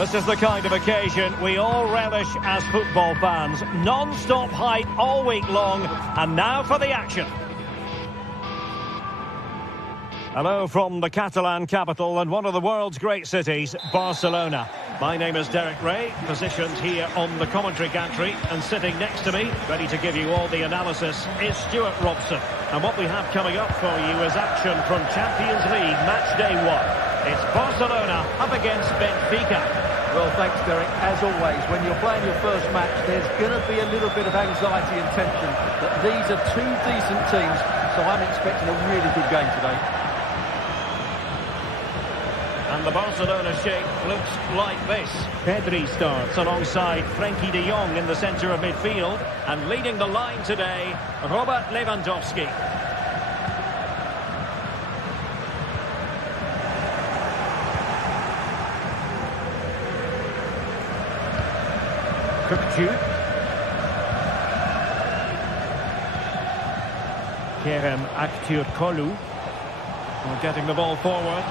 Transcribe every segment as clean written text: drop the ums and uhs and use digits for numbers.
This is the kind of occasion we all relish as football fans. Non-stop hype all week long, and now for the action. Hello from the Catalan capital and one of the world's great cities, Barcelona. My name is Derek Ray, positioned here on the commentary gantry, and sitting next to me, ready to give you all the analysis, is Stuart Robson. And what we have coming up for you is action from Champions League match day 1. It's Barcelona up against Benfica. Well, thanks, Derek. As always, when you're playing your first match, there's going to be a little bit of anxiety and tension. But these are two decent teams, so I'm expecting a really good game today. And the Barcelona shape looks like this. Pedri starts alongside Frenkie de Jong in the centre of midfield. And leading the line today, Robert Lewandowski. Kerem Aktürkoğlu getting the ball forward.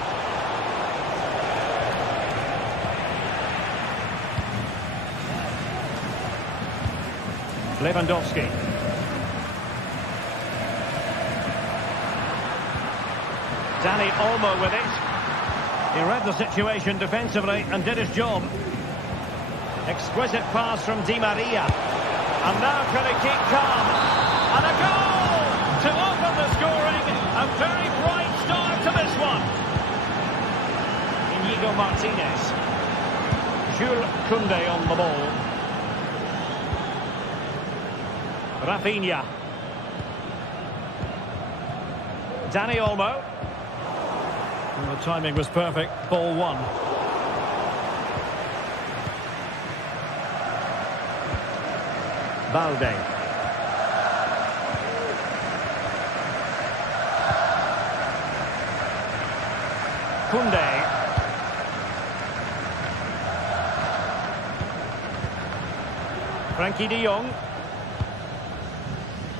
Lewandowski. Dani Olmo with it. He read the situation defensively and did his job. Exquisite pass from Di Maria. And now can he keep calm? And a goal to open the scoring. A very bright start to this one. Inigo Martinez. Jules Koundé on the ball. Rafinha. Dani Olmo. And the timing was perfect. Ball one. Balde. Koundé. Frenkie de Jong.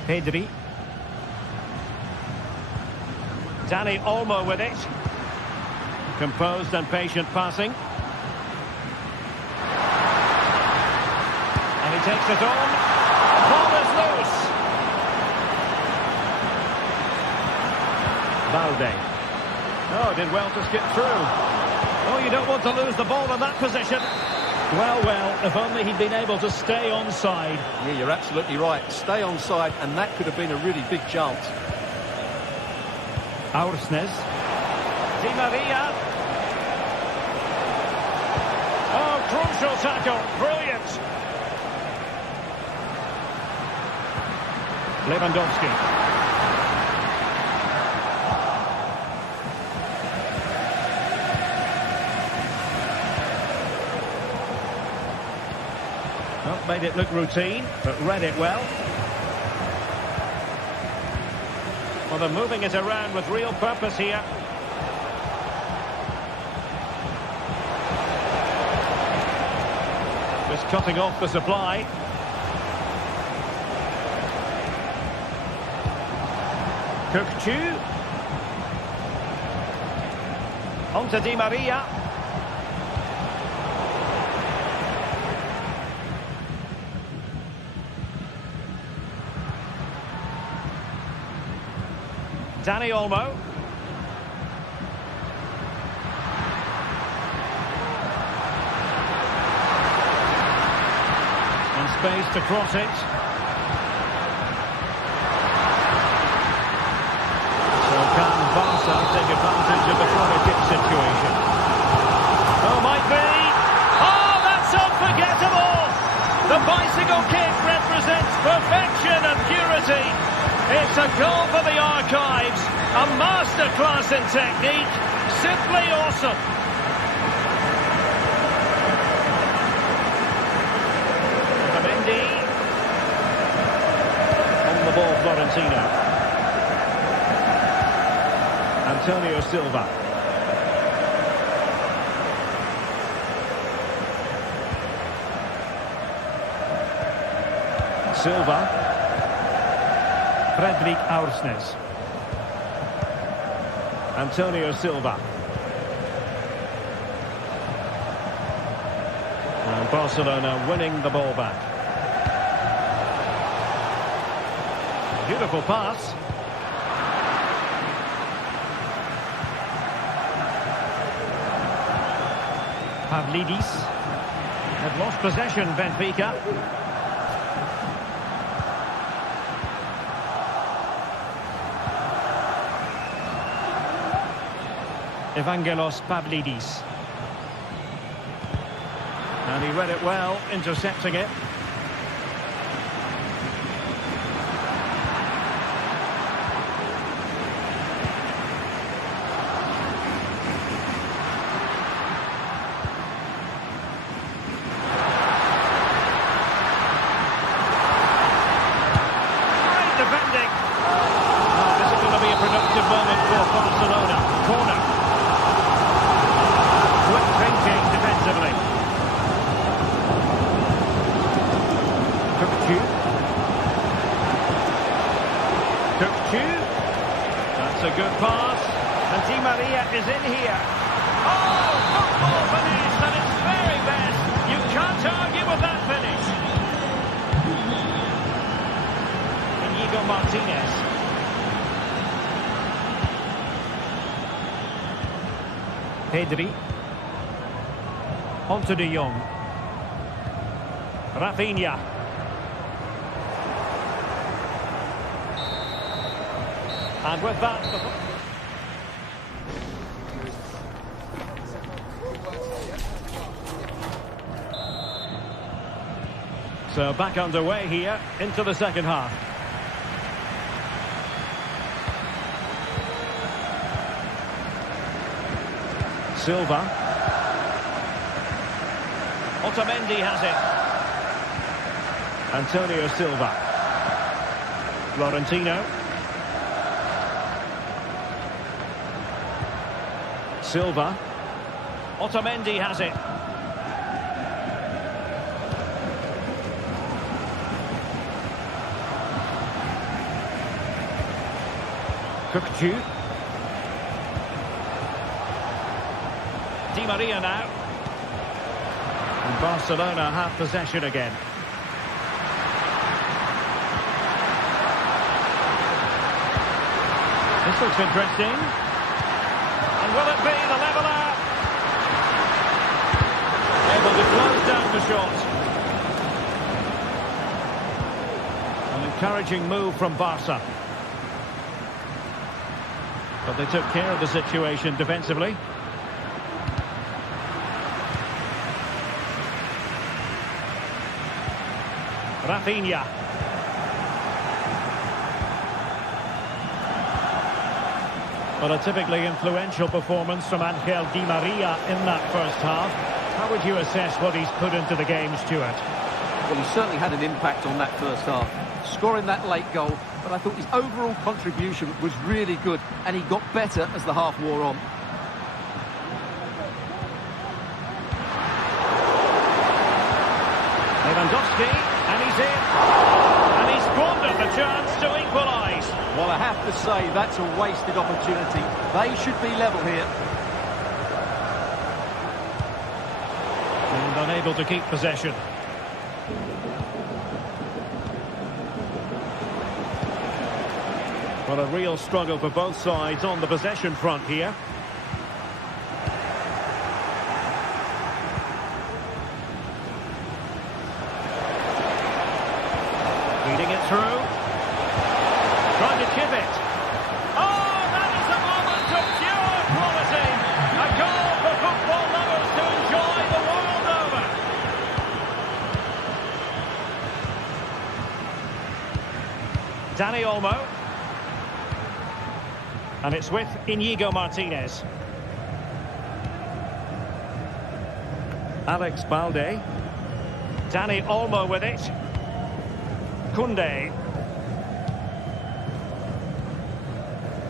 Pedri. Dani Olmo with it. Composed and patient passing. And he takes it on. Ball is loose. Balde. Oh, did well to skip through. Oh, you don't want to lose the ball in that position. Well, if only he'd been able to stay onside. Yeah, you're absolutely right. Stay onside, and that could have been a really big chance. Aursnes. Di Maria. Oh, crucial tackle. Brilliant. Lewandowski. Not made it look routine, but read it well. Well, they're moving it around with real purpose here. Just cutting off the supply. Kökçü. On to Di Maria. Dani Olmo. And space to cross it. So can Barca take advantage of the corner kick situation? Oh, might be. Oh, that's unforgettable! The bicycle kick represents perfection and purity. It's a goal for the archives, a masterclass in technique, simply awesome. Mendy. On the ball, Florentino. Antonio Silva. Silva. Fredrik Aursnes. Antonio Silva. Barcelona winning the ball back. Beautiful pass. Pavlidis. Have lost possession, Benfica. Evangelos Pavlidis. And he read it well, intercepting it. Great defending. Oh, this is going to be a productive moment for Barcelona. Corner. Quick thinking defensively. That's a good pass. And Di Maria is in here. Oh, football finish at its very best. You can't argue with that finish. Inigo Martinez. Pedri. On to De Jong. Rafinha. And with that... So back underway here into the second half. Silva. Otamendi has it. Antonio Silva. Florentino. Silva. Otamendi has it. Cookju. Di Maria now. And Barcelona have possession again. This looks interesting. And will it be the leveller? Able to close down the shot. An encouraging move from Barca. But they took care of the situation defensively. Rafinha. But a typically influential performance from Angel Di Maria in that first half. How would you assess what he's put into the game, Stuart? Well, he certainly had an impact on that first half, scoring that late goal, but I thought his overall contribution was really good, and he got better as the half wore on. Lewandowski, and he's in. And he squandered the chance to equalise. Well, I have to say, that's a wasted opportunity. They should be level here. And unable to keep possession. Well, a real struggle for both sides on the possession front here. Feeding it through. Trying to chip it. Oh, that is a moment of pure quality. A goal for football lovers to enjoy the world over. Dani Olmo. And it's with Inigo Martinez. Alex Balde. Dani Olmo with it. Koundé.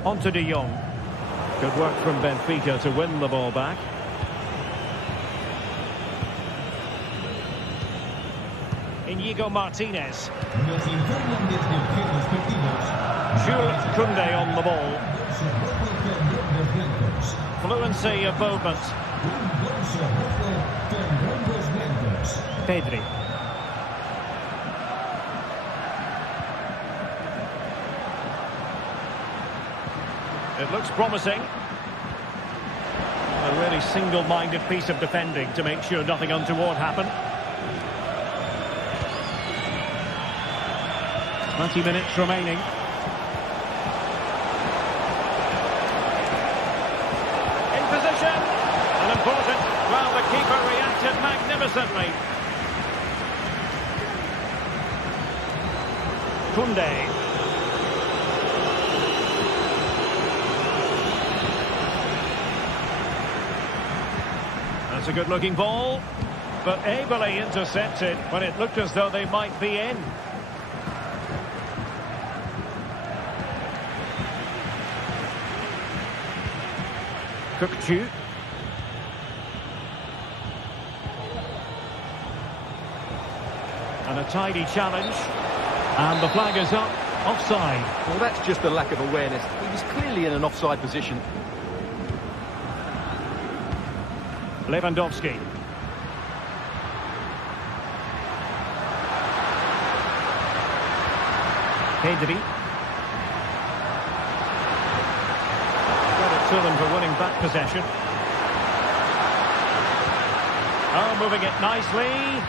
On to De Jong. Good work from Benfica to win the ball back. Inigo Martinez. Jules Koundé on the ball. Fluency of movement. Pedri. It looks promising. A really single-minded piece of defending to make sure nothing untoward happened. 20 minutes remaining. In position. Unimportant. Well, the keeper reacted magnificently. Koundé. That's a good-looking ball, but ably intercepted when it looked as though they might be in. Cookchu. And a tidy challenge. And the flag is up. Offside. Well, that's just a lack of awareness. He was clearly in an offside position. Lewandowski. Pedri. Got it to them for winning back possession. Oh, moving it nicely.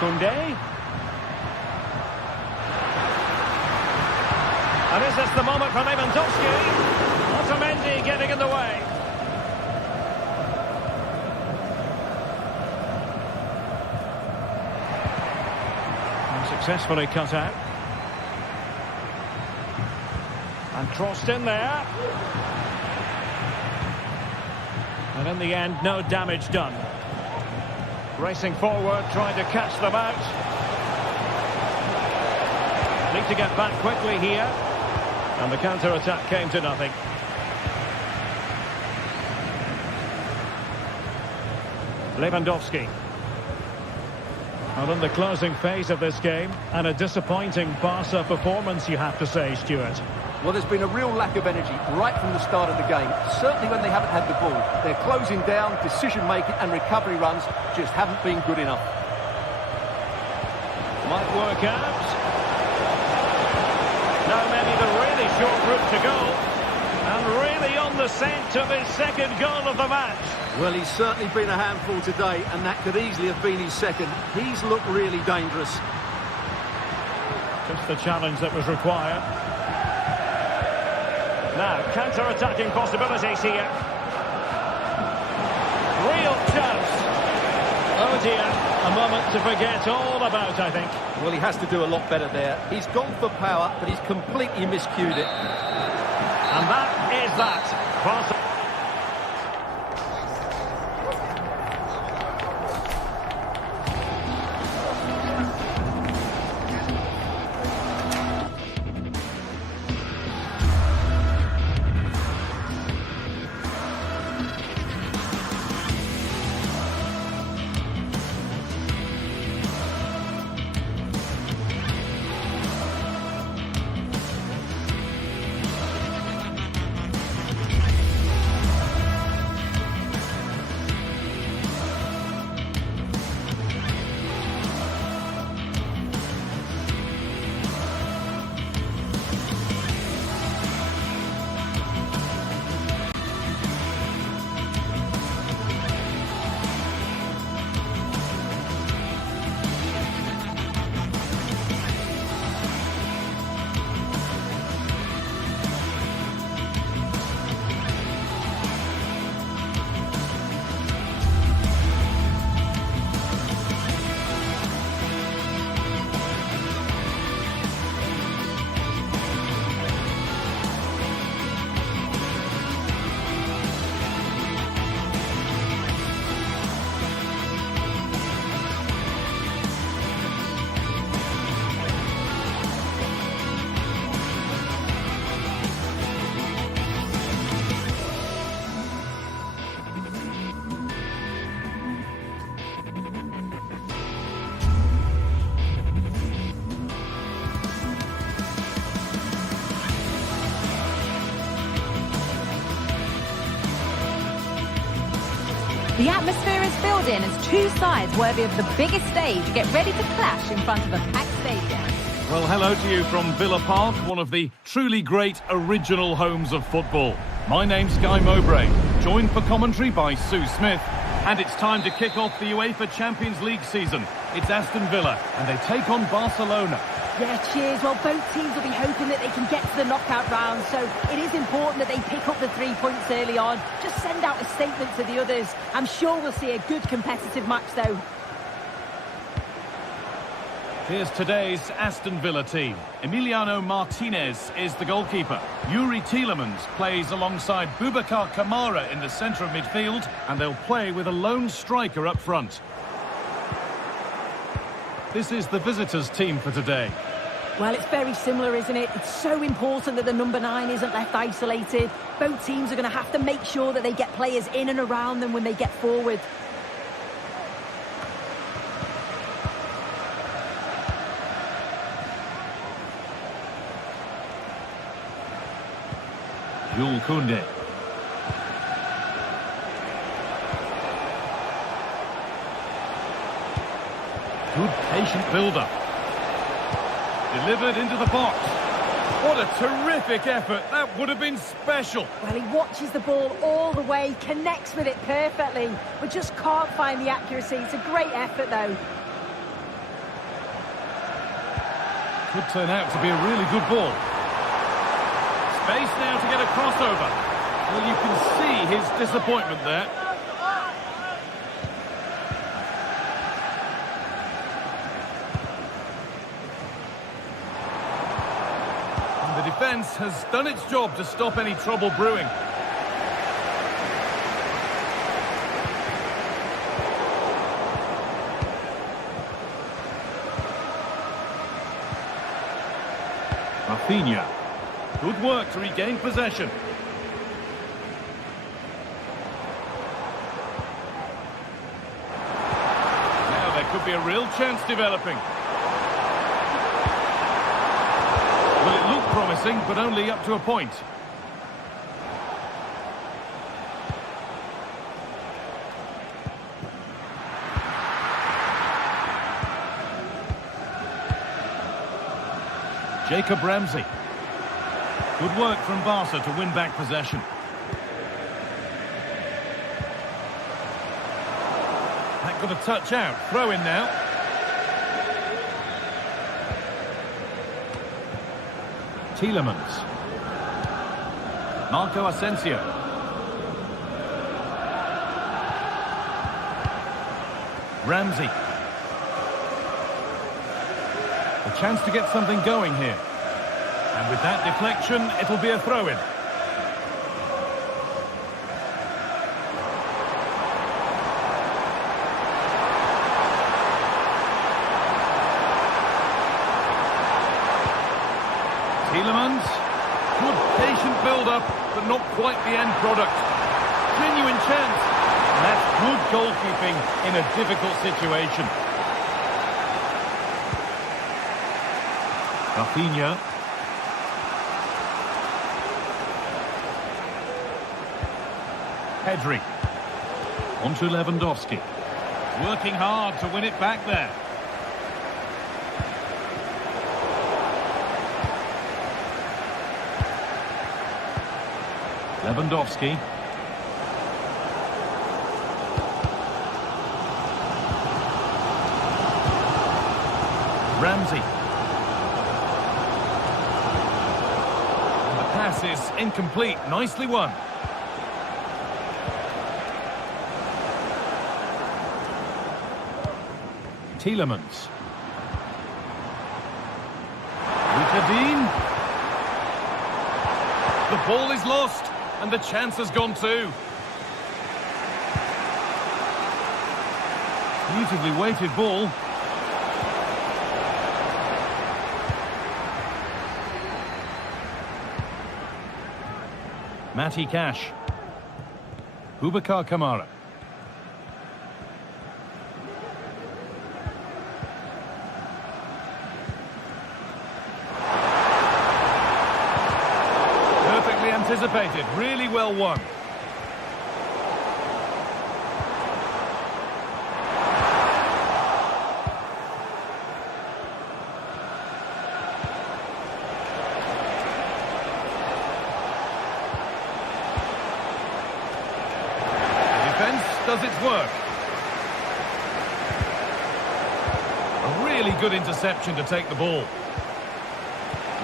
Koundé. And is this the moment for Lewandowski? Otamendi getting in the way. And successfully cut out. And crossed in there. And in the end, no damage done. Racing forward, trying to catch them out. Need to get back quickly here. And the counter-attack came to nothing. Lewandowski. Well, in the closing phase of this game, and a disappointing Barca performance, you have to say, Stuart. Well, there's been a real lack of energy right from the start of the game. Certainly when they haven't had the ball. They're closing down, decision-making and recovery runs just haven't been good enough. Might work out. Now maybe the really short route to go. And really on the scent of his second goal of the match. Well, he's certainly been a handful today, and that could easily have been his second. He's looked really dangerous. Just the challenge that was required. Now, counter-attacking possibilities here. Real chance. Oh dear, a moment to forget all about, I think. Well, he has to do a lot better there. He's gone for power, but he's completely miscued it. And that is that. Barca. The atmosphere is building as two sides worthy of the biggest stage get ready to clash in front of a packed stadium. Well, hello to you from Villa Park, one of the truly great original homes of football. My name's Guy Mowbray, joined for commentary by Sue Smith, and it's time to kick off the UEFA Champions League season. It's Aston Villa, and they take on Barcelona. Yeah, cheers. Well, both teams will be hoping that they can get to the knockout round, so it is important that they pick up the 3 points early on. Just send out a statement to the others. I'm sure we'll see a good competitive match, though. Here's today's Aston Villa team. Emiliano Martinez is the goalkeeper. Yuri Tielemans plays alongside Boubacar Kamara in the centre of midfield, and they'll play with a lone striker up front. This is the visitors' team for today. Well, it's very similar, isn't it? It's so important that the number 9 isn't left isolated. Both teams are going to have to make sure that they get players in and around them when they get forward. Jules Koundé. Good patient build-up. Delivered into the box. What a terrific effort. That would have been special. Well, he watches the ball all the way, connects with it perfectly, but just can't find the accuracy. It's a great effort, though. Could turn out to be a really good ball. Space now to get a crossover. Well, you can see his disappointment there. And the defence has done its job to stop any trouble brewing. Rafinha. Good work to regain possession. Now there could be a real chance developing. Well, it looked promising, but only up to a point. Jacob Ramsey. Good work from Barca to win back possession. That got a touch out. Throw in now. Tielemans. Marco Asensio. Ramsey. A chance to get something going here. And with that deflection, it'll be a throw-in. Tielemans. Good patient build-up, but not quite the end product. Genuine chance. And that's good goalkeeping in a difficult situation. Rafinha. Pedri. On to Lewandowski. Working hard to win it back there. Lewandowski. Ramsey. And the pass is incomplete. Nicely won. Tielemans. Ricardine. The ball is lost, and the chance has gone too. Beautifully weighted ball. Matty Cash. Boubacar Kamara. Anticipated, really well won. does its work. A really good interception to take the ball.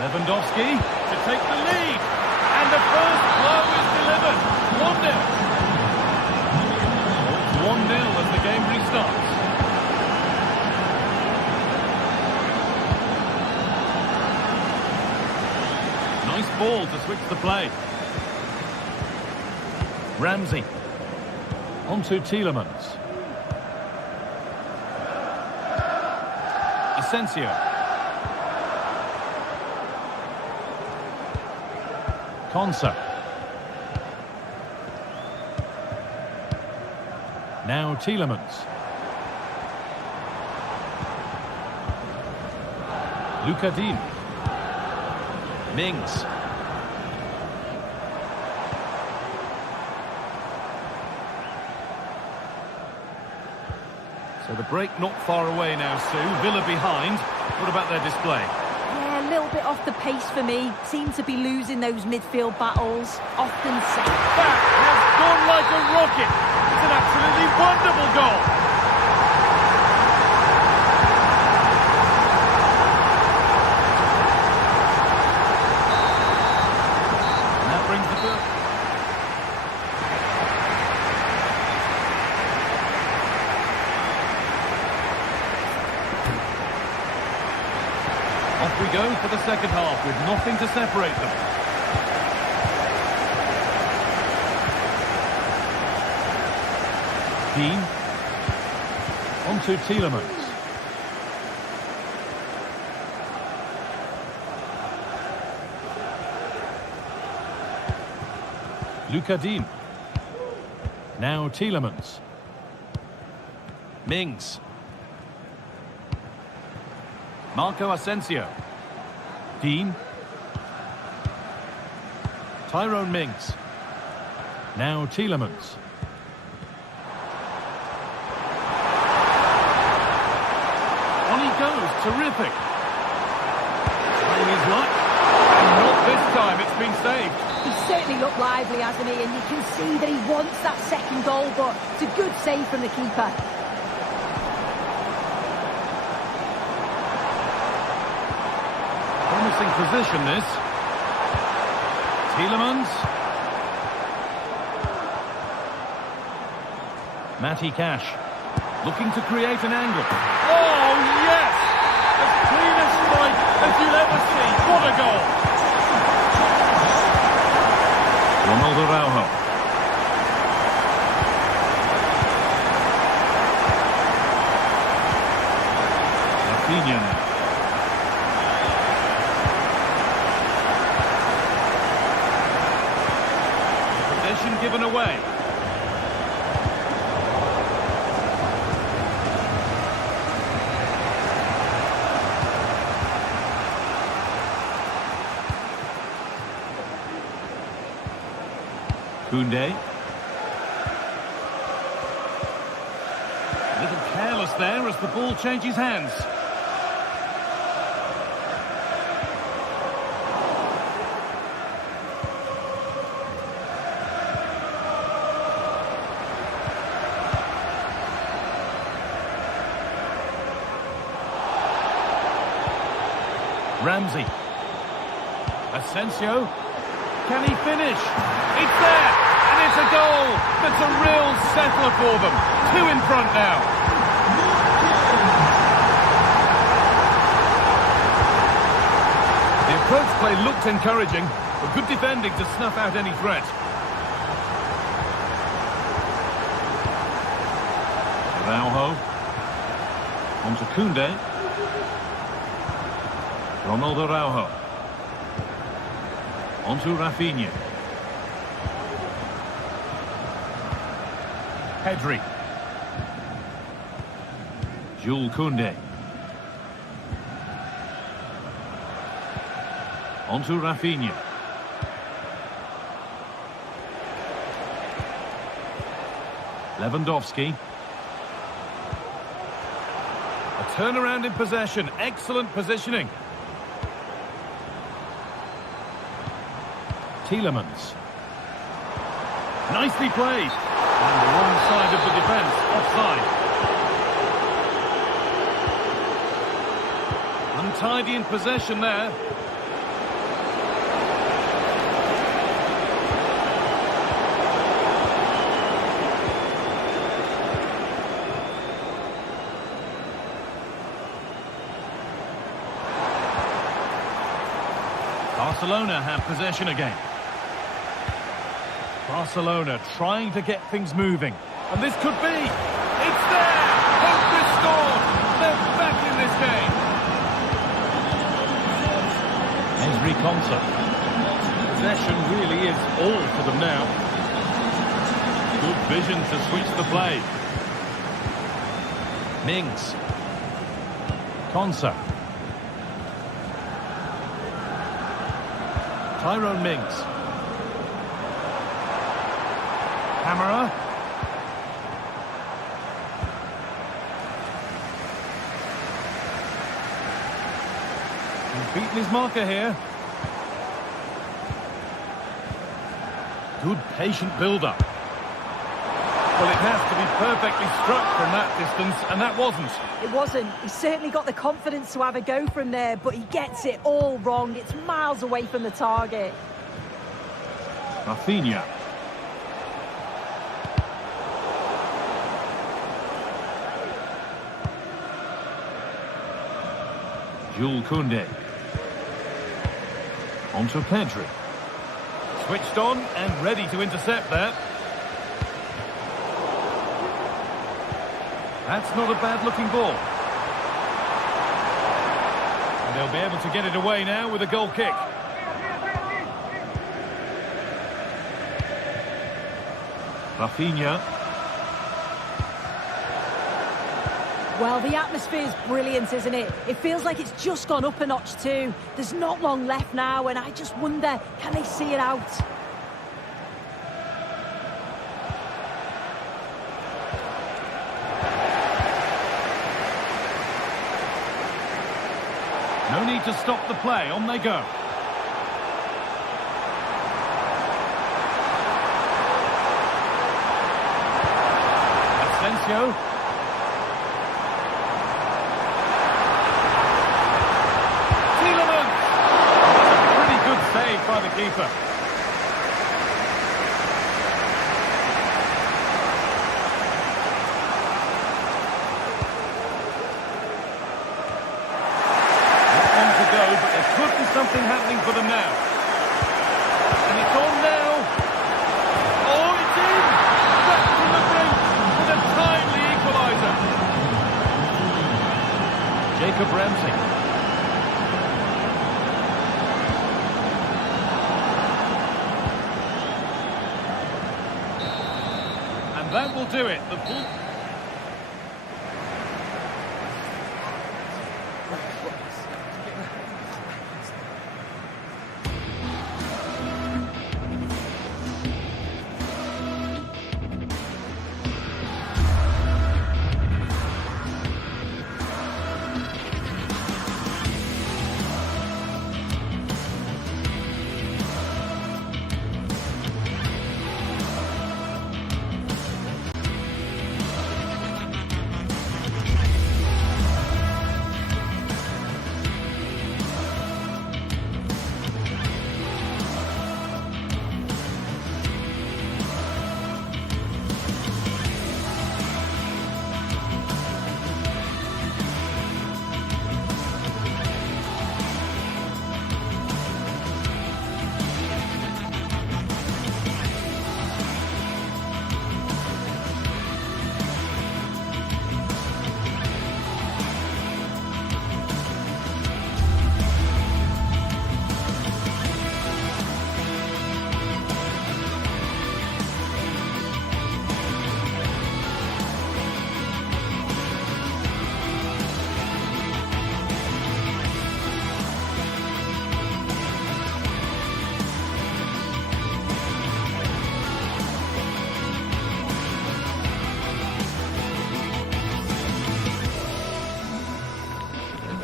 Lewandowski to take the lead. And the first blow is delivered. 1-0. Oh, it's 1-0 as the game restarts. Nice ball to switch the play. Ramsey. Onto Tielemans. Asensio. Konsa. Now Tielemans. Luka Dean. Mings. So the break not far away now, Sue. Villa behind. What about their display? Yeah, a little bit off the pace for me. Seem to be losing those midfield battles. Often safe. That has gone like a rocket. It's an absolutely wonderful goal. And that brings the first. Off we go for the second half with nothing to separate them. Keane. Onto Tielemans. Luka Dean. Now Tielemans. Mings. Marco Asensio. Dean. Tyrone Mings. Now Tielemans. On he goes, terrific. Trying his luck. And not this time, it's been saved. He's certainly looked lively, hasn't he? And you can see that he wants that second goal, but it's a good save from the keeper. Promising position, this. Tielemans. Matty Cash. Looking to create an angle. Oh, yes! As clean a strike as you'll ever see. What a goal! Ronaldo Araujo. Rafinha now. Possession given away. Koundé. A little careless there as the ball changes hands. Ramsey. Asensio. Can he finish? It's there! And it's a goal! That's a real settler for them. 2 in front now. The approach play looked encouraging, but good defending to snuff out any threat. Araujo. On to Koundé. Ronaldo Araujo. On to Rafinha. Pedri. Jules Koundé. On to Rafinha. Lewandowski. A turnaround in possession. Excellent positioning. Tielemans. Nicely played. And the wrong side of the defence, offside. Untidy in possession there. Barcelona have possession again. Barcelona trying to get things moving. And this could be. It's there! Hope restored! They're back in this game. Henry Conter. Possession really is all for them now. Good vision to switch the play. Mings. Conter. Tyrone Mings. Hammerer. He's beaten his marker here. Good patient build-up. Well, it has to be perfectly struck from that distance, and that wasn't. It wasn't. He certainly got the confidence to have a go from there, but he gets it all wrong. It's miles away from the target. Rafinha. Jules Koundé. On to Pedri. Switched on and ready to intercept that. That's not a bad-looking ball. And they'll be able to get it away now with a goal kick. Rafinha. Well, the atmosphere's brilliant, isn't it? It feels like it's just gone up a notch too. There's not long left now, and I just wonder, can they see it out? No need to stop the play. On they go. Asensio. Pretty good save by the keeper. Something happening for them now. And it's on now. Oh, it's in! Back from the brink with a timely equaliser. Jacob Ramsey. And that will do it. The ball.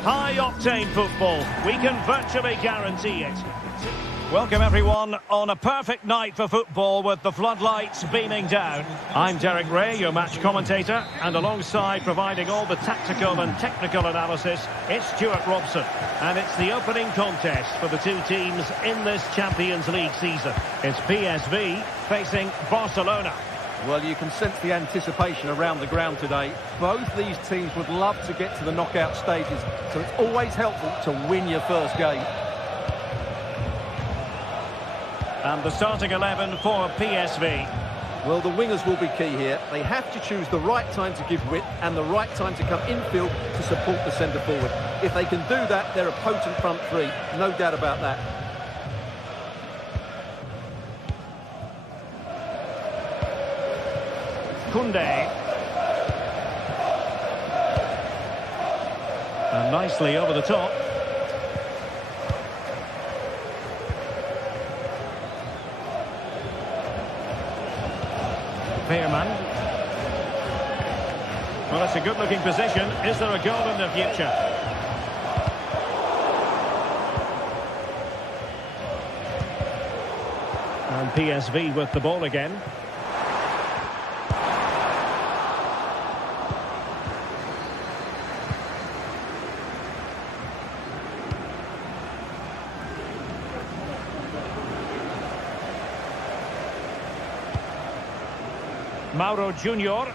High-octane football. We can virtually guarantee it. Welcome everyone on a perfect night for football with the floodlights beaming down. I'm Derek Ray, your match commentator, and alongside providing all the tactical and technical analysis, it's Stuart Robson. And it's the opening contest for the two teams in this Champions League season. It's PSV facing Barcelona. Well, you can sense the anticipation around the ground today. Both these teams would love to get to the knockout stages, so it's always helpful to win your first game. And the starting 11 for PSV. Well, the wingers will be key here. They have to choose the right time to give width and the right time to come infield to support the centre forward. If they can do that, they're a potent front three. No doubt about that. Koundé. And nicely over the top. Bayern. Well, it's a good-looking position. Is there a goal in the future? And PSV with the ball again. Mauro Junior.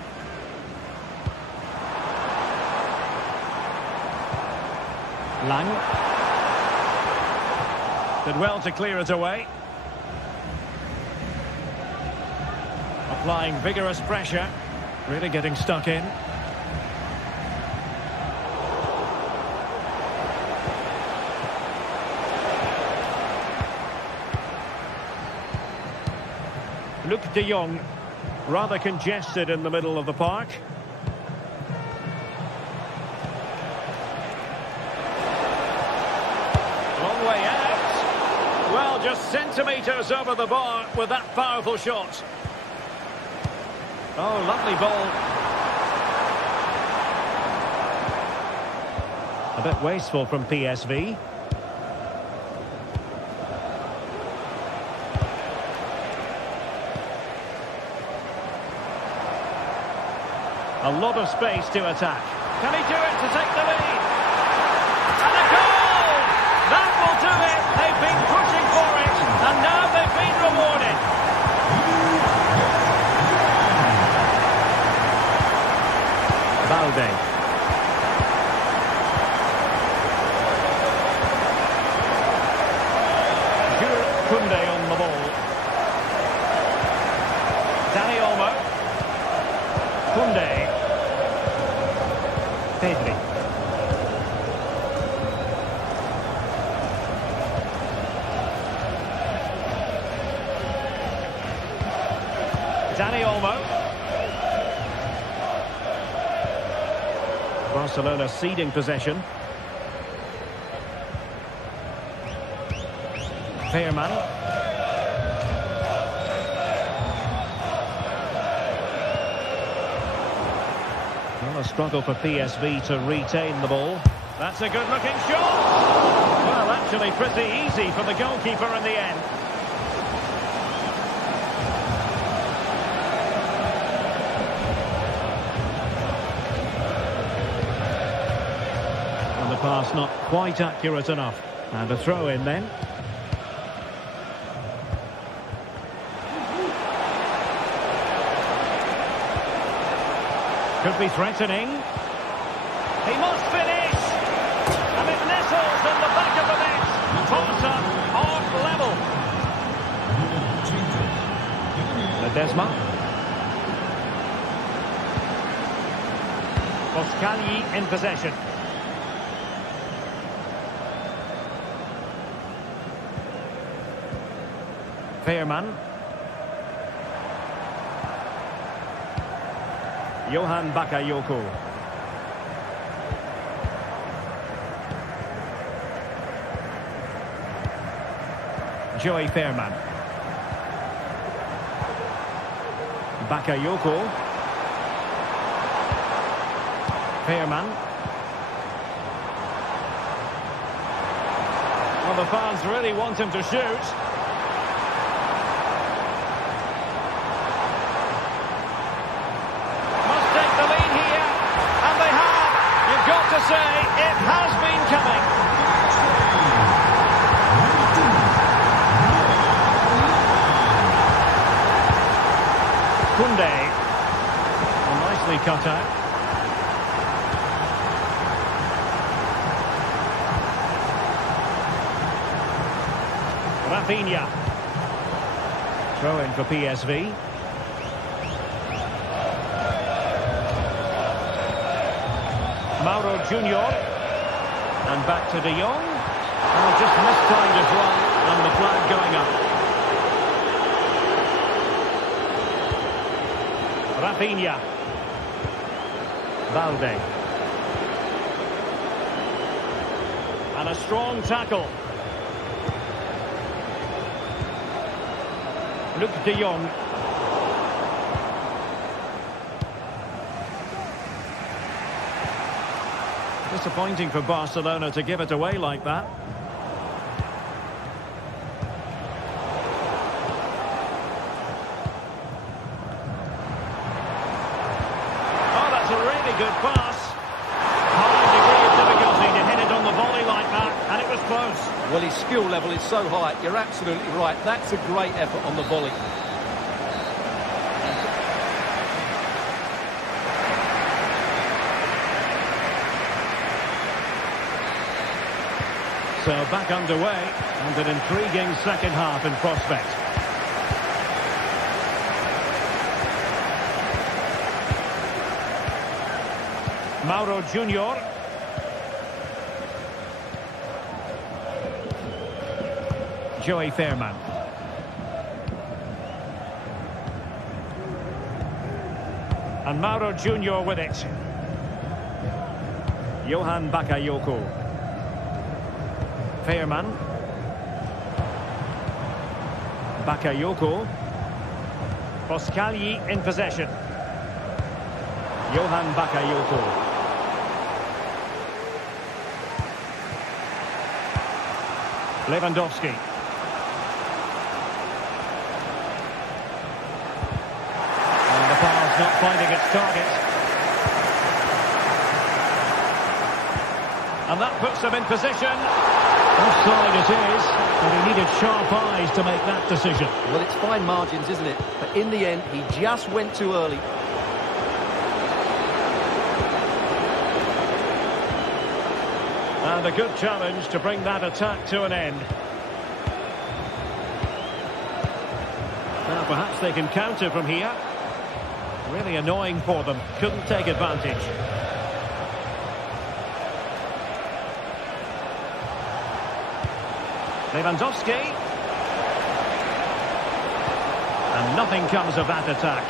Lang. Did well to clear it away. Applying vigorous pressure. Really getting stuck in. Luc de Jong. Rather congested in the middle of the park. Long way out. Well, just centimetres over the bar with that powerful shot. Oh, lovely ball. A bit wasteful from PSV. A lot of space to attack. Can he do it to take the lead? And a goal! That will do it. They've been pushing for it, and now they've been rewarded. Balde. Jules Koundé on the ball. Dani Olmo. Koundé. Pedri. Dani Olmo. Barcelona ceding possession. Bayern. A struggle for PSV to retain the ball. That's a good-looking shot. Well, actually pretty easy for the goalkeeper in the end. And the pass not quite accurate enough. And a throw in then. Could be threatening. He must finish. And it nestles in the back of the net. Barca are level. Ledesma. Boscagli in possession. Bayern. Johan Bakayoko. Joey Fairman. Bakayoko. Fairman. Well, the fans really want him to shoot. to say, it has been coming. Kunde. Well, nicely cut out. Rafinha. Throw in for PSV. Mauro Junior. And back to De Jong. Oh, just mistimed his run, and the flag going up. Rafinha. Valde. And a strong tackle. Luke De Jong. Disappointing for Barcelona to give it away like that. Oh, that's a really good pass. High degree of difficulty to hit it on the volley like that, and it was close. Well, his skill level is so high. You're absolutely right. That's a great effort on the volley. So back underway, and an intriguing second half in prospect. Mauro Junior. Joey Fairman. And Mauro Junior with it. Johan Bakayoko. Fairman. Bakayoko. Boscagli in possession. Johan Bakayoko. Lewandowski. And the pass not finding its target. And that puts them in position. Offside it is, but he needed sharp eyes to make that decision. Well, it's fine margins, isn't it? But in the end, he just went too early. And a good challenge to bring that attack to an end. Now perhaps they can counter from here. Really annoying for them. Couldn't take advantage. Lewandowski. And nothing comes of that attack.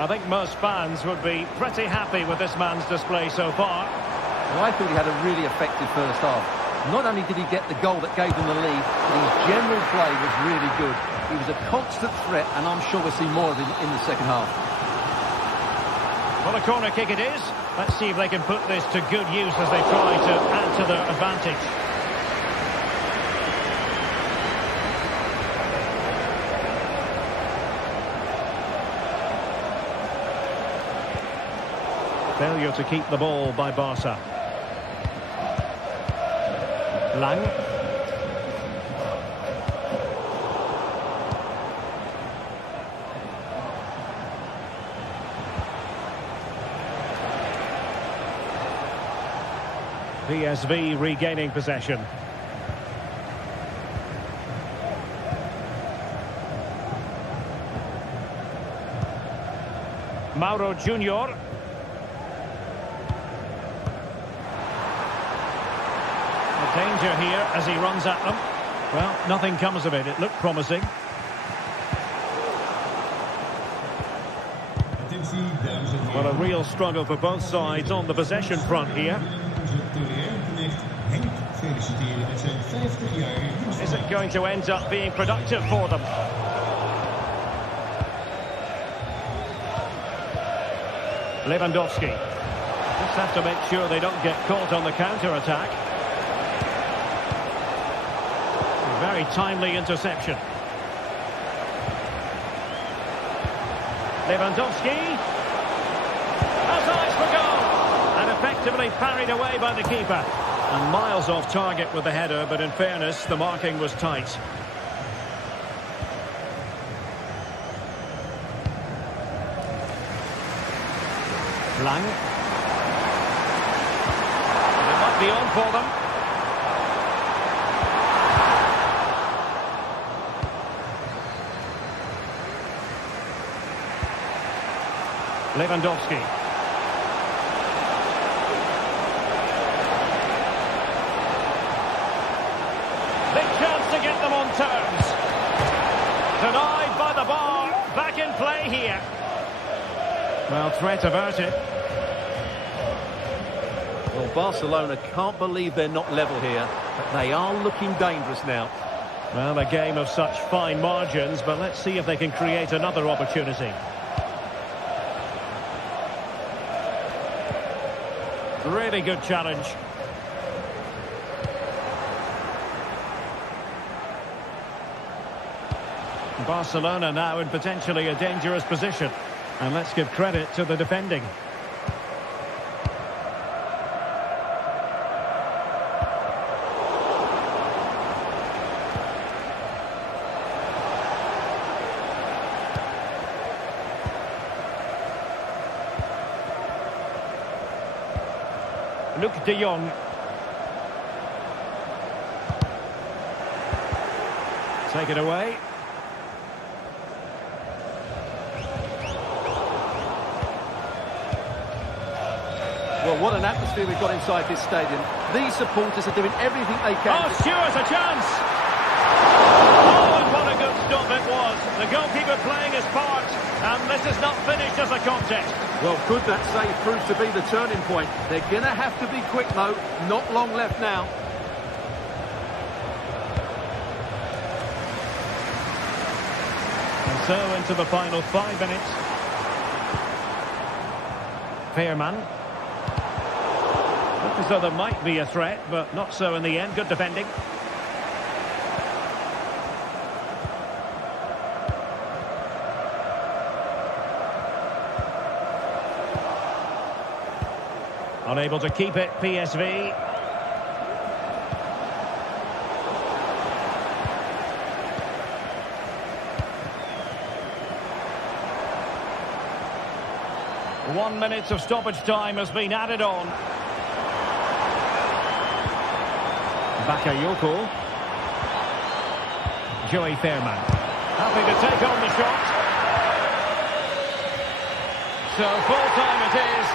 I think most fans would be pretty happy with this man's display so far. Well, I thought he had a really effective first half. Not only did he get the goal that gave them the lead, but his general play was really good. He was a constant threat, and I'm sure we'll see more of him in the second half. Well, a corner kick it is. Let's see if they can put this to good use as they try to add to their advantage. Failure to keep the ball by Barca. Lang. PSV regaining possession. Mauro Junior. Danger here as he runs at them. Well, nothing comes of it. It looked promising. Well, a real struggle for both sides on the possession front here. Is it going to end up being productive for them? Lewandowski. Just have to make sure they don't get caught on the counter-attack. Very timely interception. Lewandowski. And effectively parried away by the keeper. And miles off target with the header, but in fairness, the marking was tight. Lang. It might be on for them. Lewandowski. Big chance to get them on terms. Denied by the bar. Back in play here. Well, threat averted. Well, Barcelona can't believe they're not level here, but they are looking dangerous now. Well, a game of such fine margins, but let's see if they can create another opportunity. Really good challenge. Barcelona now in potentially a dangerous position. And let's give credit to the defending. Luke de Jong. Take it away. Well, what an atmosphere we've got inside this stadium. These supporters are doing everything they can. Oh, Stewart's a chance! Oh, and what a good stop it was. The goalkeeper playing his part, and this is not finished as a contest. Well, could that save prove to be the turning point? They're going to have to be quick, though. Not long left now. And so into the final 5 minutes. Fairman. Looked as though there might be a threat, but not so in the end. Good defending. Unable to keep it, PSV. One minute of stoppage time has been added on. Bakayoko. Joey Fairman. Happy to take on the shot. So full time it is.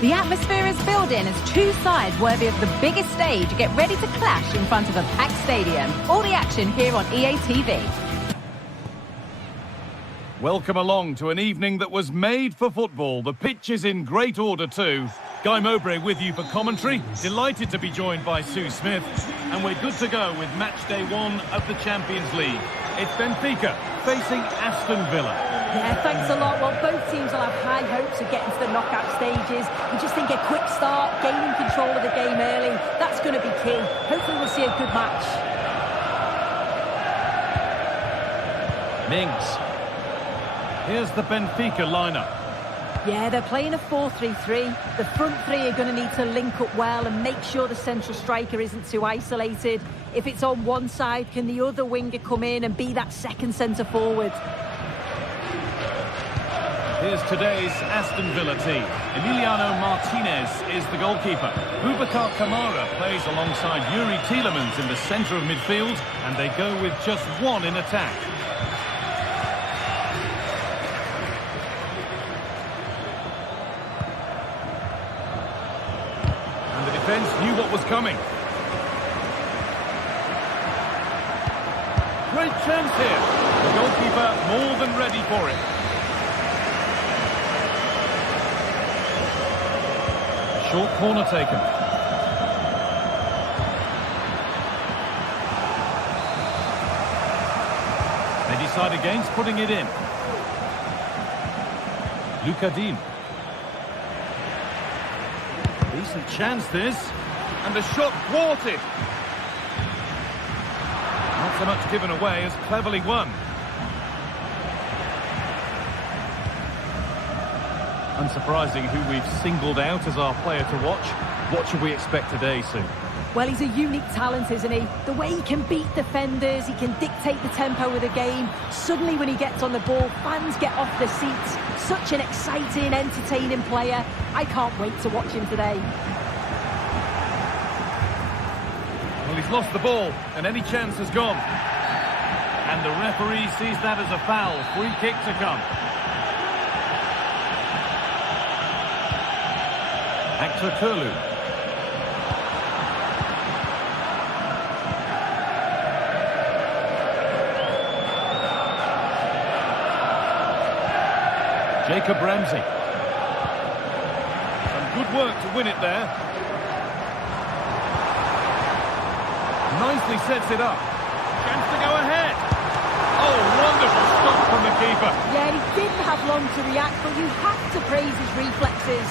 The atmosphere is building as two sides worthy of the biggest stage get ready to clash in front of a packed stadium. All the action here on EA TV. Welcome along to an evening that was made for football. The pitch is in great order too. Guy Mowbray with you for commentary. Delighted to be joined by Sue Smith. And we're good to go with match day 1 of the Champions League. It's Benfica facing Aston Villa. Yeah, thanks a lot. Well, both teams will have high hopes of getting to the knockout stages. We just think a quick start, gaining control of the game early, that's going to be key. Hopefully we'll see a good match. Mings. Here's the Benfica lineup. Yeah, they're playing a 4-3-3. The front three are going to need to link up well and make sure the central striker isn't too isolated. If it's on one side, can the other winger come in and be that second centre forward? Here's today's Aston Villa team. Emiliano Martinez is the goalkeeper. Boubacar Kamara plays alongside Yuri Tielemans in the centre of midfield, and they go with just one in attack. And the defence knew what was coming. Great chance here. The goalkeeper more than ready for it. Short corner taken. They decide against putting it in. Luka Dean. Decent chance this. And the shot thwarted. Not so much given away as cleverly won. Unsurprising who we've singled out as our player to watch. What should we expect today, Sue? Well, he's a unique talent, isn't he? The way he can beat defenders, he can dictate the tempo of the game. Suddenly when he gets on the ball, fans get off their seats. Such an exciting, entertaining player. I can't wait to watch him today. Well, he's lost the ball, and any chance has gone. And the referee sees that as a foul. Free kick to come. Hector Kurlu. Jacob Ramsey. Some good work to win it there. Nicely sets it up. Chance to go ahead. Oh, wonderful stop from the keeper. Yeah, he didn't have long to react, but you have to praise his reflexes.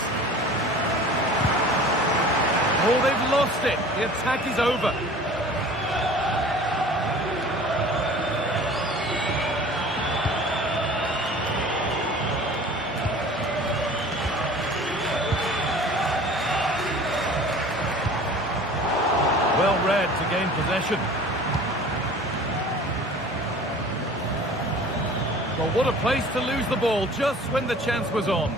Oh, they've lost it. The attack is over. Well read to gain possession. Well, what a place to lose the ball just when the chance was on.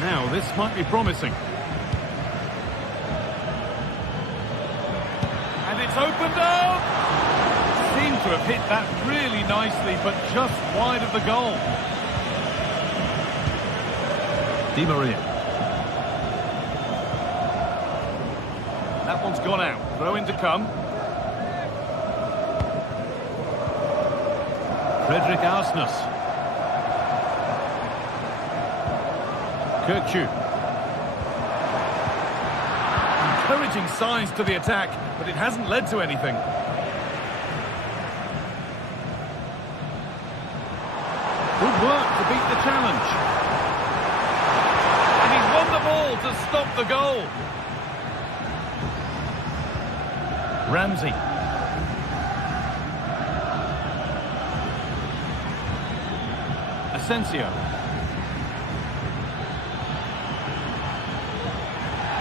Now, this might be promising. And it's opened up! Seemed to have hit that really nicely, but just wide of the goal. Di Maria. That one's gone out. Throw in to come. Frederick Arsnus. Kirkju. Encouraging signs to the attack, but it hasn't led to anything. Good work to beat the challenge. And he's won the ball to stop the goal. Ramsey. Asensio.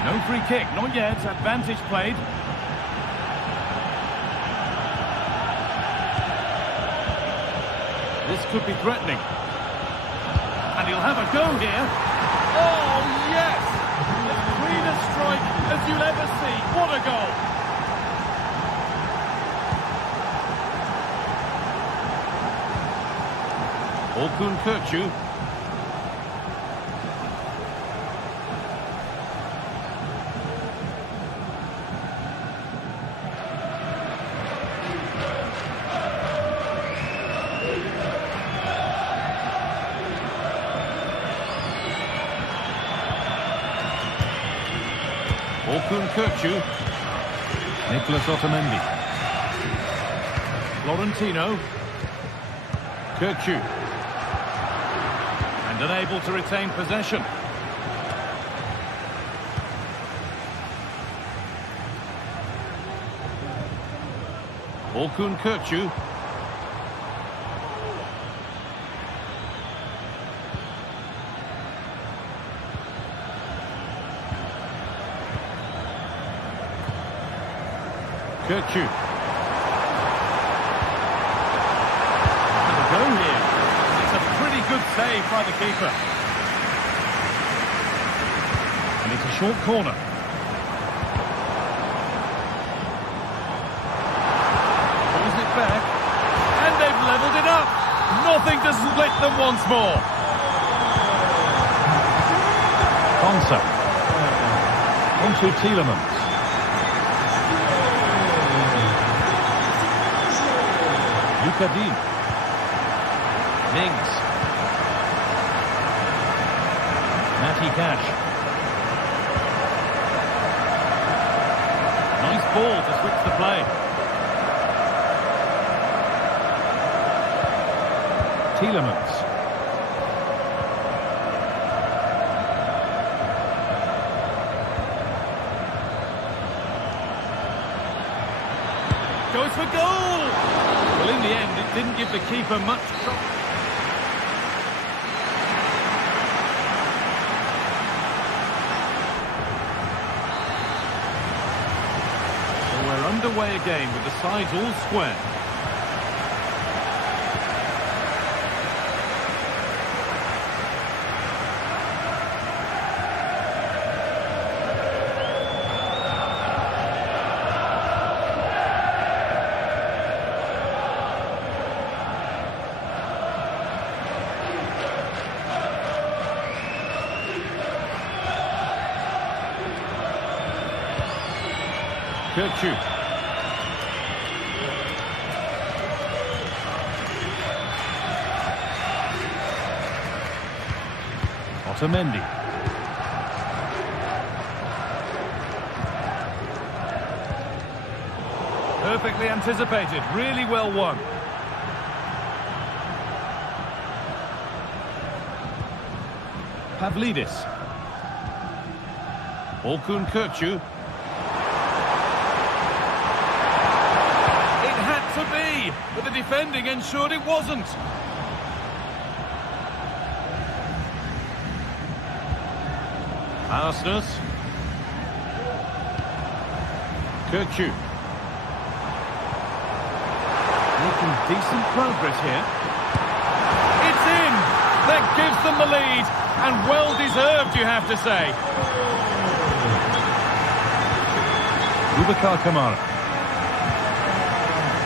No free kick, not yet. Advantage played. This could be threatening. And he'll have a go here. Oh, yes! As clean a strike as you'll ever see. What a goal! Orkun Kirkju. Orkun Kökçü. Nicolas Otamendi. Florentino. Kökçü. And unable to retain possession. Orkun Kökçü. Kökçü. Go here. It's a pretty good save by the keeper. And it's a short corner. Pulls it back. And they've levelled it up. Nothing to split them once more. Konsa. Onto Tielemans. Lucadine. Mings. Matty Cash. Nice ball to switch the play. Tielemans. Goes for goal! Well, in the end, it didn't give the keeper much trouble. So we're underway again with the sides all square. Kökçü. Otamendi. Perfectly anticipated, really well won. Pavlidis. Orkun Kökçü. But the defending ensured it wasn't. Aston. Kökçü. Making decent progress here. It's in! That gives them the lead. And well deserved, you have to say. Boubacar Kamara.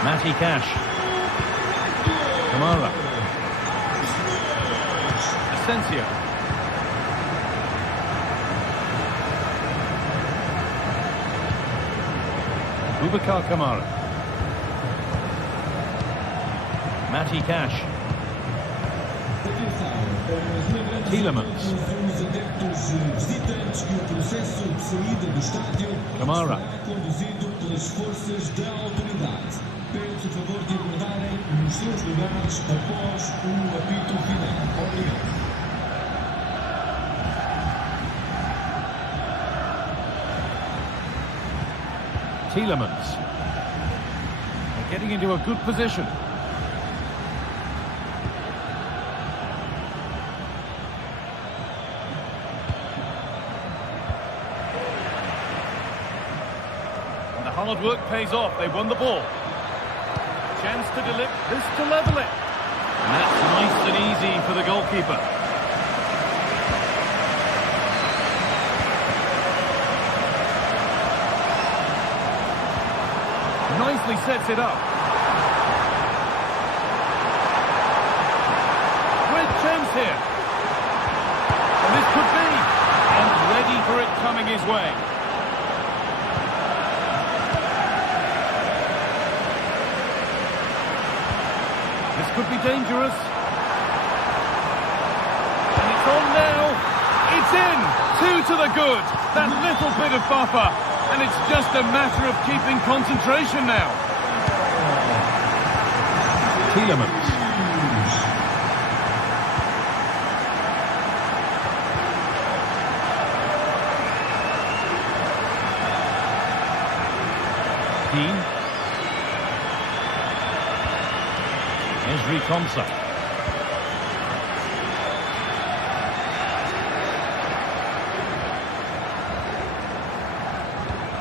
Matty Cash. Kamara. Asensio. Boubacar Kamara. Matty Cash. Tielemans. Kamara. Peço o favor de aguardarem nos seus lugares após o apito final. Obrigado. Tielemans. They're getting into a good position. And the hard work pays off. They won the ball. Chance to deliver this to level it. And that's nice and easy for the goalkeeper. Nicely sets it up. Great chance here. And this could be. And ready for it coming his way. This could be dangerous. And it's on now. It's in. 2 to the good. That little bit of buffer, and it's just a matter of keeping concentration now. Tielemans. Keane. Esri Konsa.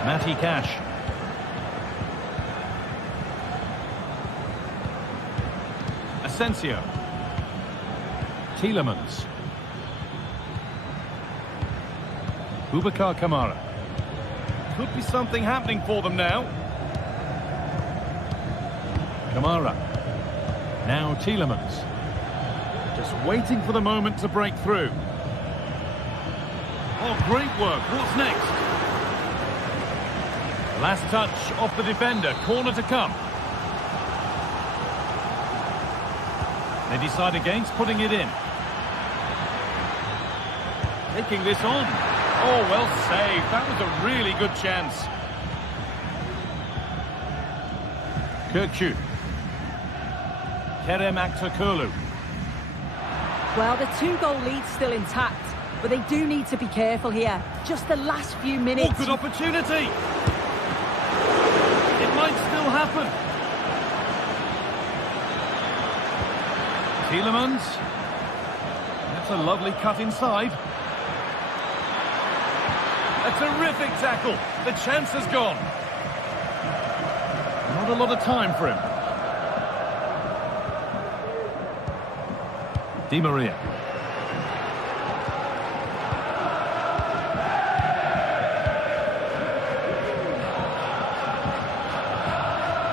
Matty Cash. Asensio. Tielemans. Boubacar Kamara. Could be something happening for them now. Kamara. Now Tielemans. Just waiting for the moment to break through. Oh, great work. What's next? Last touch off the defender. Corner to come. They decide against putting it in. Taking this on. Oh, well saved. That was a really good chance. Kirkçü. Kerem Aktürkoğlu. Well, the two-goal lead's still intact, but they do need to be careful here. Just the last few minutes. Oh, good opportunity. It might still happen. Tielemans. That's a lovely cut inside. A terrific tackle. The chance has gone. Not a lot of time for him. Di Maria.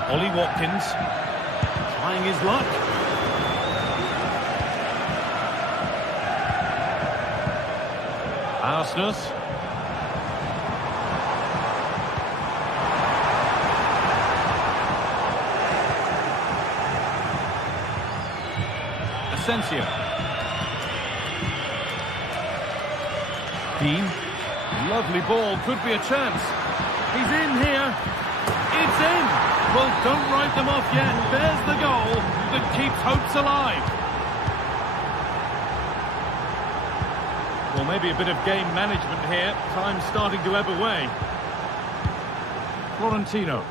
Ollie Watkins. Trying his luck. Arsenal. Asensio. Keane. Lovely ball, could be a chance. He's in here. It's in. Well, don't write them off yet. There's the goal that keeps hopes alive. Well, maybe a bit of game management here. Time starting to ebb away. Florentino.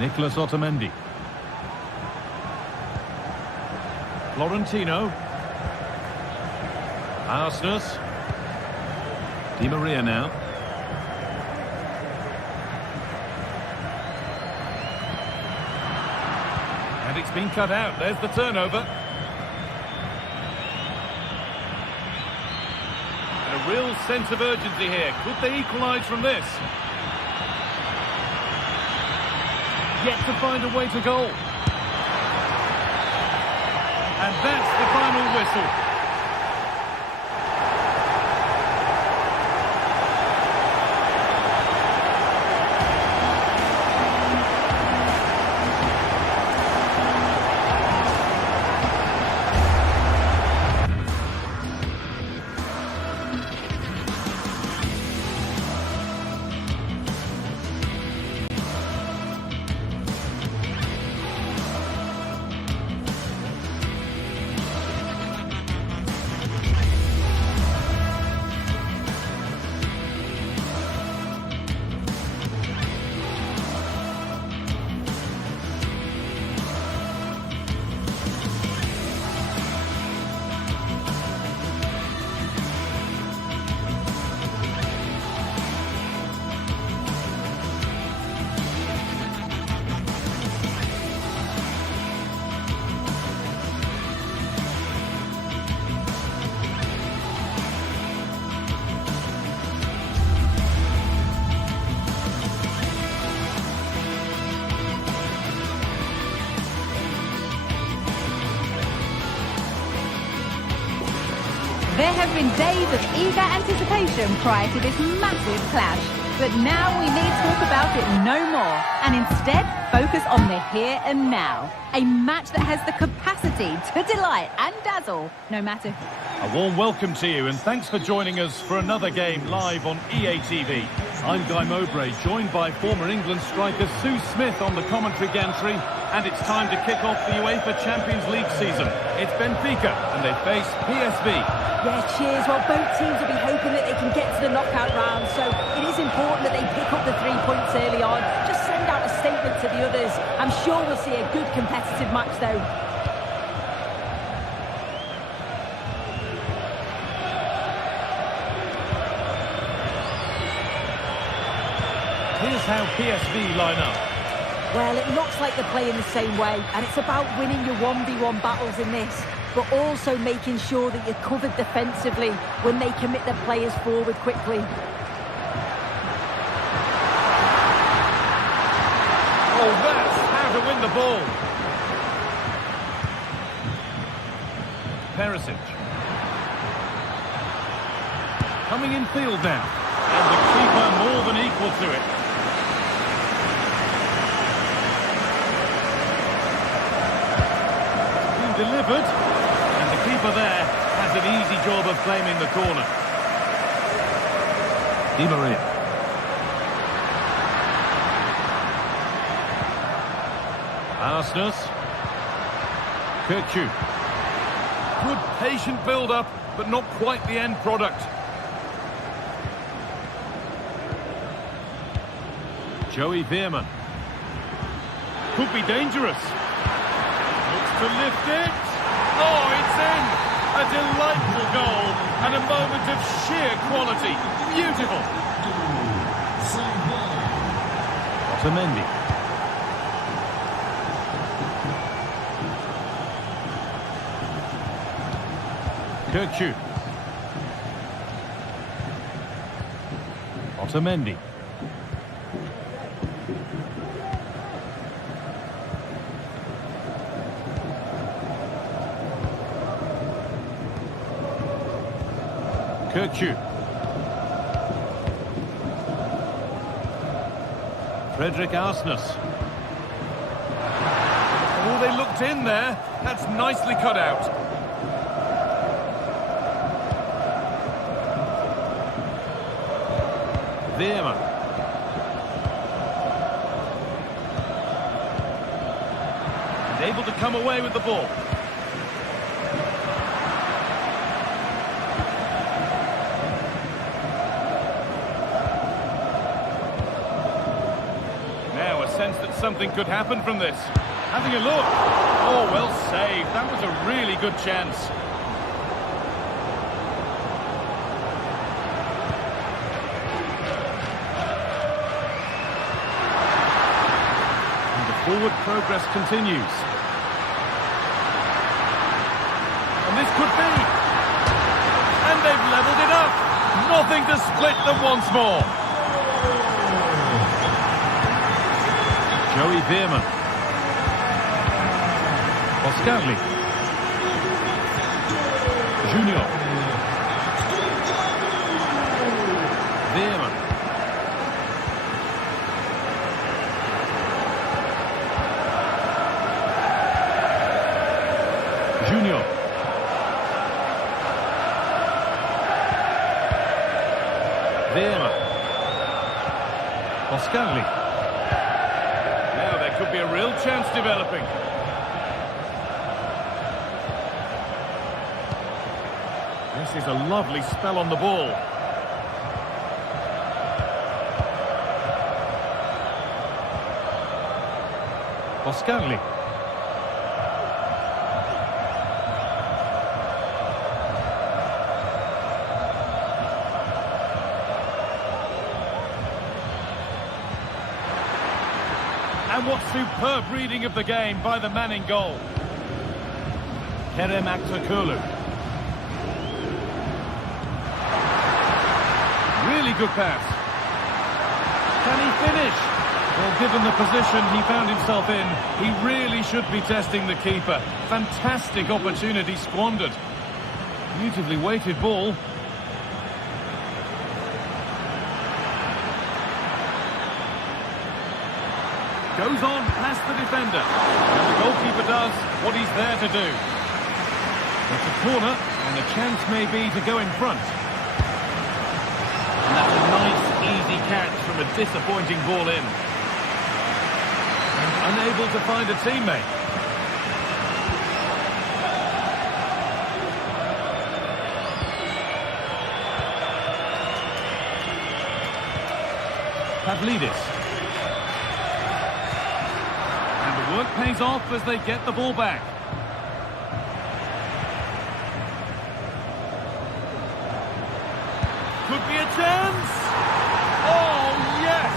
Nicolas Otamendi. Florentino. Arsenal. Di Maria now. And it's been cut out. There's the turnover. And a real sense of urgency here. Could they equalise from this? Yet to find a way to goal. And that's the final whistle. There have been days of eager anticipation prior to this massive clash, but now we need talk about it no more, and instead focus on the here and now. A match that has the capacity to delight and dazzle, no matter A warm welcome to you and thanks for joining us for another game live on EA TV. I'm Guy Mowbray, joined by former England striker Sue Smith on the commentary gantry, and it's time to kick off the UEFA Champions League season. It's Benfica and they face PSV. Yeah, cheers. Well, both teams will be hoping that they can get to the knockout round, so it is important that they pick up the 3 points early on. Just send out a statement to the others. I'm sure we'll see a good competitive match though. Here's how PSV line up. Well, it looks like they're playing the same way, and it's about winning your 1v1 battles in this, but also making sure that you're covered defensively when they commit their players forward quickly. Oh, that's how to win the ball. Perisic. Coming in field now. And the keeper more than equal to it. Delivered, and the keeper there has an easy job of claiming the corner. Di Maria. Arsenal. Kirkju. Good patient build-up, but not quite the end product. Joey Veerman. Could be dangerous. To lift it. Oh, it's in. A delightful goal and a moment of sheer quality. Beautiful. Otamendi. Kirkju. Otamendi. Kirkju. Frederick Arsnes. Oh, they looked in there. That's nicely cut out. Veerman. And able to come away with the ball. Sense that something could happen from this. Having a look. Oh, well saved. That was a really good chance. And the forward progress continues. And this could be. And they've levelled it up. Nothing to split them once more. Joey Veerman. Boscarli. Junior. Veerman. Junior. Veerman. Boscarli. Could be a real chance developing. This is a lovely spell on the ball. Boscarli. And what superb reading of the game by the man in goal. Kerem Aktürkoğlu. Really good pass. Can he finish? Well, given the position he found himself in, he really should be testing the keeper. Fantastic opportunity squandered. Beautifully weighted ball. Goes on past the defender. And the goalkeeper does what he's there to do. It's a corner. And a chance maybe to go in front. And that's a nice, easy catch from a disappointing ball in. And unable to find a teammate. Pavlidis. And the work pays off as they get the ball back. Could be a chance. Oh, yes!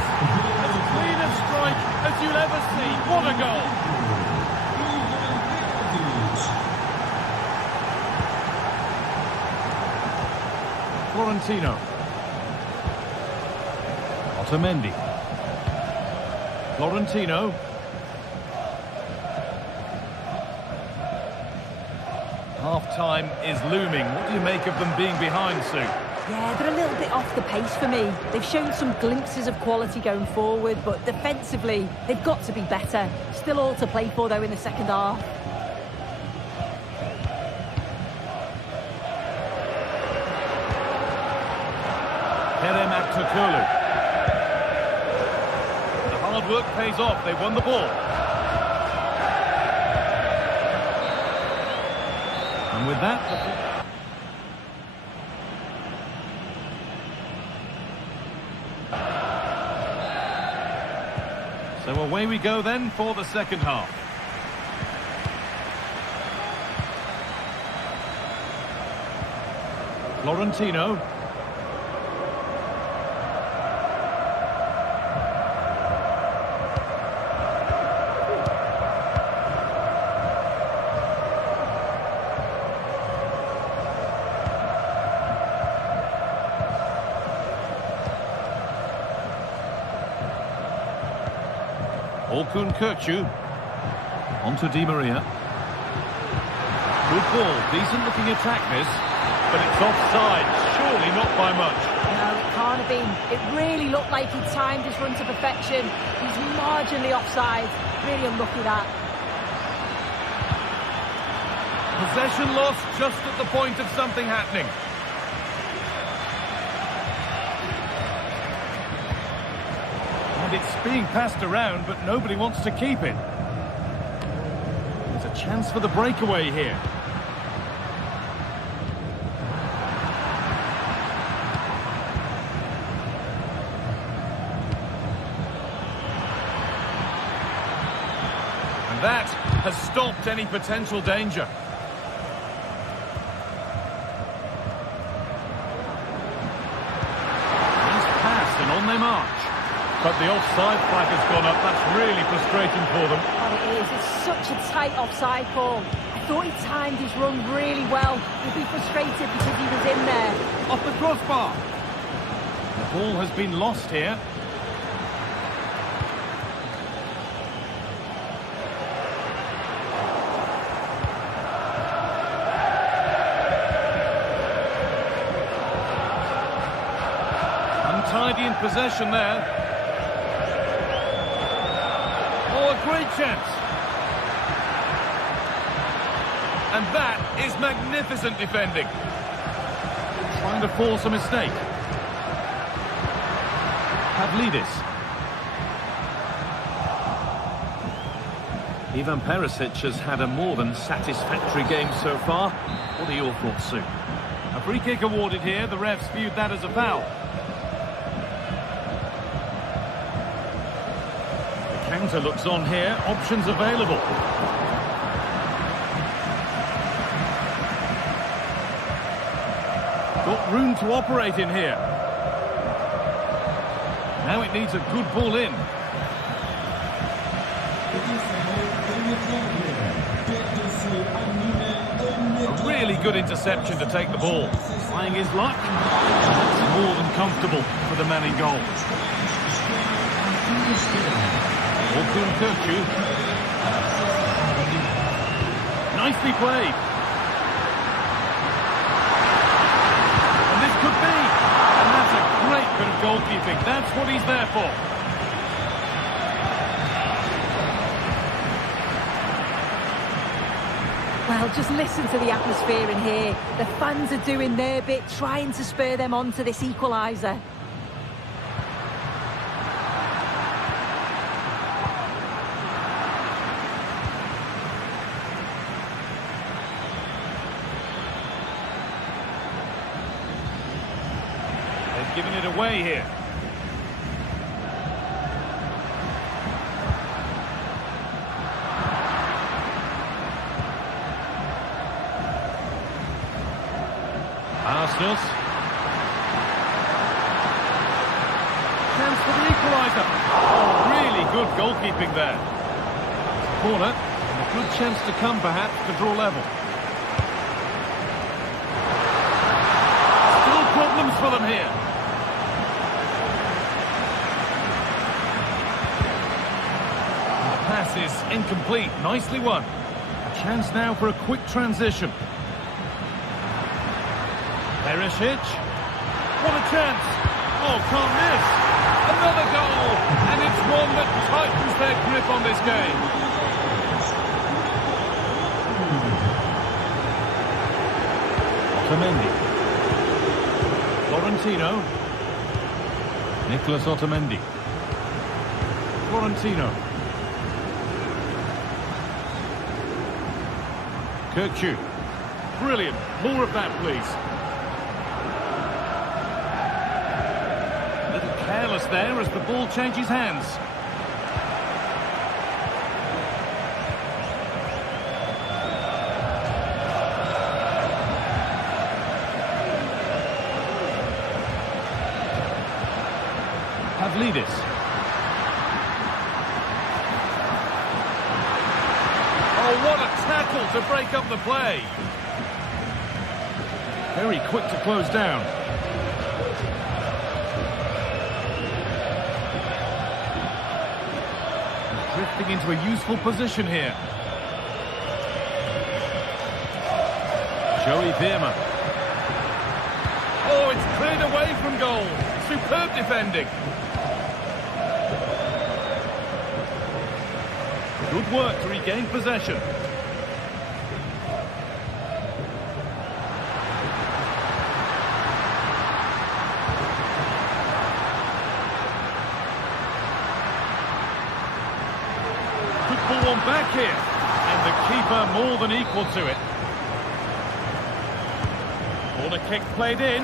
As clean a strike as you'll ever see. What a goal! Florentino. Otamendi. Florentino. Half-time is looming. What do you make of them being behind, Sue? Yeah, they're a little bit off the pace for me. They've shown some glimpses of quality going forward, but defensively, they've got to be better. Still all to play for, though, in the second half. The hard work pays off. They won the ball. And with that... So away we go then for the second half. Florentino. Orkun Kökçü. Onto Di Maria. Good ball, decent looking attack this, but it's offside, surely not by much. No, it can't have been. It really looked like he timed his run to perfection. He's marginally offside. Really unlucky that. Possession lost just at the point of something happening. And it's being passed around, but nobody wants to keep it. There's a chance for the breakaway here. And that has stopped any potential danger. Nice pass and on they march. But the offside flag has gone up. That's really frustrating for them. Oh, it is. It's such a tight offside call. I thought he timed his run really well. He'd be frustrated because he was in there. Off the crossbar. The ball has been lost here. Untidy in possession there. Oh, a great chance. And that is magnificent defending. Trying to force a mistake. Pavlidis. Ivan Perisic has had a more than satisfactory game so far. What are your thoughts, Sue? A free kick awarded here. The refs viewed that as a foul. Counter looks on here, options available. Got room to operate in here. Now it needs a good ball in. A really good interception to take the ball. Trying his luck. That's more than comfortable for the man in goal. Orkun Kökçü. Nicely played. And this could be. And that's a great bit of goalkeeping. That's what he's there for. Well, just listen to the atmosphere in here. The fans are doing their bit, trying to spur them on to this equaliser. They've given it away here. Arsenal. Chance for the equaliser. Oh, really good goalkeeping there. Corner, and a good chance to come perhaps to draw level. Still problems for them here. And the pass is incomplete. Nicely won. A chance now for a quick transition. Perisic. What a chance. Oh, can't miss. Another goal. And it's one that tightens their grip on this game. Otamendi. Florentino. Nicolas Otamendi. Florentino. Kirkju. Brilliant. More of that, please. Careless there as the ball changes hands. Pavlidis. Oh, what a tackle to break up the play. Very quick to close down. Drifting into a useful position here. Joey Veerman. Oh, it's cleared away from goal. Superb defending. Good work to regain possession. One back here, and the keeper more than equal to it. Corner kick played in.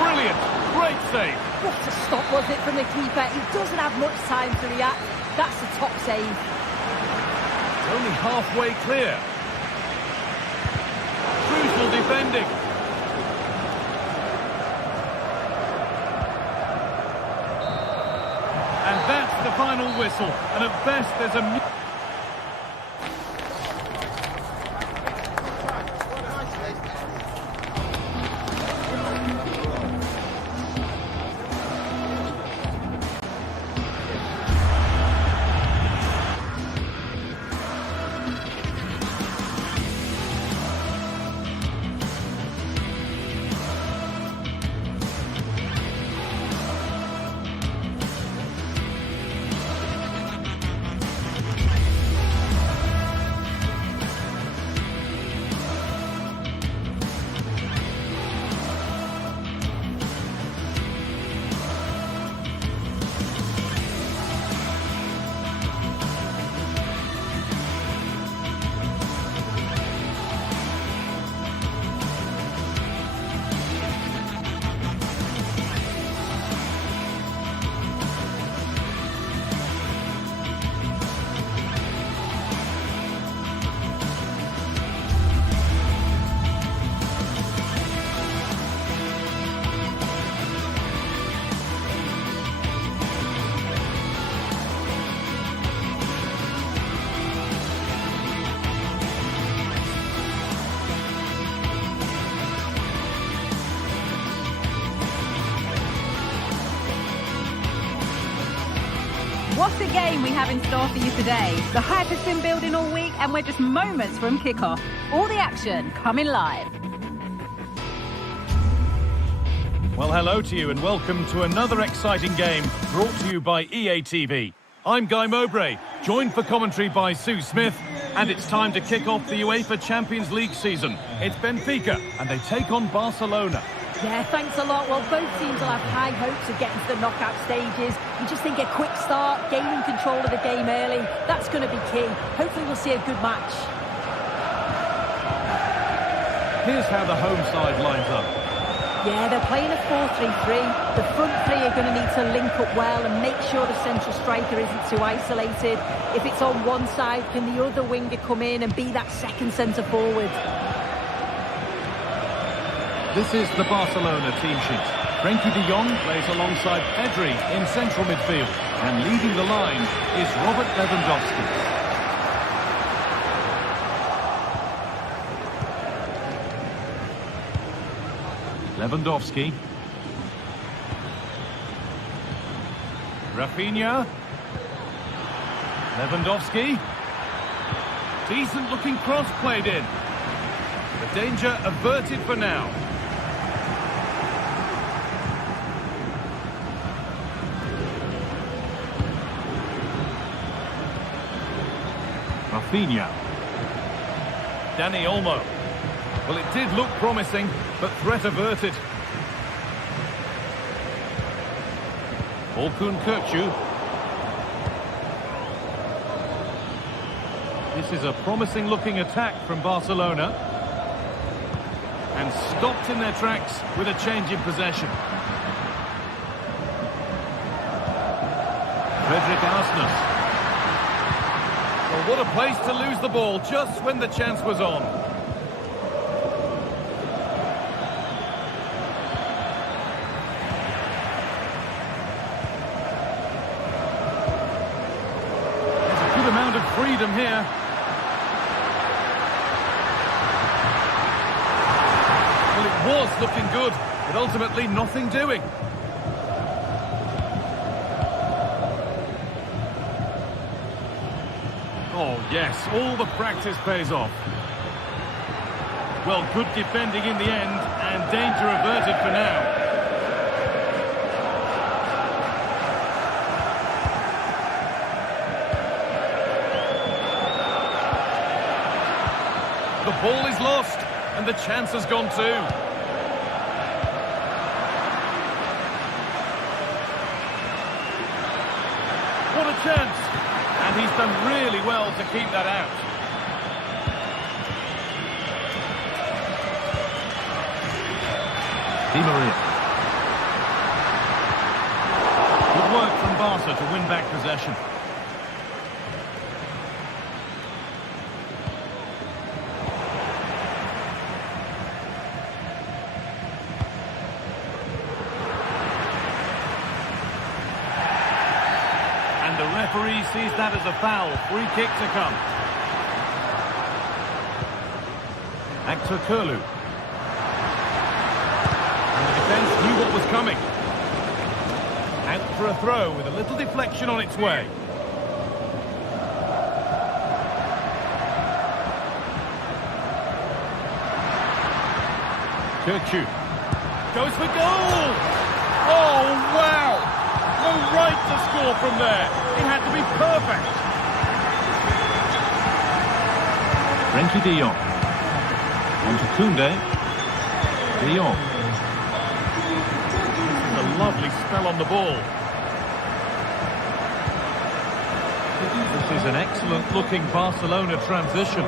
Brilliant, great save. What a stop was it from the keeper. He doesn't have much time to react. That's a top save. It's only halfway clear. Crucial defending. And that's the final whistle. And at best, there's a... What a game we have in store for you today. The hype has been building all week and we're just moments from kickoff. All the action coming live. Well, hello to you and welcome to another exciting game brought to you by EA TV. I'm Guy Mowbray, joined for commentary by Sue Smith, And it's time to kick off the UEFA Champions League season. It's Benfica, and they take on Barcelona. Yeah, thanks a lot. Well, both teams will have high hopes of getting to the knockout stages. You just think a quick start, gaining control of the game early, that's going to be key. Hopefully we'll see a good match. Here's how the home side lines up. Yeah, they're playing a 4-3-3. The front three are going to need to link up well and make sure the central striker isn't too isolated. If it's on one side, can the other winger come in and be that second centre forward? This is the Barcelona team sheet. Frenkie de Jong plays alongside Pedri in central midfield. And leading the line is Robert Lewandowski. Lewandowski. Rafinha. Lewandowski. Decent looking cross played in. The danger averted for now. Rafinha. Dani Olmo. Well, it did look promising, but threat averted. Orkun Kökçü. This is a promising-looking attack from Barcelona. And stopped in their tracks with a change in possession. Fredrik Aston. Well, what a place to lose the ball just when the chance was on. Amount of freedom here. Well, it was looking good, but ultimately nothing doing. Oh yes, all the practice pays off. Well, good defending in the end, and danger averted for now. The ball is lost, and the chance has gone too. What a chance! And he's done really well to keep that out. Di Maria. Good work from Barca to win back possession. And the referee sees that as a foul. Free kick to come. Actor Kurlu. And the defence knew what was coming. Out for a throw with a little deflection on its way. Kökçü. Goes for goal! Oh, wow! No right to score from there. It had to be perfect. Frenkie de Jong. On to Koundé. De Jong. This is a lovely spell on the ball. This is an excellent-looking Barcelona transition.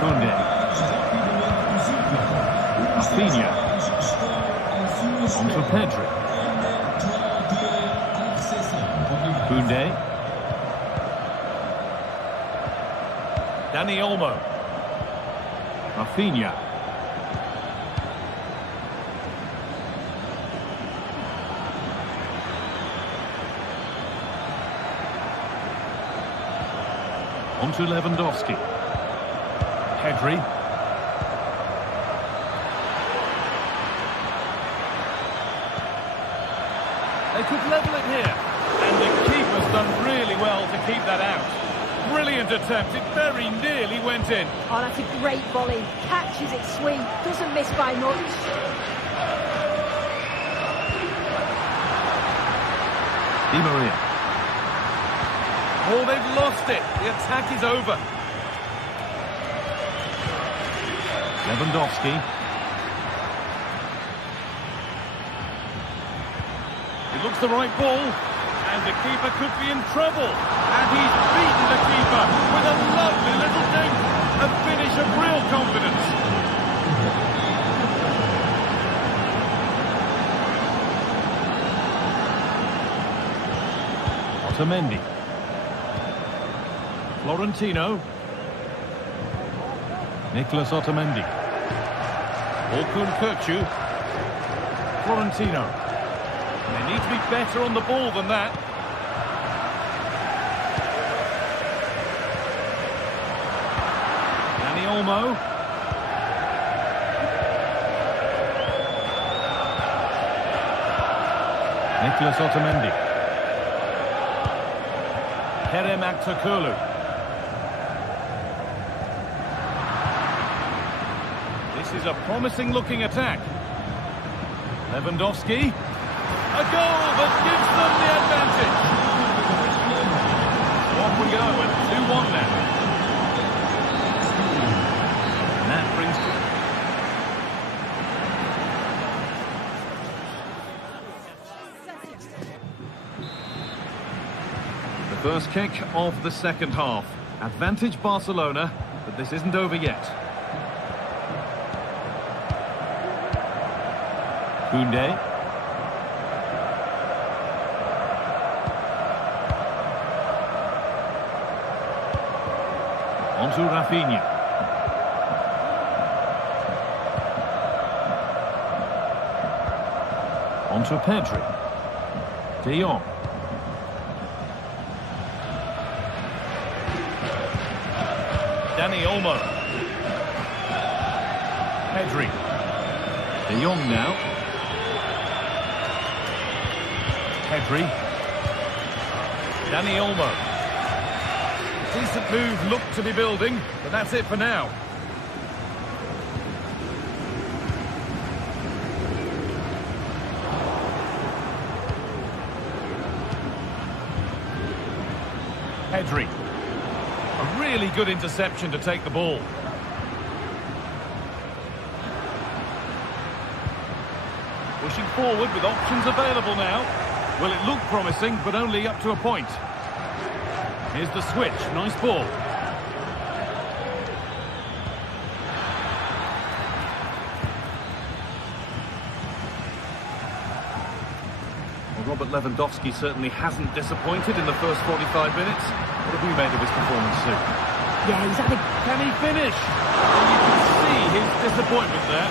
Koundé. Rafinha. On to Pedri. Koundé. Dani Olmo. Rafinha. On to Lewandowski. Pedri. They could level it here. And the keeper's done really well to keep that out. Brilliant attempt. It very nearly went in. Oh, that's a great volley. Catches it sweet. Doesn't miss by much. Di Maria. Oh, they've lost it. The attack is over. Lewandowski. It looks the right ball, and the keeper could be in trouble. And he's beaten the keeper with a lovely little dink. A finish of real confidence. Otamendi. Florentino. Nicholas Otamendi. Orkun Kökçü. Florentino. They need to be better on the ball than that. Dani Olmo. Nicholas Otamendi. Kerem Aktürkoğlu. This is a promising-looking attack. Lewandowski. A goal that gives them the advantage. Off we go with 2-1 now. And that brings... The first kick of the second half. Advantage Barcelona, but this isn't over yet. Koundé. On to Rafinha. On to Pedri. De Jong. Dani Olmo. Pedri. De Jong now. Pedri. Dani Olmo. Decent move looked to be building, but that's it for now. Pedri. A really good interception to take the ball. Pushing forward with options available now. Well, it looked promising, but only up to a point. Here's the switch. Nice ball. Well, Robert Lewandowski certainly hasn't disappointed in the first 45 minutes. What have you made of his performance, Sue? Yeah, he's had a... Can he finish? Well, you can see his disappointment there.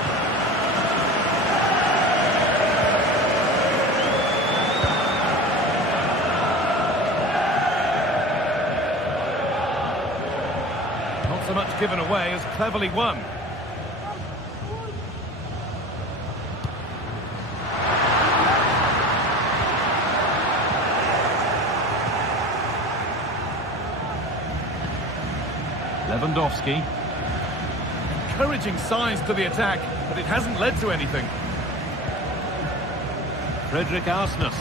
So much given away as cleverly won. Lewandowski. Encouraging signs to the attack, but it hasn't led to anything. Fredrik Arsnes.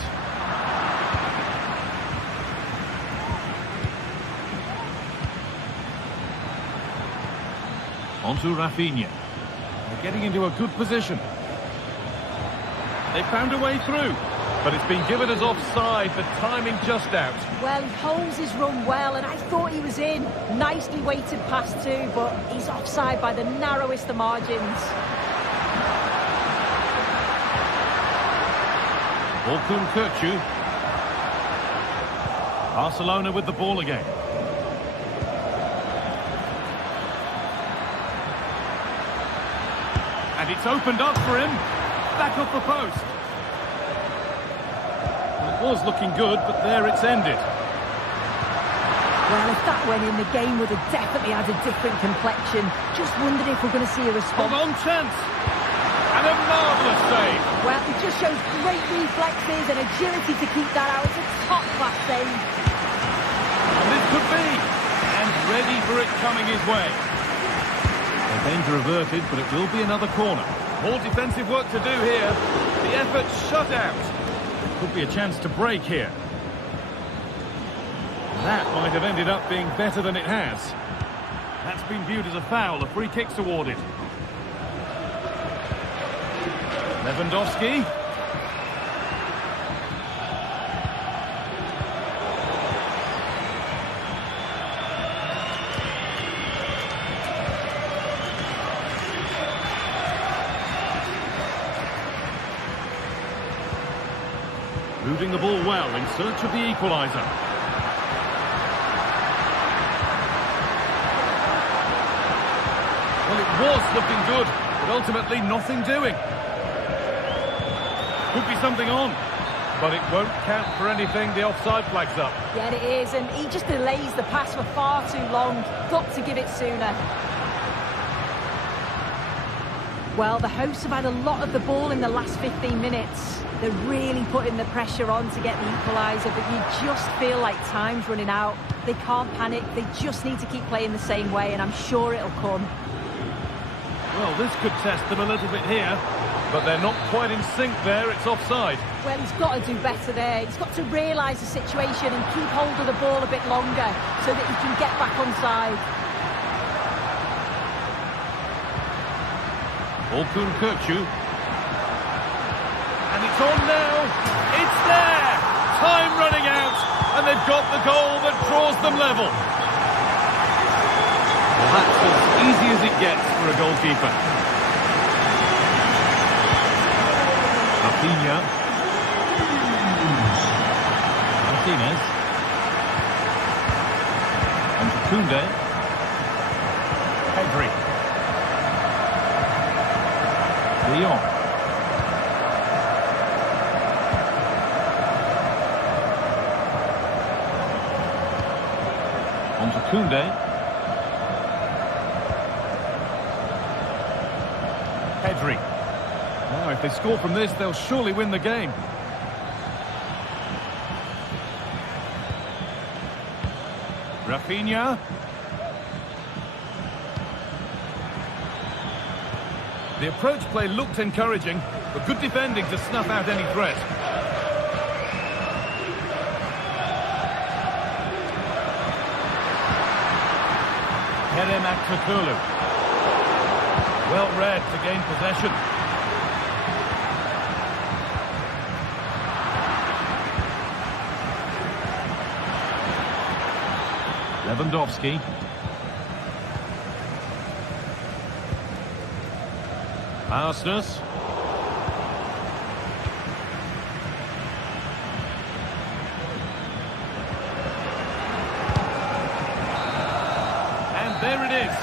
On to Rafinha. They're getting into a good position. They found a way through, but it's been given as offside, the timing just out. Well, he holds his run well, and I thought he was in. Nicely weighted pass too, but he's offside by the narrowest of margins. Orkun Kökçü. Barcelona with the ball again. And it's opened up for him. Back off the post. Well, it was looking good, but there it's ended. Well, if that went in, the game would have definitely had a different complexion. Just wondered if we're going to see a response. Hold on, chance. And a marvellous save. Well, it just shows great reflexes and agility to keep that out. It's a top-class save. And this could be. And ready for it coming his way. Danger averted, but it will be another corner. More defensive work to do here. The effort shut out. Could be a chance to break here. That might have ended up being better than it has. That's been viewed as a foul. A free kick's awarded. Lewandowski. Moving the ball well in search of the equaliser. Well, it was looking good, but ultimately nothing doing. Could be something on, but it won't count for anything. The offside flag's up. Yeah, it is, and he just delays the pass for far too long. Got to give it sooner. Well, the hosts have had a lot of the ball in the last 15 minutes. They're really putting the pressure on to get the equaliser, but you just feel like time's running out. They can't panic. They just need to keep playing the same way, and I'm sure it'll come. Well, this could test them a little bit here, but they're not quite in sync there. It's offside. Well, he's got to do better there. He's got to realise the situation and keep hold of the ball a bit longer so that he can get back onside. Orkun Kökçü. And it's on now. It's there. Time running out. And they've got the goal that draws them level. Well, that's as easy as it gets for a goalkeeper. Rafinha. Martinez. And Kunde. Pedri. Leon. On to Kunde. Pedri. Now, if they score from this, they'll surely win the game. Rafinha. The approach play looked encouraging, but good defending to snuff out any threat. Kerem Aktürkoğlu. Well read to gain possession. Lewandowski. Arsenus. And there it is.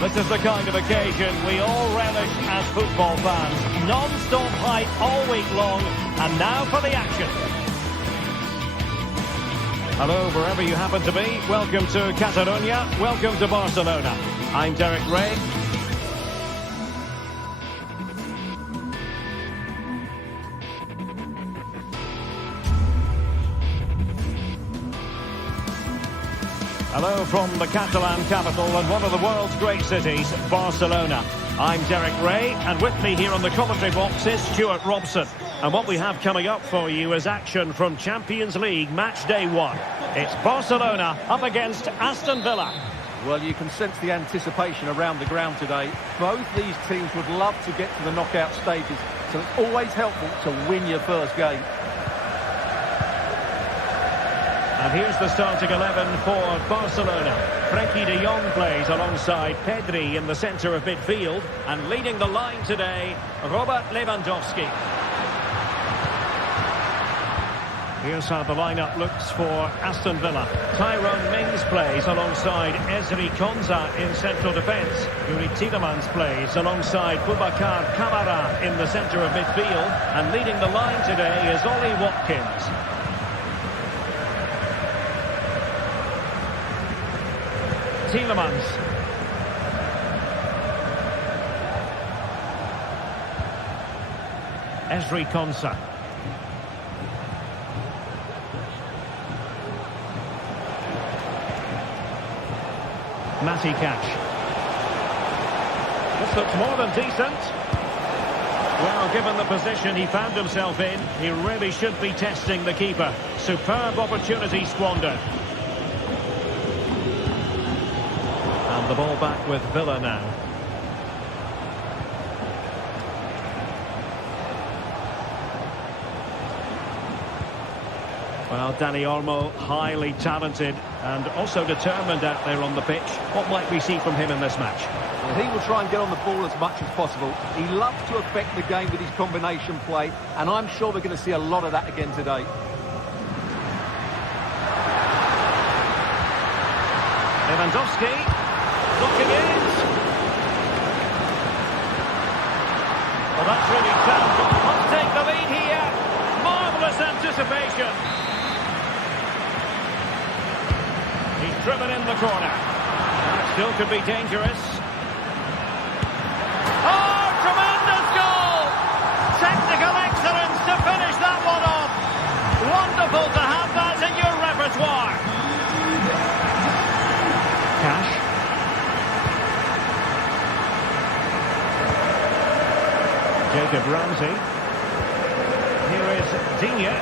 This is the kind of occasion we all relish as football fans. Non-stop hype all week long, and now for the action. Hello, wherever you happen to be. Welcome to Catalonia. Welcome to Barcelona. I'm Derek Ray. Hello from the Catalan capital and one of the world's great cities, Barcelona. I'm Derek Ray, and with me here on the commentary box is Stuart Robson. And what we have coming up for you is action from Champions League match day 1. It's Barcelona up against Aston Villa. Well, you can sense the anticipation around the ground today. Both these teams would love to get to the knockout stages, so it's always helpful to win your first game. And here's the starting 11 for Barcelona. Frenkie de Jong plays alongside Pedri in the centre of midfield. And leading the line today, Robert Lewandowski. Here's how the lineup looks for Aston Villa. Tyrone Mings plays alongside Ezri Konsa in central defence. Yuri Tielemans plays alongside Boubacar Kamara in the centre of midfield. And leading the line today is Ollie Watkins. Tielemans. Ezri Konsa. Matty Cash. This looks more than decent. Well, given the position he found himself in, he really should be testing the keeper. Superb opportunity squandered. And the ball back with Villa now. Well, Dani Olmo, highly talented and also determined out there on the pitch. What might we see from him in this match? Well, he will try and get on the ball as much as possible. He loves to affect the game with his combination play, and I'm sure we're going to see a lot of that again today. Lewandowski, looking in. Well, that's really sound. Must take the lead here. Marvellous anticipation. He's driven in the corner. That still could be dangerous. Oh, tremendous goal! Technical excellence to finish that one off. Wonderful to have that in your repertoire. Cash. Jacob Ramsey. Here is Digne.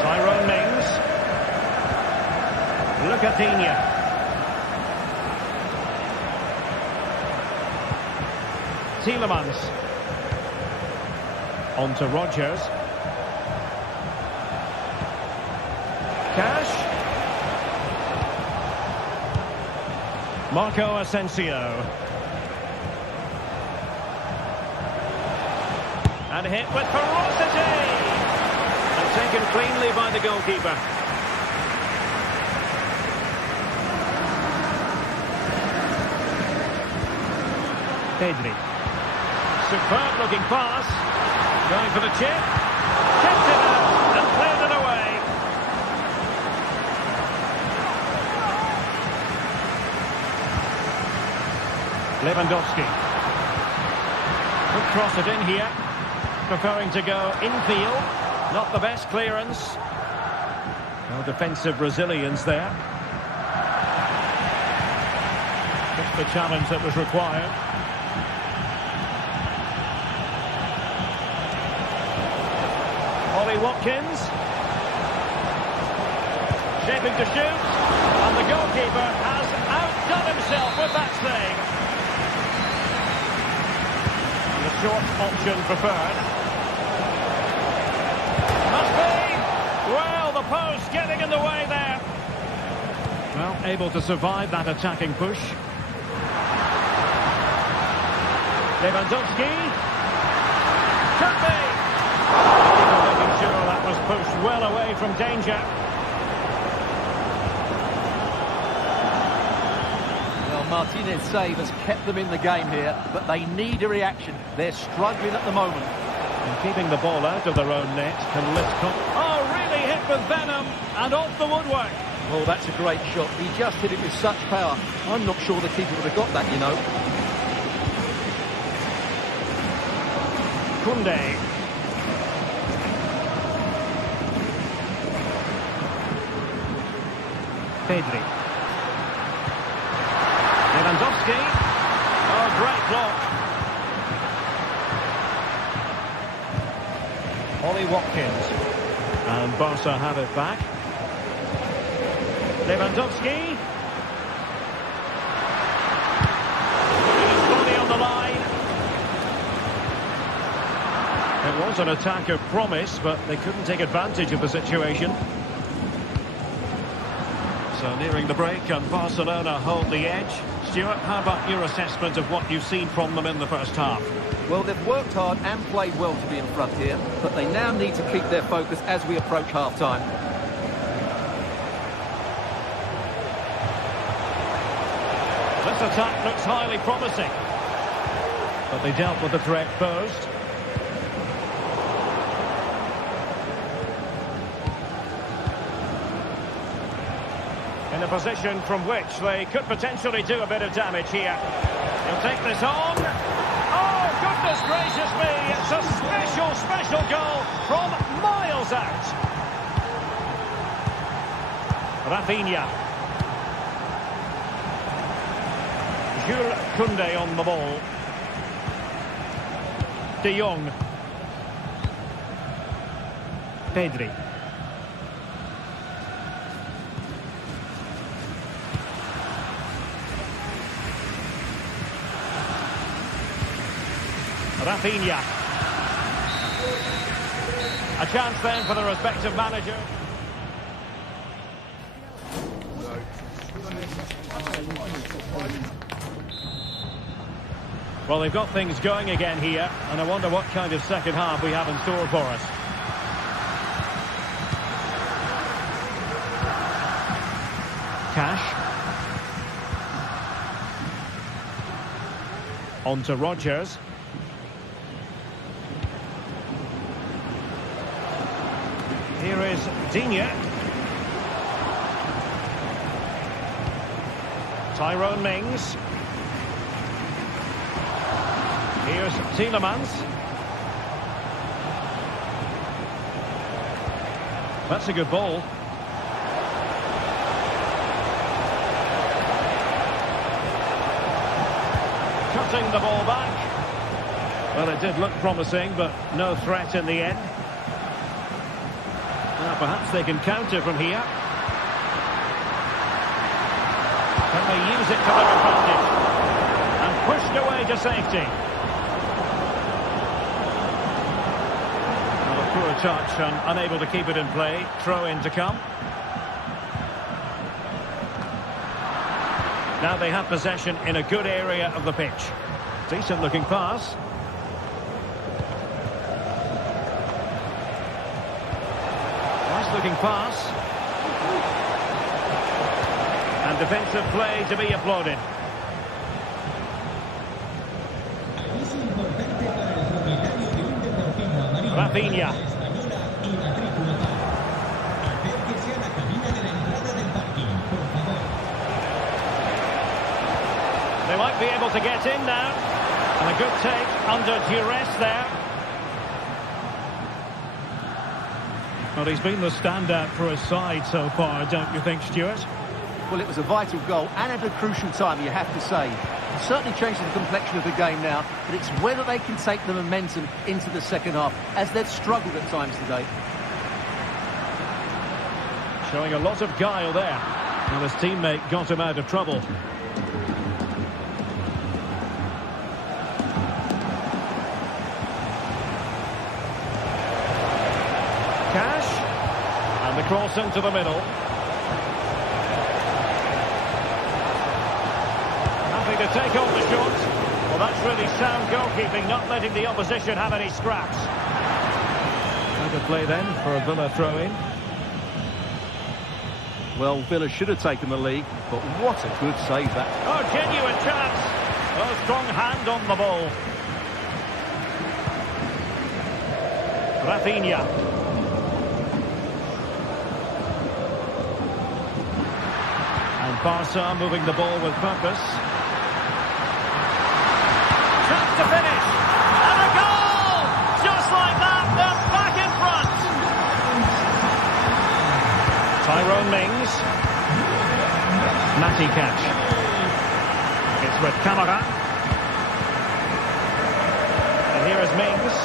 Tyrone Mings. Look at Digne. Tielemans. On to Rodgers. Cash. Marco Asensio. And hit with ferocity. And taken cleanly by the goalkeeper. Pedri. Superb looking pass. Going for the chip. Kept it out and played it away. Lewandowski. Could cross it in here. Preferring to go infield. Not the best clearance. No defensive resilience there. Just the challenge that was required. Ollie Watkins. Shaping to shoot. And the goalkeeper has outdone himself with that save. The short option preferred. Must be. Well, the post getting in the way there. Well, able to survive that attacking push. Lewandowski. Could be. Making sure that was pushed well away from danger. Well, Martinez's save has kept them in the game here, but they need a reaction. They're struggling at the moment. And keeping the ball out of their own net can lift... Oh, really hit with venom and off the woodwork. Oh, that's a great shot. He just hit it with such power. I'm not sure the keeper would have got that, you know. Koundé. Pedri. Lewandowski. Oh, great block. Ollie Watkins. And Barca have it back. Lewandowski. His body on the line. It was an attack of promise, but they couldn't take advantage of the situation. So nearing the break, and Barcelona hold the edge. Stuart, how about your assessment of what you've seen from them in the first half? Well, they've worked hard and played well to be in front here, but they now need to keep their focus as we approach half-time. This attack looks highly promising, but they dealt with the threat posed. In a position from which they could potentially do a bit of damage here. He'll take this on. Oh, goodness gracious me! It's a special, special goal from miles out. Rafinha. Jules Koundé on the ball. De Jong. Pedri. Rafinha. A chance then for the respective manager. Well, they've got things going again here, and I wonder what kind of second half we have in store for us. Cash. On to Rodgers. Here is Digne. Tyrone Mings. Here's Tielemans. That's a good ball. Cutting the ball back. Well, it did look promising, but no threat in the end. Now, perhaps they can counter from here. Can they use it to their advantage? And pushed away to safety. Well, a poor touch and unable to keep it in play. Throw in to come. Now they have possession in a good area of the pitch. Decent looking pass. Looking pass. And defensive play to be applauded. Rafinha. They might be able to get in now. And a good take under duress there. Well, he's been the standout for his side so far, don't you think, Stuart? Well, it was a vital goal and at a crucial time, you have to say. It certainly changes the complexion of the game now, but it's whether they can take the momentum into the second half, as they've struggled at times today. Showing a lot of guile there. And his teammate got him out of trouble. And the cross into the middle. Happy to take on the shot. Well, that's really sound goalkeeping, not letting the opposition have any scraps. How to play then for a Villa throw-in. Well, Villa should have taken the lead, but what a good save that. Oh, genuine chance. Oh, strong hand on the ball. Rafinha. Barca moving the ball with purpose. Chance to finish. And a goal! Just like that, they're back in front. Tyrone Mings. Matty catch. It's with Camara. And here is Mings.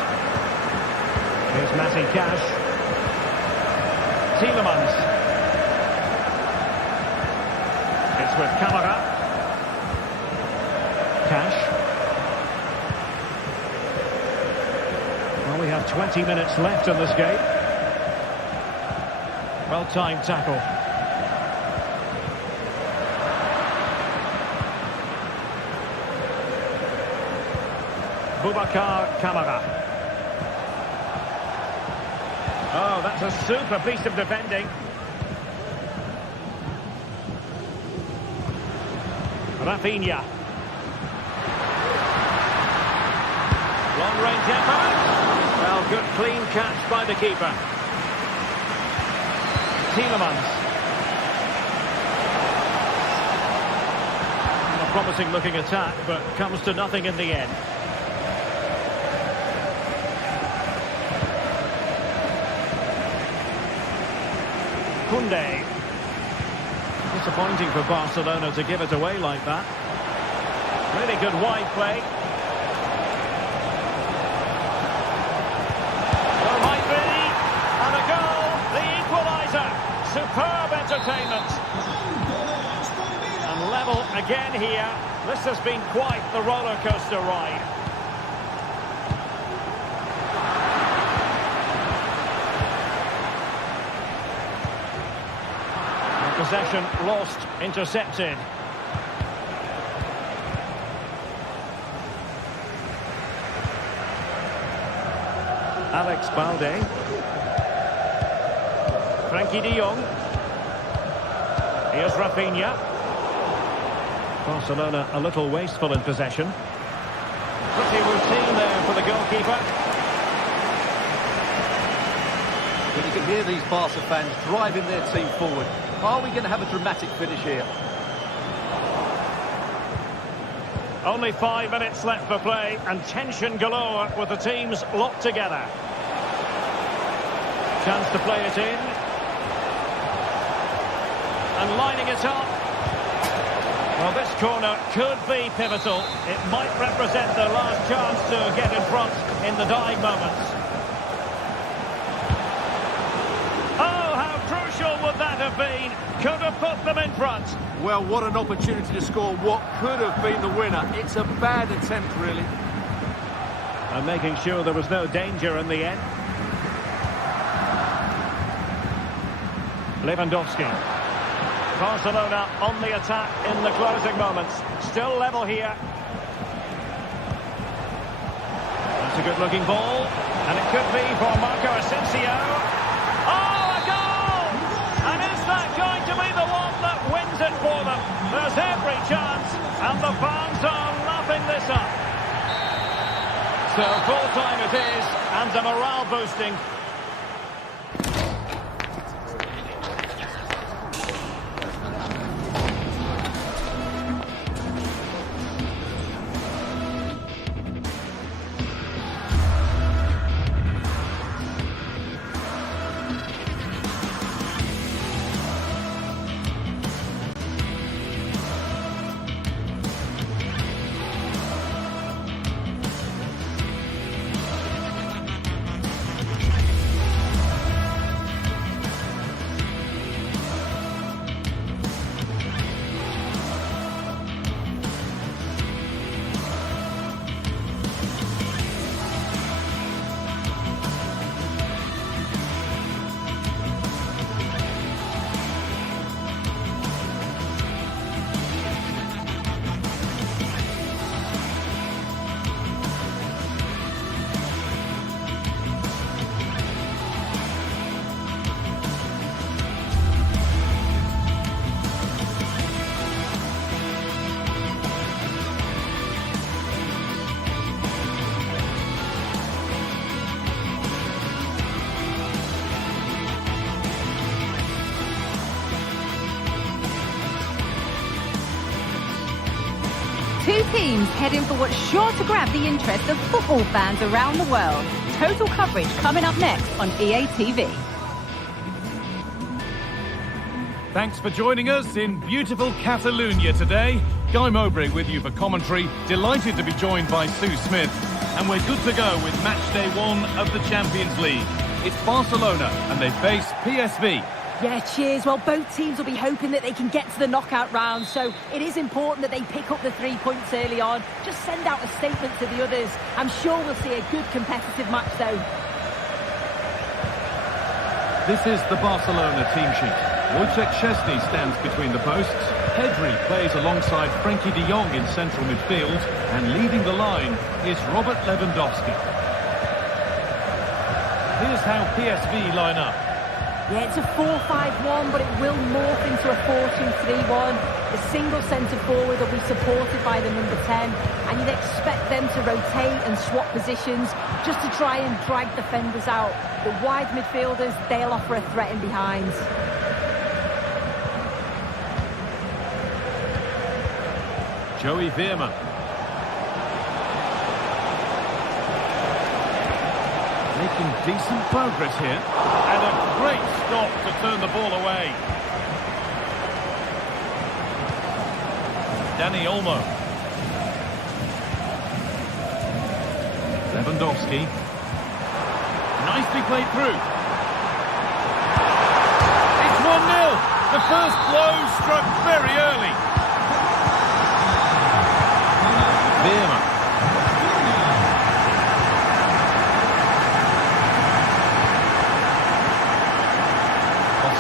Here's Matty Cash. Tielemans. It's with Camara. Cash. Well, we have 20 minutes left in this game. Well-timed tackle. Boubacar Camara. Oh, that's a super piece of defending. Rafinha. Long-range effort. Well, good clean catch by the keeper. Tielemans. A promising looking attack, but comes to nothing in the end. Koundé. Disappointing for Barcelona to give it away like that. Really good wide play. Well, might be. And a goal. The equaliser. Superb entertainment. And level again here. This has been quite the roller coaster ride. Possession lost, intercepted. Alex Balde. Frankie de Jong. Here's Rafinha. Barcelona a little wasteful in possession. Pretty routine there for the goalkeeper. Well, you can hear these Barca fans driving their team forward. Are we going to have a dramatic finish here? Only 5 minutes left for play and tension galore with the teams locked together. Chance to play it in. And lining it up. Well, this corner could be pivotal. It might represent the last chance to get in front in the dying moments. Would that have been? Could have put them in front. Well, what an opportunity to score what could have been the winner. It's a bad attempt, really. And making sure there was no danger in the end. Lewandowski. Barcelona on the attack in the closing moments. Still level here. That's a good-looking ball. And it could be for Marco Asensio. Going to be the one that wins it for them. There's every chance, and the fans are lapping this up. So full time it is, and a morale boosting. Two teams heading for what's sure to grab the interest of football fans around the world. Total coverage coming up next on EA TV. Thanks for joining us in beautiful Catalonia today. Guy Mowbray with you for commentary. Delighted to be joined by Sue Smith. And we're good to go with match day 1 of the Champions League. It's Barcelona and they face PSV. Yeah, cheers. Well, both teams will be hoping that they can get to the knockout round, so it is important that they pick up the 3 points early on. Just send out a statement to the others. I'm sure we'll see a good competitive match, though. This is the Barcelona team sheet. Wojciech Szczesny stands between the posts. Pedri plays alongside Frenkie de Jong in central midfield. And leading the line is Robert Lewandowski. Here's how PSV line up. Yeah, it's a 4-5-1, but it will morph into a 4-2-3-1. The single centre-forward will be supported by the number 10, and you'd expect them to rotate and swap positions just to try and drag defenders out. The wide midfielders, they'll offer a threat in behind. Joey Veerman. Making decent progress here. And a great stop to turn the ball away. Dani Olmo. Lewandowski. Nicely played through. It's 1-0. The first blow struck very early. Veerman.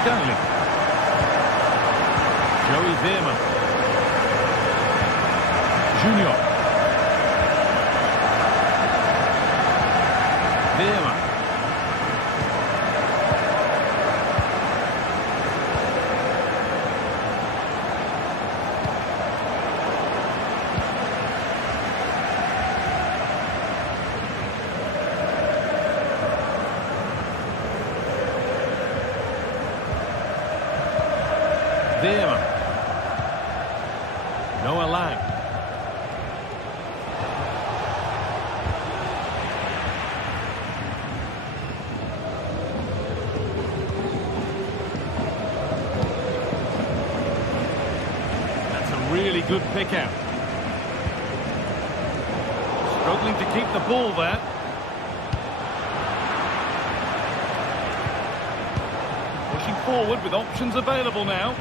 Stanley. Joey Veerman. Junior. Veerman. Veerman. Noah Lang. That's a really good pick out. Struggling to keep the ball there. Pushing forward with options available now.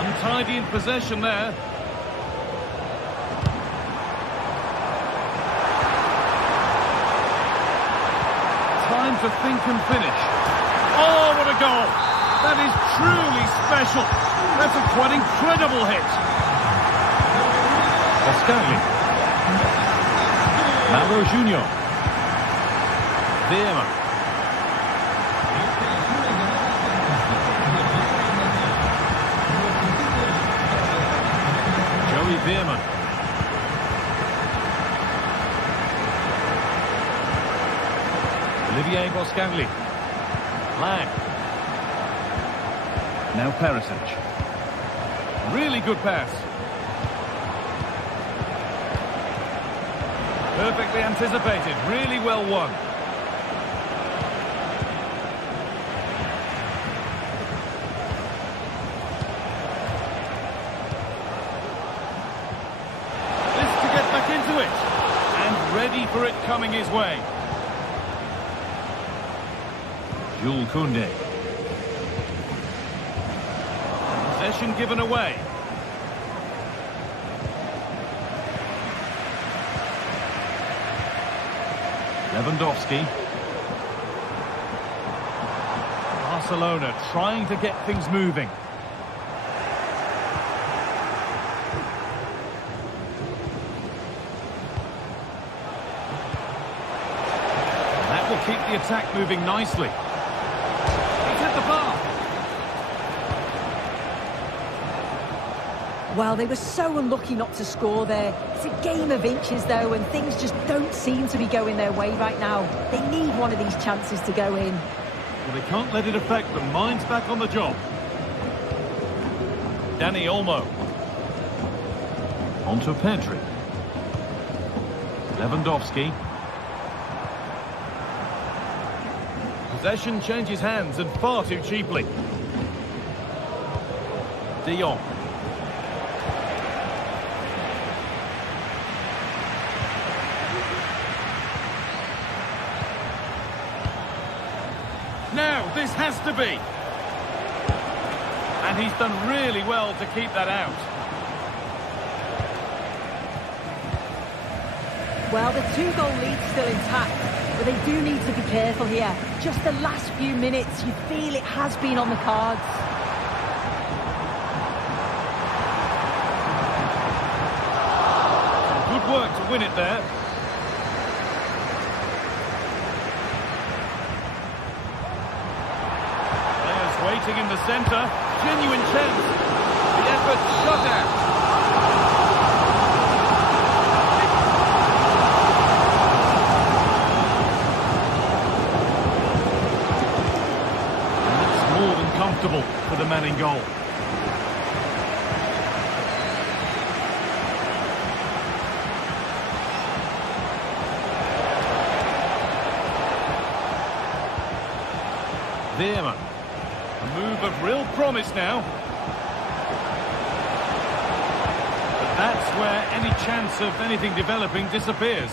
Untidy in possession there. Time to think and finish. Oh, what a goal! That is truly special. That's a quite incredible hit. Pascali. Mauro Junior. Veerman. Joey Veerman. Olivier Boscagli. Lang. Now Perisic. Really good pass. Perfectly anticipated. Really well won. This to get back into it. And ready for it coming his way. Jules Koundé. Possession given away. Lewandowski. Barcelona trying to get things moving. That will keep the attack moving nicely. He's hit the bar. Well, they were so unlucky not to score there. It's a game of inches, though, and things just don't seem to be going their way right now. They need one of these chances to go in. Well, they can't let it affect them. Mind's back on the job. Dani Olmo. On to Pedri. Lewandowski. Possession changes hands and far too cheaply. De Jong. This has to be. And he's done really well to keep that out. Well, the 2-goal lead's still intact, but they do need to be careful here. Just the last few minutes, you feel it has been on the cards. Good work to win it there. Players waiting in the centre. Genuine chance. The effort shut out. More than comfortable for the man in goal. Veerman. A move of real promise now. But that's where any chance of anything developing disappears.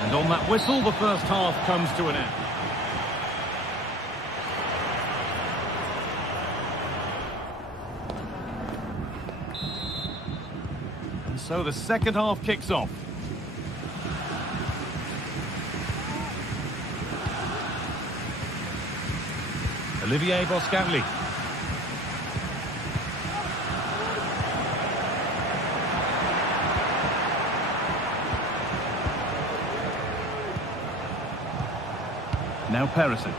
And on that whistle, the first half comes to an end. And so the second half kicks off. Olivier Boscagli. Now Perisic.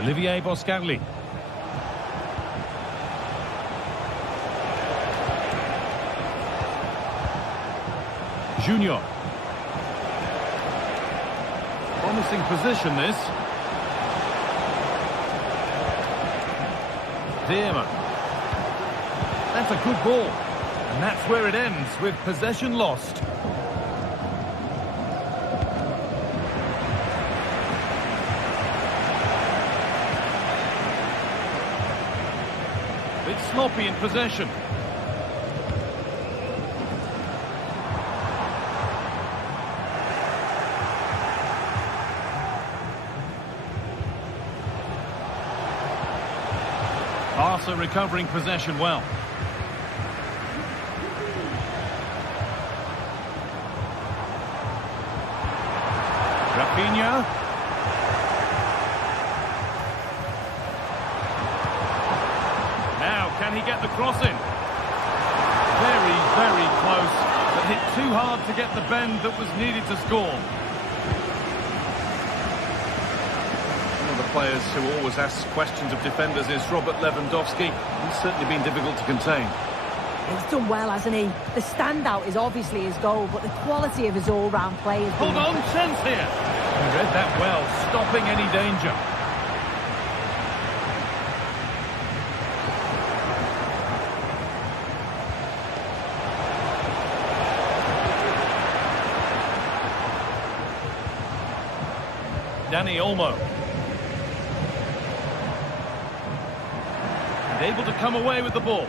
Olivier Boscagli. Junior. Promising position this. Veerman. That's a good ball. And that's where it ends, with possession lost. Bit sloppy in possession. Barca recovering possession well. Rafinha. Now, can he get the cross in? Very, very close, but hit too hard to get the bend that was needed to score. Players who always ask questions of defenders is Robert Lewandowski. He's certainly been difficult to contain. He's done well, hasn't he? The standout is obviously his goal, but the quality of his all-round play is... Hold on, chance here. He read that well, stopping any danger. Dani Olmo. Able to come away with the ball.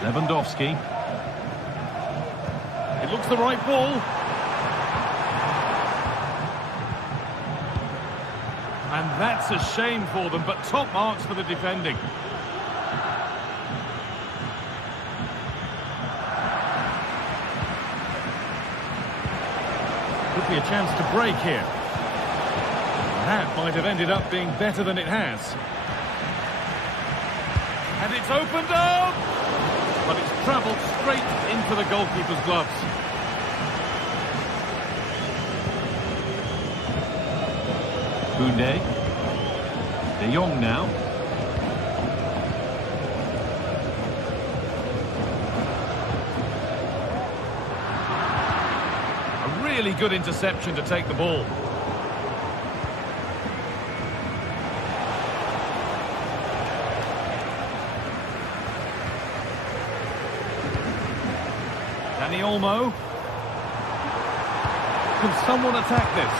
Lewandowski. It looks the right ball. And that's a shame for them, but top marks for the defending. Could be a chance to break here. That might have ended up being better than it has. And it's opened up! But it's travelled straight into the goalkeeper's gloves. Koundé. De Jong now. Really good interception to take the ball. Dani Olmo. Can someone attack this?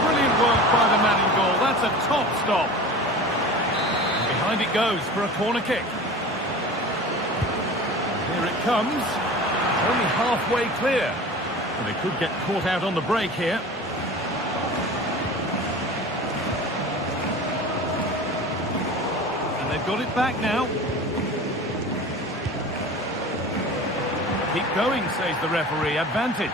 Brilliant work by the man in goal. That's a top stop. Behind it goes for a corner kick. Here it comes. It's only halfway clear. And they could get caught out on the break here. And they've got it back now. Keep going, says the referee. Advantage.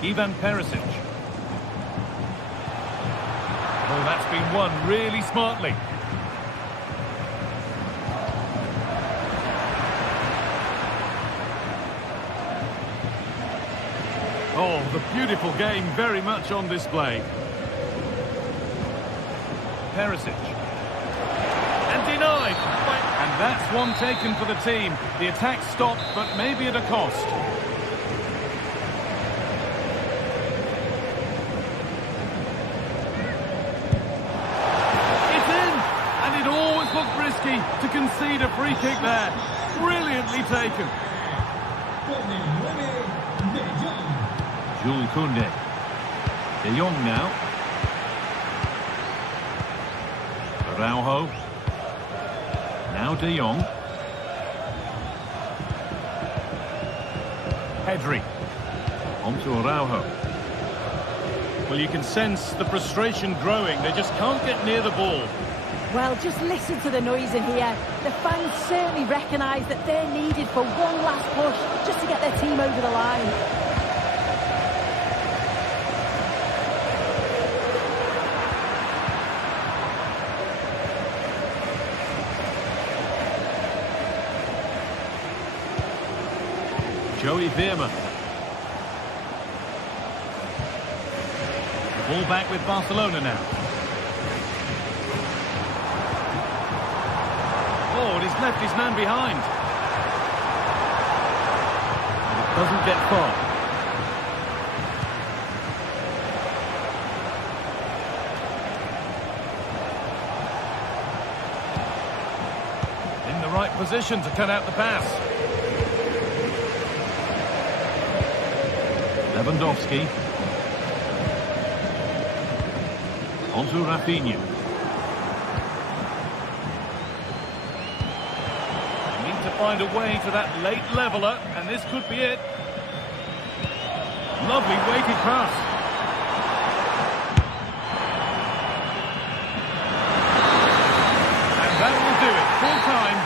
Ivan Perisic. Oh, that's been won really smartly. Oh, the beautiful game very much on display. Perisic. And denied. And that's one taken for the team. The attack stopped, but maybe at a cost. Risky to concede a free kick there. Brilliantly taken. Jules Koundé. De Jong now. Araujo. Now De Jong. Pedri. On to Araujo. Well, you can sense the frustration growing. They just can't get near the ball. Well, just listen to the noise in here. The fans certainly recognise that they're needed for one last push just to get their team over the line. Joey Veerman. Ball back with Barcelona now. Oh, and he's left his man behind. It doesn't get far. In the right position to cut out the pass. Lewandowski. On to Rafinha. Find a way to that late leveller, and this could be it. Lovely weighted pass. And that will do it. Full time.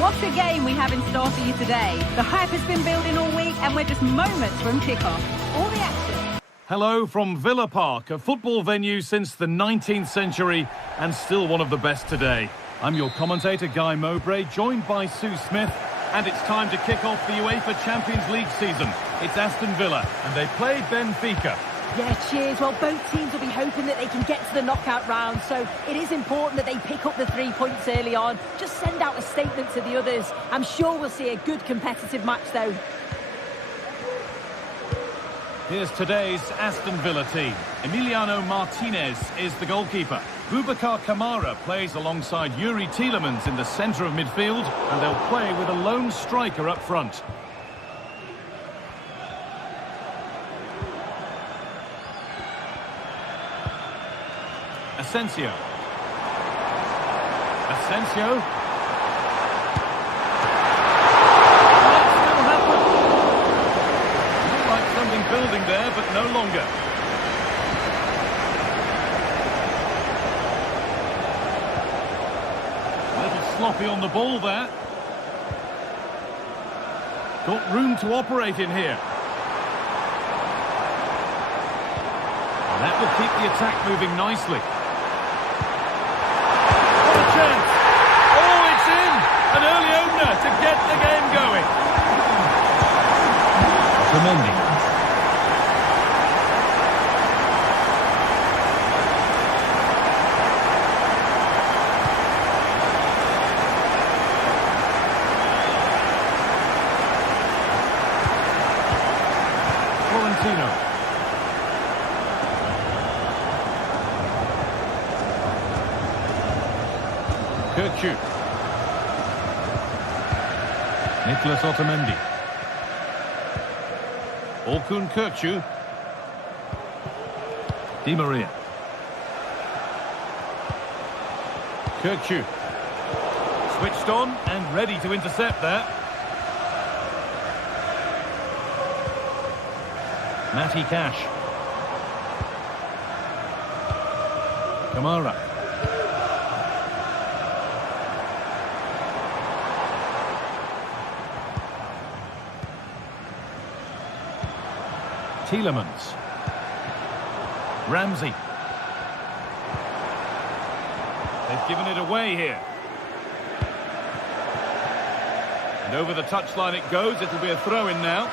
What a game we have in store for you today. The hype has been building all week and we're just moments from kickoff. All the action. Hello from Villa Park, a football venue since the 19th century and still one of the best today. I'm your commentator, Guy Mowbray, joined by Sue Smith, and it's time to kick off the UEFA Champions League season. It's Aston Villa, and they play Benfica. Yeah, cheers. Well, both teams will be hoping that they can get to the knockout round, so it is important that they pick up the 3 points early on. Just send out a statement to the others. I'm sure we'll see a good competitive match, though. Here's today's Aston Villa team. Emiliano Martinez is the goalkeeper. Boubacar Kamara plays alongside Yuri Tielemans in the centre of midfield, and they'll play with a lone striker up front. Asensio. Building there, but no longer. A little sloppy on the ball there. Got room to operate in here. And that will keep the attack moving nicely. What a chance! Oh, it's in! An early opener to get the game going. Otamendi. Kirkju. Nicholas Otamendi. Orkun Kirkju. Di Maria. Kirkju. Switched on and ready to intercept there. Matty Cash. Kamara. Tielemans. Ramsey. They've given it away here. And over the touchline it goes. It'll be a throw-in now.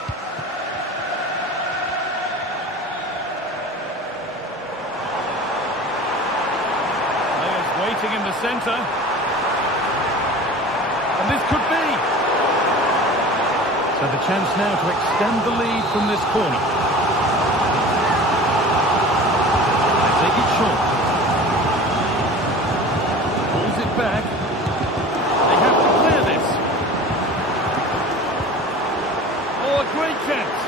Waiting in the centre. And this could be. So the chance now to extend the lead from this corner. They take it short. Pulls it back. They have to clear this. Oh, a great chance.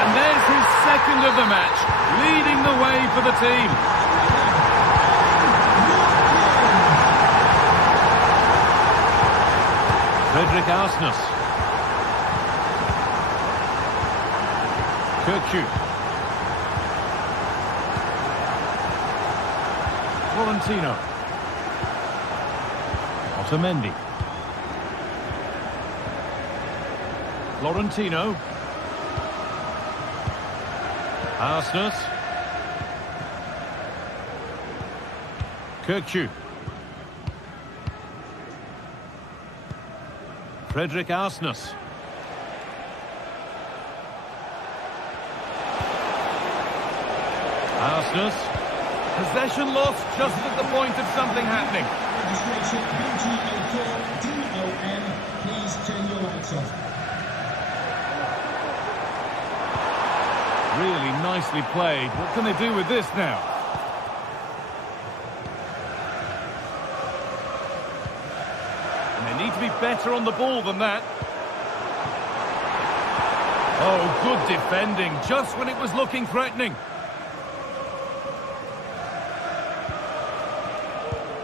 And there's his second of the match, leading the way for the team. Fredrik Arsnes. Kirkju. Florentino. Otamendi. Florentino. Arsnes. Kirkju. Fredrik Arsnes. Arsnes. Possession lost just at the point of something happening. Registration BG04DON. Please turn your lights off. Really nicely played. What can they do with this now? Need to be better on the ball than that. Oh, good defending, just when it was looking threatening.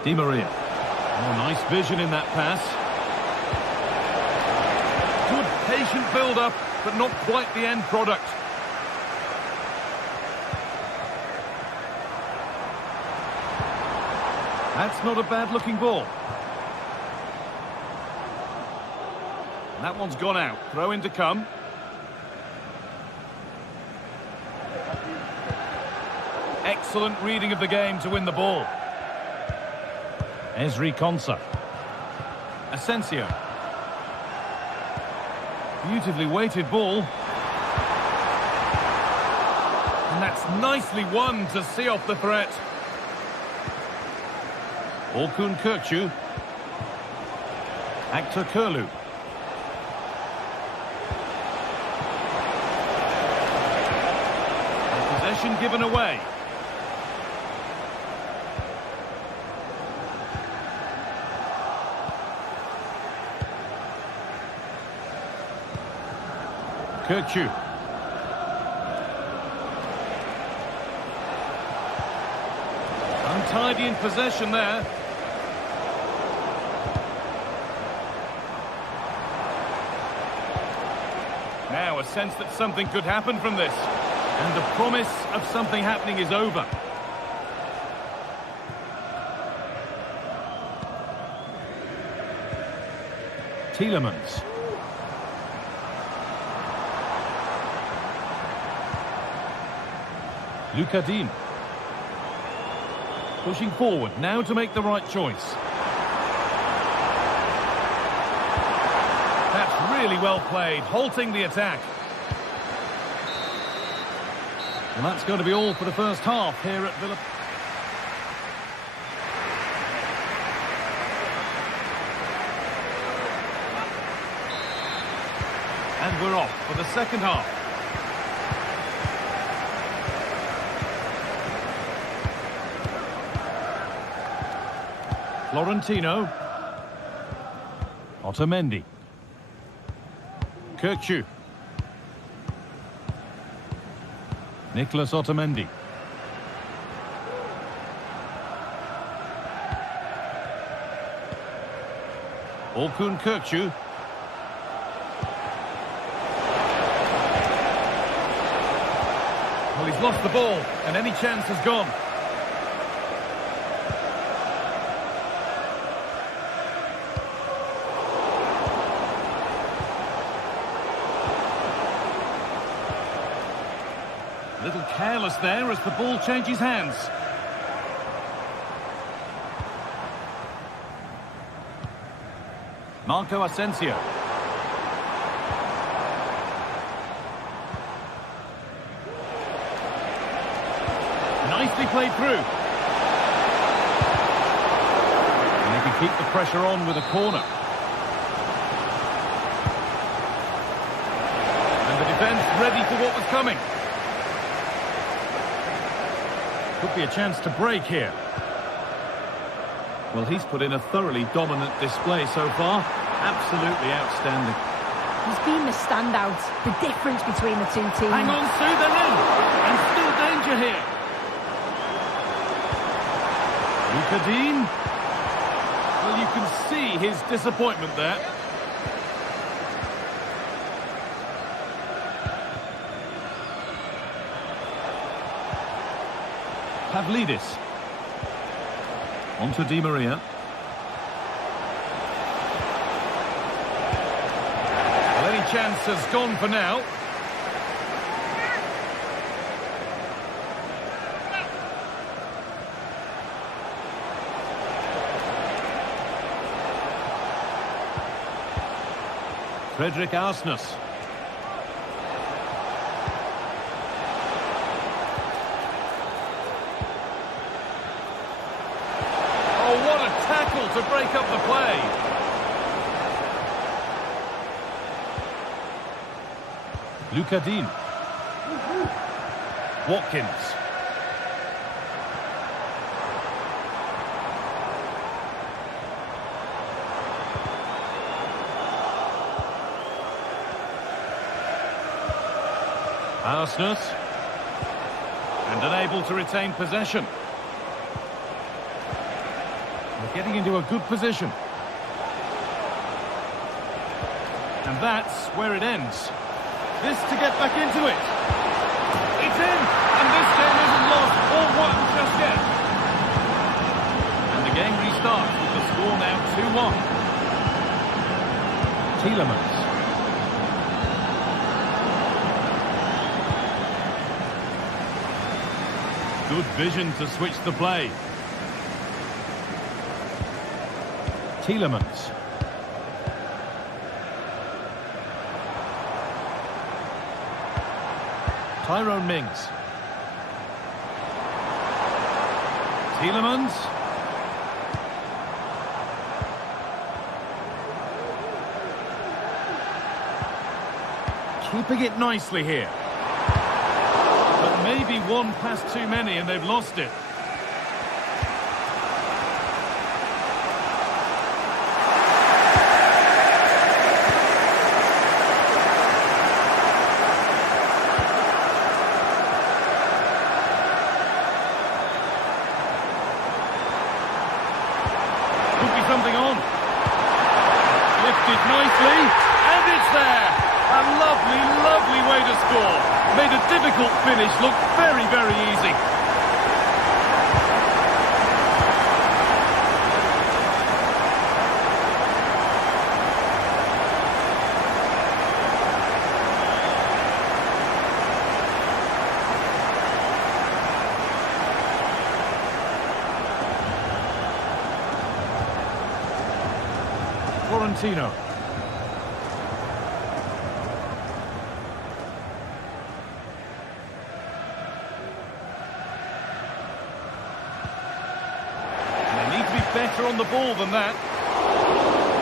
Di Maria. Oh, nice vision in that pass. Good patient build-up, but not quite the end product. That's not a bad-looking ball. That one's gone out. Throw in to come. Excellent reading of the game to win the ball. Ezri Konsa. Asensio. Beautifully weighted ball. And that's nicely won to see off the threat. Orkun Kökçü. Aktör Kurlu. Possession given away. Kökçü. Untidy in possession there. Now a sense that something could happen from this. And the promise of something happening is over. Tielemans. Lucas Digne. Pushing forward now to make the right choice. That's really well played, halting the attack. And that's going to be all for the first half here at Villa. And we're off for the second half. Florentino. Otamendi. Kökçü. Nicolas Otamendi. Orkun Kökçü. Well, he's lost the ball, and any chance has gone. A little careless there as the ball changes hands. Marco Asensio. Nicely played through. And they can keep the pressure on with a corner. And the defence ready for what was coming. Could be a chance to break here. Well, he's put in a thoroughly dominant display so far. Absolutely outstanding. He's been the standout, the difference between the two teams. Hang on, Sue, they're in. And still danger here. Lucas Digne. Well, you can see his disappointment there. Pavlidis. On to Di Maria. Well, any chance has gone for now. Fredrik Arsnes. To break up the play. Lucas Digne. Watkins. Arsnes. And unable to retain possession. Getting into a good position. And that's where it ends. This to get back into it. It's in! And this game isn't lost or won just yet. And the game restarts with the score now 2-1. Tielemans. Good vision to switch the play. Tielemans. Tyrone Mings. Tielemans. Keeping it nicely here. But maybe one pass too many and they've lost it. Could be something on. Lifted nicely, and it's there. A lovely, lovely way to score. Made a difficult finish look very, very easy. Florentino. Better on the ball than that.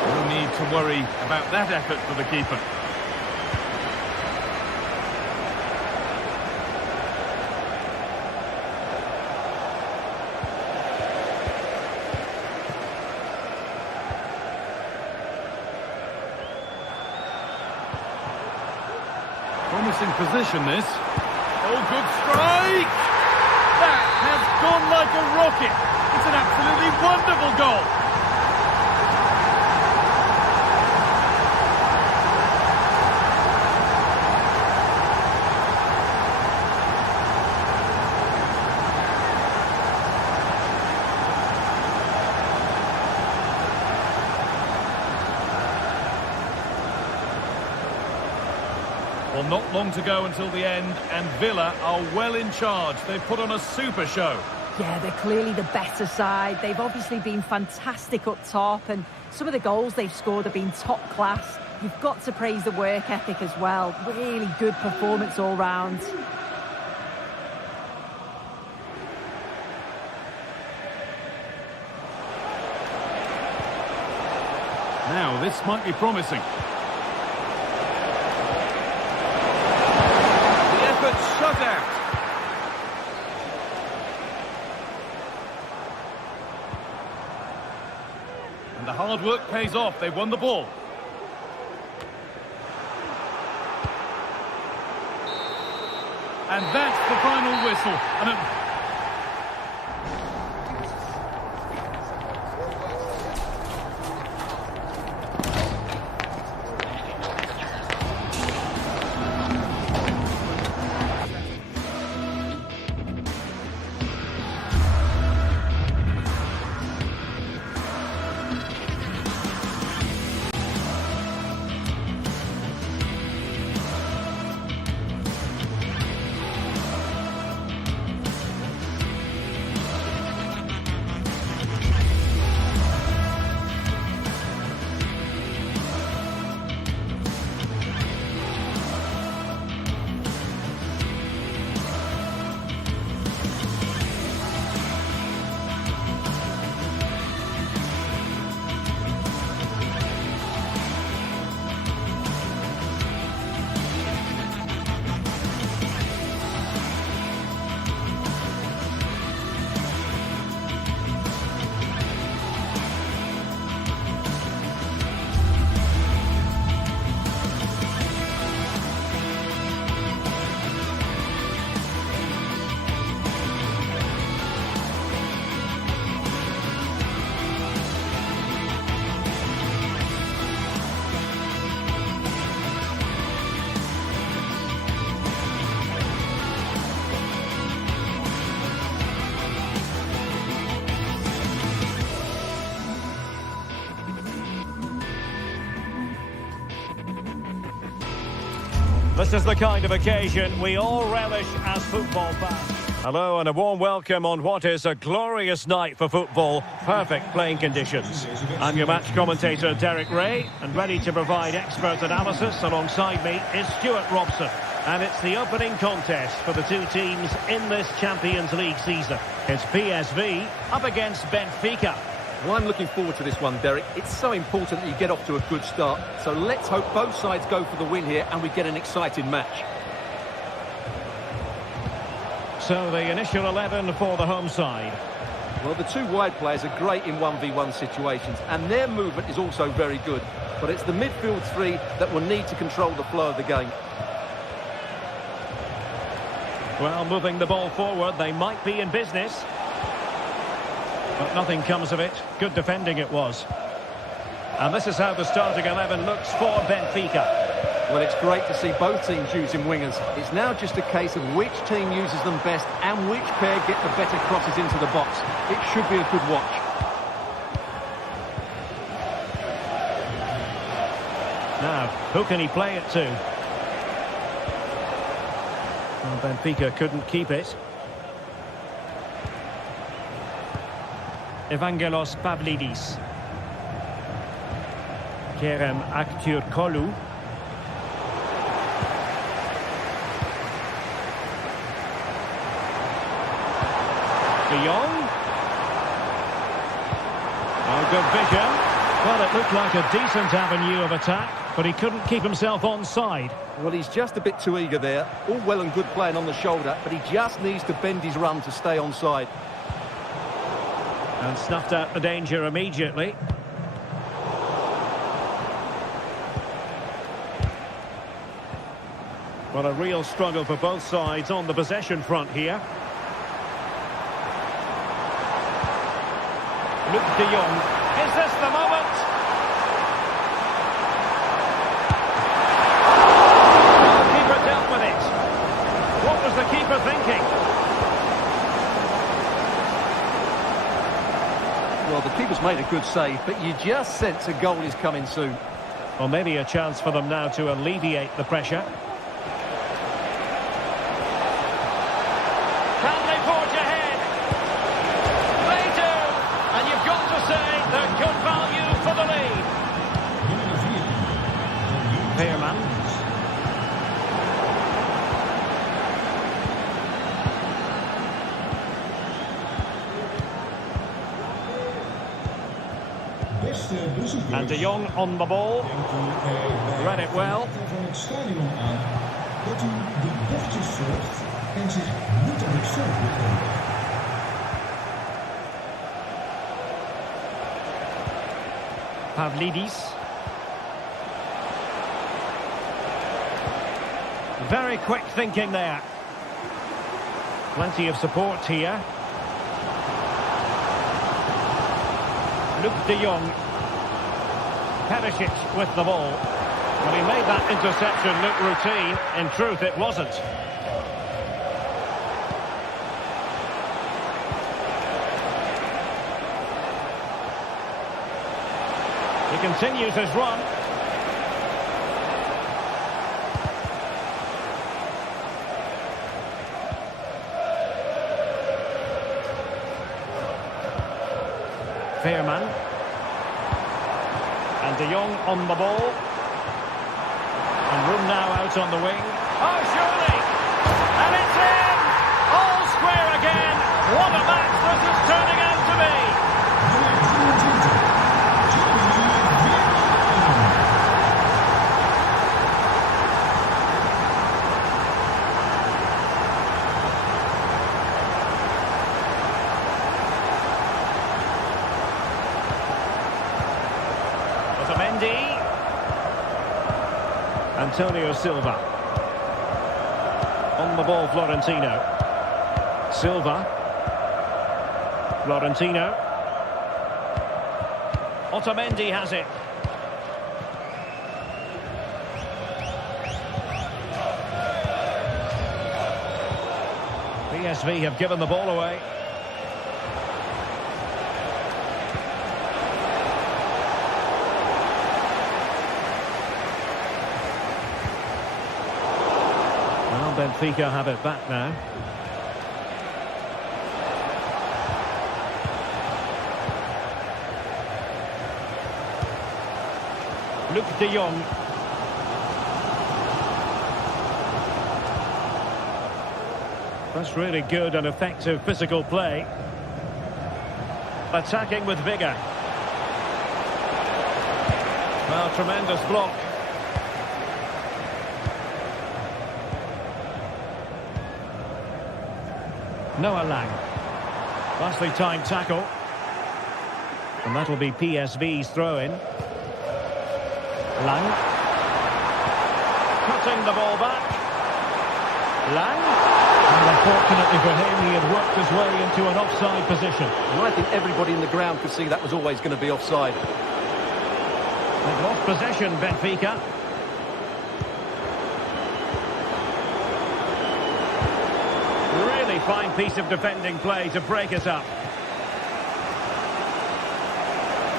No need to worry about that effort for the keeper. Promising position, this. Oh, good strike! That has gone like a rocket. It's an absolutely wonderful goal. Well, not long to go until the end, and Villa are well in charge. They've put on a super show. Yeah, they're clearly the better side. They've obviously been fantastic up top, and some of the goals they've scored have been top class. You've got to praise the work ethic as well. Really good performance all round. Now, this might be promising. The effort shut out. And the hard work pays off. They've won the ball. And that's the final whistle. And this is the kind of occasion we all relish as football fans. Hello and a warm welcome on what is a glorious night for football. Perfect playing conditions. I'm your match commentator Derek Ray, and ready to provide expert analysis alongside me is Stuart Robson. And it's the opening contest for the two teams in this Champions League season. It's PSV up against Benfica. Well, I'm looking forward to this one, Derek. It's so important that you get off to a good start. So let's hope both sides go for the win here and we get an exciting match. So the initial 11 for the home side. Well, the two wide players are great in 1v1 situations, and their movement is also very good. But it's the midfield three that will need to control the flow of the game. Well, moving the ball forward, they might be in business. But nothing comes of it. Good defending it was. And this is how the starting 11 looks for Benfica. Well, it's great to see both teams using wingers. It's now just a case of which team uses them best and which pair get the better crosses into the box. It should be a good watch. Now, who can he play it to? Well, Benfica couldn't keep it. Evangelos Pavlidis. Kerem Aktürkoğlu. De Jong. Oh, good vision. Well, it looked like a decent avenue of attack, but he couldn't keep himself onside. Well, he's just a bit too eager there. All well and good playing on the shoulder, but he just needs to bend his run to stay onside. And snuffed out the danger immediately. Well, a real struggle for both sides on the possession front here. Luke de Jong. Is this the moment? The keeper dealt with it. What was the keeper thinking? Well, the keeper's made a good save, but you just sense a goal is coming soon. Well, maybe a chance for them now to alleviate the pressure. Can they forge ahead? They do! And you've got to say they're good value for the lead. Bayern. And De Jong on the ball. Read it well. Pavlidis. Very quick thinking there. Plenty of support here. Luke de Jong. Perisic with the ball. Well, he made that interception look routine. In truth, it wasn't. He continues his run. Veerman. And De Jong on the ball. And room now out on the wing. Oh, surely! And it's in! All square again! What a match this is turning out to be! Antonio Silva. On the ball, Florentino. Silva. Florentino. Otamendi has it. PSV have given the ball away. Benfica have it back now. Luke de Jong. That's really good and effective physical play. Attacking with vigour. Well, tremendous block. Noah Lang. Vastly timed tackle. And that'll be PSV's throw-in. Lang. Cutting the ball back. Lang. And unfortunately for him, he had worked his way into an offside position. And I think everybody in the ground could see that was always going to be offside. They've lost possession, Benfica. Really fine piece of defending play to break it up.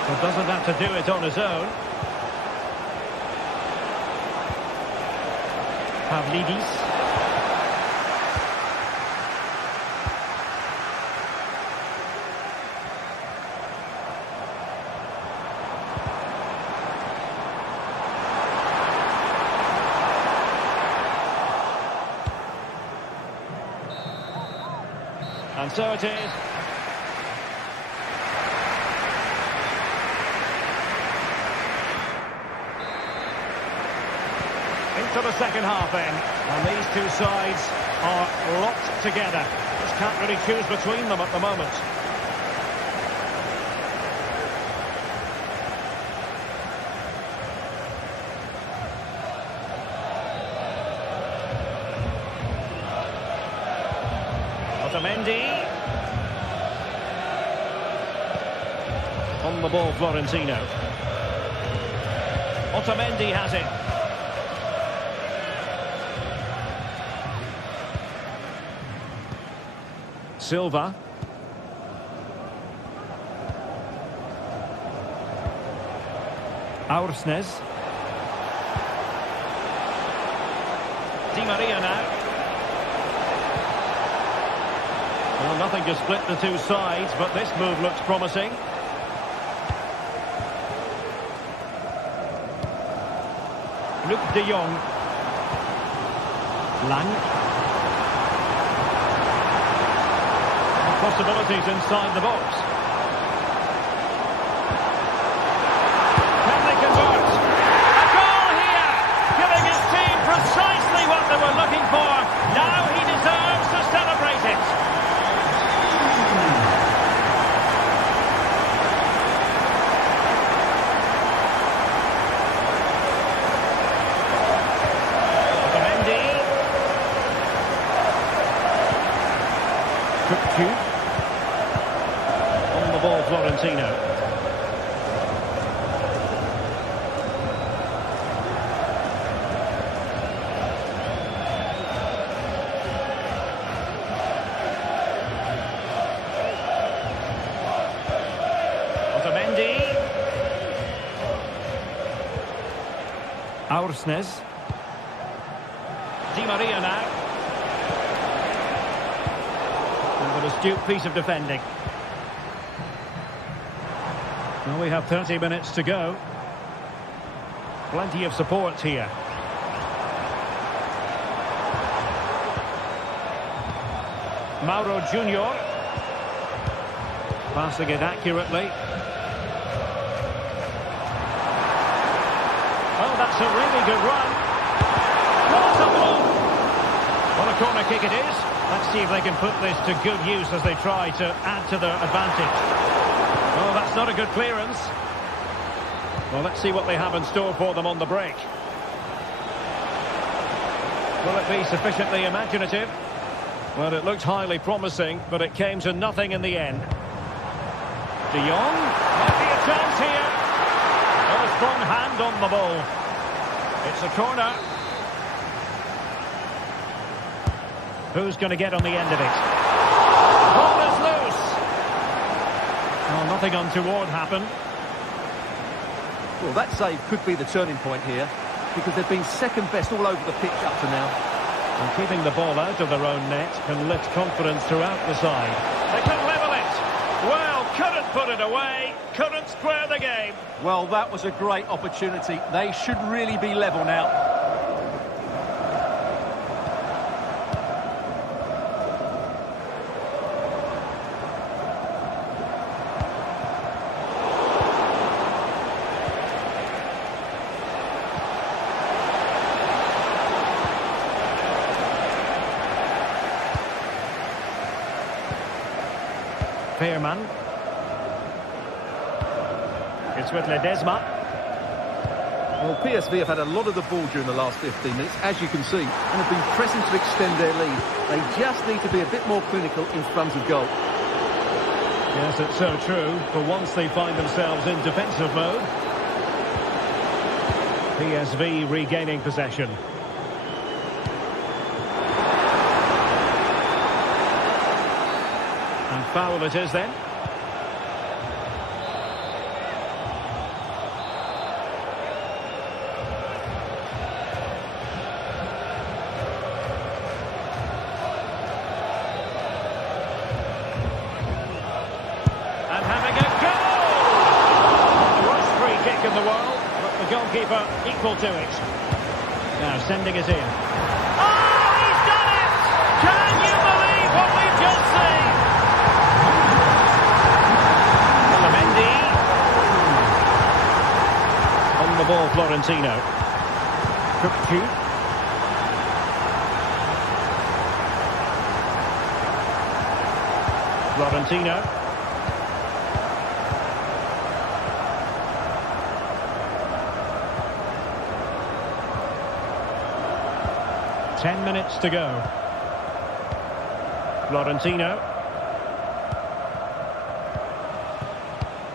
But doesn't have to do it on his own. Pavlidis. And so it is. Into the second half then. And these two sides are locked together. Just can't really choose between them at the moment. Otamendi. On the ball, Florentino. Otamendi has it. Silva. Aursnes. Di Maria now. Well, nothing to split the two sides, but this move looks promising. Luke de Jong. Lang. Possibilities inside the box. Can they convert? A goal here! Giving his team precisely what they were looking for. Now he deserves to celebrate it. Otamendi. Cook. Ball, Florentino. Otamendi. Aursnes. Di Maria now. An astute piece of defending. Well, we have 30 minutes to go. Plenty of support here. Mauro Junior. Passing it accurately. Oh, that's a really good run. What a corner kick it is. Let's see if they can put this to good use as they try to add to their advantage. Oh, that's not a good clearance. Well, let's see what they have in store for them on the break. Will it be sufficiently imaginative? Well, it looked highly promising, but it came to nothing in the end. De Jong, might be a chance here. Oh, a strong hand on the ball. It's a corner. Who's going to get on the end of it? Ball is loose. Oh, nothing untoward happened. Well, that save could be the turning point here, because they've been second best all over the pitch up to now. And keeping the ball out of their own net can lift confidence throughout the side. They can level it. Well, couldn't put it away, couldn't square the game. Well, that was a great opportunity. They should really be level now. Veerman. It's with Ledesma. Well, PSV have had a lot of the ball during the last 15 minutes, as you can see, and have been pressing to extend their lead. They just need to be a bit more clinical in front of goal. Yes, it's so true. For once they find themselves in defensive mode. PSV regaining possession. And foul it is then. And having a goal! The worst free kick in the world, but the goalkeeper equal to it. Now sending it in. Oh, he's done it! Can you believe what we've just seen? On the ball, Florentino. Cook. Florentino. Ten minutes to go. Florentino.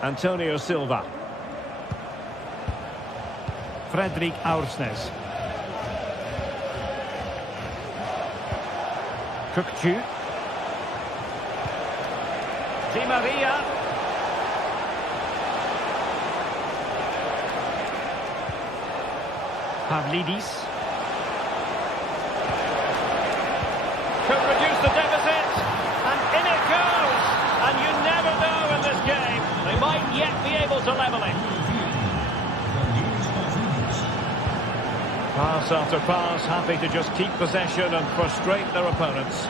Antonio Silva. Fredrik Aursnes. Cook. Di Maria. Pavlidis. Could reduce the deficit. And in it goes. And you never know in this game. They might yet be able to level it. Pass after pass, happy to just keep possession and frustrate their opponents.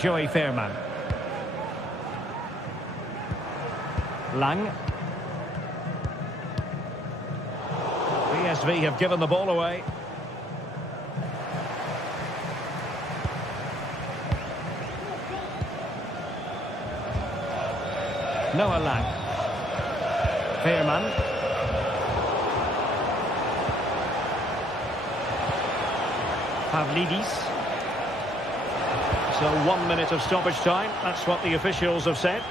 Joey Veerman. Lang. PSV have given the ball away. Noah Lang. Veerman. Pavlidis. So 1 minute of stoppage time. That's what the officials have said.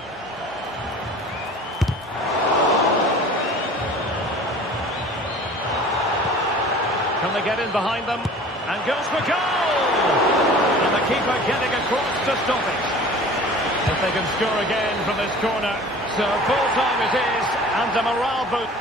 Can they get in behind them? And goes for goal! And the keeper getting across to stop it. If they can score again from this corner. So full time it is, and a morale boost.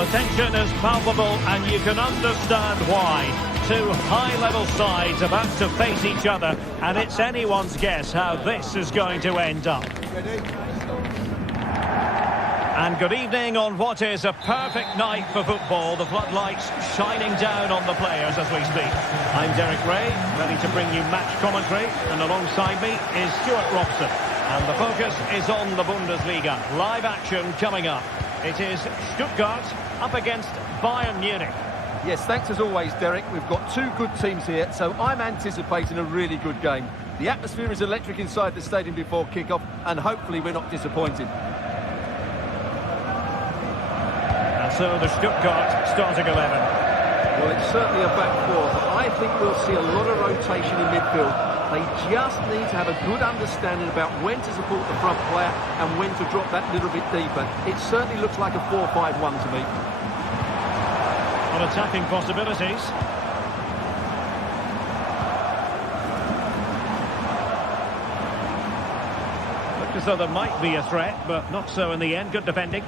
The tension is palpable and you can understand why. Two high-level sides about to face each other, and it's anyone's guess how this is going to end up. And good evening on what is a perfect night for football. The floodlights shining down on the players as we speak. I'm Derek Ray, ready to bring you match commentary, and alongside me is Stuart Robson. And the focus is on the Bundesliga. Live action coming up. It is Stuttgart up against Bayern Munich. Yes, thanks as always, Derek. We've got two good teams here, so I'm anticipating a really good game. The atmosphere is electric inside the stadium before kick-off, and hopefully we're not disappointed. And so the Stuttgart starting 11. Well, it's certainly a back four, but I think we'll see a lot of rotation in midfield. They just need to have a good understanding about when to support the front player and when to drop that little bit deeper. It certainly looks like a 4-5-1 to me. On attacking possibilities. Looked as though there might be a threat, but not so in the end. Good defending.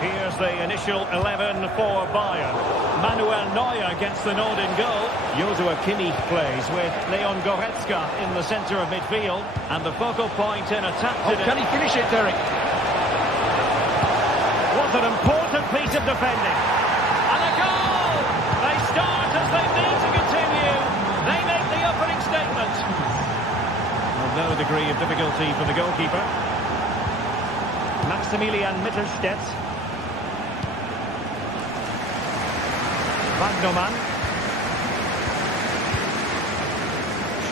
Here's the initial 11 for Bayern. Manuel Neuer gets the nod in goal. Joshua Kimmich plays with Leon Goretzka in the centre of midfield. And the focal point in attack today. Can he finish it, Derek? What an important piece of defending. And a goal! They start as they need to continue. They make the opening statement. Well, no degree of difficulty for the goalkeeper. Maximilian Mittelstädt. Wagnermann.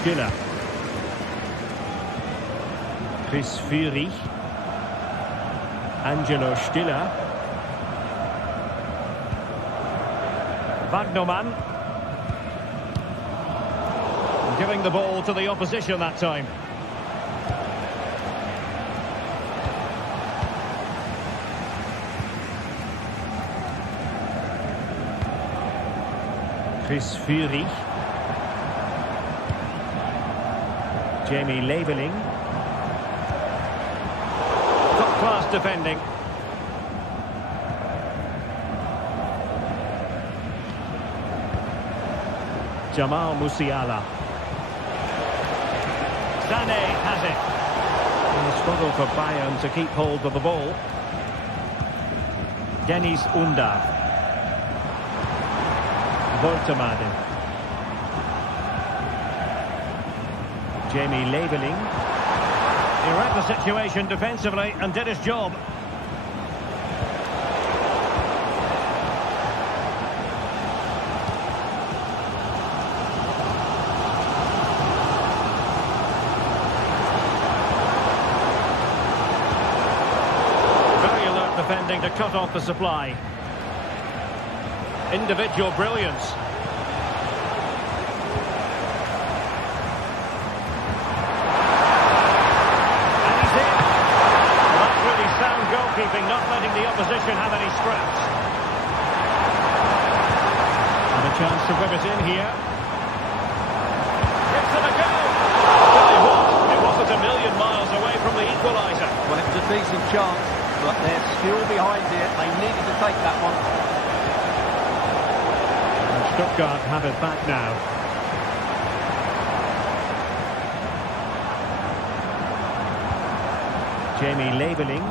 Stiller. Chris Führig. Angelo Stiller. Wagnermann. Giving the ball to the opposition that time. Chris Führig. Jamie Leveling. Top-class defending. Jamal Musiala. Sané has it. And the struggle for Bayern to keep hold of the ball. Dennis Undav. Woltemade. Jamie Leveling. He read the situation defensively and did his job. Very alert defending to cut off the supply. Individual brilliance. And he's in. Well, that's really sound goalkeeping, not letting the opposition have any scraps. And a chance to whip it in here. Gives it a go. Tell you what, it wasn't a million miles away from the equaliser. Well, it was a decent chance, but they're still behind here. They needed to take that one. Stuttgart have it back now. Jamie Leveling.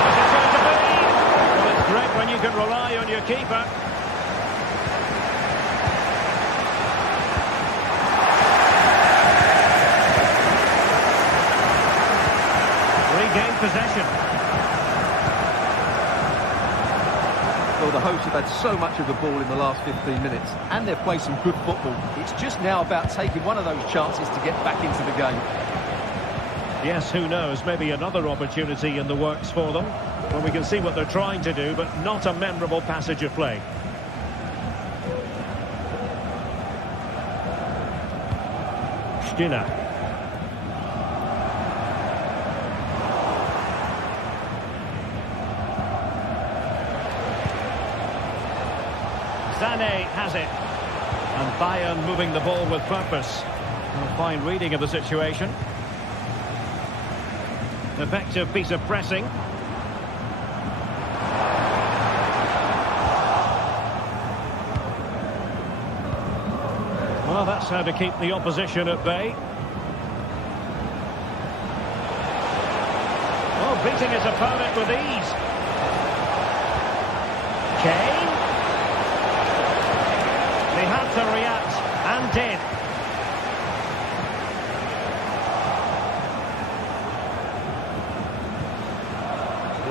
What's it going to be? Well, it's great when you can rely on your keeper. Regained possession. Well, the hosts have had so much of the ball in the last 15 minutes, and they've played some good football. It's just now about taking one of those chances to get back into the game. Yes, who knows, maybe another opportunity in the works for them. Well, we can see what they're trying to do, but not a memorable passage of play. Stiller. Sané has it. And Bayern moving the ball with purpose. A fine reading of the situation. Effective piece of pressing. Well, that's how to keep the opposition at bay. Oh, beating his opponent with ease. Kane. They had to react, and did.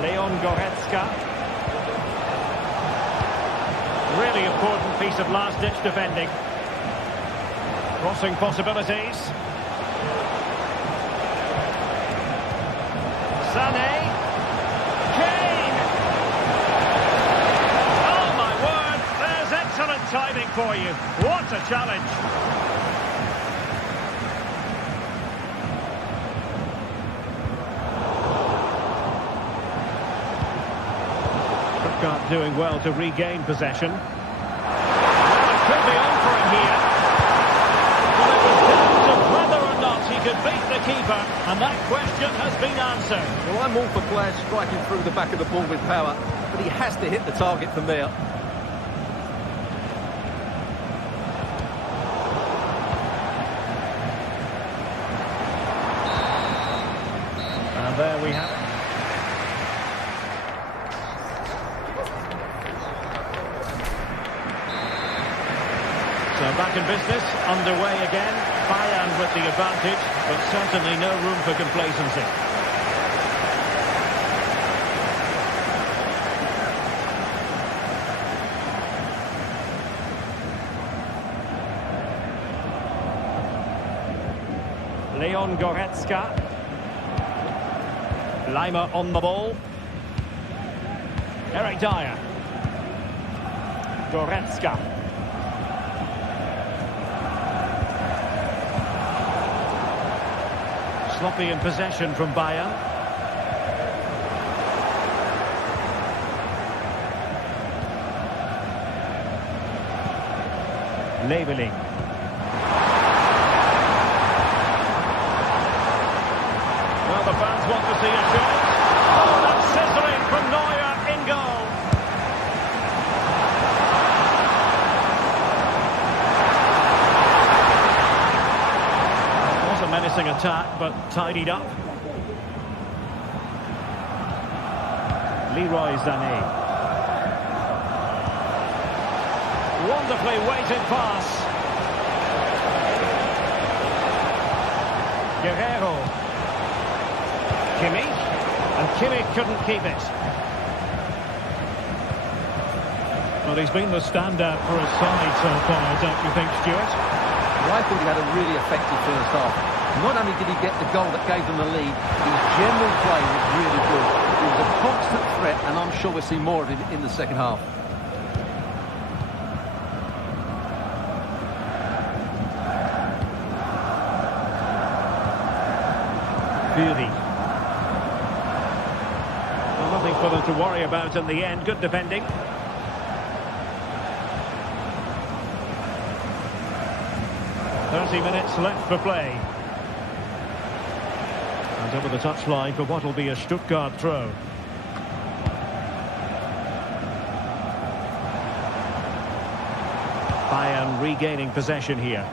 Leon Goretzka. Really important piece of last-ditch defending. Crossing possibilities. Sané. Kane. Oh my word, there's excellent timing for you. What a challenge. Stuttgart doing well to regain possession. Well, it could be on for him here. Well, it was down to whether or not he could beat the keeper, and that question has been answered. Well, I'm all for players striking through the back of the ball with power, but he has to hit the target from there. And there we have it. So back in business, underway again. Bayern with the advantage, but certainly no room for complacency. Leon Goretzka. Lima on the ball. Eric Dyer. Goretzka. Sloppy in possession from Bayern. Leveling. Well, the fans want to see a shot. Oh, that's sizzling from Neuer in goal. Was a menacing attack, but tidied up. Leroy Sané. Wonderfully weighted pass. Guerrero. Kimmich, and Kimmich couldn't keep it. Well, he's been the standout for his side so far, don't you think, Stuart? Well, I thought he had a really effective first half. Not only did he get the goal that gave them the lead, his general play was really good. He was a constant threat, and I'm sure we'll see more of him in the second half. Fury. Nothing for them to worry about in the end. Good defending. Minutes left for play. And over the touchline for what will be a Stuttgart throw. Bayern regaining possession here.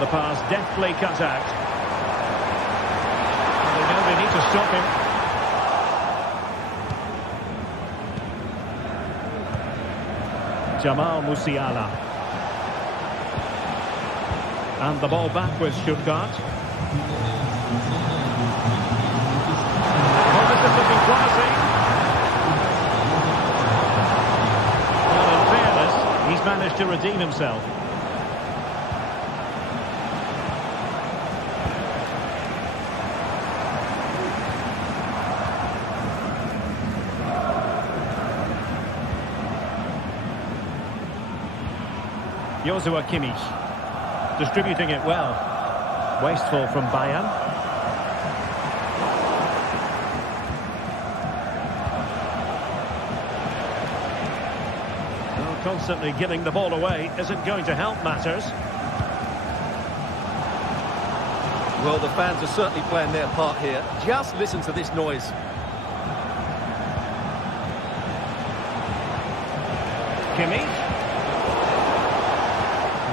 The pass deftly cut out. And they know they need to stop him. Jamal Musiala. And the ball back with Stuttgart. Oh, this is looking promising. Well, in fairness, he's managed to redeem himself. Joshua Kimmich distributing it well. Wasteful from Bayern. Constantly giving the ball away isn't going to help matters. Well, the fans are certainly playing their part here. Just listen to this noise. Kimmich.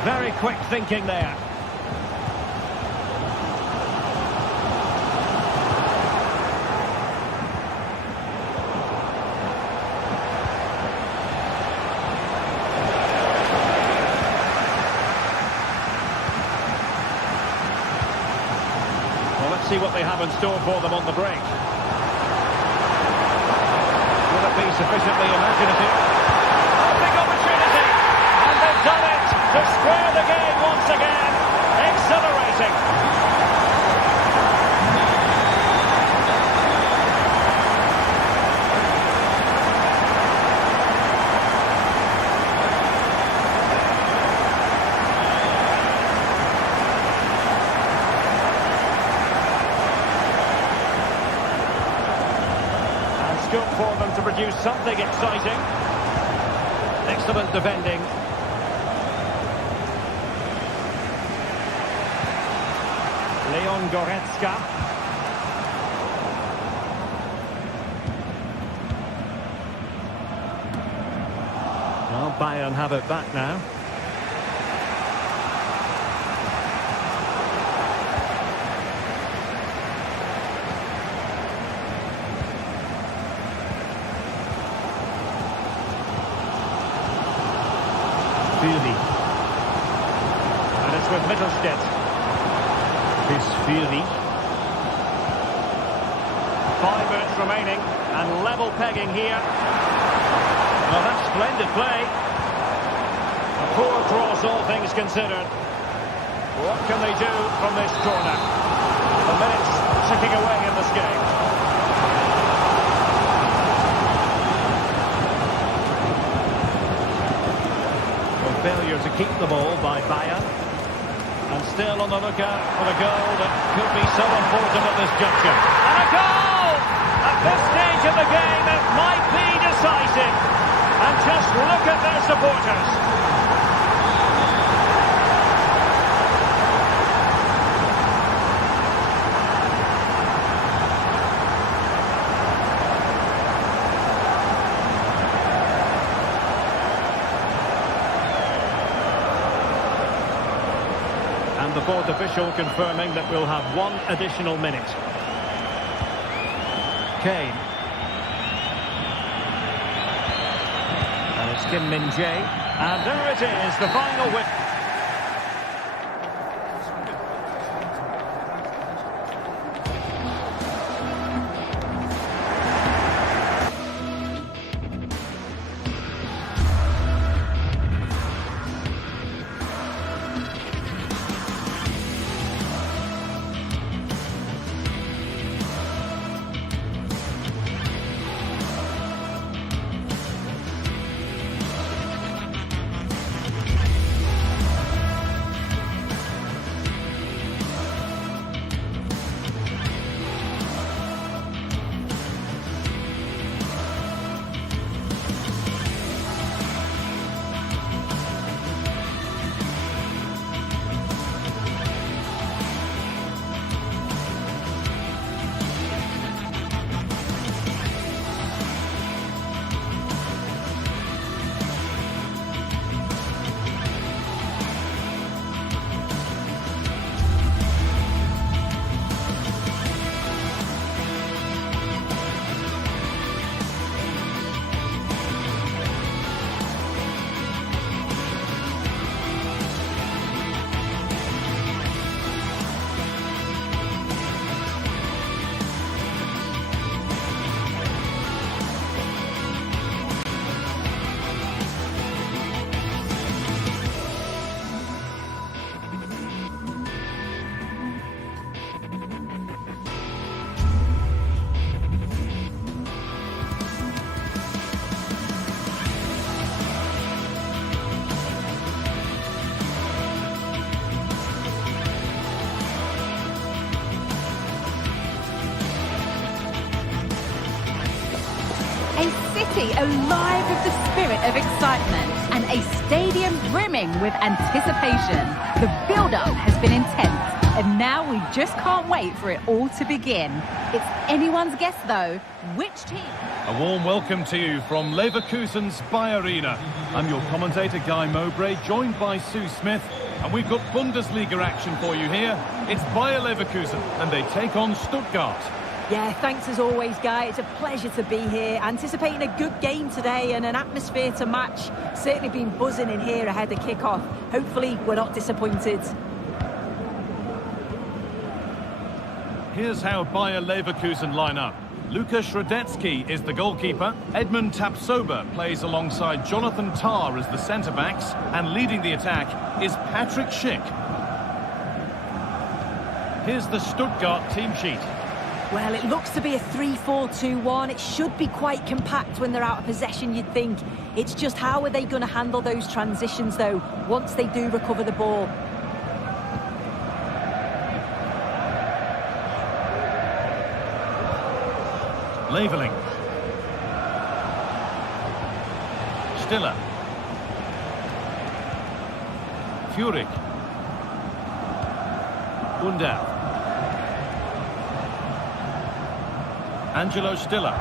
Very quick thinking there. Well, let's see what they have in store for them on the break. Will it be sufficiently imaginative? Done it to square the game once again. Exhilarating. And scope for them to produce something exciting. Excellent defending. Leon Goretzka. Well, Bayern have it back now. Fürdi. And it's with Mittelstädt. Fürdi. 5 minutes remaining and level pegging here. Well, that's splendid play. A poor cross, all things considered. What can they do from this corner? The minutes ticking away in this game. A failure to keep the ball by Bayern. And still on the lookout for a goal that could be so important at this juncture. And a goal! At this stage of the game, it might be decisive. And just look at their supporters. The fourth official confirming that we'll have 1 additional minute. Kane. And it's Kim Min-jae. And there it is, the final win. city alive with the spirit of excitement and a stadium brimming with anticipation. The build-up has been intense, and now we just can't wait for it all to begin. It's anyone's guess, though, which team... A warm welcome to you from Leverkusen's Bayern. I'm your commentator, Guy Mowbray, joined by Sue Smith. And we've got Bundesliga action for you here. It's Bayer Leverkusen, and they take on Stuttgart. Yeah, thanks as always, Guy. It's a pleasure to be here. Anticipating a good game today and an atmosphere to match. Certainly been buzzing in here ahead of kick-off. Hopefully, we're not disappointed. Here's how Bayer Leverkusen line up. Lukas Radetzky is the goalkeeper. Edmund Tapsoba plays alongside Jonathan Tah as the centre-backs. And leading the attack is Patrick Schick. Here's the Stuttgart team sheet. Well, it looks to be a 3-4-2-1. It should be quite compact when they're out of possession, you'd think. It's just how are they going to handle those transitions, though, once they do recover the ball? Leveling. Stiller. Furyk. Buildup. Angelo Stiller.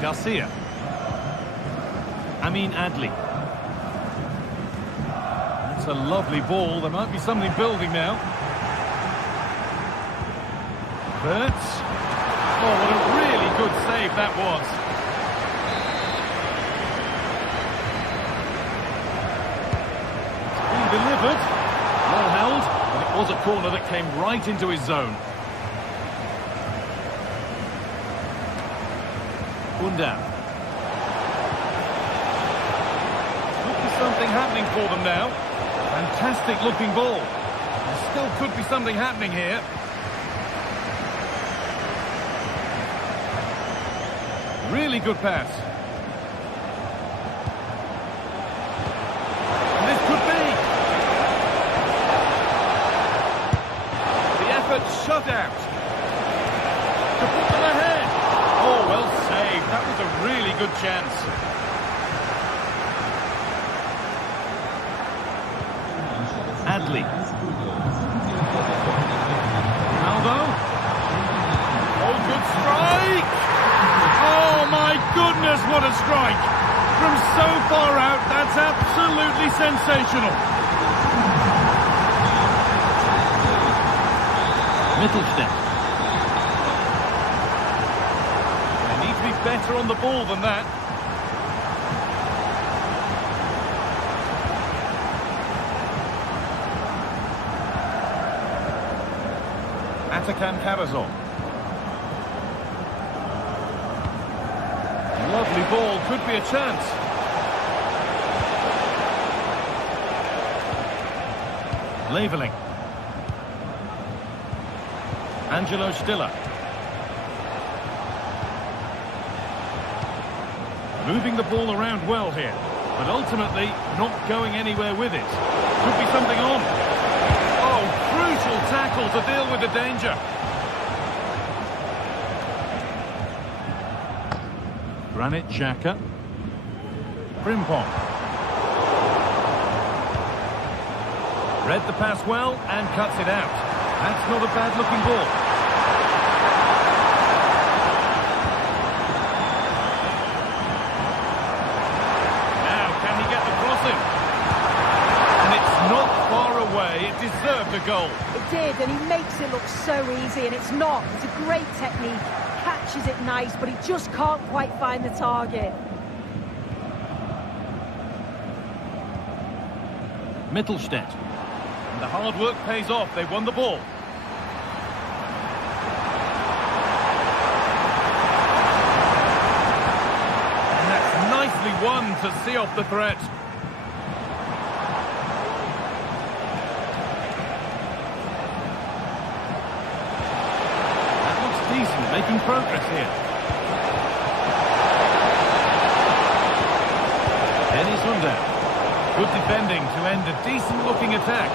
Garcia. Amin Adli. That's a lovely ball. There might be something building now. Burtz. Oh, what a really good save that was. Delivered, well held, but it was a corner that came right into his zone. Buildup. Could be something happening for them now. Fantastic looking ball. There still could be something happening here. Really good pass. Shut out. To put them ahead. Oh, well saved. That was a really good chance. Adli. Ronaldo. Oh, good strike. Oh, my goodness, what a strike. From so far out, that's absolutely sensational. Mittelstädt. They need to be better on the ball than that. Atakan Karasor. Lovely ball, could be a chance. Leveling. Angelo Stiller. Moving the ball around well here, but ultimately not going anywhere with it. Could be something on. Oh, crucial tackle to deal with the danger. Granit Xhaka. Frimpong. Read the pass well and cuts it out. That's not a bad-looking ball. Now, can he get the crossing? And it's not far away. It deserved a goal. It did, and he makes it look so easy, and it's not. It's a great technique. Catches it nice, but he just can't quite find the target. Mittelstädt. And the hard work pays off. They've won the ball. And that's nicely won to see off the threat. That looks decent, making progress here. Dennis Under. Good defending to end a decent-looking attack.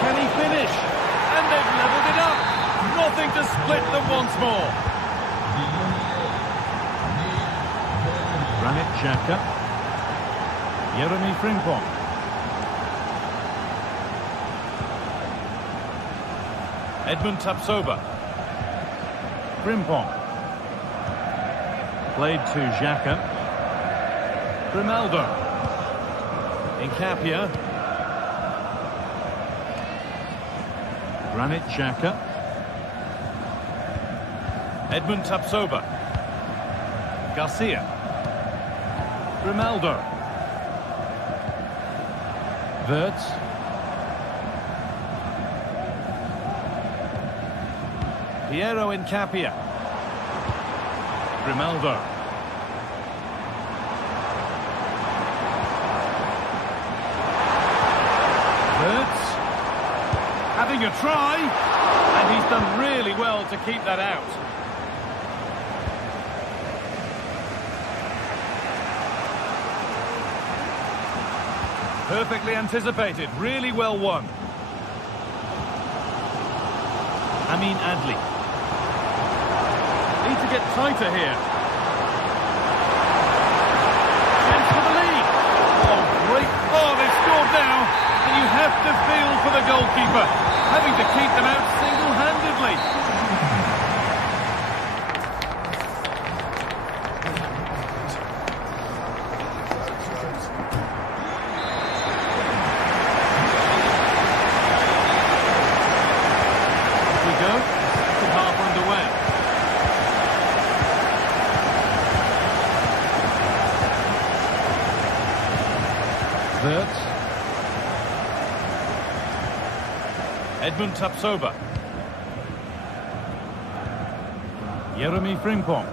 Can he finish? And they've levelled it up. Nothing to split them once more. Granit Xhaka. Jeremy Frimpong. Edmund Tapsoba. Frimpong. Played to Xhaka. Grimaldo. Incapia. Granit Xhaka. Edmund Tapsoba. Garcia. Grimaldo. Wirtz. Piero Incapia. Grimaldo. Wirtz. Having a try. And he's done really well to keep that out. Perfectly anticipated. Really well won. Amin Adli. Need to get tighter here. And for the lead. Oh, great. Oh, they've scored now. And you have to feel for the goalkeeper, having to keep them out single-handedly. Wirtz. Edmund Tapsoba. Jeremy Frimpong.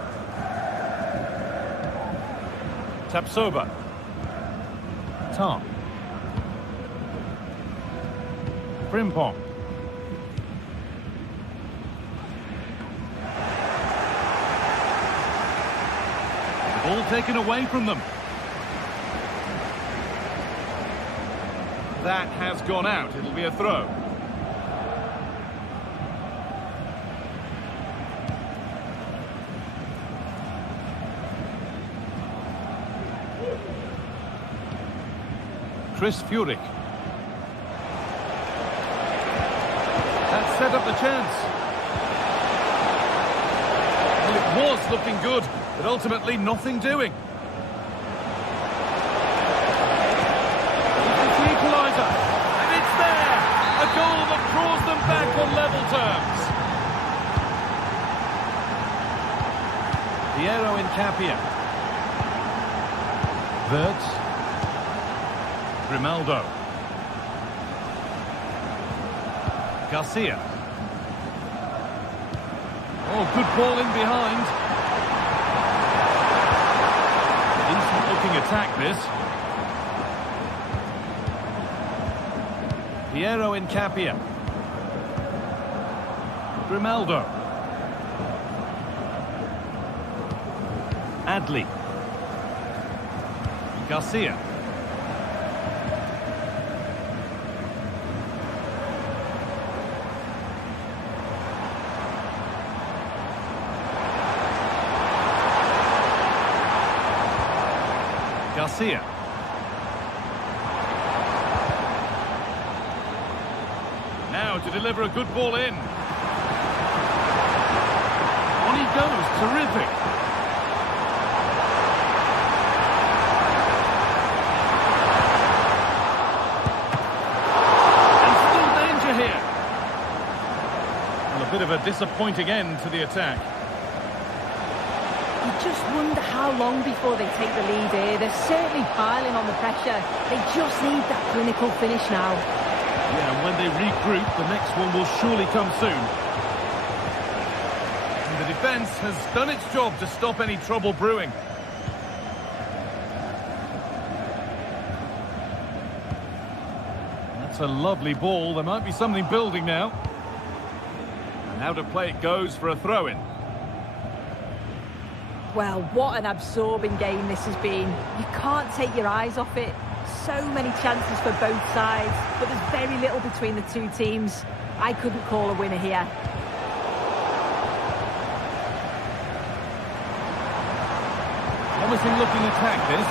Tapsoba. Tom. Frimpong. Ball taken away from them. That has gone out. It'll be a throw. Chris Furyk. That set up the chance. Well, it was looking good, but ultimately nothing doing. It's the equaliser, and it's there! A goal that draws them back on level terms. Piero Incapia. Wirtz. Grimaldo. Garcia. Oh, good ball in behind. Decent looking attack, this. Piero Incapia. Grimaldo. Adli. Garcia. Garcia. Now to deliver a good ball in. On he goes, terrific. And still danger here. Well, a bit of a disappointing end to the attack. You just wonder how long before they take the lead here. They're certainly piling on the pressure. They just need that clinical finish now. Yeah, and when they regroup, the next one will surely come soon. And the defence has done its job to stop any trouble brewing. That's a lovely ball. There might be something building now. And how to play it goes for a throw-in. Well, what an absorbing game this has been. You can't take your eyes off it. so many chances for both sides, but there's very little between the two teams. I couldn't call a winner here. Promising looking attack, this.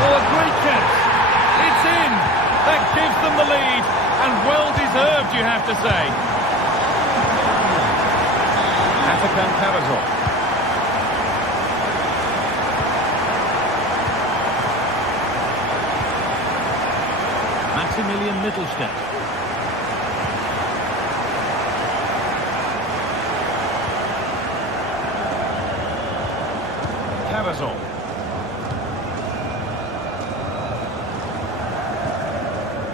Oh, a great catch. It's in. That gives them the lead. And well deserved, you have to say. Atakan Karazor. Maximilian Mittelstädt. Karazor.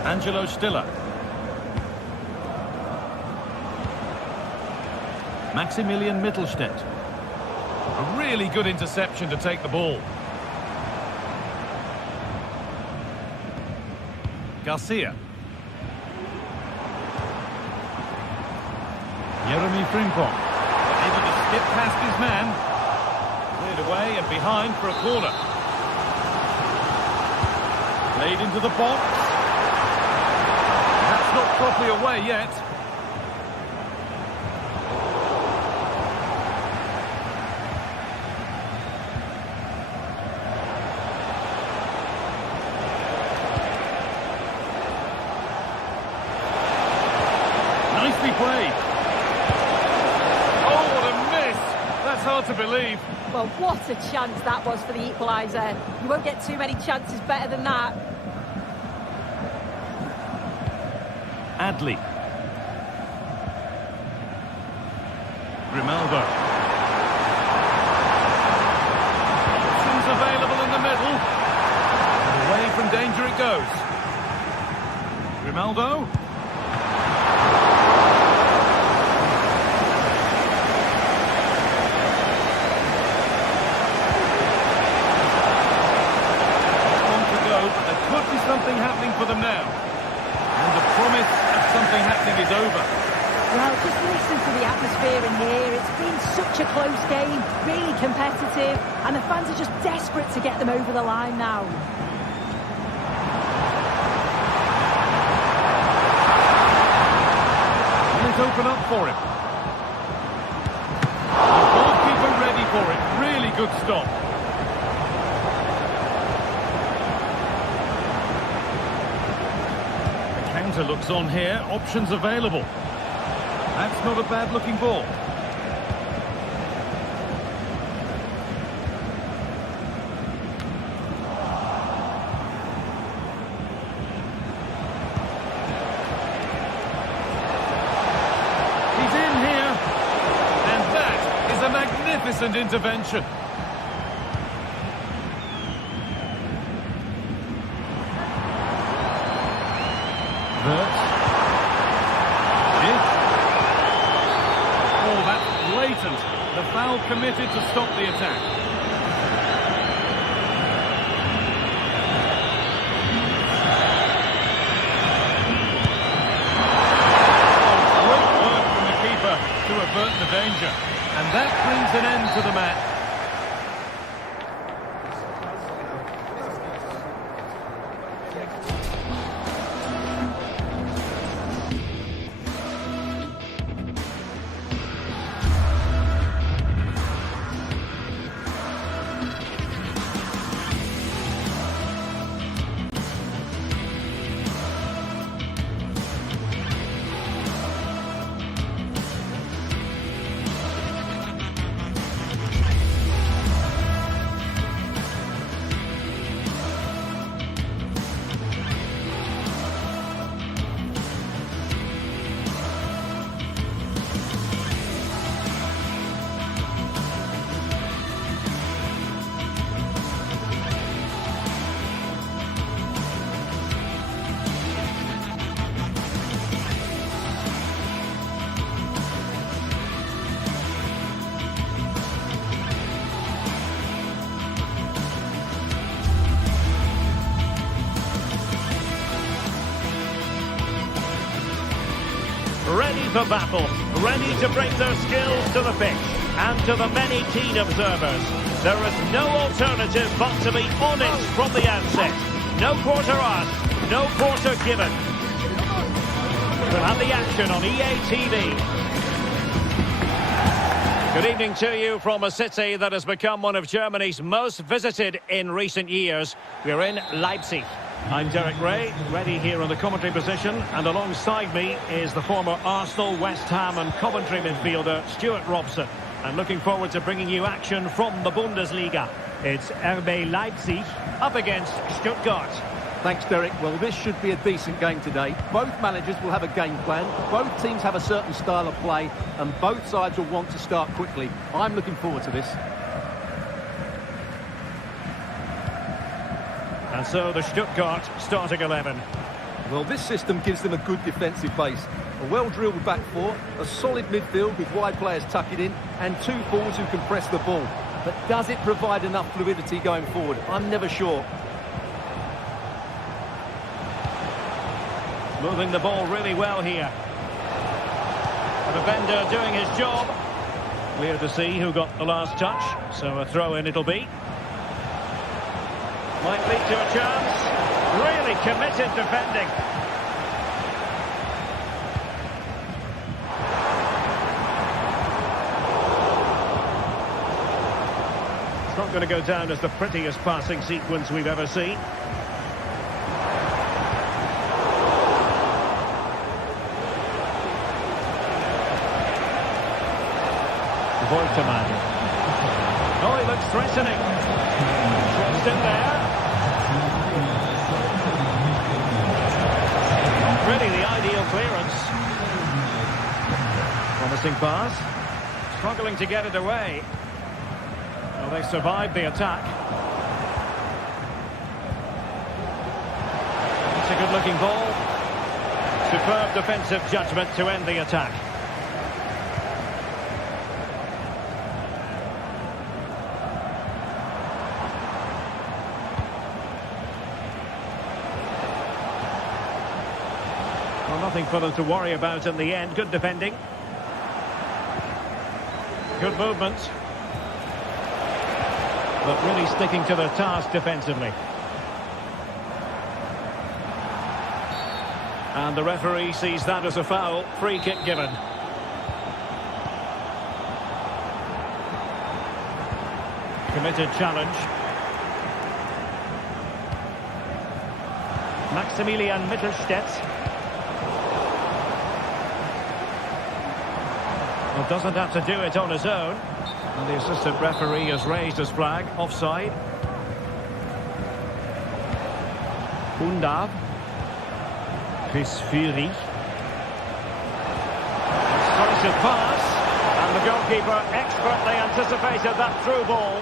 Angelo Stiller. Maximilian Mittelstädt. A really good interception to take the ball. Garcia. Jeremy Frimpong. Able to skip past his man. Cleared away and behind for a corner. Played into the box. That's not properly away yet. Nicely played. Oh, what a miss! That's hard to believe. Well, what a chance that was for the equaliser. You won't get too many chances better than that. Adli. Grimaldo. Options available in the middle. And away from danger it goes. Grimaldo. Something happening for them now. And the promise of something happening is over. Well, just listen to the atmosphere in here. It's been such a close game, really competitive, and the fans are just desperate to get them over the line now. Will it open up for him? The goalkeeper ready for it. Really good stop. Looks on here, options available. That's not a bad looking ball. He's in here, and that is a magnificent intervention. The foul committed to stop the attack. Great work from the keeper to avert the danger. And that brings an end to the match. Ready for battle, ready to bring their skills to the pitch, and to the many keen observers, There is no alternative but to be honest from the outset. No quarter asked, no quarter given. We'll have the action on EA TV. Good evening to you from a city that has become one of Germany's most visited in recent years. We're in Leipzig. I'm Derek Ray, ready here on the commentary position, and alongside me is the former Arsenal, West Ham and Coventry midfielder Stuart Robson. I'm looking forward to bringing you action from the Bundesliga. It's RB Leipzig up against Stuttgart. Thanks, Derek. Well, this should be a decent game today. Both managers will have a game plan. Both teams have a certain style of play, and both sides will want to start quickly. I'm looking forward to this. And so the Stuttgart starting 11. Well, this system gives them a good defensive base. A well-drilled back four, a solid midfield with wide players tucking in, and two forwards who can press the ball. But does it provide enough fluidity going forward? I'm never sure. Moving the ball really well here. The defender doing his job. Clear to see who got the last touch. So a throw-in it'll be. Might lead to a chance. Really committed defending. It's not going to go down as the prettiest passing sequence we've ever seen. Oh, he looks threatening. Trust in there. Not really the ideal clearance. Promising pass. Struggling to get it away. Well, they survived the attack. It's a good-looking ball. Superb defensive judgment to end the attack. Well, nothing for them to worry about in the end. Good defending. Good movement. But really sticking to their task defensively. And the referee sees that as a foul. Free kick given. Committed challenge. Maximilian Mittelstädt. Well, doesn't have to do it on his own. And the assistant referee has raised his flag. Offside. Undav. Chris Fury. Decisive pass. And the goalkeeper expertly anticipated that through ball.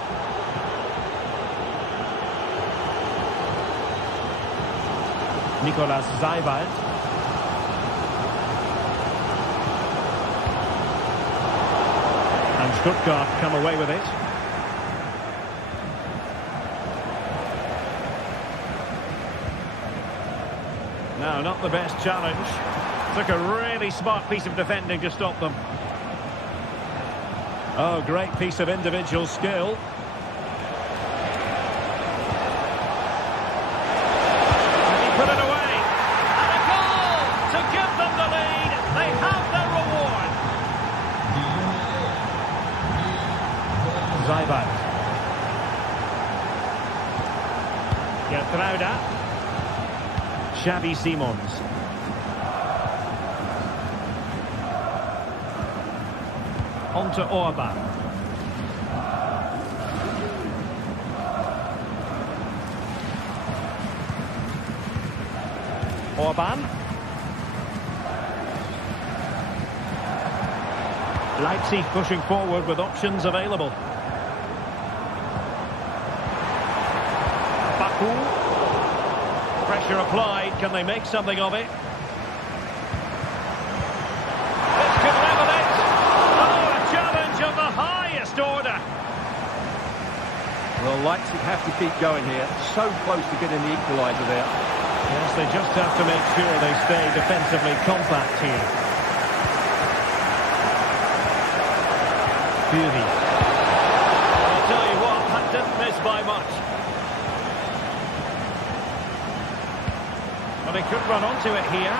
Nicolas Seibald. And Stuttgart come away with it. No, not the best challenge. Took a really smart piece of defending to stop them. Oh, great piece of individual skill. And he put it away. And a goal to give them the lead. They have their reward. Seibald. Gertruida. Xavi Simons. On to Orban. Orban. Leipzig pushing forward with options available. Baku. Pressure applied. Can they make something of it? This could level it. Oh, a challenge of the highest order. Well, Leipzig have to keep going here. So close to getting the equaliser there. Yes, they just have to make sure they stay defensively compact here. Fury. I'll tell you what, Well, he could run onto it here.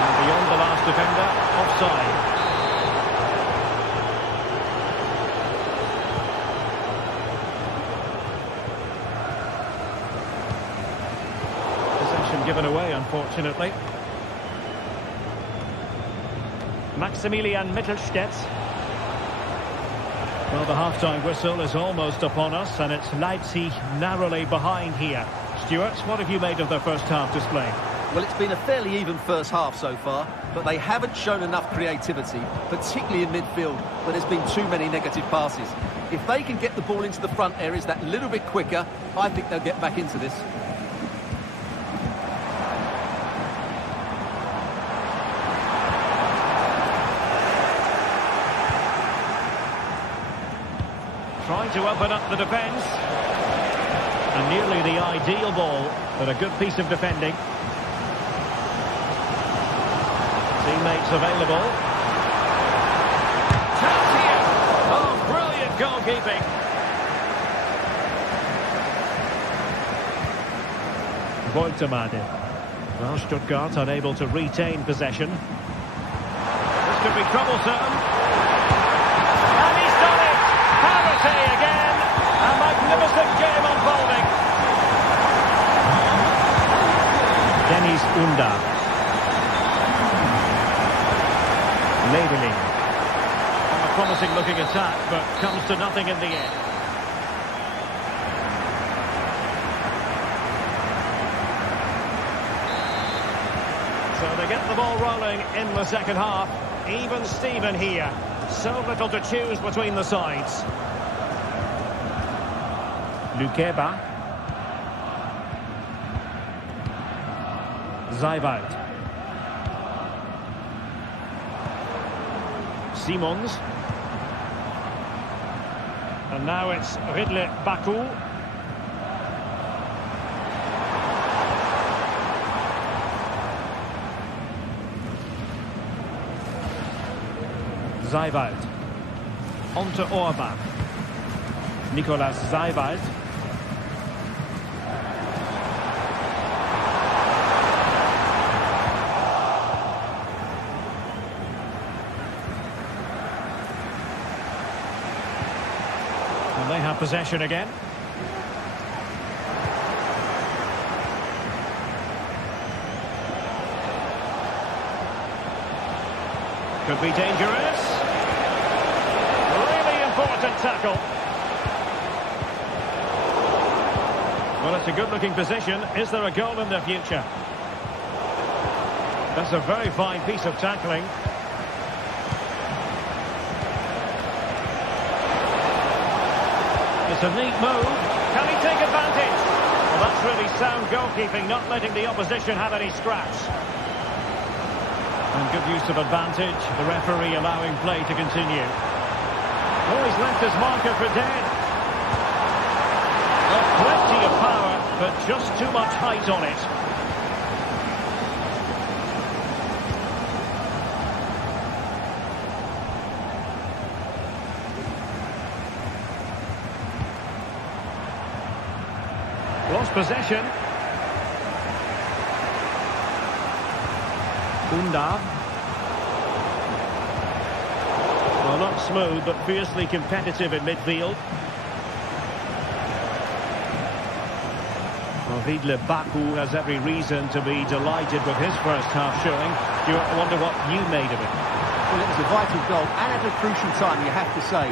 And beyond the last defender, offside. Possession given away, unfortunately. Maximilian Mittelstädt. Well, the half-time whistle is almost upon us, and it's Leipzig narrowly behind here. Stuart, what have you made of their first half display? Well, it's been a fairly even first half so far, but they haven't shown enough creativity, particularly in midfield, where there's been too many negative passes. If they can get the ball into the front areas that little bit quicker, I think they'll get back into this. Trying to open up the defence. And nearly the ideal ball, but a good piece of defending. Teammates available. Chance here! Oh, brilliant goalkeeping. Woltemade. Well, Stuttgart unable to retain possession. This could be troublesome. And he's done it! Parity again! A magnificent game unfolding. Dennis Unda. Leveling. A promising looking attack, but comes to nothing in the end. So they get the ball rolling in the second half. Even Steven here. So little to choose between the sides. Lukeba. Zeiwald. Simons. And now it's Ridley Baku. Zeiwald. On to Orban. Nicolas Zeiwald. And they have possession again. Could be dangerous. Really important tackle. Well, it's a good-looking position. Is there a goal in the future? That's a very fine piece of tackling. It's a neat move. Can he take advantage? Well, that's really sound goalkeeping, not letting the opposition have any scraps. And good use of advantage. The referee allowing play to continue. Oh, he's left his marker for dead. Well, plenty of power, but just too much height on it. Lost possession. Unda. Well, not smooth, but fiercely competitive in midfield. Well, Ridley Baku has every reason to be delighted with his first half showing. Stuart, I wonder what you made of it. Well, it was a vital goal, and at a crucial time, you have to say.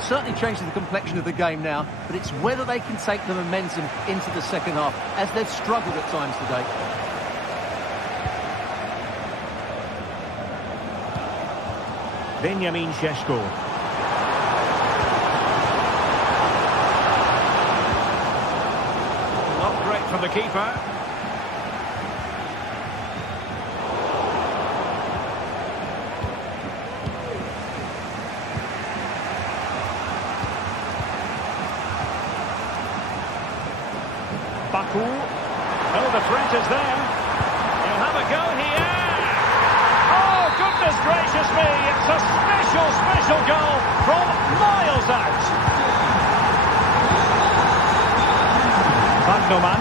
Certainly changes the complexion of the game now, but it's whether they can take the momentum into the second half, as they've struggled at times today. Benjamin Šeško. Not great from the keeper. Baku. Oh, the threat is there. He'll have a go here. Oh, goodness gracious me. It's a special goal from miles out. Wagnerman.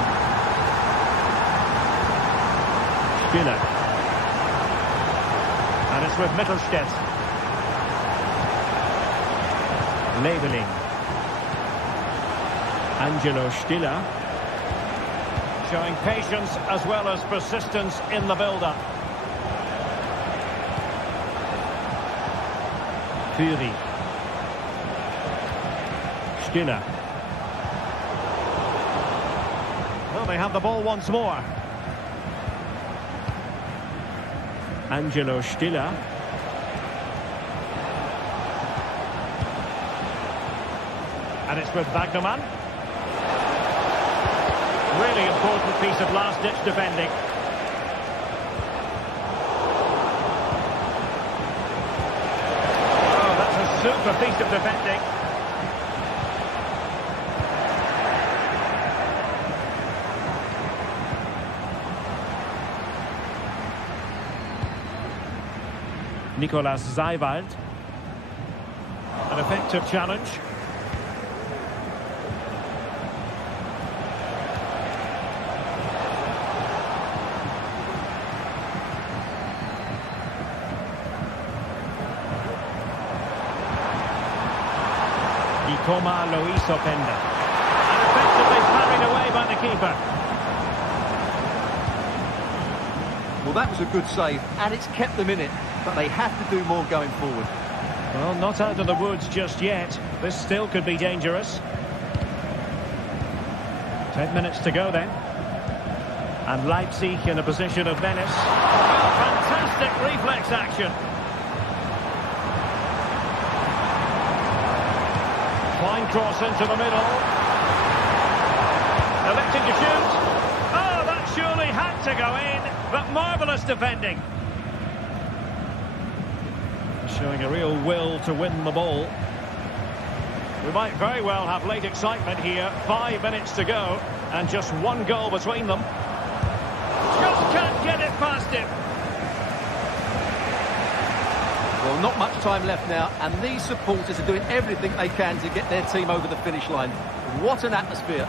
Stiller. And it's with Mittelstädt. Leveling. Angelo Stiller. Showing patience as well as persistence in the build-up. Fury. Stiller. Well, they have the ball once more. Angelo Stiller. And it's with Wagnerman. Really important piece of last-ditch defending. Oh, that's a super piece of defending. Nicolas Seiwald. An effective challenge. Ikoma Lois Openda. And effectively parried away by the keeper. Well, that was a good save, and it's kept them in it. But they have to do more going forward. Well, not out of the woods just yet. This still could be dangerous. 10 minutes to go then. And Leipzig in a position of menace. Oh, fantastic reflex action. Fine cross into the middle. Electing to shoot. Oh, that surely had to go in. But marvellous defending. Showing a real will to win the ball. We might very well have late excitement here. 5 minutes to go, and just one goal between them. Just can't get it past him. Well, not much time left now, and these supporters are doing everything they can to get their team over the finish line. What an atmosphere.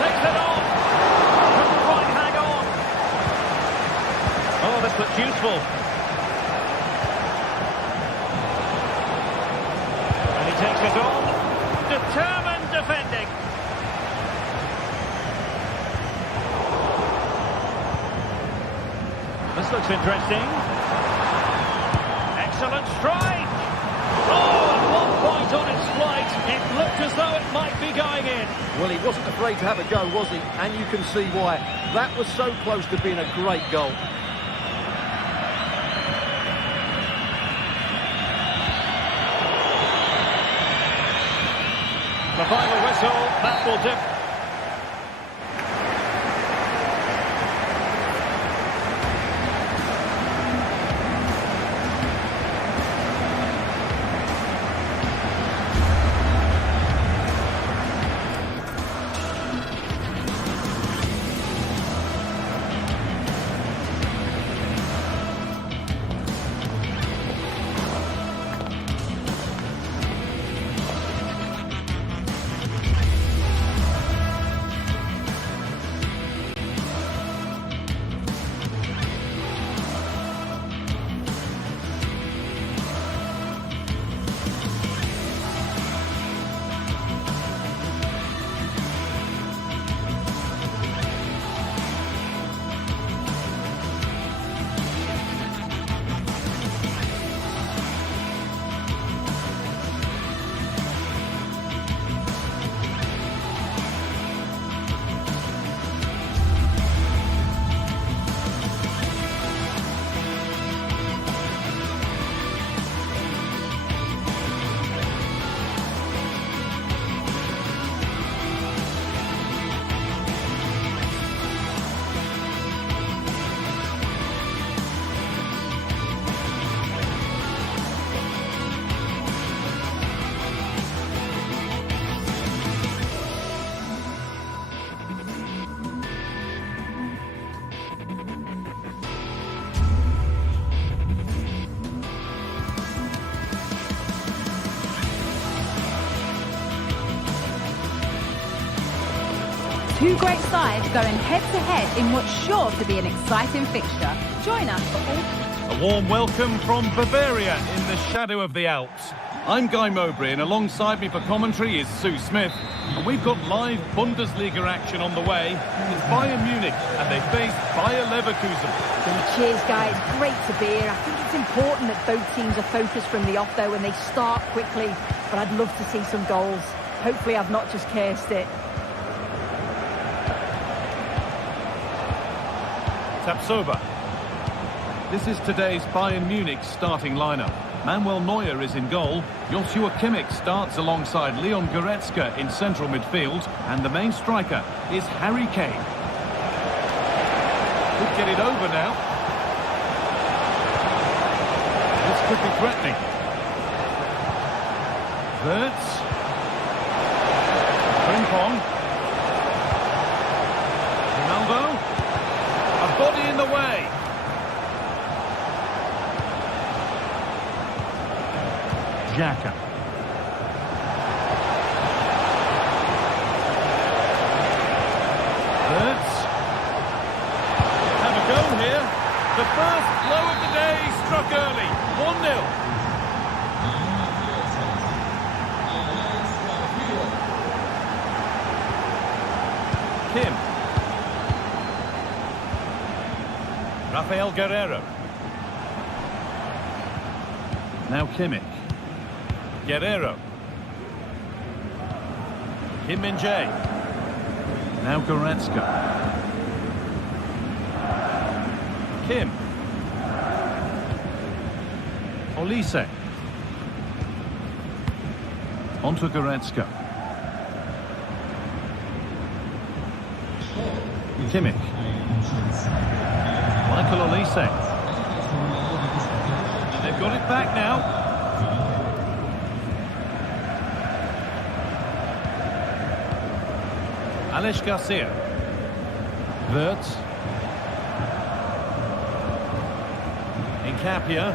Takes it on. Couldn't quite hang on. Oh, this looks useful. Takes it on. Determined defending. This looks interesting. Excellent strike. Oh, at one point on its flight, it looked as though it might be going in. Well, he wasn't afraid to have a go, was he? And you can see why. That was so close to being a great goal. The final whistle, that will do. Two great sides going head-to-head in what's sure to be an exciting fixture. Join us for all... A warm welcome from Bavaria in the shadow of the Alps. I'm Guy Mowbray, and alongside me for commentary is Sue Smith. And we've got live Bundesliga action on the way. It's Bayern Munich, and they face Bayer Leverkusen. Cheers, guys. Great to be here. I think it's important that both teams are focused from the off, though, and they start quickly. But I'd love to see some goals. Hopefully I've not just cursed it. Tapsoba. This is today's Bayern Munich starting lineup. Manuel Neuer is in goal. Joshua Kimmich starts alongside Leon Goretzka in central midfield. And the main striker is Harry Kane. Could get it over now. This could be threatening. Wirtz. Frimpong. Ronaldo. A body in the way. Xhaka. Wirtz. Have a go here. The first blow of the day struck early. 1-0. Kim. Rafael Guerreiro. Now Kimmich. Guerreiro. Kim Min-jae. Now Goretzka. Kim. Olise. On to Goretzka. Kimmich. Michael Olise. They've got it back now. Alex Garcia. Wirtz. Nkapia.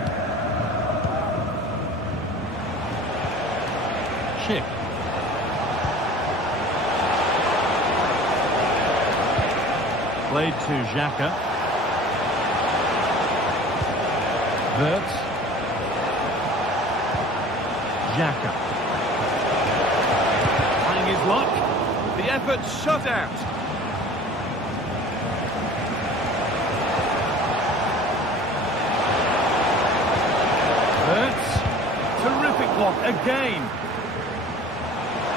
Schick. Played to Xhaka. Wirtz. Xhaka. Trying his luck. The effort shut out. Wirtz. Terrific block again.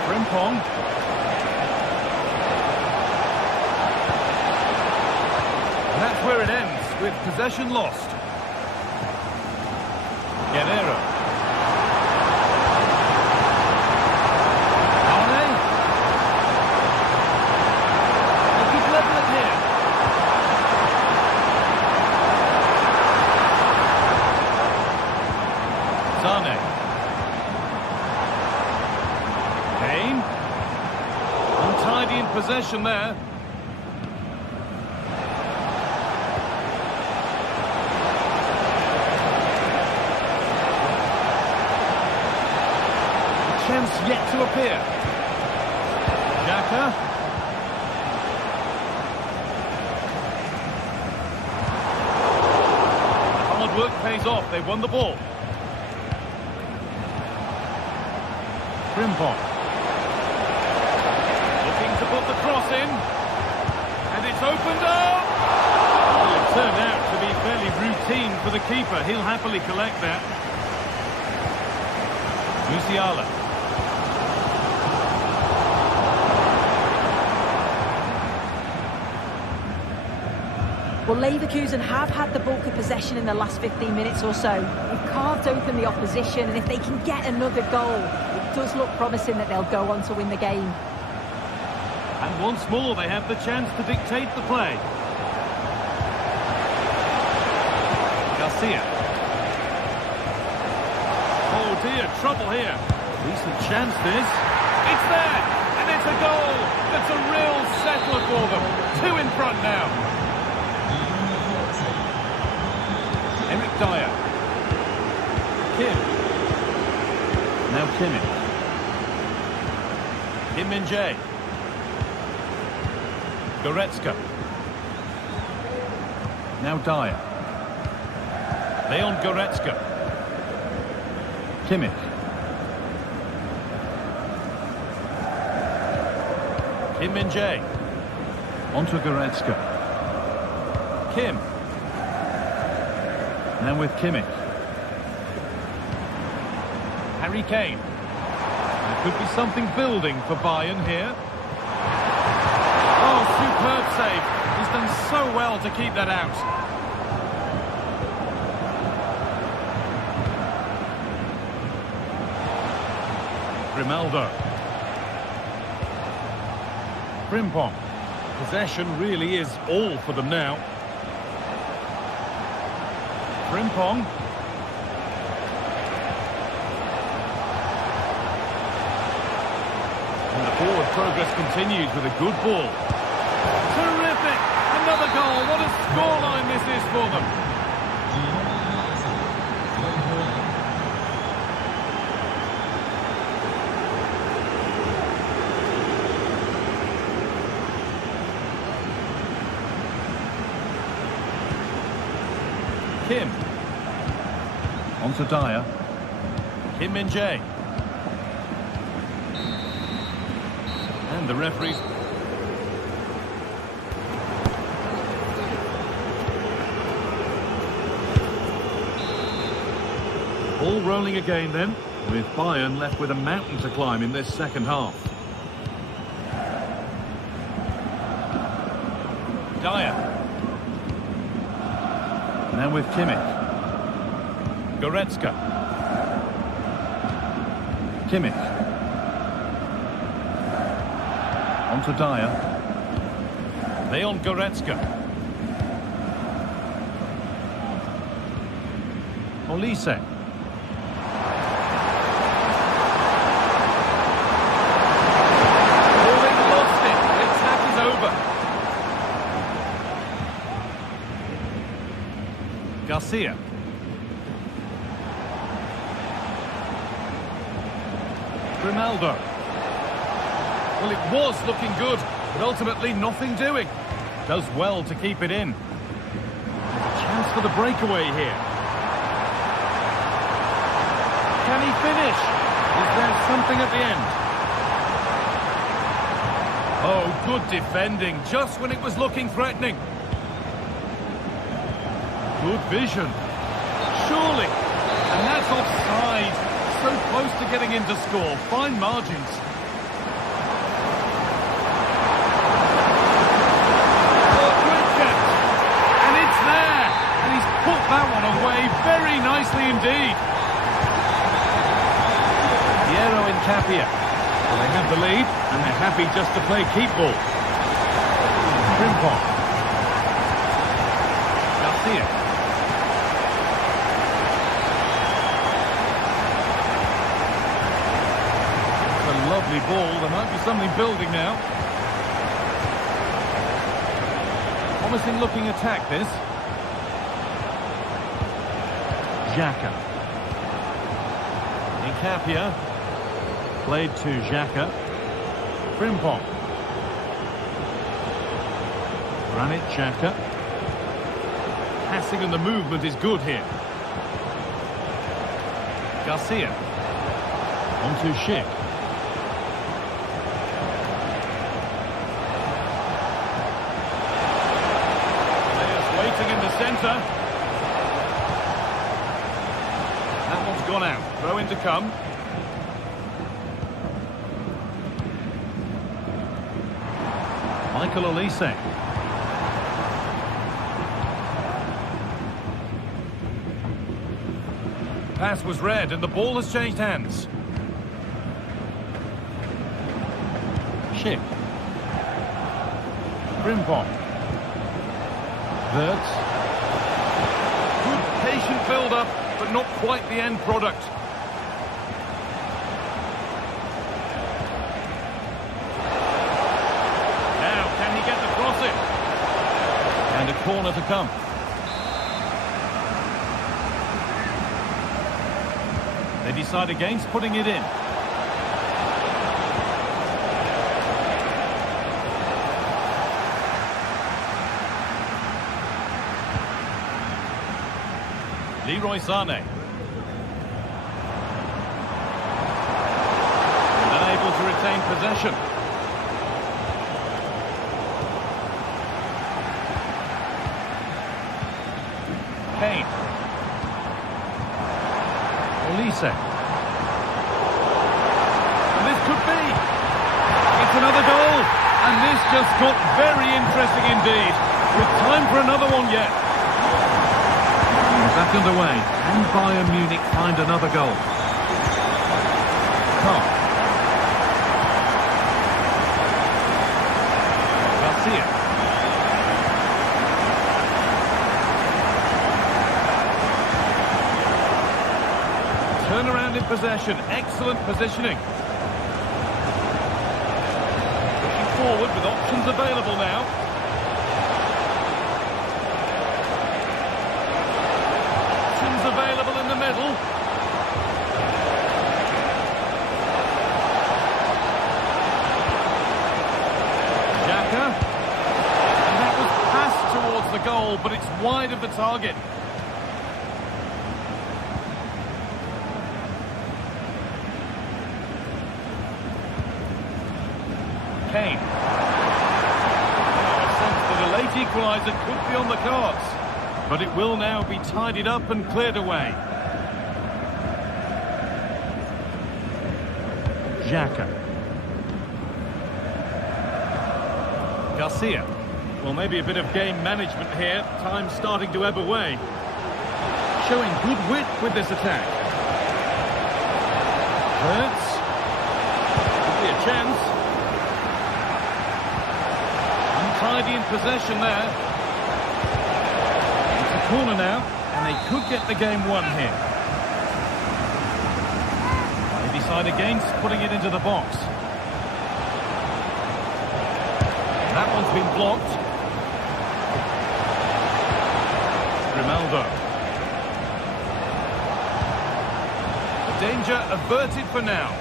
Frimpong. And that's where it ends, with possession lost. Guerreiro. Arne. They could level it here. Zane. Kane. Untidy in possession there. Chance yet to appear. Xhaka. Hard work pays off. They won the ball. Frimpong. Looking to put the cross in. And it's opened up. Well, it turned out to be fairly routine for the keeper. He'll happily collect that. Musiala. Well, Leverkusen have had the bulk of possession in the last 15 minutes or so. They've carved open the opposition, and if they can get another goal, it does look promising that they'll go on to win the game. And once more, they have the chance to dictate the play. Garcia. Oh dear, trouble here. Decent chance this. It's there, and it's a goal. That's a real settler for them. 2 in front now. Eric Dyer. Kim. Now Kimmich. Kim Min-jae. Goretzka. Now Dyer. Leon Goretzka. Kimmich. Kim Min-jae. Onto Goretzka. Kim. Now with Kimmich. Harry Kane. There could be something building for Bayern here. Oh, superb save. He's done so well to keep that out. Grimaldo. Frimpong. Possession really is all for them now. Frimpong. And the forward progress continues with a good ball. Terrific! Another goal. What a scoreline this is for them. Kim. Onto Dyer. Kim Min-jae. And the referees. All rolling again then, with Bayern left with a mountain to climb in this second half. Dyer. Now with Kimmich. Goretzka. Kimmich. Onto Dyer. Leon Goretzka. Olise. Oh, they've lost it. The attack is over. Garcia. Grimaldo. Well, it was looking good, but ultimately nothing doing. Does well to keep it in. There's a chance for the breakaway here. Can he finish? Is there something at the end? Oh, good defending, just when it was looking threatening. Good vision. Surely. And that's offside. So close to getting in to score. Fine margins. Oh, good catch. And it's there. And he's put that one away very nicely indeed. Piero Incapia. Well, they have the lead, and they're happy just to play keep ball. Frimpong. Garcia. Lovely ball. There might be something building now. Promising looking attack this. Xhaka. Incapia. Played to Xhaka. Frimpong. Granit Xhaka. Passing and the movement is good here. Garcia. Onto Schick. In the centre. That one's gone out. Throw in to come. Michael Olise. Pass was read and the ball has changed hands. Schick. Frimpong. Wirtz. Good patient build-up, but not quite the end product. Now, can he get the cross in? And a corner to come. They decide against putting it in. Leroy Sané. And unable to retain possession. Kane. Olise. And this could be. It's another goal. And this just got very interesting indeed. With time for another one yet. Back underway. Can Bayern Munich find another goal? Come. Garcia. Turn around in possession. Excellent positioning. Looking forward with options available now. Options available in the middle. Xhaka. And that was passed towards the goal, but it's wide of the target. Kane. A sense that a late equaliser could be on the cards, but it will now be tidied up and cleared away. Xhaka. Garcia. Well, maybe a bit of game management here. Time starting to ebb away. Showing good wit with this attack. Hurts. Could be a chance. Untidy in possession there. It's a corner now, and they could get the game won here. They decide against putting it into the box. That one's been blocked. Ronaldo. The danger averted for now.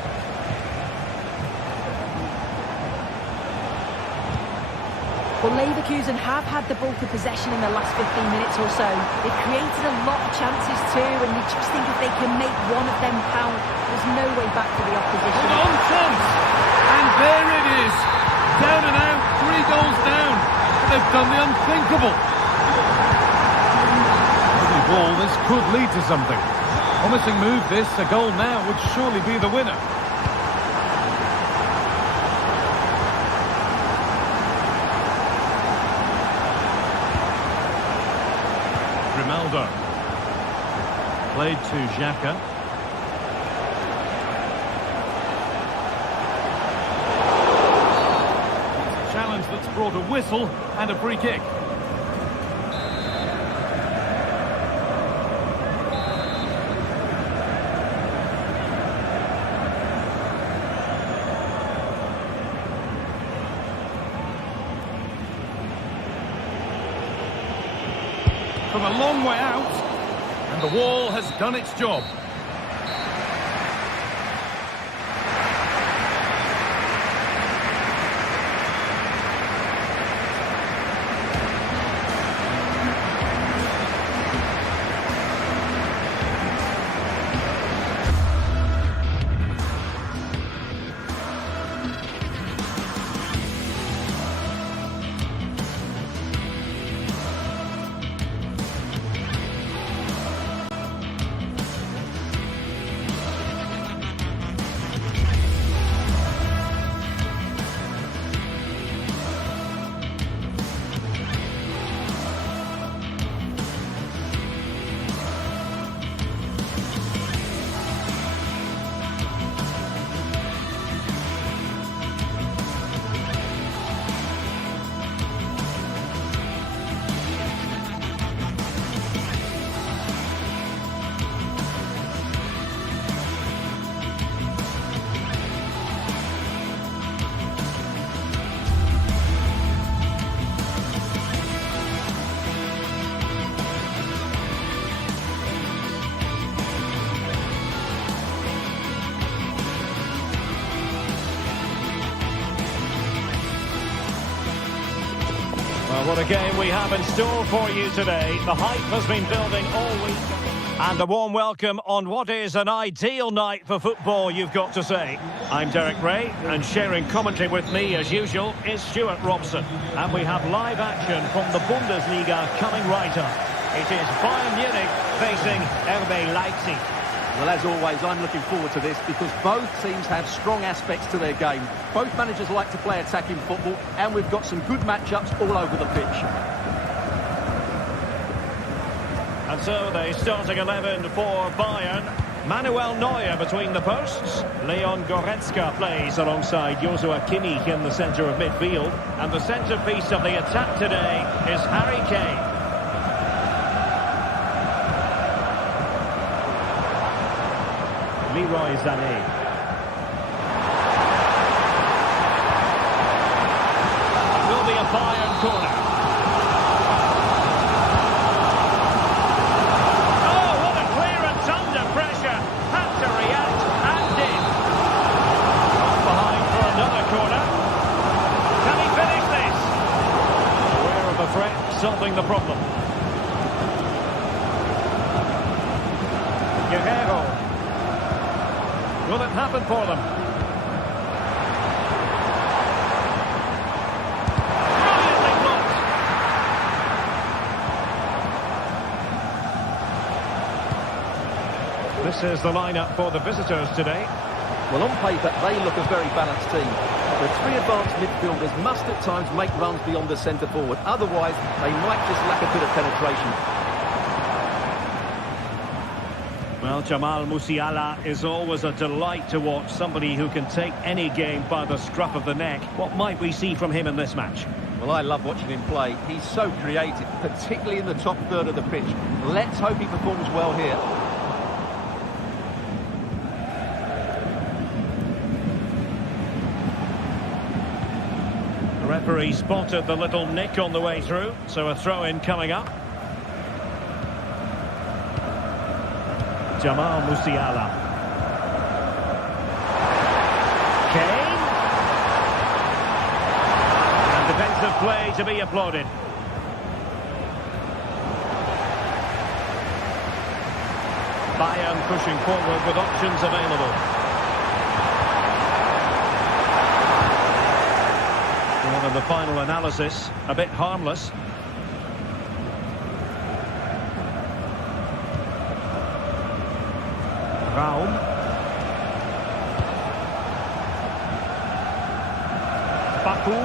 Well, Leverkusen have had the bulk of possession in the last 15 minutes or so. They've created a lot of chances too, and they just think if they can make one of them count, there's no way back for the opposition. On chance! And there it is! Down and out, 3 goals down. They've done the unthinkable. Lovely ball, this could lead to something. Promising move this, a goal now would surely be the winner. Ronaldo. Played to Xhaka. It's a challenge that's brought a whistle and a free kick. From a long way out, and the wall has done its job. Well, what a game we have in store for you today. The hype has been building all week. And a warm welcome on what is an ideal night for football, you've got to say. I'm Derek Ray, and sharing commentary with me, as usual, is Stuart Robson. And we have live action from the Bundesliga coming right up. It is Bayern Munich facing RB Leipzig. Well, as always, I'm looking forward to this because both teams have strong aspects to their game. Both managers like to play attacking football, and we've got some good matchups all over the pitch. And so the starting 11 for Bayern. Manuel Neuer between the posts. Leon Goretzka plays alongside Joshua Kimmich in the centre of midfield. And the centrepiece of the attack today is Harry Kane. Leroy Sané. It will be a Bayern corner. Oh, what a clearance under pressure. Had to react and did. Off behind for another corner. Can he finish this? Aware of the threat, solving the problem. Guerrero. Will it happen for them? Brilliantly blocked. This is the lineup for the visitors today. Well, on paper, they look a very balanced team. The three advanced midfielders must at times make runs beyond the centre forward. Otherwise, they might just lack a bit of penetration. Well, Jamal Musiala is always a delight to watch, somebody who can take any game by the scruff of the neck. What might we see from him in this match? Well, I love watching him play. He's so creative, particularly in the top third of the pitch. Let's hope he performs well here. The referee spotted the little nick on the way through, so a throw-in coming up. Jamal Musiala. Kane. And defensive play to be applauded. Bayern pushing forward with options available. Well, in the final analysis, a bit harmless. Raum. Baku.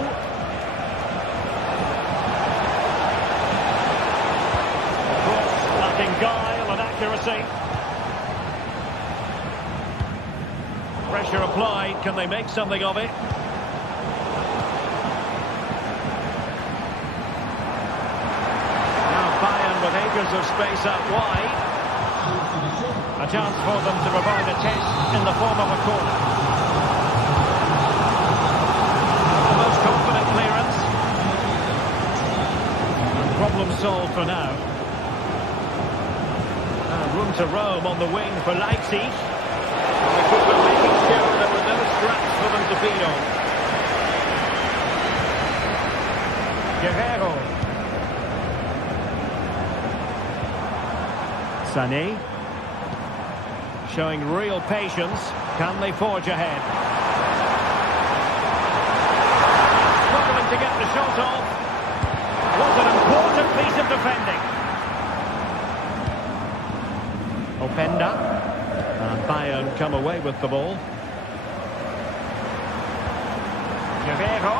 Cross lacking guile and accuracy. Pressure applied. Can they make something of it? Now Bayern with acres of space out wide. A chance for them to provide a test in the form of a corner. The most confident clearance. And problem solved for now. And room to roam on the wing for Leipzig. And the keeper making sure there were no scraps for them to beat on. Guerrero. Sané. Showing real patience. Can they forge ahead? Struggling to get the shot off. What an important piece of defending. Openda. And Bayern come away with the ball. Guerrero.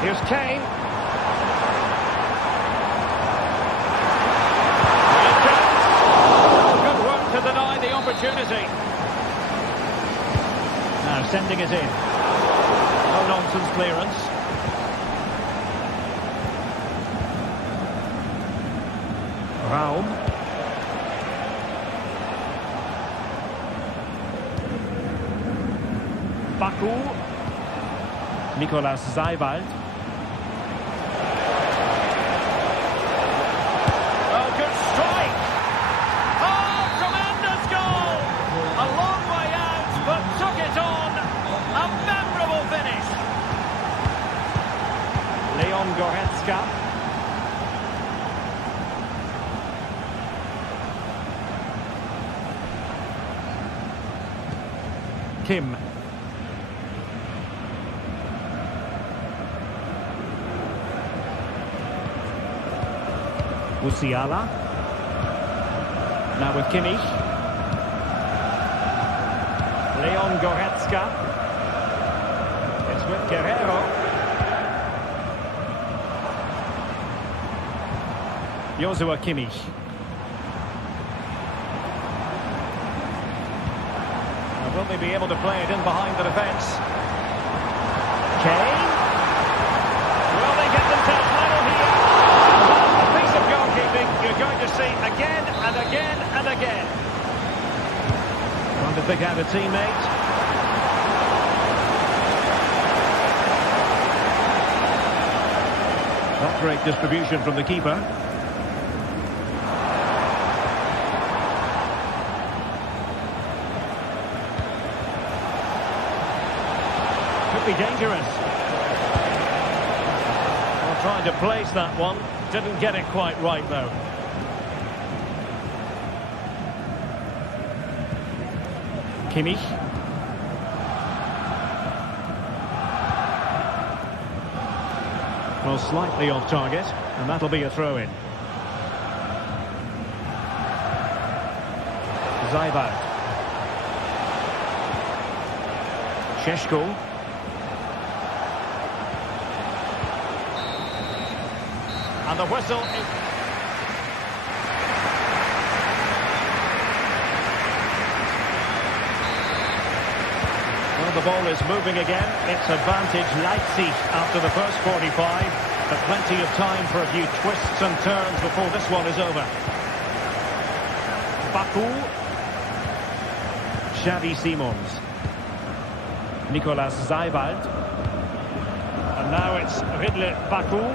Here's Kane. To deny the opportunity. Now sending it in. No nonsense clearance. Raum. Baku. Nicolas Seiwald. Oh, good strike. Oh, tremendous goal. A long way out, but took it on. A memorable finish. Leon Goretzka. Kim. Musiala. Now with Kimmich. Leon Goretzka. It's with Guerrero. Joshua Kimmich. Will they be able to play it in behind the defence? Kane. Will they get themselves level here? A piece of goalkeeping you're going to see again and again and again. Trying to pick out a teammate. Not great distribution from the keeper. Be dangerous. Well, trying to place that one, didn't get it quite right though. Kimmich. Well, slightly off target, and that'll be a throw-in. Zaybalt. Šeško. And the whistle is... Well, the ball is moving again. It's advantage Leipzig after the first 45. But plenty of time for a few twists and turns before this one is over. Baku. Xavi Simons. Nicolas Zaybalt. And now it's Ridley Baku.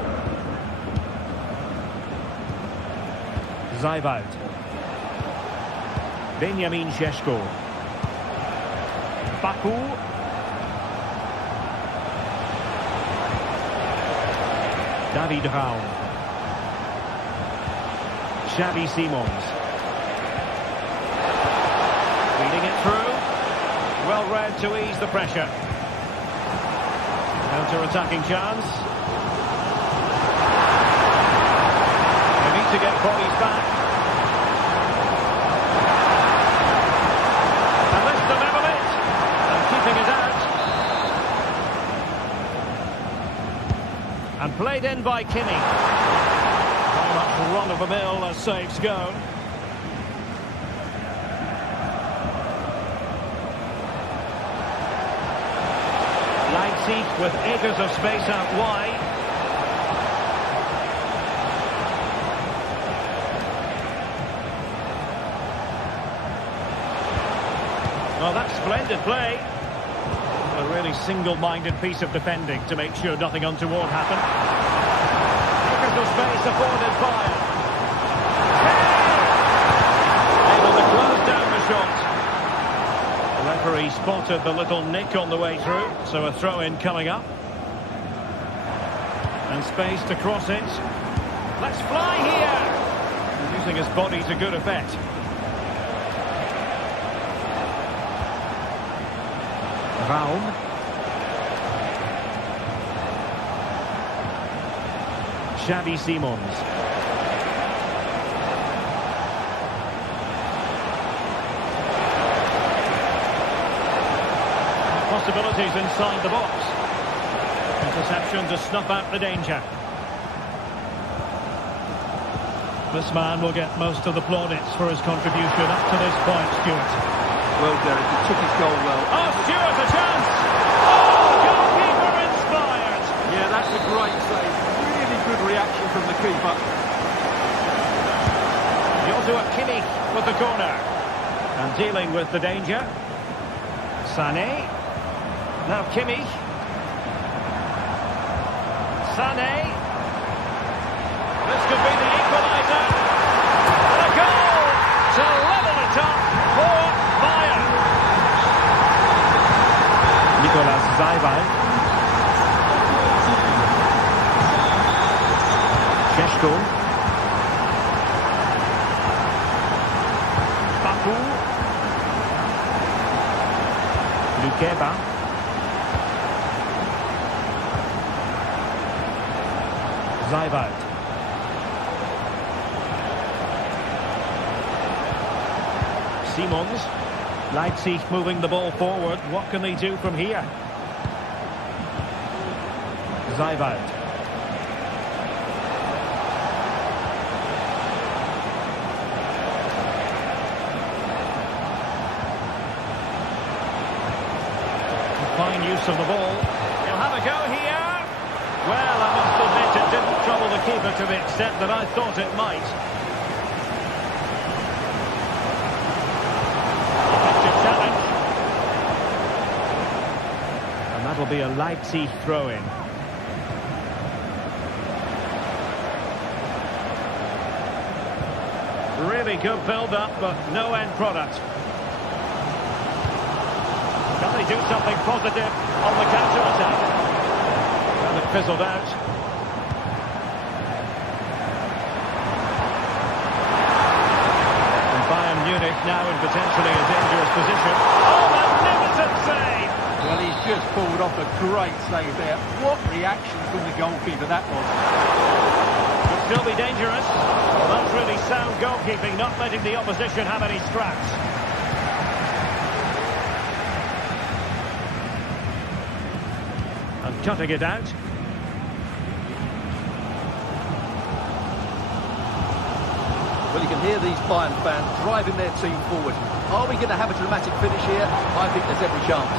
Zaybalt. Benjamin Šeško. Baku. David Raum. Xavi Simons. Feeding it through. Well read to ease the pressure. Counter-attacking chance. They need to get bodies back. And this to level it. And keeping it out. And played in by Kimmich. Very much run-of-the-mill as saves go. Leipzig with acres of space out wide. Oh, that's splendid play. A really single-minded piece of defending to make sure nothing untoward happened. Acres of space afforded Bayern. Able to close down the shot. The referee spotted the little nick on the way through, so a throw-in coming up. And space to cross it. Let's fly here! Using his body to good effect. Raum. Xavi Simons. Possibilities inside the box. Interception to snuff out the danger. This man will get most of the plaudits for his contribution up to this point, Stuart. Well, Derek, he took his goal well. Oh, Stuart, a chance! Oh, goalkeeper inspired! Yeah, that's a great save. Really good reaction from the keeper. Joshua Kimmich with the corner. And dealing with the danger. Sané. Now Kimmich. Sané. This could be the equaliser. And a goal to level it up for Bayern. Nicolas Zaybalt. Šeško. Baku. Keba. Zaibout. Simons. Leipzig moving the ball forward. What can they do from here? Zaibout. Fine use of the ball. He'll have a go here. Well, I must admit it didn't trouble the keeper to the extent that I thought it might. Effective challenge. And that'll be a Leipzig throw-in. Really good build-up, but no end product. Can they do something positive on the counter-attack? And it fizzled out. And Bayern Munich now in potentially a dangerous position. Oh, magnificent save! Well, he's just pulled off a great save there. What reaction from the goalkeeper that was. Could still be dangerous. Well, that's really sound goalkeeping, not letting the opposition have any scraps. And cutting it out. Well, you can hear these Bayern fans driving their team forward. Are we going to have a dramatic finish here? I think there's every chance.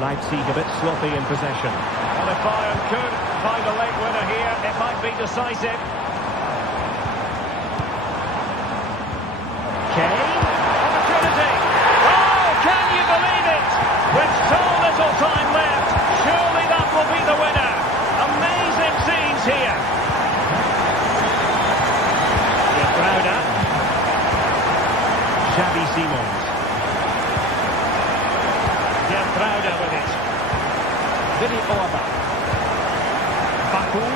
Leipzig a bit sloppy in possession. And if Bayern could find a late winner here, it might be decisive. Kane, opportunity. Oh, can you believe it? With so little time left, surely that will be the winner. Amazing scenes here. Browder. Xavi Simons. Browder with it. Vinny Orba. Baku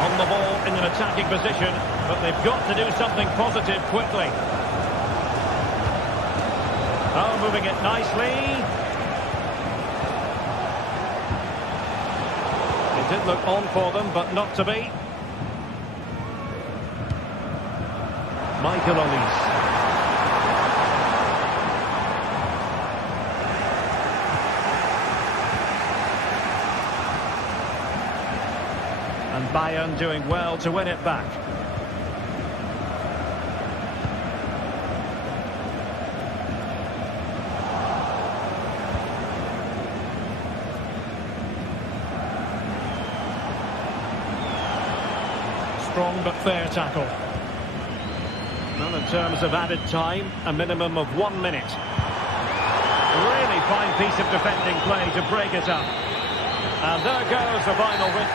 on the ball in an attacking position, but they've got to do something positive quickly. Oh, moving it nicely. It did look on for them, but not to be. Michael Olise. And Bayern doing well to win it back. Strong but fair tackle. Well, in terms of added time, a minimum of 1 minute. Really fine piece of defending play to break it up. And there goes the final win.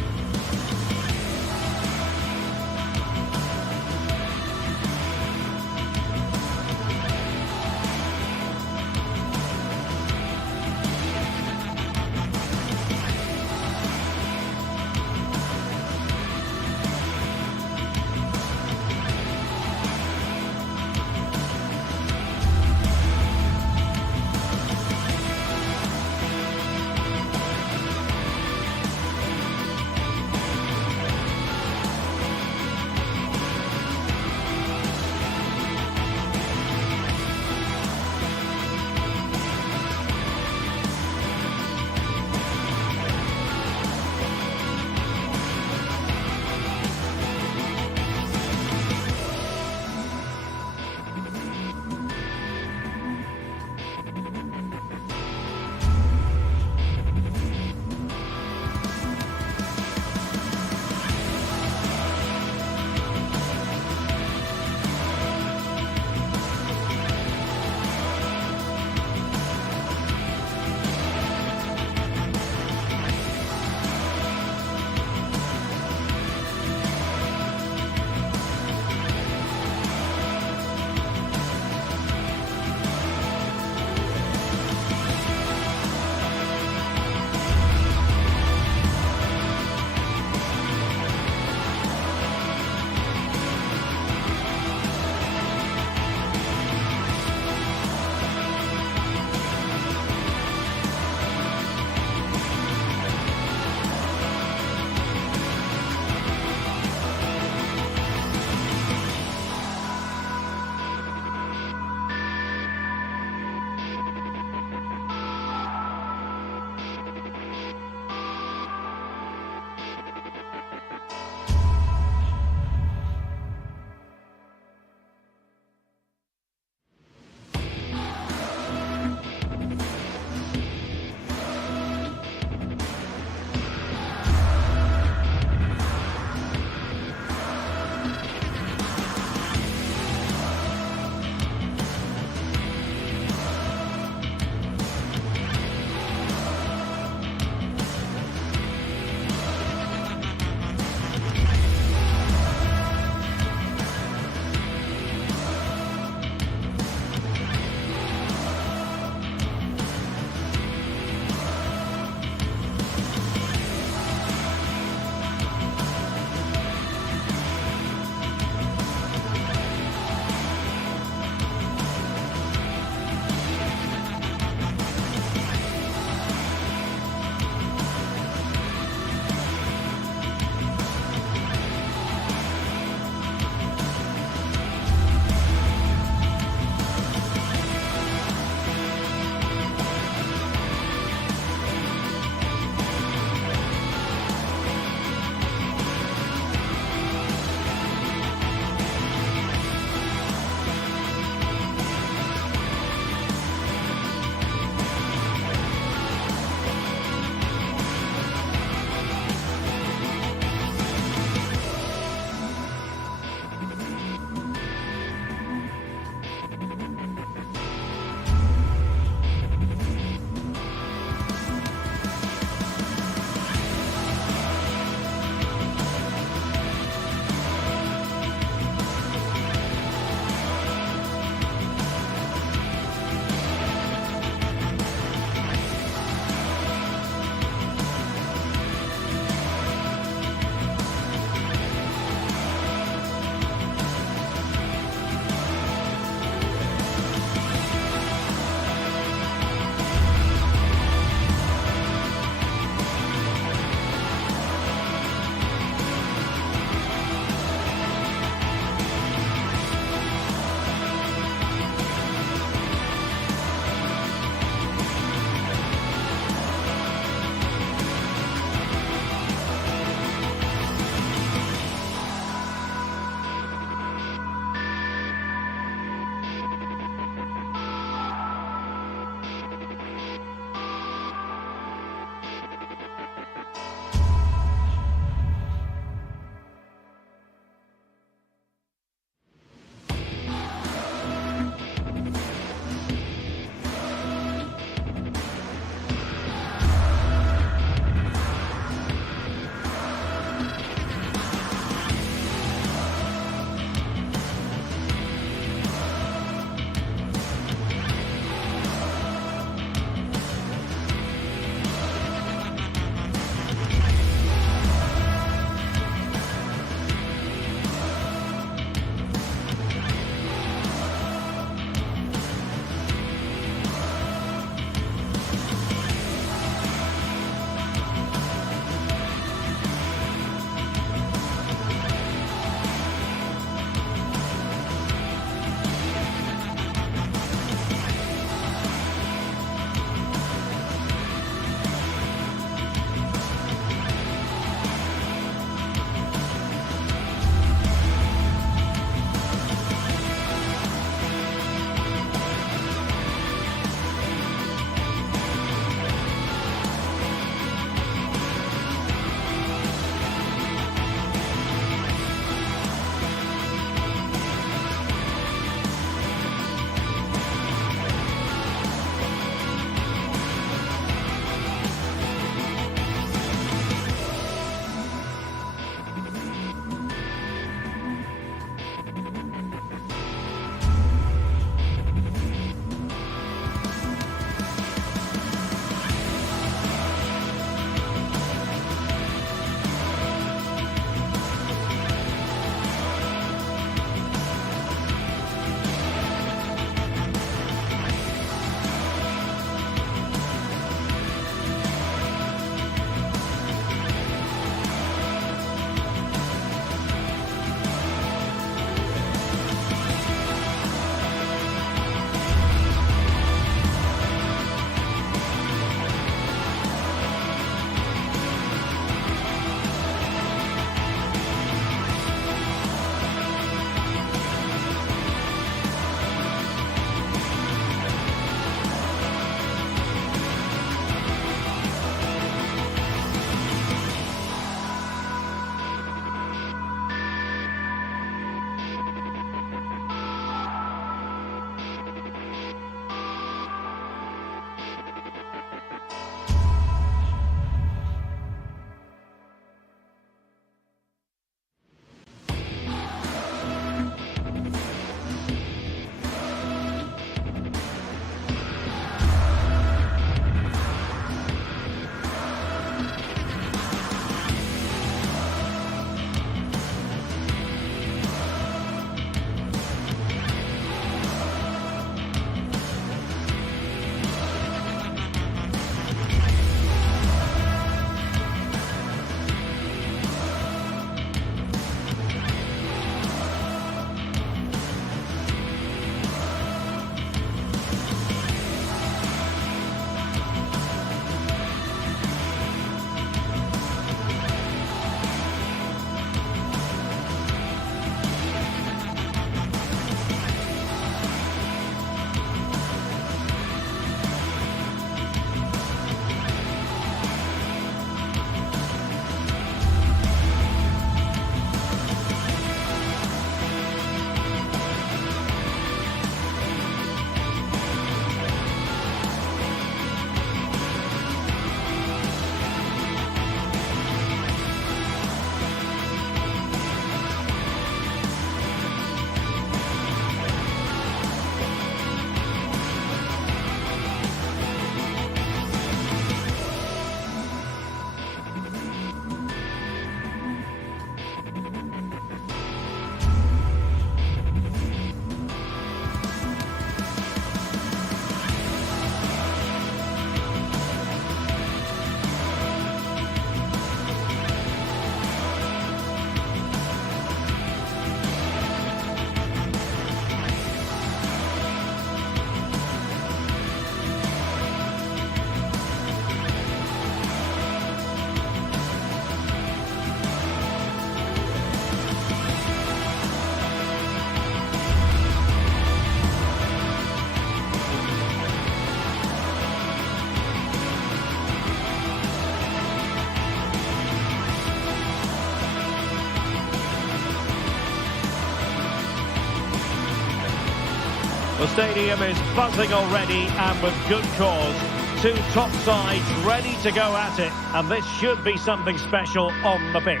stadium is buzzing already, and with good cause. Two top sides ready to go at it, and this should be something special on the pitch.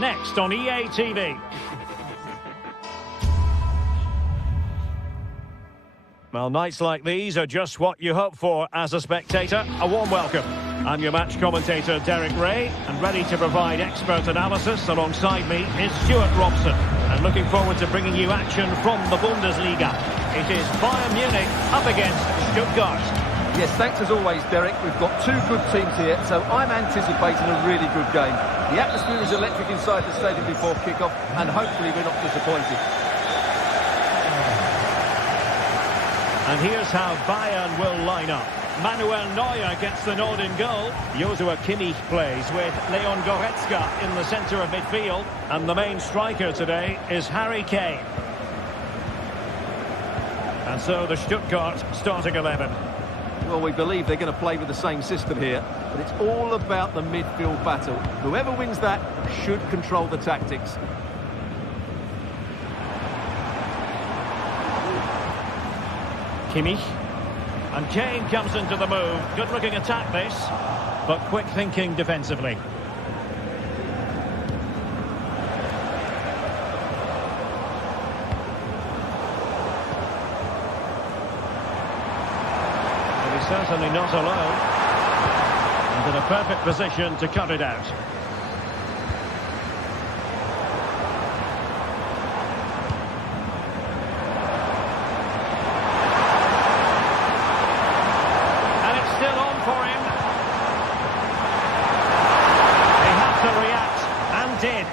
Next on EA TV. Well, nights like these are just what you hope for as a spectator. A warm welcome. I'm your match commentator, Derek Ray, and ready to provide expert analysis alongside me is Stuart Robson. And looking forward to bringing you action from the Bundesliga. It is Bayern Munich up against Stuttgart. Yes, thanks as always, Derek. We've got two good teams here, so I'm anticipating a really good game. The atmosphere is electric inside the stadium before kickoff, and hopefully we're not disappointed. And here's how Bayern will line up. Manuel Neuer gets the nod in goal. Joshua Kimmich plays with Leon Goretzka in the centre of midfield. And the main striker today is Harry Kane. And so the Stuttgart starting 11. Well, we believe they're going to play with the same system here, but it's all about the midfield battle. Whoever wins that should control the tactics. Kimmich. And Kane comes into the move. Good-looking attack, this. But quick thinking defensively. But he's certainly not alone. And in a perfect position to cut it out. Did.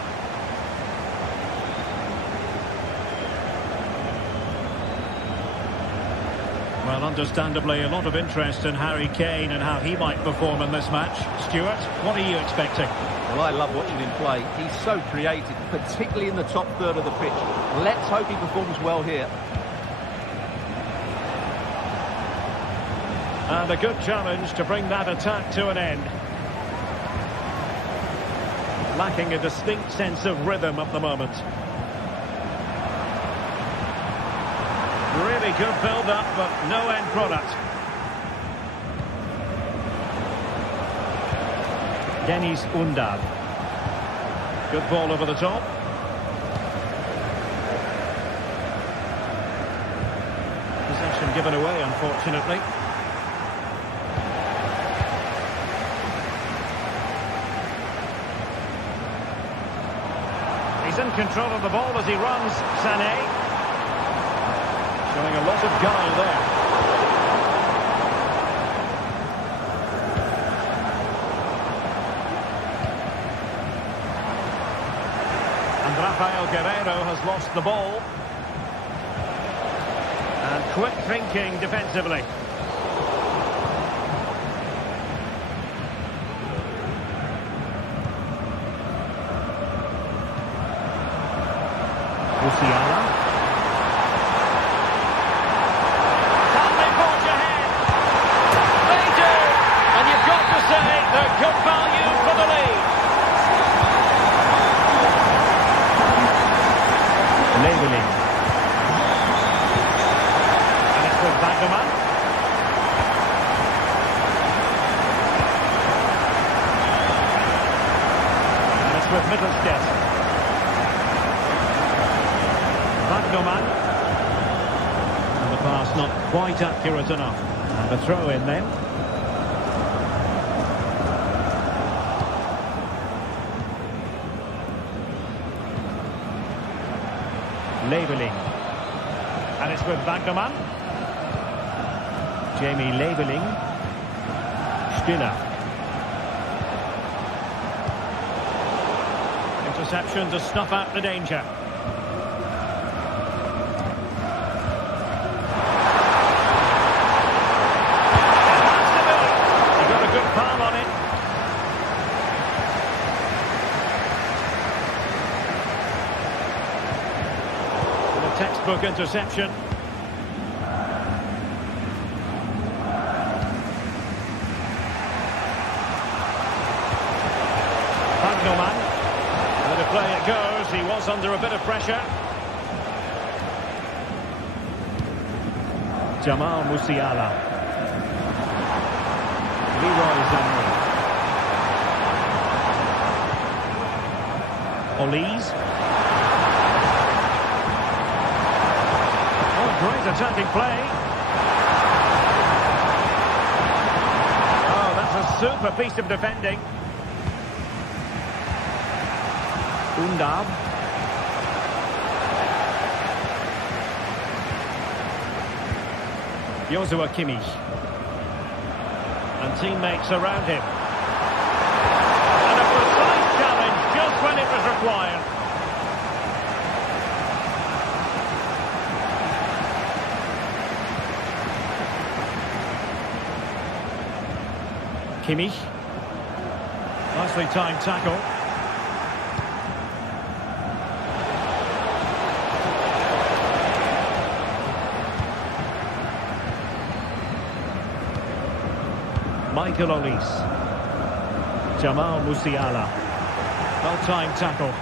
Well, understandably, a lot of interest in Harry Kane and how he might perform in this match. Stuart, what are you expecting? Well, I love watching him play. He's so creative, particularly in the top third of the pitch. Let's hope he performs well here. And a good challenge to bring that attack to an end. Lacking a distinct sense of rhythm at the moment. Really good build-up, but no end product. Dennis Undab. Good ball over the top. Possession given away, unfortunately. He's in control of the ball as he runs, Sané. Showing a lot of guile there. And Rafael Guerreiro has lost the ball. And quick thinking defensively. Musiala. Can they forge ahead? They do! And you've got to say they're good value for the lead. Leveling. And it's with Baggerman. And it's with Mittelstädt. Baggerman. And the pass not quite accurate enough. And a throw in then. Leveling. And it's with Baggerman. Jamie Leveling. Stiller. Interception to snuff out the danger. Palm on it. And a textbook interception. Baggerman. And the play it goes. He was defence under a bit of pressure. Jamal Musiala. Leroy Sané. Olise. Oh, great attacking play. Oh, that's a super piece of defending. Undab. Joshua Kimmich. And teammates around him. And a precise challenge just when it was required. Kimmich. Nicely timed tackle. Michael Olise. Jamal Musiala. Well-timed tackle.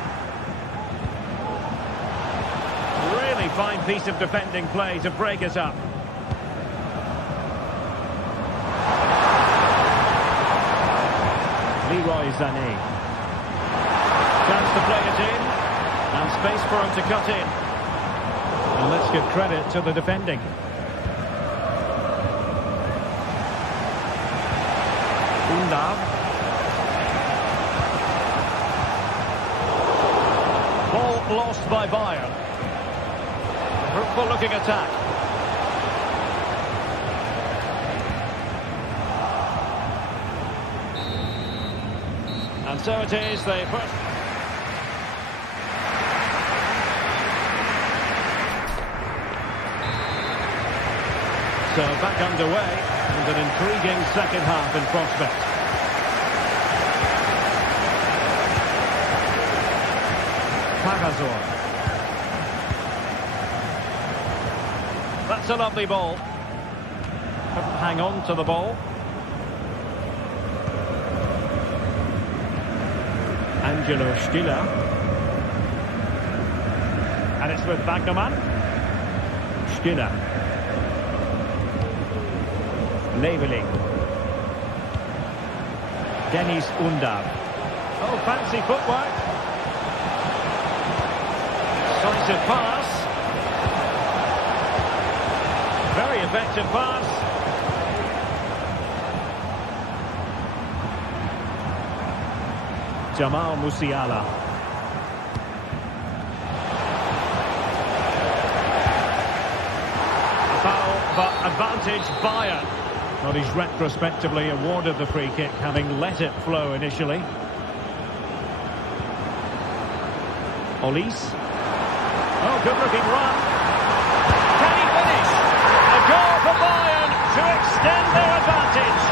Really fine piece of defending play to break us up. Leroy Sané. Chance to play it in. And space for him to cut in. And let's give credit to the defending. Undab. Ball lost by Bayern. Fruitful looking attack. And so it is, they put... So back underway, and an intriguing second half in prospect. Pagazor. That's a lovely ball. Couldn't hang on to the ball. Angelo Stiller. And it's with Wagnermann. Stiller. Leveling. Dennis Undab. Oh, fancy footwork. Decisive pass. Very effective pass. Jamal Musiala. Foul, but advantage Bayern. Well, he's retrospectively awarded the free kick, having let it flow initially. Olise. Oh, good-looking run. Can he finish? A goal for Bayern to extend their advantage.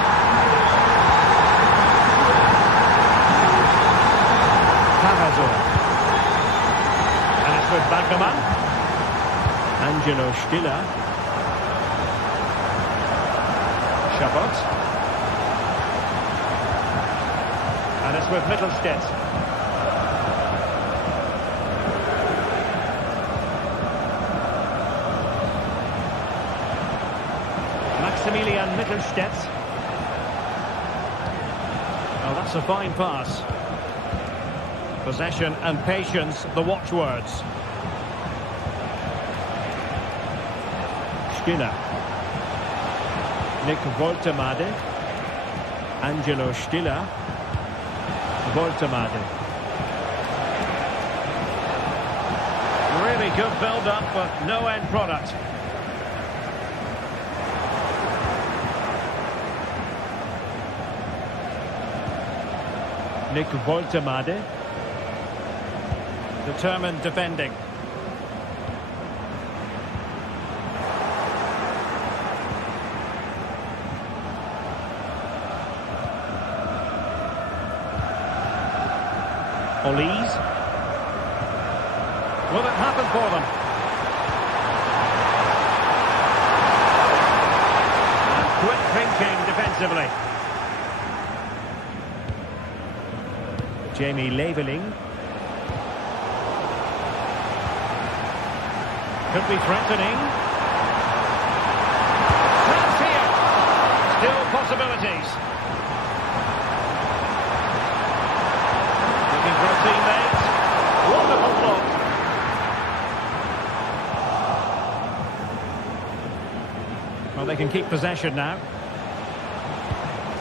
Pagazor. And it's with Wagnermann. Angelo Stiller. Chabot. And it's with Mittelstädt. Maximilian Mittelstädt. Oh, that's a fine pass. Possession and patience, the watchwords. Stiller. Nick Woltemade. Angelo Stiller. Woltemade. Really good build-up, but no end product. Nick Woltemade. Determined defending. Olise. Will it happen for them? And quick thinking defensively. Jamie Leveling. Could be threatening. Chance here. Still possibilities. Looking for a teammate. Wonderful block. Well, they can keep possession now.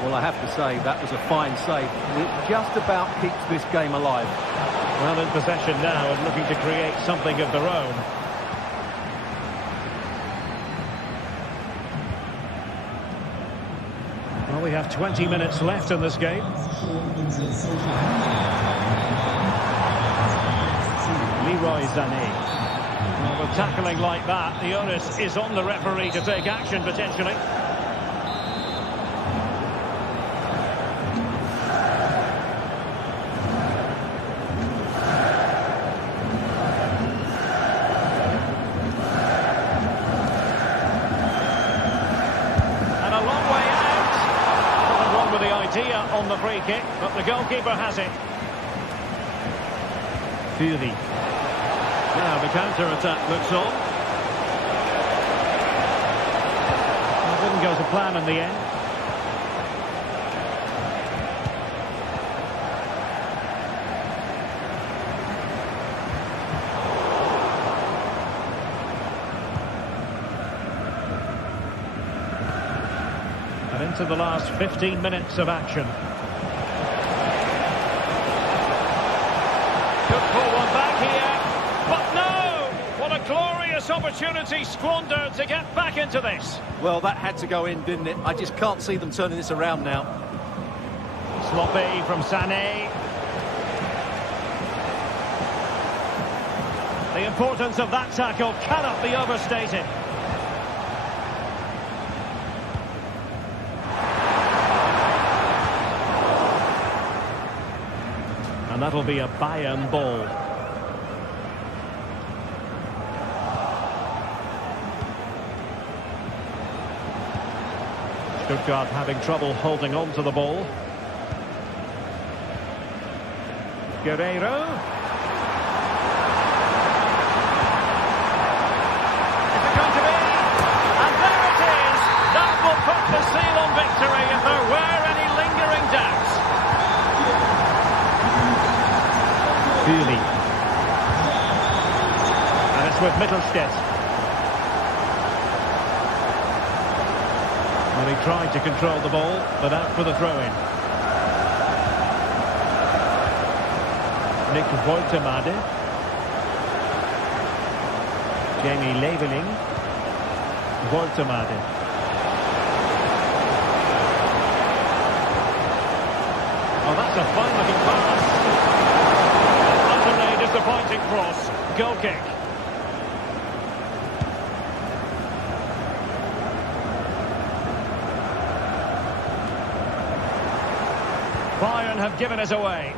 Well, I have to say, that was a fine save. It just about keeps this game alive. Well, in possession now and looking to create something of their own. Well, we have 20 minutes left in this game. Leroy Sané. Well, with tackling like that, the onus is on the referee to take action, potentially. And a long way out. Nothing wrong with the idea on the free kick, but the goalkeeper has it. Fury. Now the counter-attack looks on. It didn't go to plan in the end. And into the last 15 minutes of action. Could pull one back here. But no! What a glorious opportunity squandered to get back into this. Well, that had to go in, didn't it? I just can't see them turning this around now. Sloppy from Sané. The importance of that tackle cannot be overstated. And that'll be a Bayern ball. Stuttgart having trouble holding on to the ball. Guerreiro. Is it going to be? And there it is! That will put the seal on victory if there were any lingering doubts. Really. And it's with Mittelstädt. Well, he tried to control the ball, but out for the throw-in. Nick Woltemade. Jamie Leveling. Woltemade. Oh, that's a fine-looking pass. Utterly disappointing cross. Goal kick. Bayern have given it away.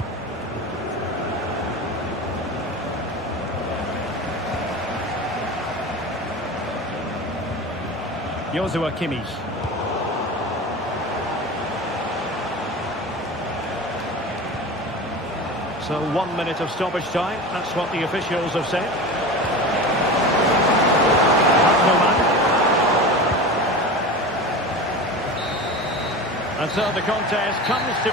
Joshua Kimmich. So 1 minute of stoppage time. That's what the officials have said. And so the contest comes to...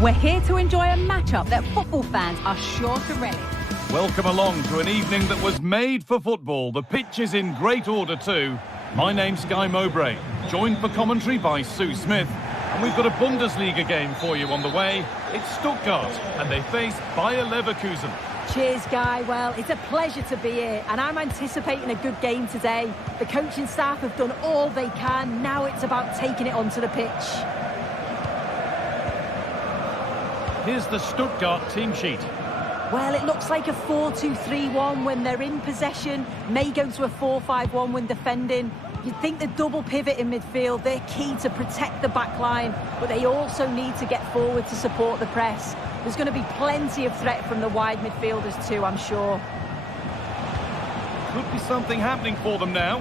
We're here to enjoy a matchup that football fans are sure to relish. Welcome along to an evening that was made for football. The pitch is in great order too. My name's Guy Mowbray, joined for commentary by Sue Smith. And we've got a Bundesliga game for you on the way. It's Stuttgart, and they face Bayer Leverkusen. Cheers, Guy. Well, it's a pleasure to be here, and I'm anticipating a good game today. The coaching staff have done all they can. Now it's about taking it onto the pitch. Here's the Stuttgart team sheet. Well, it looks like a 4-2-3-1 when they're in possession. May go to a 4-5-1 when defending. You'd think the double pivot in midfield, they're key to protect the back line, but they also need to get forward to support the press. There's going to be plenty of threat from the wide midfielders too, I'm sure. Could be something happening for them now.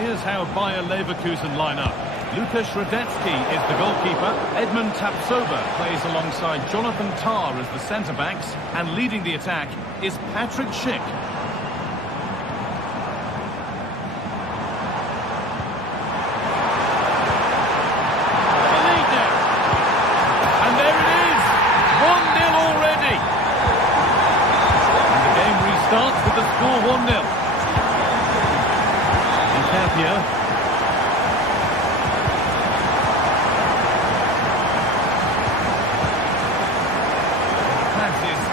Here's how Bayer Leverkusen line up. Lukas Radetzky is the goalkeeper. Edmund Tapsoba plays alongside Jonathan Tah as the centre-backs. And leading the attack is Patrick Schick. The lead now. And there it is! 1-0 already. And the game restarts with the score 1-0. Encapia.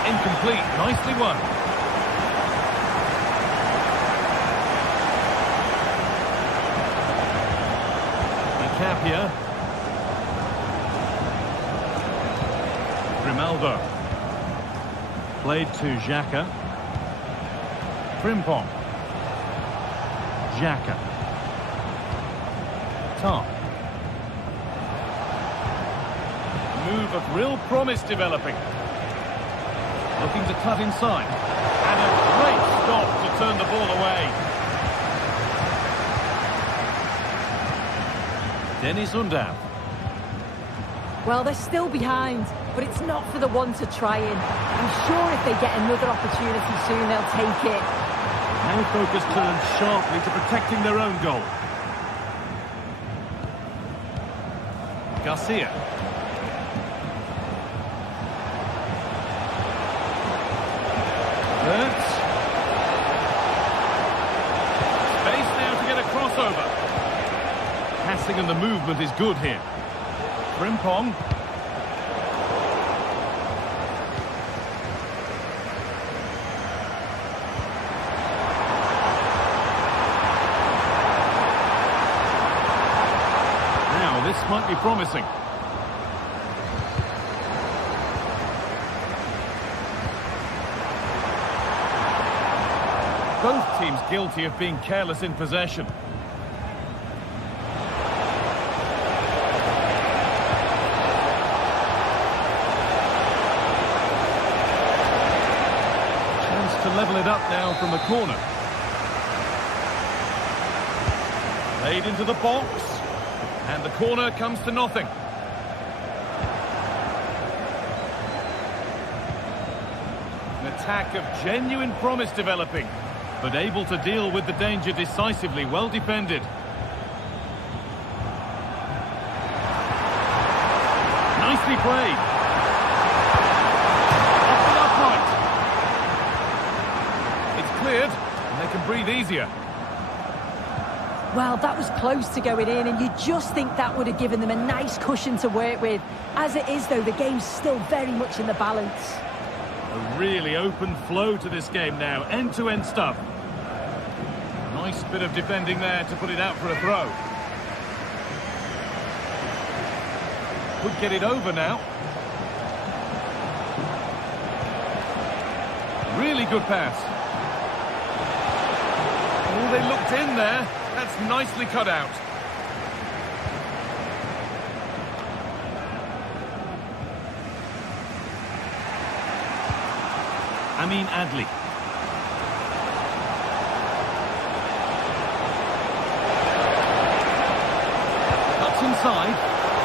Incomplete, nicely won. Encapia. Grimaldo. Played to Xhaka. Frimpong. Xhaka. Tah. Move of real promise developing. Looking to cut inside. And a great stop to turn the ball away. Dennis Undav. Well, they're still behind, but it's not for the one to try in. I'm sure if they get another opportunity soon, they'll take it. Now focus turns sharply to protecting their own goal. Garcia. Space now to get a crossover. Passing and the movement is good here. Frimpong. Now this might be promising. Both teams guilty of being careless in possession. Chance to level it up now from the corner. Laid into the box. And the corner comes to nothing. An attack of genuine promise developing, but able to deal with the danger decisively. Well defended. Nicely played. Off the upright. It's cleared, and they can breathe easier. Well, that was close to going in, and you just think that would have given them a nice cushion to work with. As it is, though, the game's still very much in the balance. A really open flow to this game now. End-to-end stuff. Nice bit of defending there to put it out for a throw. Could get it over now. Really good pass. Oh, they looked in there. That's nicely cut out. Amin Adli. Cuts inside.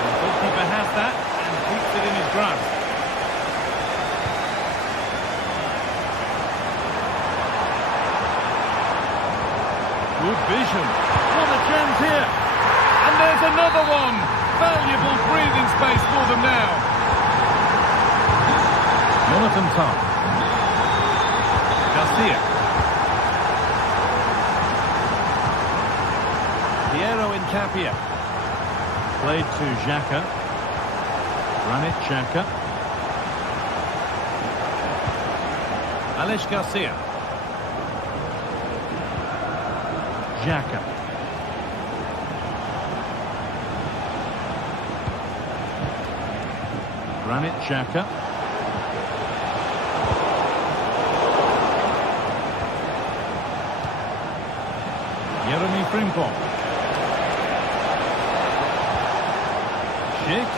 The goalkeeper has that and keeps it in his grasp. Good vision. What a chance here. And there's another one. Valuable breathing space for them now. Jonathan Tubb. Garcia. Piero Incapia. Played to Xhaka. Granit Xhaka. Alex Garcia. Xhaka. Granit Xhaka. Jeremy Frimpong. Schick.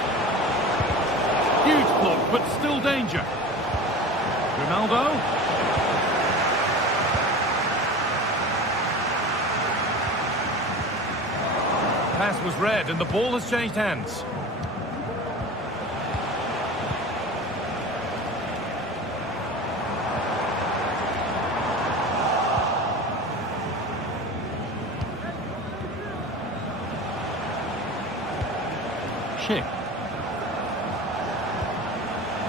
Huge block, but still danger. Ronaldo. Pass was read and the ball has changed hands. Schick.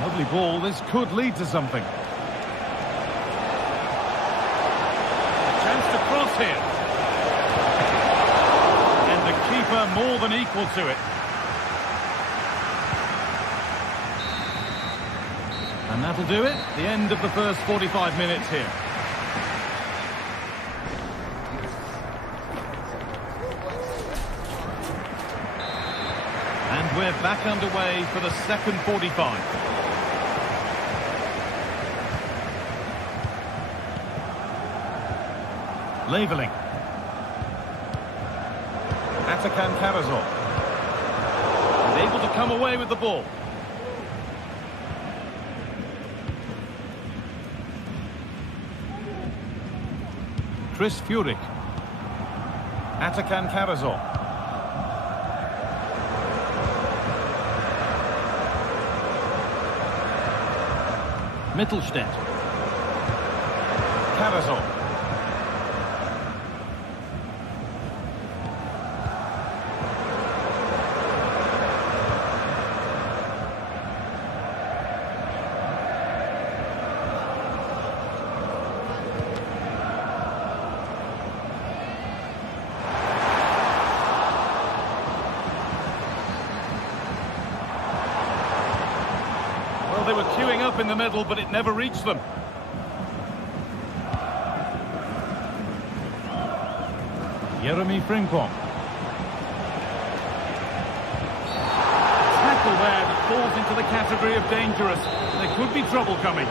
Lovely ball, this could lead to something. A chance to cross here. And the keeper more than equal to it. And that'll do it. The end of the first 45 minutes here. And we're back underway for the second 45. Leveling. Atakan Karazor. Is able to come away with the ball. Chris Furyk. Atakan Karazor. Mittelstädt. Karazor. They were queuing up in the middle, but it never reached them. Jeremy Frimpong. Tackle there that falls into the category of dangerous. There could be trouble coming.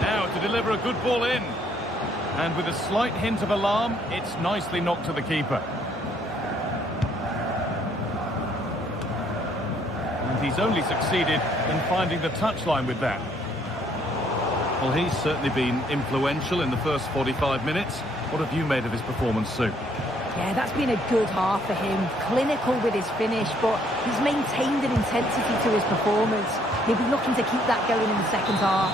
Now to deliver a good ball in. And with a slight hint of alarm, it's nicely knocked to the keeper. And he's only succeeded in finding the touchline with that. Well, he's certainly been influential in the first 45 minutes. What have you made of his performance, Sue? Yeah, that's been a good half for him. Clinical with his finish, but he's maintained an intensity to his performance. He'll be looking to keep that going in the second half.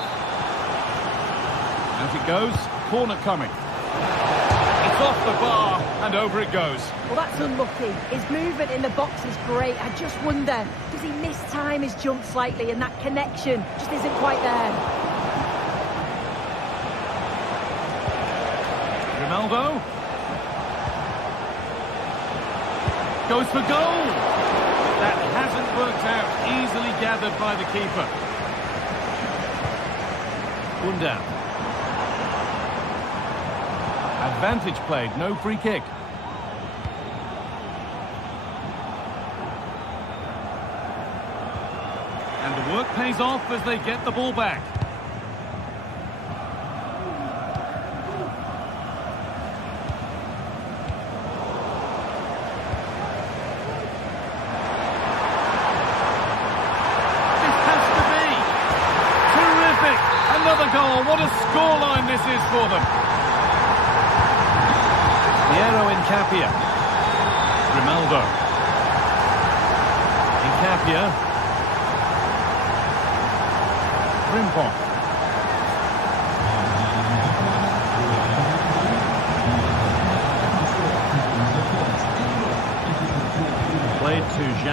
Out it goes. Corner coming. It's off the bar and over it goes. Well, that's unlucky. His movement in the box is great. I just wonder, does he mistime his jump slightly and that connection just isn't quite there? Ronaldo. Goes for goal. That hasn't worked out. Easily gathered by the keeper. Buildup. Advantage played, no free kick. And the work pays off as they get the ball back. This has to be terrific. Another goal. What a scoreline this is for them. Piero Incapia. Ronaldo. Incapia. Frimpong.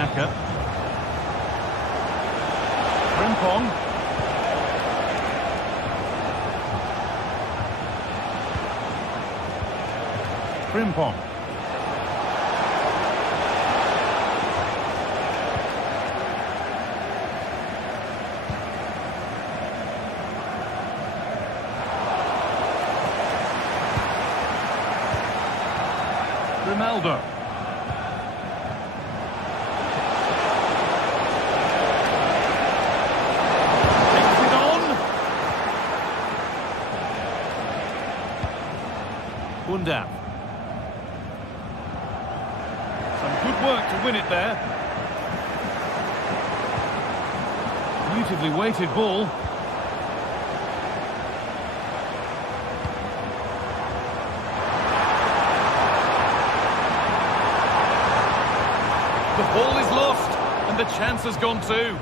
attacker. Frimpong. Frimpong. Ronaldo. Takes it on. Buildup. Some good work to win it there. Beautifully weighted ball. The ball is lost, and the chance has gone too.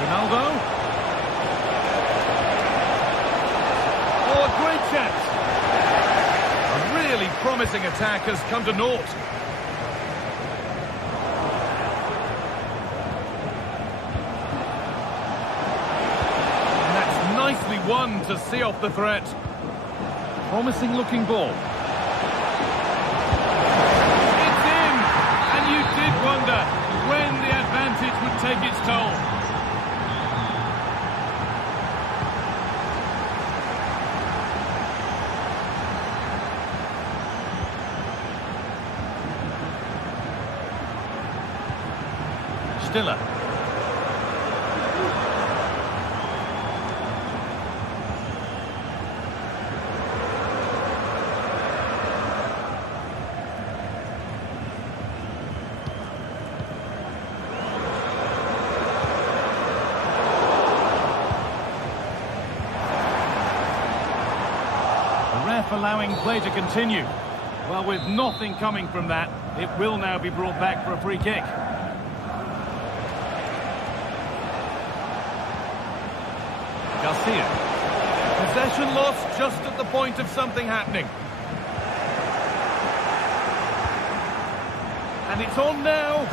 Ronaldo. Oh, a great chance. A really promising attack has come to naught. And that's nicely won to see off the threat. Promising looking ball. It's in! And you did wonder when the advantage would take its toll. Stiller. Allowing play to continue. Well, with nothing coming from that, it will now be brought back for a free kick. Garcia. Possession lost just at the point of something happening. And it's on now.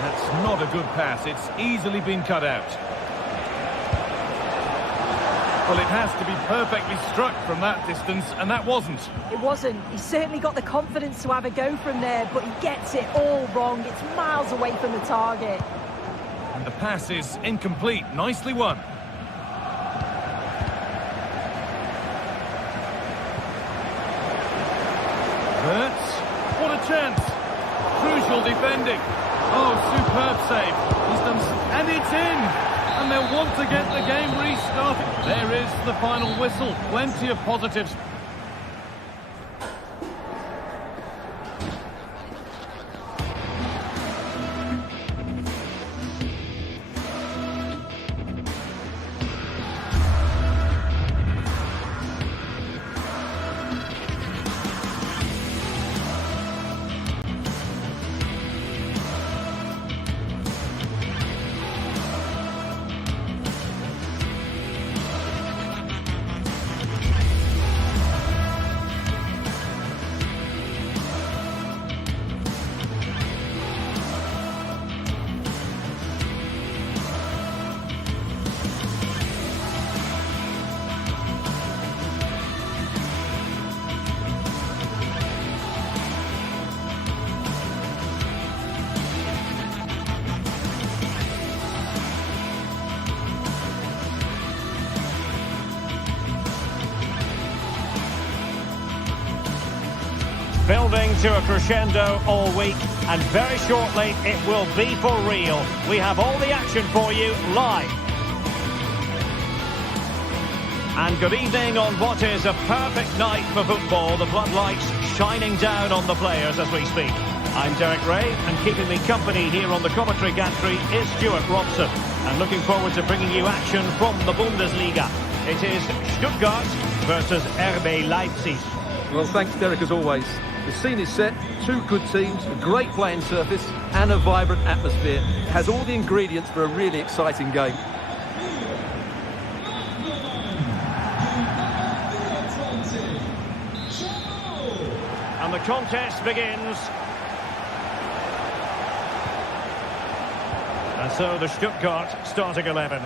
That's not a good pass. It's easily been cut out. Well, it has to be perfectly struck from that distance, and that wasn't. It wasn't. He's certainly got the confidence to have a go from there, but he gets it all wrong. It's miles away from the target. And the pass is incomplete. Nicely won. Hurts. What a chance. Crucial defending. Oh, superb save. He's done... And it's in! And they'll want to get the game restarted. There is the final whistle. Plenty of positives. Building to a crescendo all week, and very shortly it will be for real. We have all the action for you live. And good evening on what is a perfect night for football. The floodlights shining down on the players as we speak. I'm Derek Ray, and keeping me company here on the commentary gantry is Stuart Robson. And looking forward to bringing you action from the Bundesliga. It is Stuttgart versus RB Leipzig. Well, thanks, Derek, as always. The scene is set, two good teams, a great playing surface and a vibrant atmosphere. It has all the ingredients for a really exciting game. contest begins. And so the Stuttgart starting 11.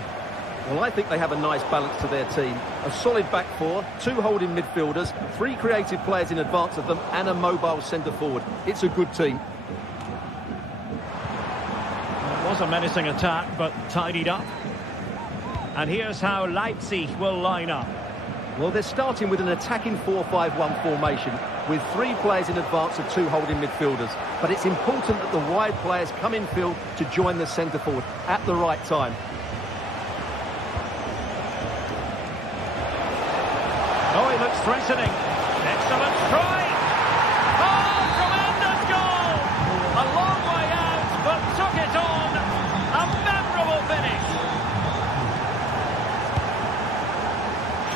Well, I think they have a nice balance to their team. A solid back four, 2 holding midfielders, 3 creative players in advance of them, and a mobile centre-forward. It's a good team. It was a menacing attack, but tidied up. And here's how Leipzig will line up. Well, they're starting with an attacking 4-5-1 formation with 3 players in advance of 2 holding midfielders. But it's important that the wide players come in field to join the centre-forward at the right time. Oh, he looks threatening. Excellent strike. Oh, tremendous goal. A long way out, but took it on. A memorable finish.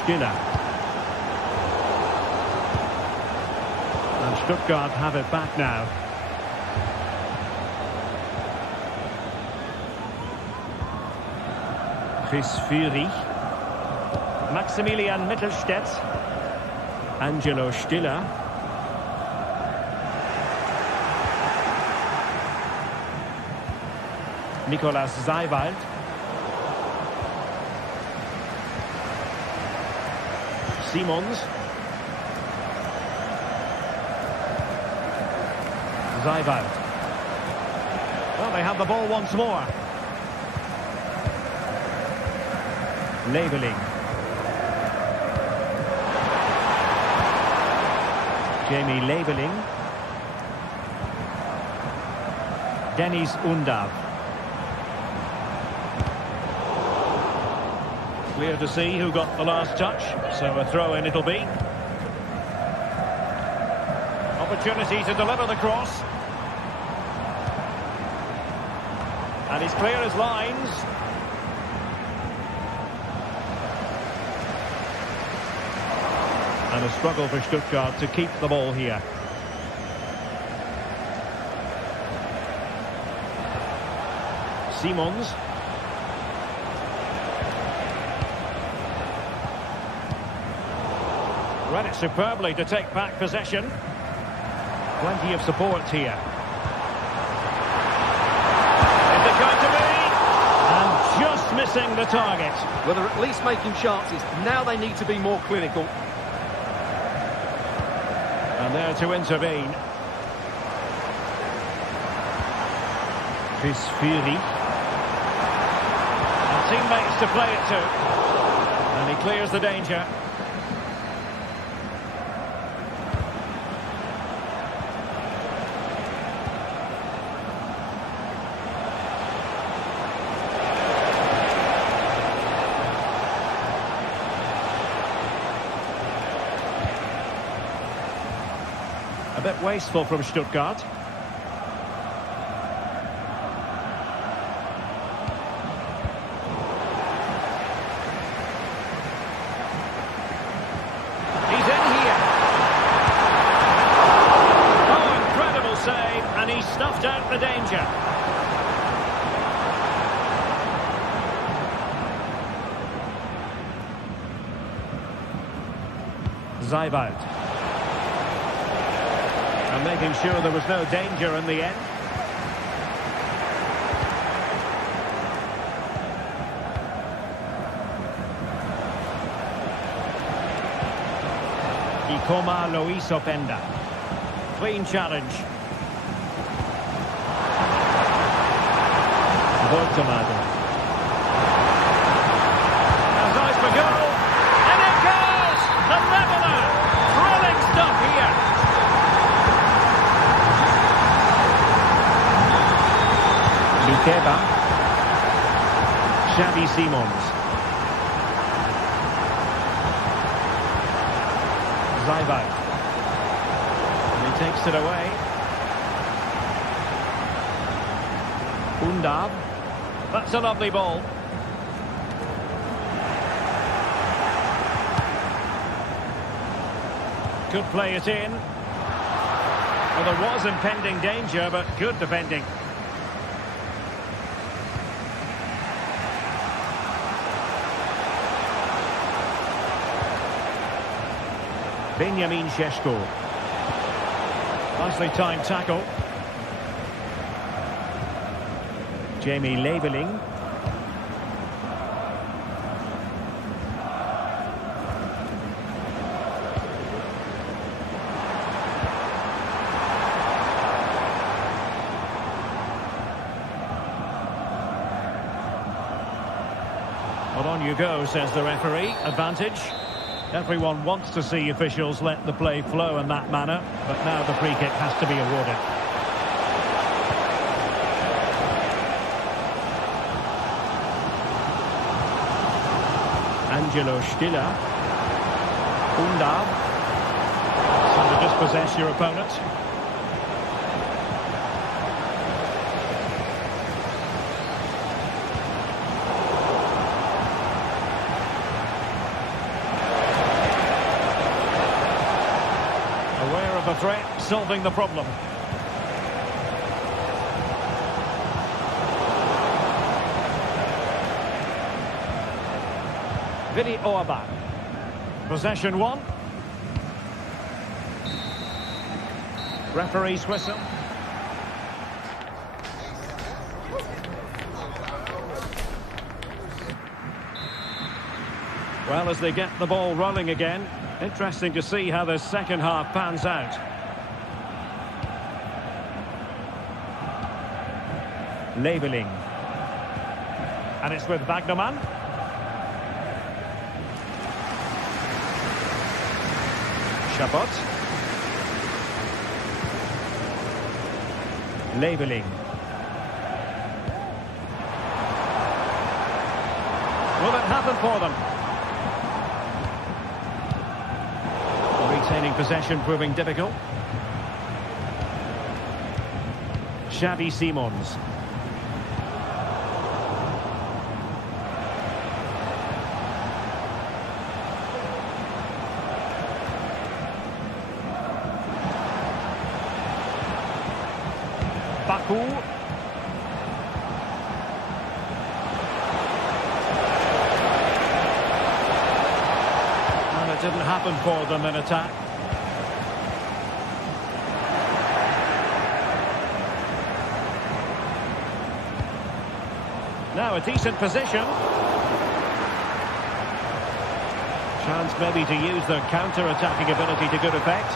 Stiller. And Stuttgart have it back now. Chris Fury. Maximilian Mittelstädt. Angelo Stiller. Nicolas Seiwald. Simons. Seiwald. Well, they have the ball once more. Leveling. Jamie Leveling. Dennis Undav. Clear to see who got the last touch, so a throw-in it'll be. Opportunity to deliver the cross. And he's clear as lines. And a struggle for Stuttgart to keep the ball here. Simons. Read it superbly to take back possession. Plenty of support here. Is it going to be? And just missing the target. Well, they're at least making chances. Now they need to be more clinical. And there to intervene. Chris Fury. And teammates to play it to. And he clears the danger. A bit wasteful from Stuttgart. He's in here. Oh, incredible save, and he snuffed out the danger. Seiwald. And making sure there was no danger in the end. Ikoma Luis Openda. Clean challenge. Voltomado. Has eyes for goal. And it goes! The leveller! Thrilling stuff here. Lukeba. Xavi Simons. Seiwald. And he takes it away. Undav. That's a lovely ball. Could play it in. Well, there was impending danger, but good defending. Benjamin Šeško. Nicely timed tackle. Jamie Leveling. Well, on you go, says the referee. Advantage. Everyone wants to see officials let the play flow in that manner, but now the free kick has to be awarded. Angelo Stiller. Undab. So to dispossess your opponent. Aware of the threat, solving the problem. Vili Orbach. Possession one. Referee's whistle. Well, as they get the ball rolling again, interesting to see how the second half pans out. Leveling. And it's with Wagnerman. Chabot. Leveling. Will it happen for them? Retaining possession proving difficult. Xavi Simons. Baku. And it didn't happen for them in attack. Now a decent position. Chance maybe to use their counter-attacking ability to good effect.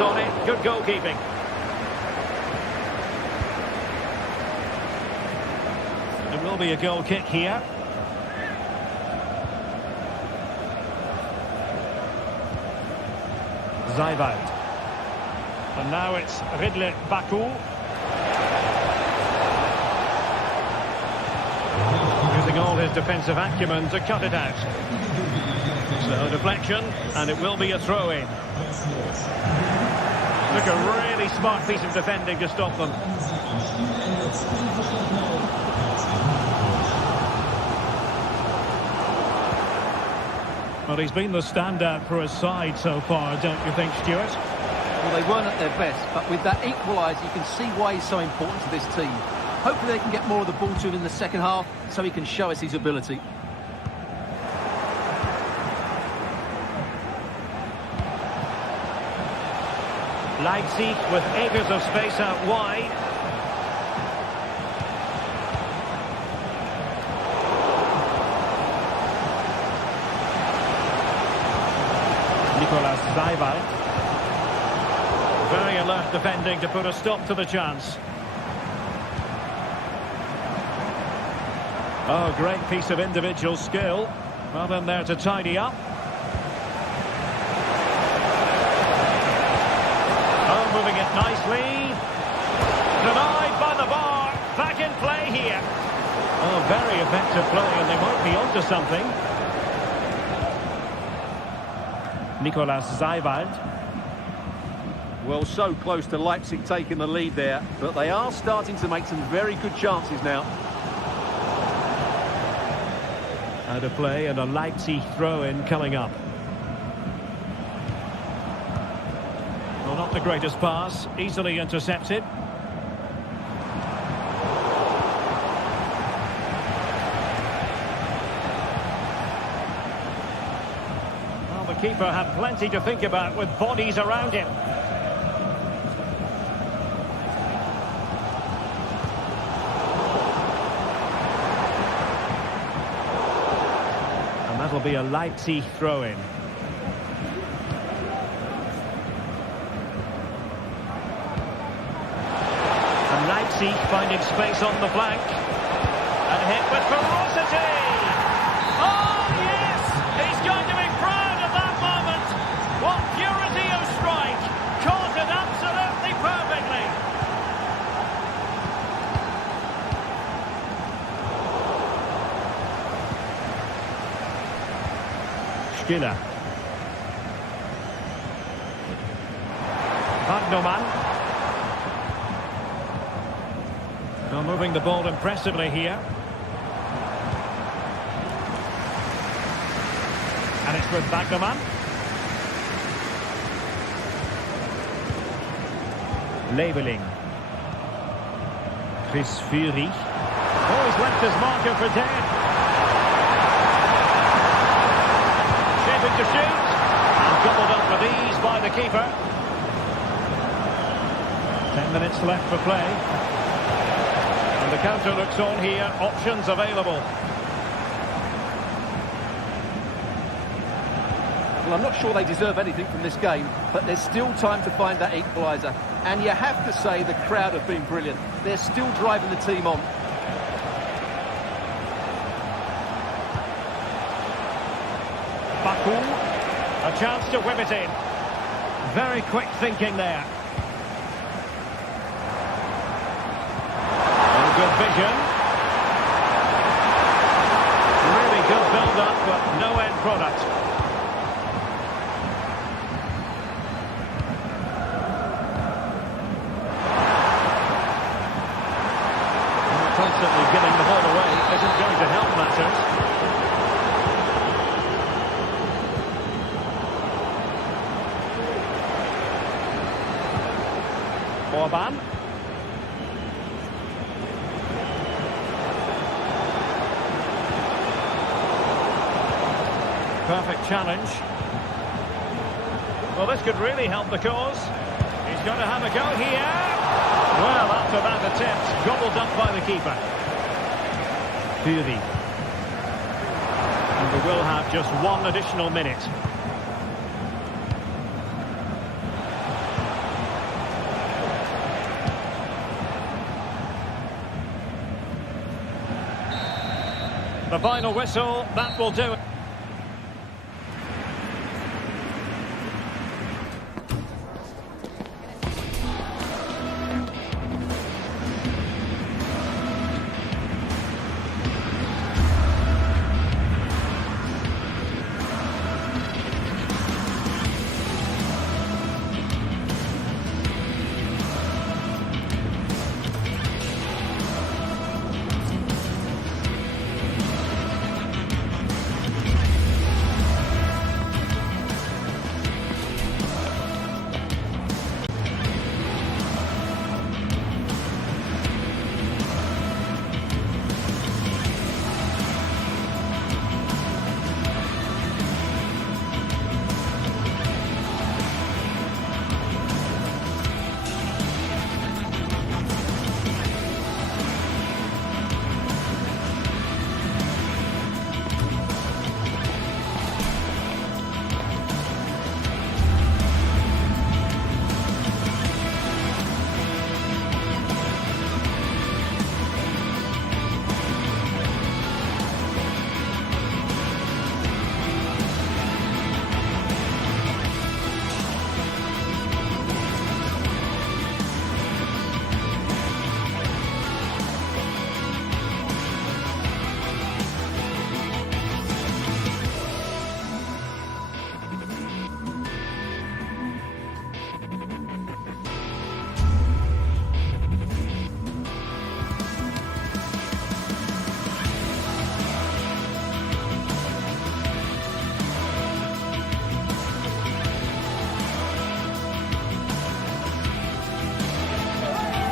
On it, good goalkeeping. It will be a goal kick here. Zaiwald. And now it's Ridley Baku. Using all his defensive acumen to cut it out. So deflection, and it will be a throw-in. Look, a really smart piece of defending to stop them. Well, he's been the standout for his side so far, don't you think, Stuart? Well, they weren't at their best, but with that equaliser, you can see why he's so important to this team. Hopefully they can get more of the ball to him in the second half, so he can show us his ability. Leipzig with acres of space out wide. Nicolas Zaiwald. Very alert defending to put a stop to the chance. Oh, great piece of individual skill. Well in there to tidy up. Moving it nicely. Denied by the bar. Back in play here. Oh, very effective play, and they might be onto something. Nicolas Zaiwald. Well, so close to Leipzig taking the lead there, but they are starting to make some very good chances now. Out of play, and a Leipzig throw-in coming up. Well, not the greatest pass, easily intercepted. Well, the keeper had plenty to think about with bodies around him. And that'll be a Leipzig throw-in. And Leipzig finding space on the flank. And hit with ferocity! Oh, yes! He's going to be proud of that moment! What purity of strike! Caught it absolutely perfectly! Stiller. Wagnerman. Now moving the ball impressively here. And it's with Wagnerman. Leveling. Chris Fury. Oh, he's left his marker for dead. Shaping to shoot. And gobbled up with ease by the keeper. 10 minutes left for play. And the counter looks on here. Options available. Well, I'm not sure they deserve anything from this game, but there's still time to find that equaliser. And you have to say the crowd have been brilliant. They're still driving the team on. Baku, a chance to whip it in. Very quick thinking there. And good vision. Really good build-up, but no end product. Constantly giving the ball away isn't going to help matters. Orban. Perfect challenge. Well, this could really help the cause. He's going to have a go here. Well, after that attempt, gobbled up by the keeper. Fury. And we will have just one additional minute. The final whistle, that will do it.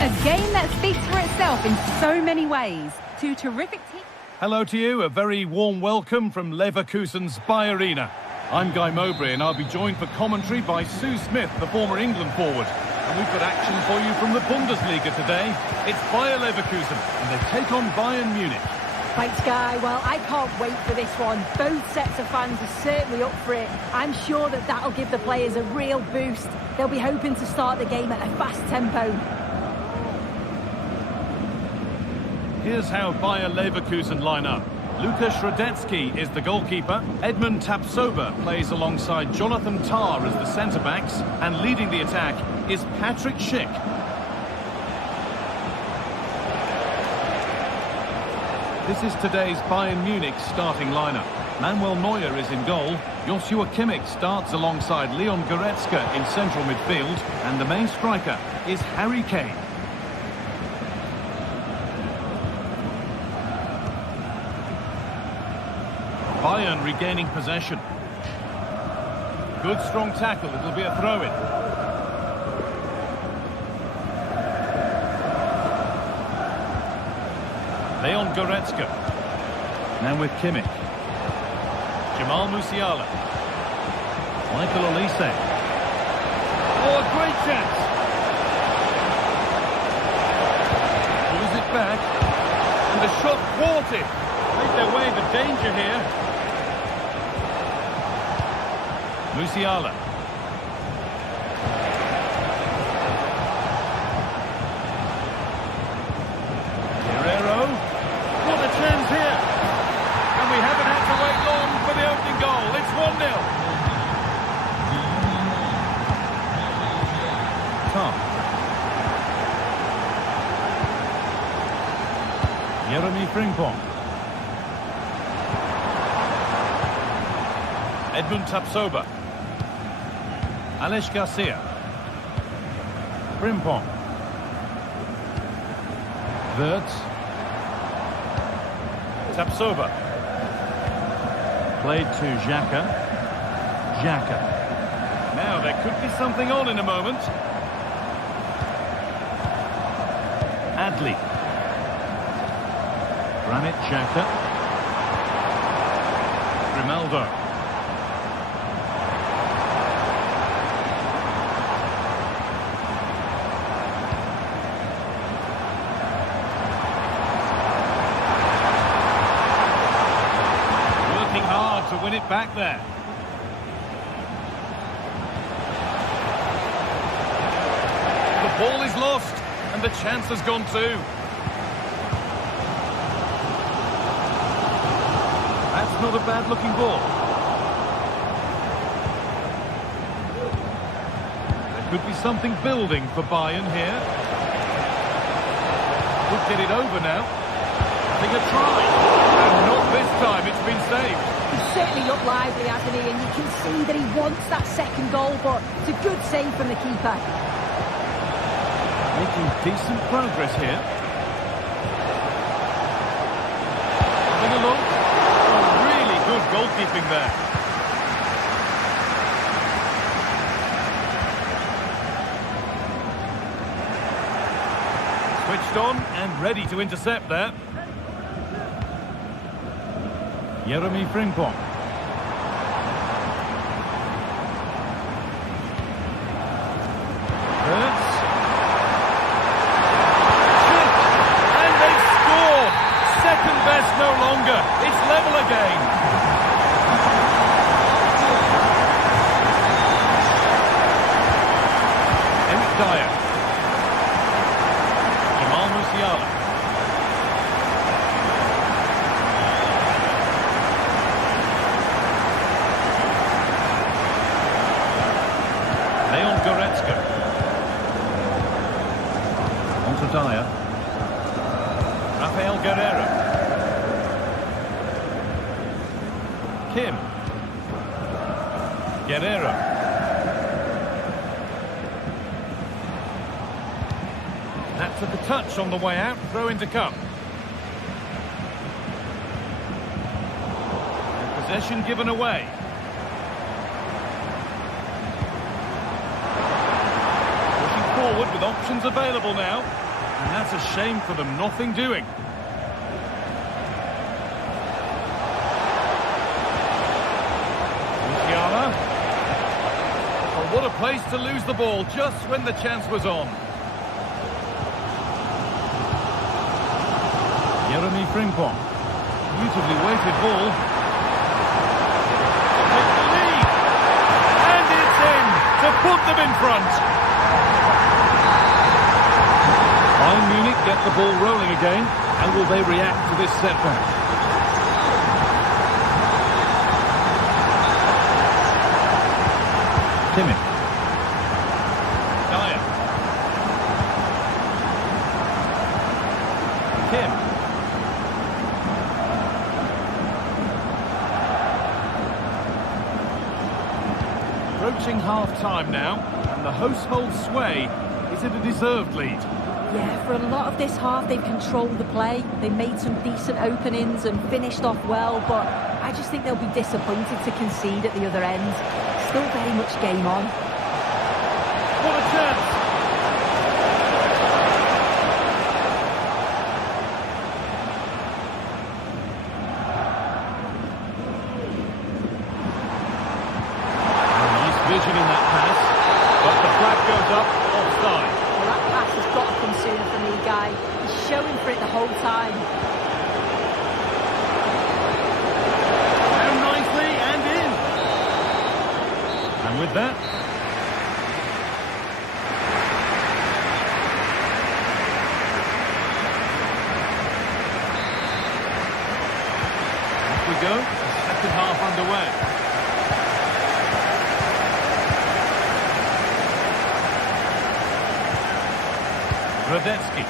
A game that speaks for itself in so many ways. Two terrific teams. Hello to you, a very warm welcome from Leverkusen's Bayern. I'm Guy Mowbray, and I'll be joined for commentary by Sue Smith, the former England forward. And we've got action for you from the Bundesliga today. It's Bayer Leverkusen, and they take on Bayern Munich. Thanks, Guy. Well, I can't wait for this one. Both sets of fans are certainly up for it. I'm sure that that'll give the players a real boost. They'll be hoping to start the game at a fast tempo. Here's how Bayer Leverkusen line up. Lukas Radetzky is the goalkeeper. Edmund Tapsoba plays alongside Jonathan Tah as the centre-backs. And leading the attack is Patrick Schick. This is today's Bayern Munich starting lineup. Manuel Neuer is in goal. Joshua Kimmich starts alongside Leon Goretzka in central midfield. And the main striker is Harry Kane. Bayern regaining possession. Good strong tackle, it'll be a throw-in. Leon Goretzka. Now with Kimmich. Jamal Musiala. Michael Olise. Oh, a great chance. Pulls it back. And the shot thwarted. Made their way into danger here. Musiala. Guerrero. What a chance here. And we haven't had to wait long for the opening goal. It's 1-0. Tom. Jeremy Frimpong. Edmund Tapsoba. Aleix Garcia. Frimpong. Wirtz. Tapsoba. Played to Xhaka. Xhaka. Now there could be something on in a moment. Adli. Granit Xhaka. Grimaldo. To win it back there. The ball is lost, and the chance has gone too. That's not a bad-looking ball. There could be something building for Bayern here. Could get it over now. Having a try. And not this time, it's been saved. He's certainly looked lively, hasn't he? And you can see that he wants that second goal, but it's a good save from the keeper. Making decent progress here. Having a look. Oh, really good goalkeeping there. Switched on and ready to intercept there. Jeremy Frimpong. Wirtz. And they score! Second best no longer. It's level again. Eric Dyer. Jamal Musiala. Leon Goretzka. On to Dyer. Rafael Guerrero. Kim. Guerrero. That took a touch on the way out. Throw in to come. And possession given away. Forward with options available now, and that's a shame for them. Nothing doing. Musiala. What a place to lose the ball just when the chance was on. Jeremy Frimpong. Beautifully weighted ball. Take the lead. And it's in to put them in front. Bayern Munich get the ball rolling again. How will they react to this setback? Kimmich. Dyer. Kim. Approaching half-time now, and the hosts hold sway. Is it a deserved lead? Yeah, for a lot of this half, they've controlled the play. They made some decent openings and finished off well, but I just think they'll be disappointed to concede at the other end. Still very much game on. What a chance! Nice vision in that pass, but the flag goes up offside. Well, that pass has got to come sooner from the guy. He's showing for it the whole time. Down nicely and in. And with that, off we go. The second half underway. Radetzky.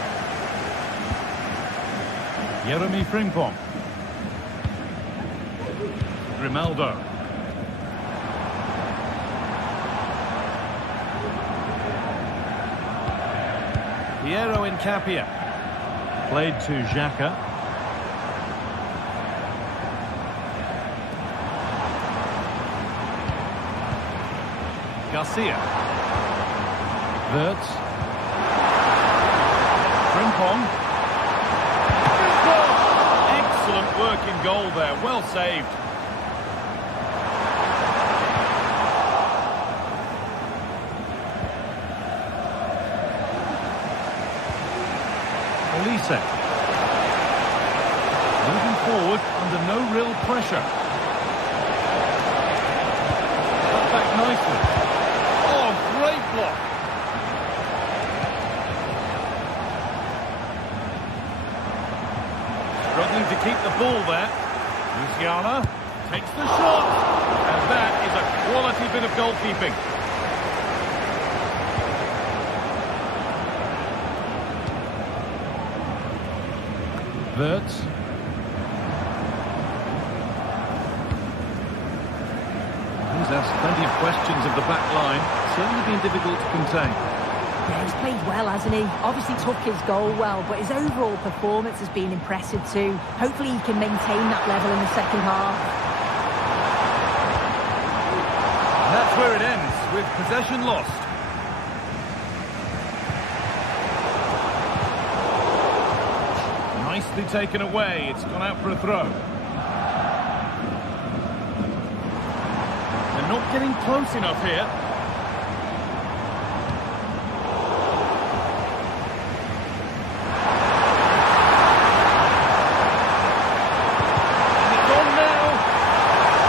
Jeremy Frimpong. Grimaldo. Piero Incapia. Played to Xhaka. Garcia. Wirtz. Frimpong. Excellent work in goal there. Well saved. Olise. Moving forward under no real pressure. Cut back nicely. Oh, great block. Struggling to keep the ball there. Luciana takes the shot. And that is a quality bit of goalkeeping. Wirtz. He's asked plenty of questions of the back line. Certainly been difficult to contain. Yeah, he's played well, hasn't he? Obviously took his goal well, but his overall performance has been impressive too. Hopefully he can maintain that level in the second half. And that's where it ends, with possession lost. Nicely taken away. It's gone out for a throw. They're not getting close enough here. And it's on now.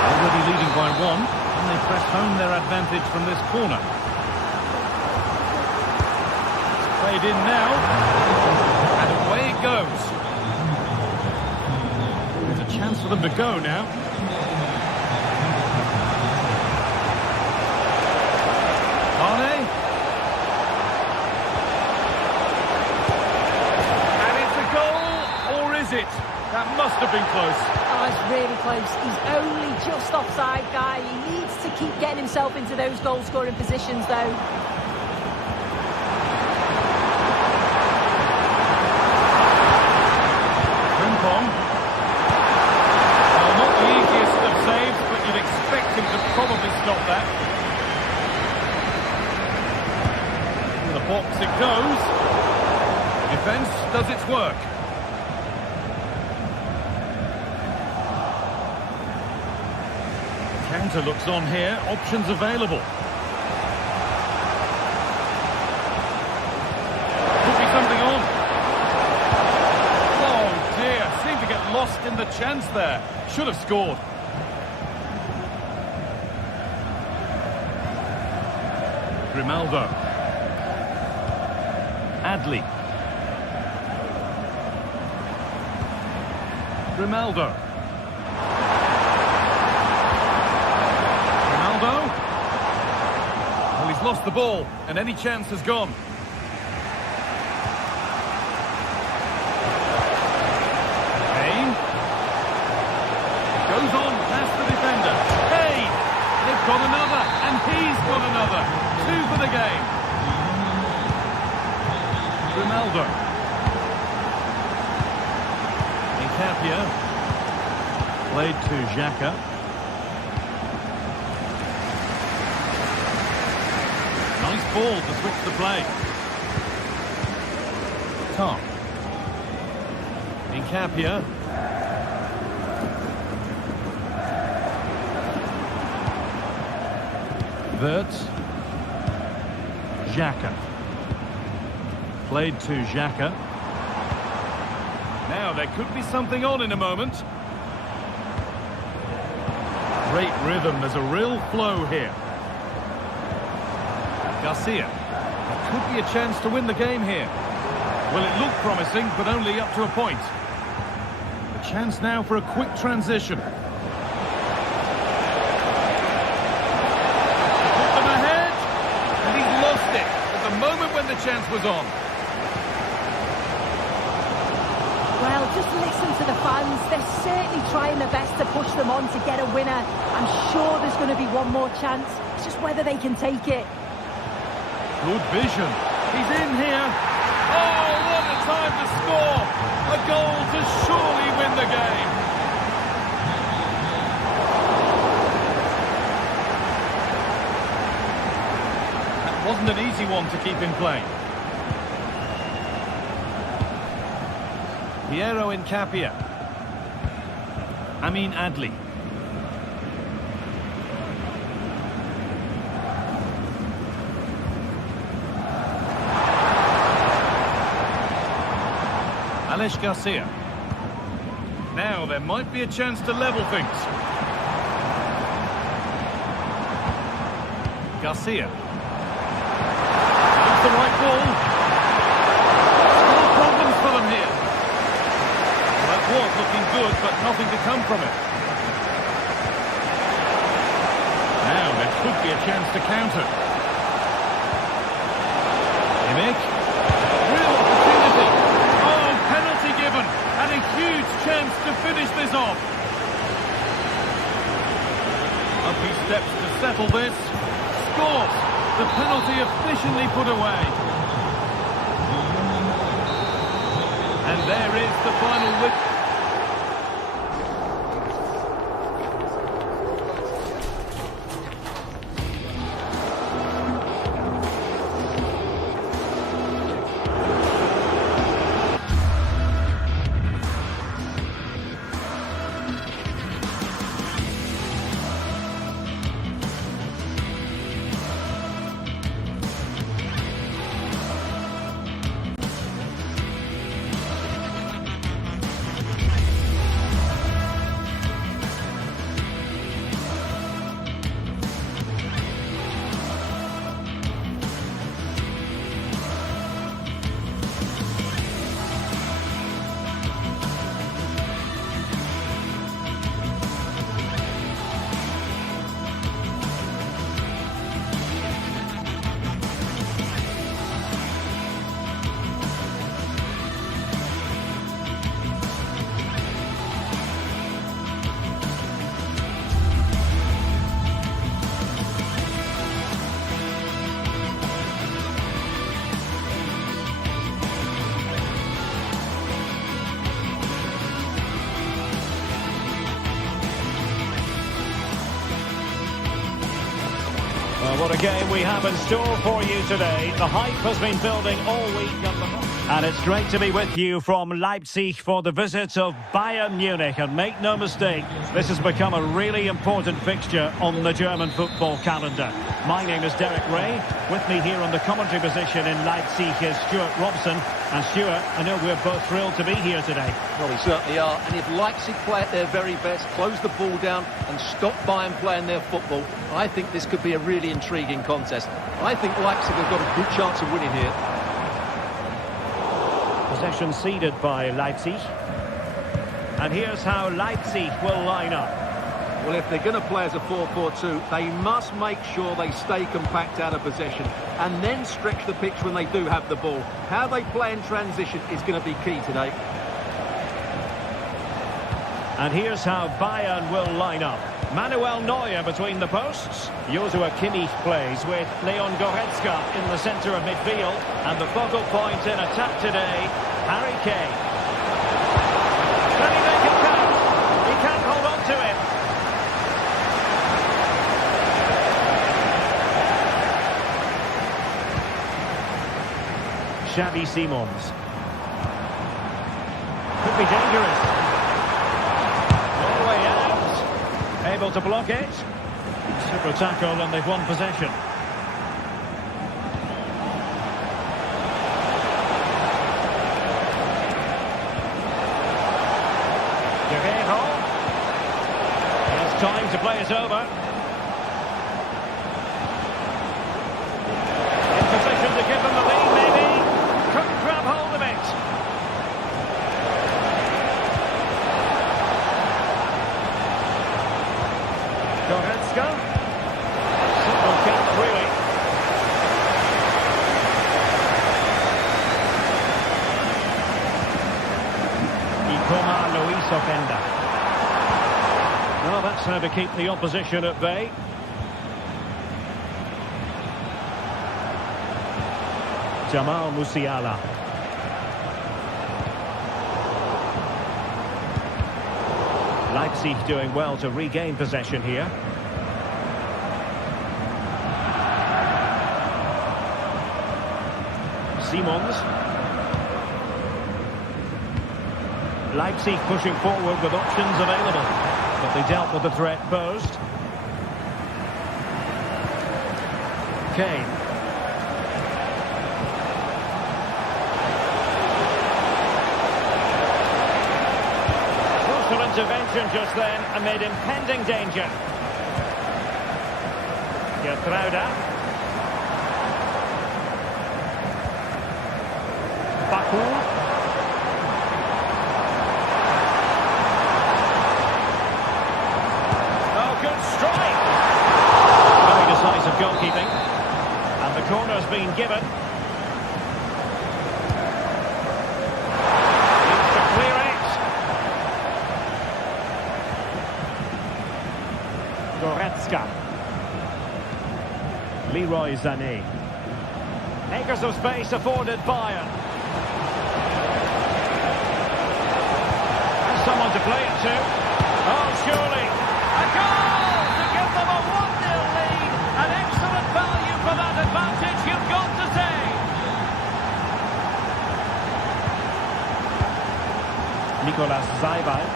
Already leading by one, and they press home their advantage from this corner. It's played in now, and away it goes. Chance for them to go now. Mane. And it's a goal, or is it? That must have been close. Oh, it's really close. He's only just offside, guy. He needs to keep getting himself into those goal-scoring positions, though. Frimpong. Probably stop that. In the box it goes. Defence does its work. Counter looks on here. Options available. lost in the chance there. Should have scored. Grimaldo. Adli. Grimaldo. Grimaldo. Well, he's lost the ball, and any chance has gone. Kane. Goes on past the defender. Kane! They've got another, and he's got another. 2 for the game. Grimaldo. Incapia. Played to Xhaka. Nice ball to switch the play. Tom. Incapia. Wirtz. Xhaka. Played to Xhaka. Now there could be something on in a moment. Great rhythm, there's a real flow here. Garcia. There could be a chance to win the game here. Well, it looked promising, but only up to a point. A chance now for a quick transition. Put them ahead, and he's lost it at the moment when the chance was on. Well, just listen to the fans. They're certainly trying their best to push them on to get a winner. I'm sure there's going to be one more chance. It's just whether they can take it. Good vision. He's in here. Oh, what a time to score. A goal to surely win the game. That wasn't an easy one to keep in play. Piero Incapia. Amin Adli. Alex Garcia. Now there might be a chance to level things. Garcia. That's the right ball. Still problems for them here. That was looking good, but nothing to come from it. Now there could be a chance to counter. Kimmich. Real opportunity. Oh, penalty given. And a huge chance to finish this off. Up he steps to settle this. Scores. The penalty efficiently put away. And there is the final whistle. What a game we have in store for you today. The hype has been building all week. And it's great to be with you from Leipzig for the visit of Bayern Munich. And make no mistake, this has become a really important fixture on the German football calendar. My name is Derek Ray. With me here on the commentary position in Leipzig is Stuart Robson. And Stuart, I know we're both thrilled to be here today. Well, we certainly are. And if Leipzig play at their very best, close the ball down and stop Bayern playing their football, I think this could be a really intriguing contest. I think Leipzig have got a good chance of winning here. Possession ceded by Leipzig. And here's how Leipzig will line up. Well, if they're going to play as a 4-4-2, they must make sure they stay compact out of possession and then stretch the pitch when they do have the ball. How they play in transition is going to be key today. And here's how Bayern will line up. Manuel Neuer between the posts. Joshua Kimmich plays with Leon Goretzka in the centre of midfield. And the focal point in attack today, Harry Kane. Can he make it count? He can't hold on to it. Xavi Simons. Could be dangerous. All the way out. Able to block it. Super tackle and they've won possession. Guerrero. It's time to play it over. In position to give them the lead, maybe. Couldn't grab hold of it. Goretzka. Simple catch, really. Ikoma Luis Openda. Well, that's how to keep the opposition at bay. Jamal Musiala. Leipzig doing well to regain possession here. Simons. Leipzig pushing forward with options available, but they dealt with the threat posed. Kane. Crucial intervention just then amid impending danger. Gertruida. Baku. Oh, good strike. Very decisive goalkeeping. And the corner's been given. Needs to clear it. Goretzka. Leroy Sané. Makers of space afforded Bayern. Someone to play it to. Oh, surely. A goal to give them a 1-0 lead. An excellent value for that advantage, you've got to say. Nicolas Seibald.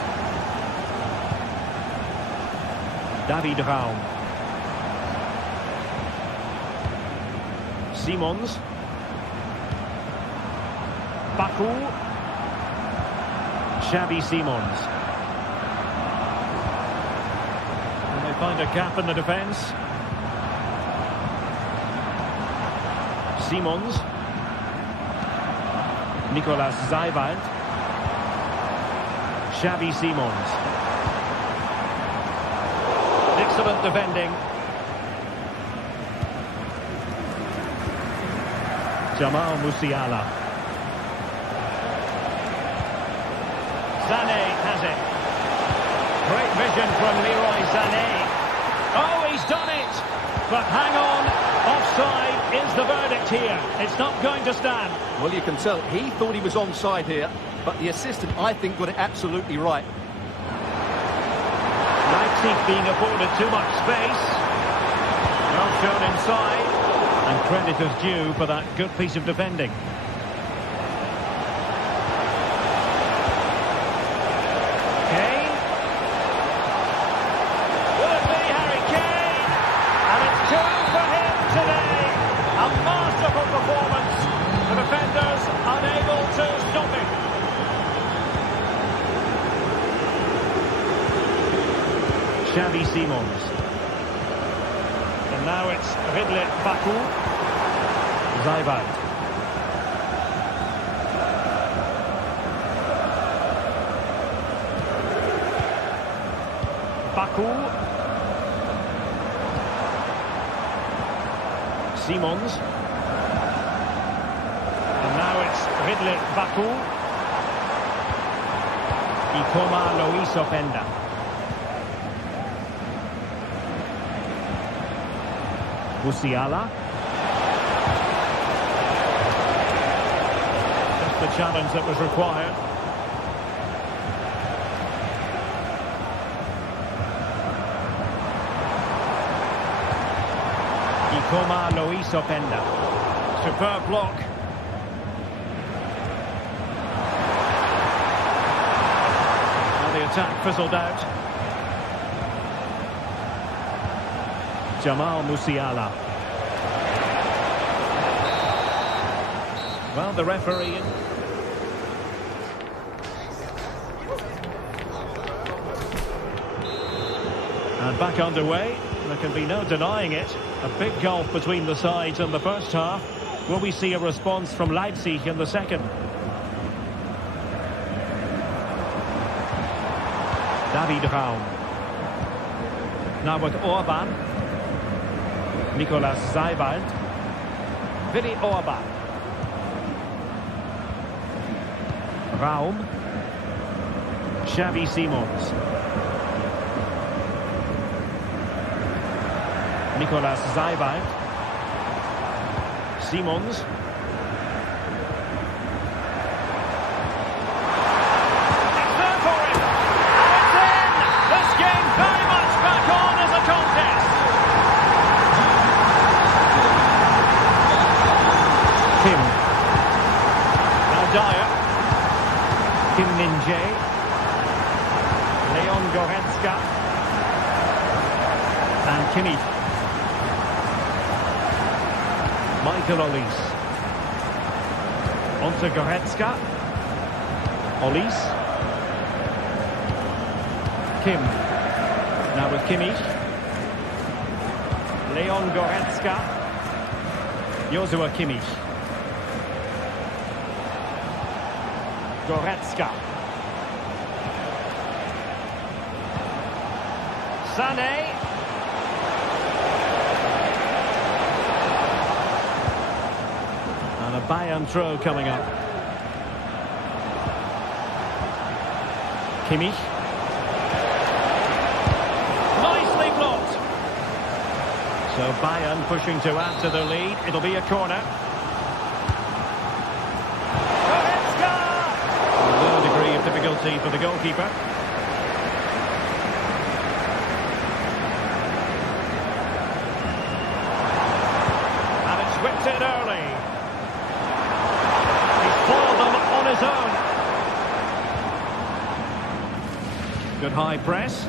David Raum. Simons. Baku. Xavi Simons. And they find a gap in the defence. Simons. Nicolas Seibald. Xavi Simons. Excellent defending. Jamal Musiala. Sané has it. Great vision from Leroy Sané. Oh, he's done it! But hang on, offside is the verdict here. It's not going to stand. Well, you can tell he thought he was onside here, but the assistant, I think, got it absolutely right. Leipzig being afforded too much space. Well, shown inside, and credit is due for that good piece of defending. Kane. Will it be Harry Kane? And it's 2 for him today. A masterful performance. The defenders unable to stop him. Xavi Simons. And now it's Ridley Baku. Zaiwald. Baku. Simons. And now it's Ridley Baku. Ikoma Luis Openda. Musiala. Just the challenge that was required. Ikoma Luis Openda. Superb block. Now the attack fizzled out. Jamal Musiala. Well, the referee... And back underway. There can be no denying it. A big gulf between the sides in the first half. Will we see a response from Leipzig in the second? David Raum. Now with Orban. Nicolas Zaiwald. Willi Orban. Raum. Xavi Simons. Nicolas Zaiwald. Simons. It's there for him. And it's in. This game very much back on as a contest. Kim. Now Dyer. Kim Min-jae. Leon Goretzka. And Kimmich. Michael Olise. On to Goretzka. Olise. Kim. Now with Kimmich. Leon Goretzka. Joshua Kimmich. Goretzka. Sané. And a Bayern throw coming up. Kimmich. Nicely blocked. So Bayern pushing to add to the lead. It'll be a corner. Goretzka! A low degree of difficulty for the goalkeeper. And it's whipped in early. Foiled them on his own. Good high press.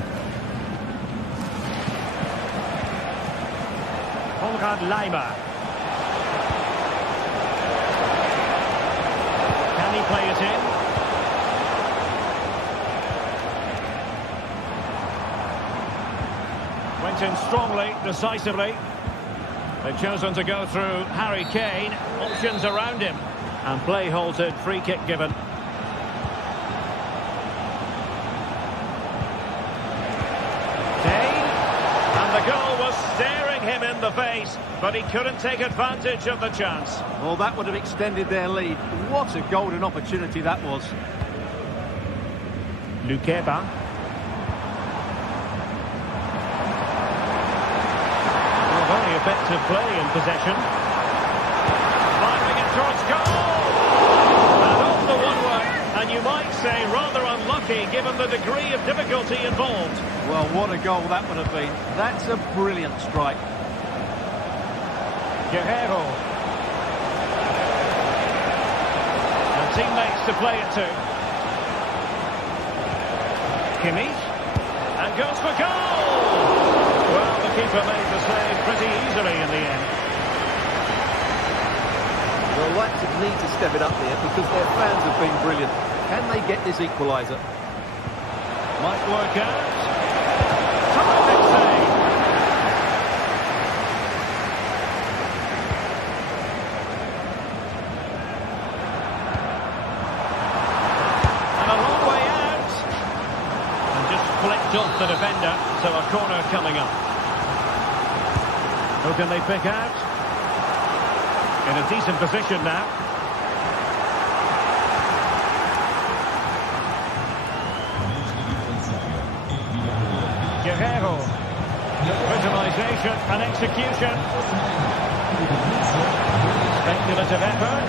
Konrad Laimer. Can he play it in? Went in strongly, decisively. They've chosen to go through Harry Kane. Options around him. And play halted, free kick given. Kane, and the goal was staring him in the face, but he couldn't take advantage of the chance. Well, that would have extended their lead. What a golden opportunity that was. Lukeba. Well, very effective play in possession. Firing it towards goal. And you might say rather unlucky given the degree of difficulty involved. Well, what a goal that would have been. That's a brilliant strike. Guerrero. And teammates to play it to. Kimmich. And goes for goal! Well, the keeper made the save pretty easily in the end. Well, Leipzig need to step it up there because their fans have been brilliant. Can they get this equaliser? Might work out. Terrific save. And a long way out. And just flicked off the defender, so a corner coming up. Who can they pick out? In a decent position now. Guerrero. Visualisation and execution. Speculative effort.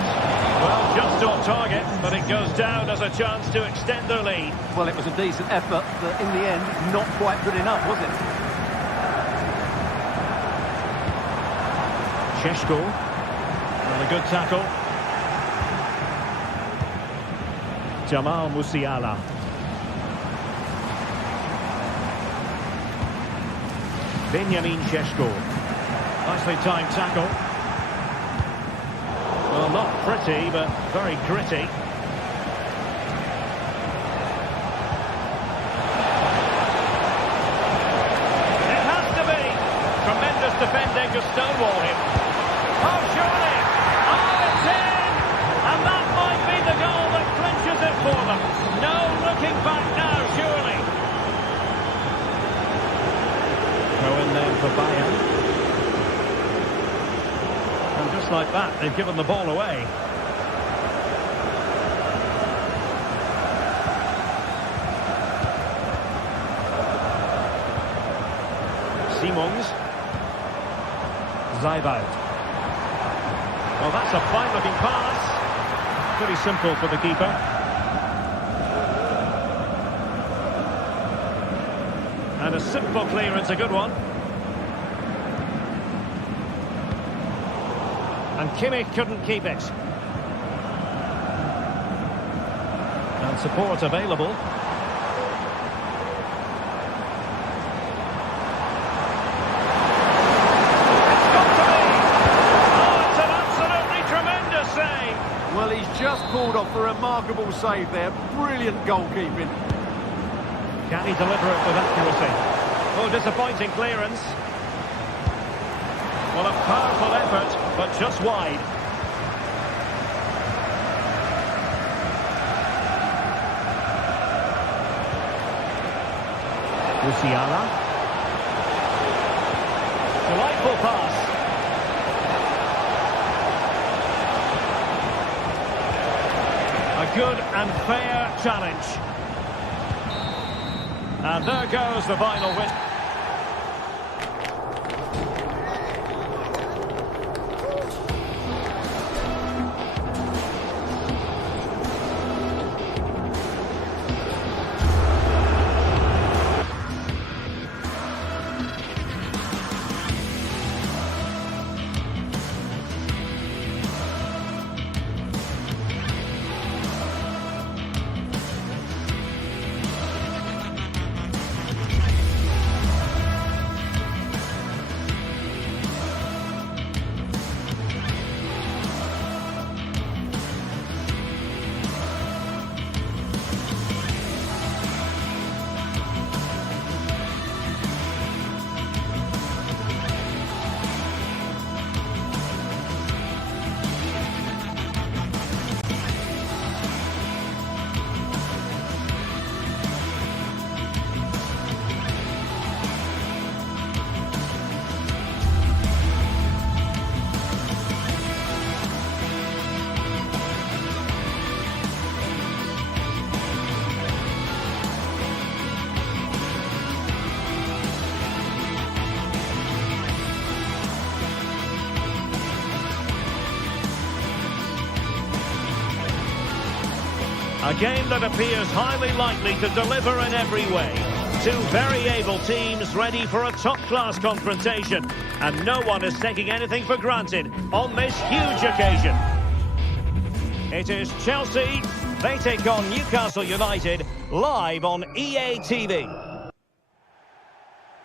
Well, just on target, but it goes down as a chance to extend their lead. Well, it was a decent effort, but in the end, not quite good enough, was it? Šeško. Well, a good tackle. Jamal Musiala. Benjamin Šeško. Nicely timed tackle. Well, not pretty, but very gritty. It has to be. Tremendous defending to stonewall him. Oh, surely. Oh, it's in. And that might be the goal that clinches it for them. No looking back now, surely. Throw in there for Bayern. And just like that, they've given the ball away. Simons. Zaibald. Well, that's a fine-looking pass. Pretty simple for the keeper. And a simple clearance, a good one. And Kimmich couldn't keep it. And support available. It's got to be! Oh, it's an absolutely tremendous save! Well, he's just pulled off a remarkable save there. Brilliant goalkeeping. Can he deliver it with accuracy? Oh, disappointing clearance. Well, a powerful effort, but just wide. Musiala. Delightful pass. A good and fair challenge. And there goes the final whistle. A game that appears highly likely to deliver in every way. Two very able teams ready for a top-class confrontation. And no one is taking anything for granted on this huge occasion. It is Chelsea. They take on Newcastle United live on EA TV.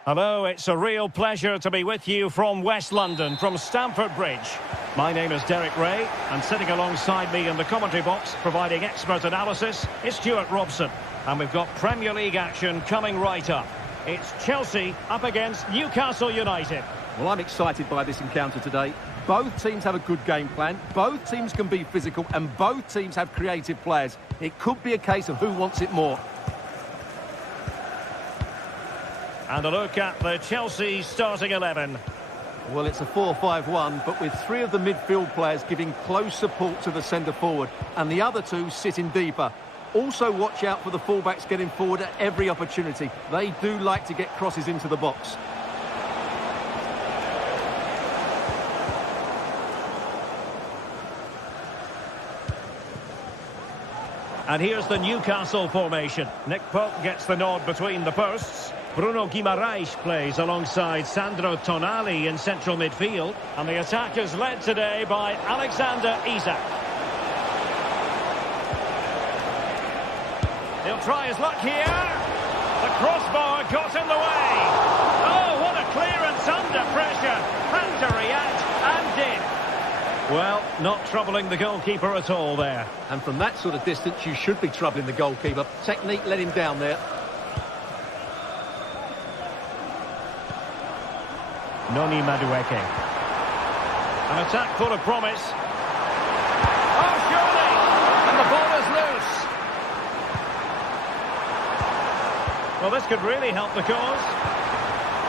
Hello, it's a real pleasure to be with you from West London, from Stamford Bridge. My name is Derek Ray, and sitting alongside me in the commentary box, providing expert analysis, is Stuart Robson. And we've got Premier League action coming right up. It's Chelsea up against Newcastle United. Well, I'm excited by this encounter today. Both teams have a good game plan, both teams can be physical, and both teams have creative players. It could be a case of who wants it more. And a look at the Chelsea starting 11. Well, it's a 4-5-1, but with three of the midfield players giving close support to the centre-forward, and the other two sitting deeper. Also watch out for the fullbacks getting forward at every opportunity. They do like to get crosses into the box. And here's the Newcastle formation. Nick Pope gets the nod between the posts. Bruno Guimaraes plays alongside Sandro Tonali in central midfield. And the attack is led today by Alexander Isak. He'll try his luck here. The crossbar got in the way. Oh, what a clearance under pressure. Had to react and did. Well, not troubling the goalkeeper at all there. And from that sort of distance, you should be troubling the goalkeeper. Technique let him down there. Noni Madueke. An attack full of promise. Oh, surely! And the ball is loose. Well, this could really help the cause.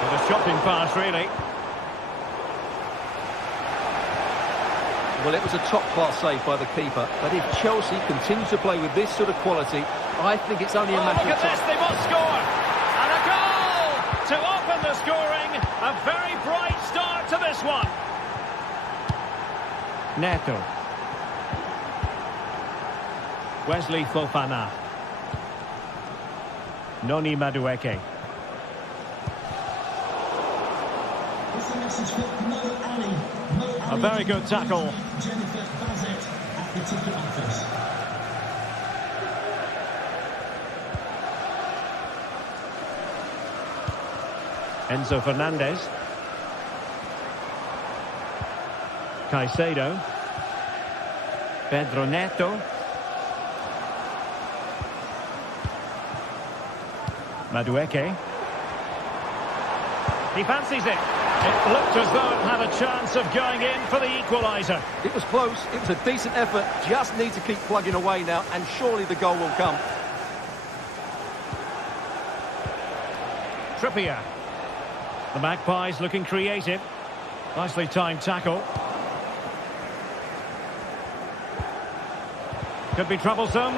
With a shocking pass, really. Well, it was a top-class save by the keeper. But if Chelsea continue to play with this sort of quality, I think it's only a matter of time. Look at this, they must score! And a goal to open the scoring. A very bright start to this one. Neto. Wesley Fofana. Noni Madueke. A very good tackle. Enzo Fernandez. Caicedo. Pedro Neto. Madueke. He fancies it. It looked as though it had a chance of going in for the equaliser. It was close. It was a decent effort. Just need to keep plugging away now, and surely the goal will come. Trippier. The Magpies looking creative. Nicely timed tackle. Could be troublesome.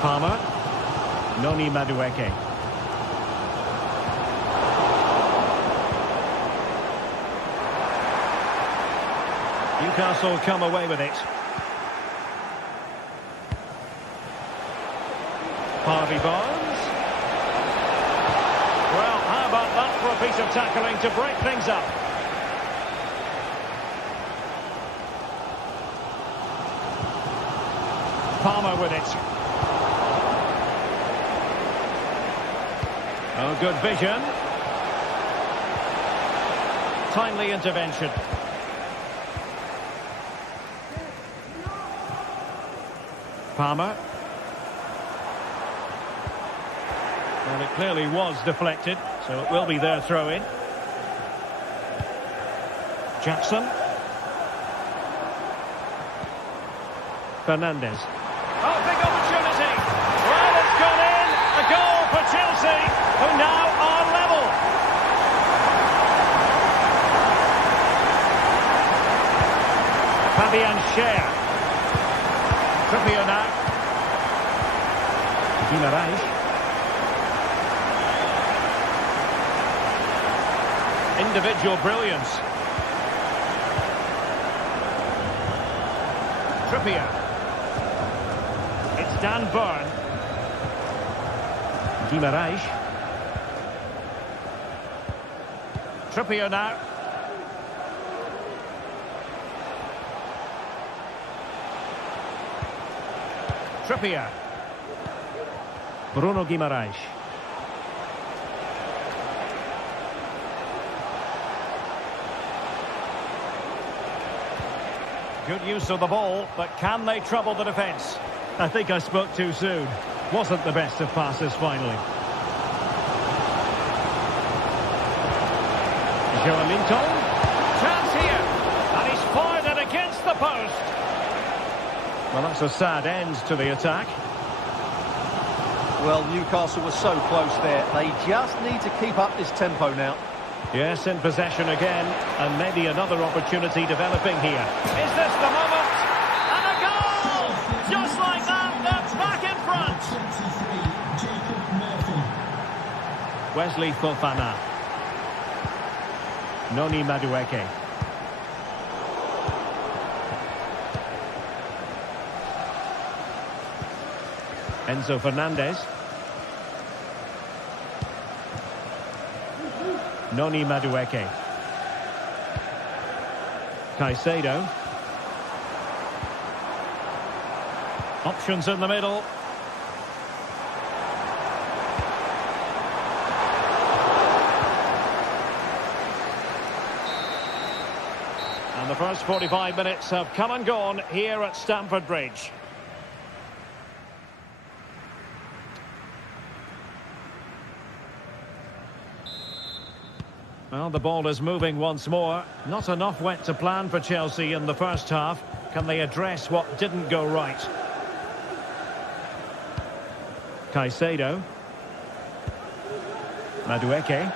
Palmer. Noni Madueke. Newcastle come away with it. Harvey Barnes. Well, how about that for a piece of tackling to break things up? Palmer with it. Oh, good vision. Timely intervention. Palmer. Well, it clearly was deflected, so it will be their throw-in. Jackson. Fernandez. Oh, big opportunity. Well, it's gone in. A goal for Chelsea, who now are level. Fabian Schär. Trippier now. Guimaraes. Individual brilliance. Trippier. It's Dan Burn. Guimaraes. Trippier now. Trippier. Bruno Guimaraes. Good use of the ball, but can they trouble the defence? I think I spoke too soon. Wasn't the best of passes finally. Joelinton. Chance here. And he's fired it against the post. Well, that's a sad end to the attack. Well, Newcastle was so close there. They just need to keep up this tempo now. Yes, in possession again, and maybe another opportunity developing here. Is this the moment? And a goal! Just like that, they're back in front. 23, Wesley Fofana. Noni Madueke. Enzo Fernandez. Noni Madueke. Caicedo. Options in the middle. And the first 45 minutes have come and gone here at Stamford Bridge. Well, the ball is moving once more. Not enough went to plan for Chelsea in the first half. Can they address what didn't go right? Caicedo. Madueke.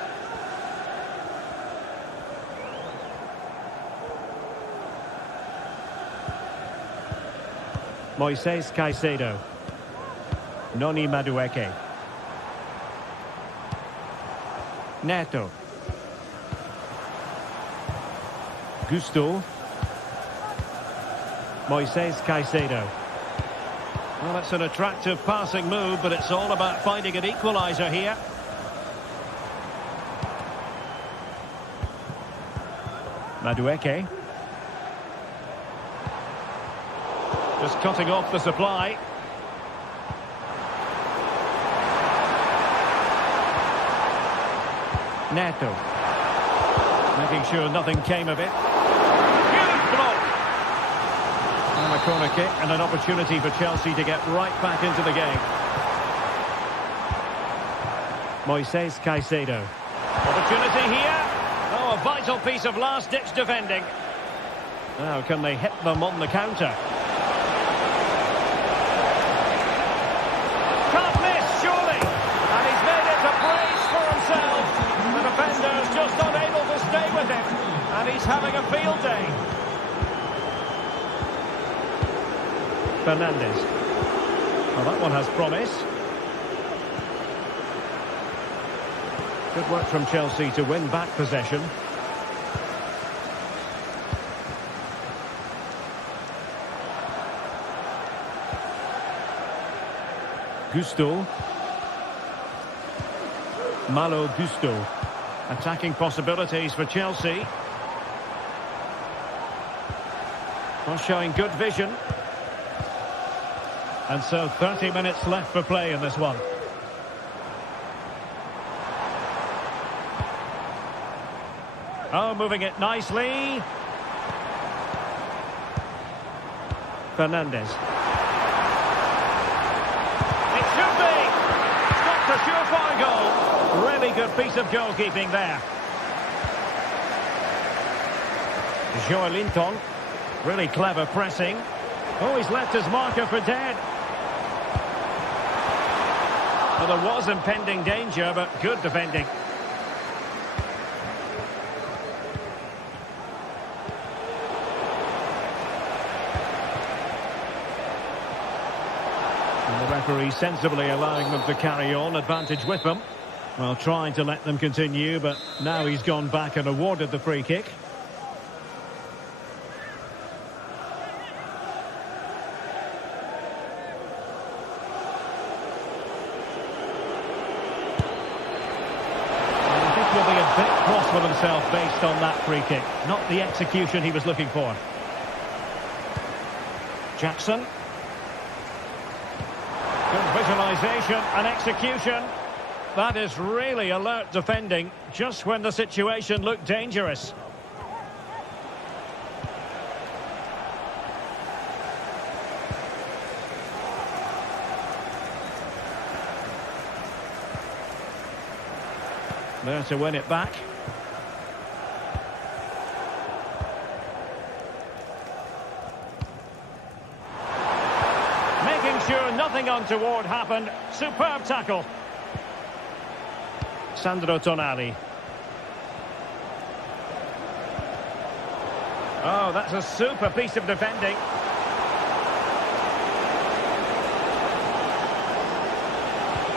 Moises Caicedo. Noni Madueke. Neto. Gusto. Moises Caicedo. Well, it's an attractive passing move, but it's all about finding an equaliser here. Madueke. Just cutting off the supply. Neto. Making sure nothing came of it. Huge block. And a corner kick and an opportunity for Chelsea to get right back into the game. Moises Caicedo. Opportunity here. Oh, a vital piece of last-ditch defending. Now, can they hit them on the counter? Can't miss, surely. And he's made it a brace for himself. The defender's just unable to stay with him. And he's having a field day. Fernandez. Well, that one has promise. Good work from Chelsea to win back possession. Gusto. Malo Gusto. Attacking possibilities for Chelsea. Well, showing good vision. And so 30 minutes left for play in this one. Oh, moving it nicely. Fernandez. It should be. Stopped a surefire goal. Really good piece of goalkeeping there. Joelinton. Really clever pressing. Oh, he's left his marker for dead. Well, there was impending danger, but good defending. And the referee sensibly allowing them to carry on, advantage with them. Well, trying to let them continue, but now he's gone back and awarded the free kick. will be a bit cross with himself based on that free kick. Not the execution he was looking for. Jackson. Good visualisation and execution. That is really alert defending, just when the situation looked dangerous. There to win it back. Making sure nothing untoward happened. Superb tackle. Sandro Tonali. Oh, that's a super piece of defending.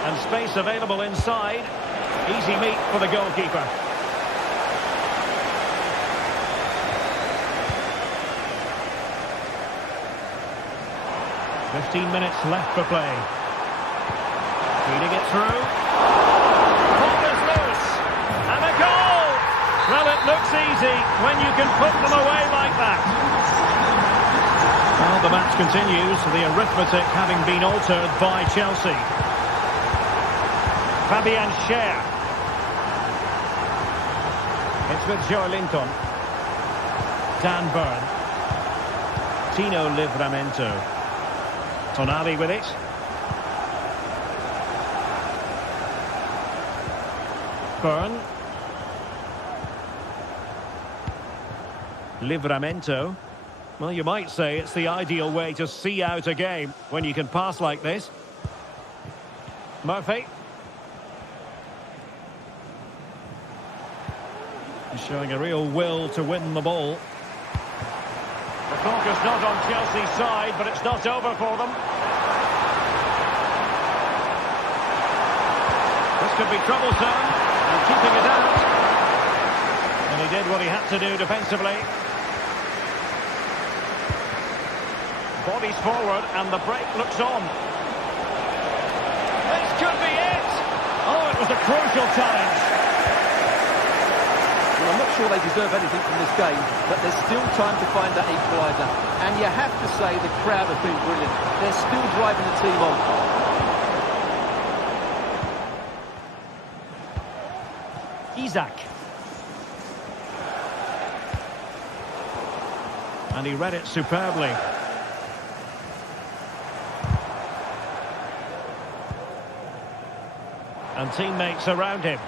And space available inside. Easy meet for the goalkeeper. "15 minutes left for play. Feeding it through. Ball is loose. And a goal! Well, it looks easy when you can put them away like that. Well, the match continues, the arithmetic having been altered by Chelsea. Fabian Schär. It's with Joe Linton. Dan Burn. Tino Livramento. Tonali with it. Burn. Livramento. Well, you might say it's the ideal way to see out a game when you can pass like this. Murphy. Showing a real will to win the ball. The clock is not on Chelsea's side, but it's not over for them. This could be troublesome, and keeping it out. And he did what he had to do defensively. Bodies forward, and the break looks on. This could be it! Oh, it was a crucial challenge. Well, I'm not sure they deserve anything from this game, but there's still time to find that equaliser. And you have to say the crowd have been brilliant. They're still driving the team on. Isak. And he read it superbly. And teammates around him.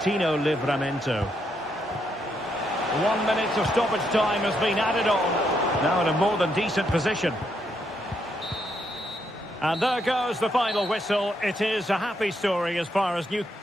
Tino Livramento. 1 minute of stoppage time has been added on. Now in a more than decent position. And there goes the final whistle. It is a happy story as far as Newcastle.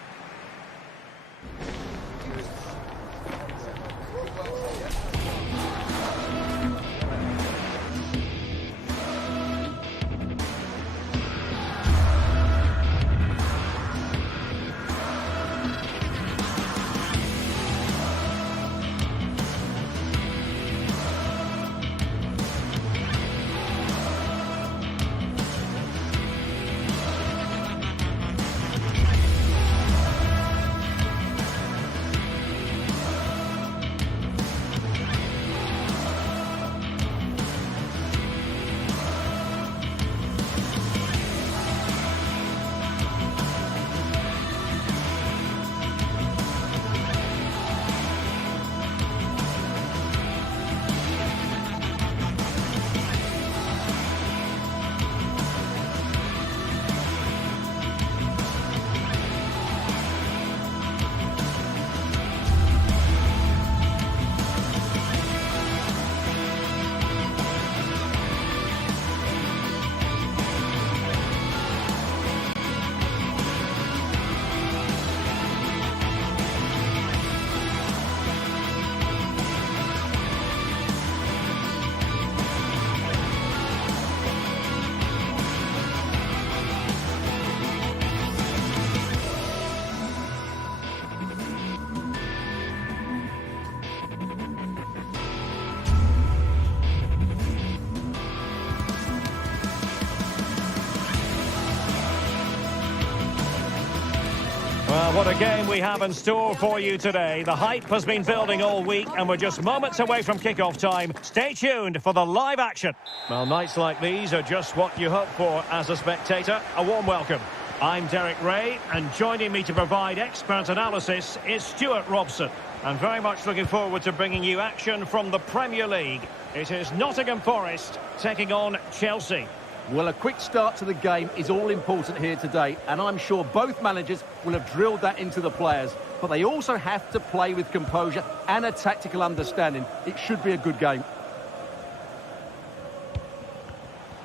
what a game we have in store for you today. The hype has been building all week and we're just moments away from kickoff time. Stay tuned for the live action. Well, nights like these are just what you hope for as a spectator. A warm welcome. I'm Derek Ray, and joining me to provide expert analysis is Stuart Robson. And very much looking forward to bringing you action from the Premier League. It is Nottingham Forest taking on Chelsea. Well, a quick start to the game is all important here today, and I'm sure both managers will have drilled that into the players. But they also have to play with composure and a tactical understanding. It should be a good game.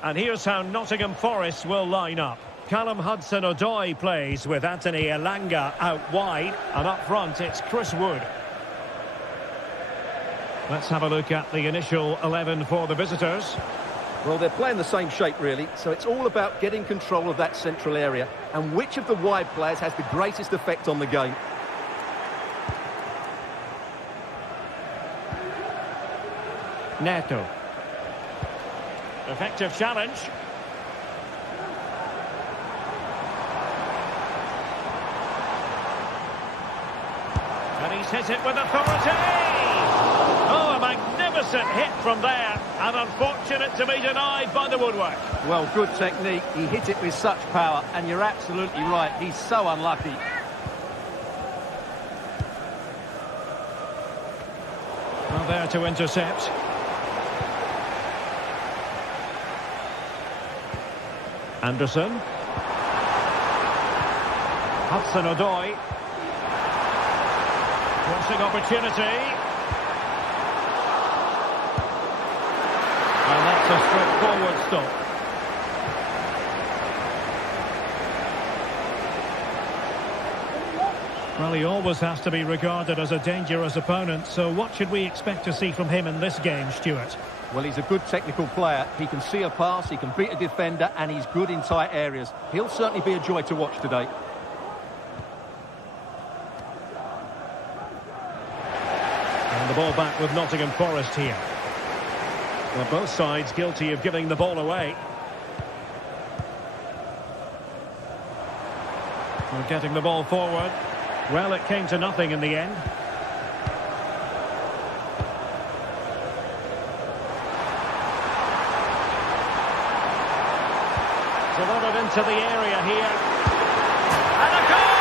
And here's how Nottingham Forest will line up. Callum Hudson-Odoi plays with Anthony Elanga out wide, and up front it's Chris Wood. Let's have a look at the initial 11 for the visitors. Well, they're playing the same shape, really, so it's all about getting control of that central area and which of the wide players has the greatest effect on the game. Neto. Effective challenge. And he's hit it with authority! Oh, a magnificent hit from there, and unfortunate to be denied by the woodwork. Well, good technique. He hit it with such power, and you're absolutely right. He's so unlucky. Well, there to intercept. Anderson. Hudson-Odoi. Crossing opportunity. And that's a straightforward stop. Well, he always has to be regarded as a dangerous opponent, so what should we expect to see from him in this game, Stuart? Well, he's a good technical player. He can see a pass, he can beat a defender, and he's good in tight areas. He'll certainly be a joy to watch today. And the ball back with Nottingham Forest here. Well, both sides guilty of giving the ball away. We're getting the ball forward. Well, it came to nothing in the end. Delivered into the area here. And a goal!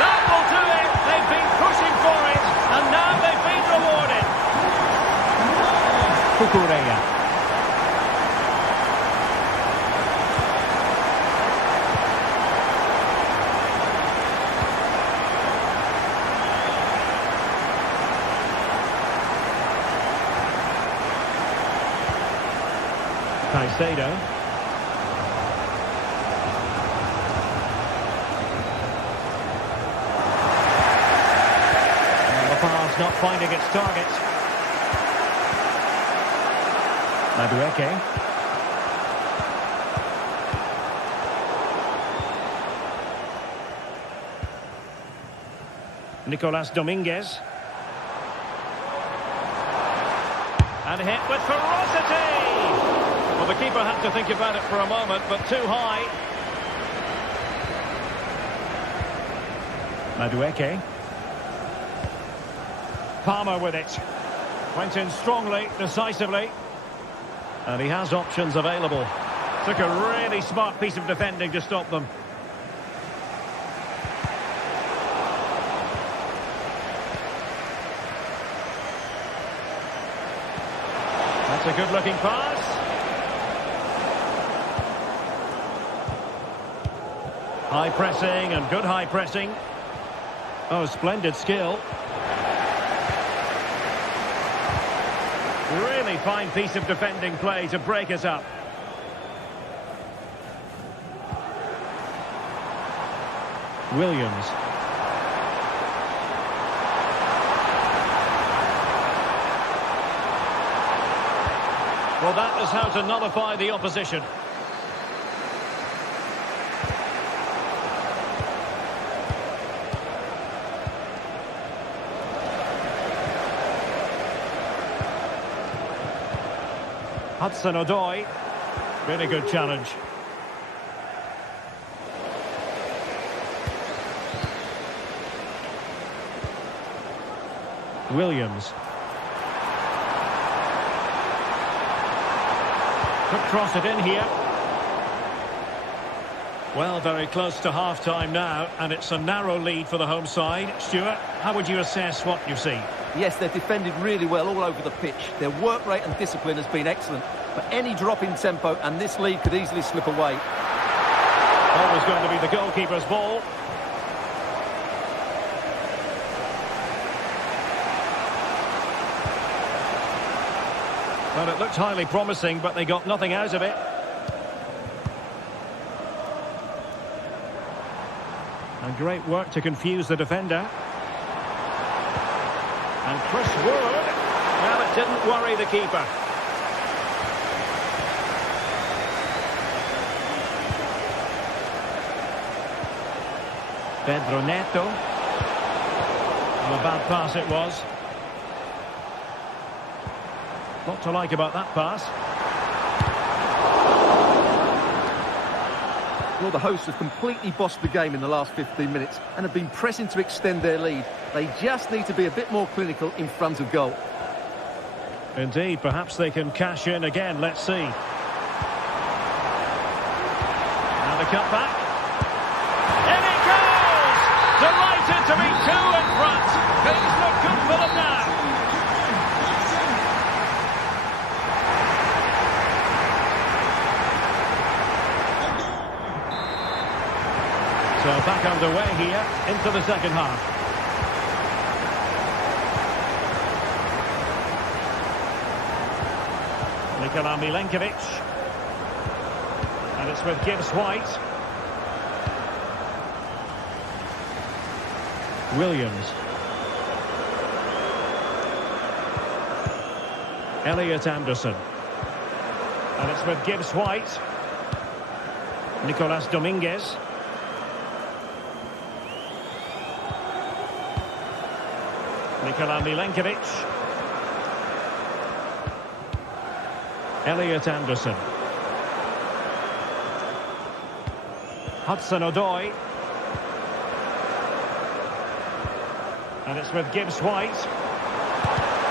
That will do it! They've been pushing for it, and now they've been rewarded. Cucurella. Caicedo. And the pass not finding its target. Madueke. Nicolas Dominguez. And hit with ferocity! Well, the keeper had to think about it for a moment, but too high. Madueke. Palmer with it. Went in strongly, decisively. And he has options available. Took a really smart piece of defending to stop them. That's a good-looking pass. High pressing and good high pressing. Oh, splendid skill. Really fine piece of defending play to break us up. Williams. Well, that is how to nullify the opposition. Hudson-Odoi. Really good challenge. Williams. Could cross it in here. Well, very close to half-time now, and it's a narrow lead for the home side. Stuart, how would you assess what you see? Yes, they've defended really well all over the pitch. Their work rate and discipline has been excellent. But any drop in tempo and this lead could easily slip away. Always going to be the goalkeeper's ball. Well, it looked highly promising, but they got nothing out of it. And great work to confuse the defender. And Chris Wood, well, it didn't worry the keeper. Pedro Neto. Well, a bad pass it was. Lot to like about that pass. Well, the hosts have completely bossed the game in the last 15 minutes and have been pressing to extend their lead. They just need to be a bit more clinical in front of goal. Indeed, perhaps they can cash in again. Let's see. And the cutback. In it goes! Delighted to be two in front. Things look good for them now. So back underway here into the second half. Nikola Milenkovic. And it's with Gibbs White. Williams. Elliot Anderson. And it's with Gibbs White. Nicolas Dominguez. Nikola Milenkovic. Elliot Anderson. Hudson-Odoi. And it's with Gibbs White.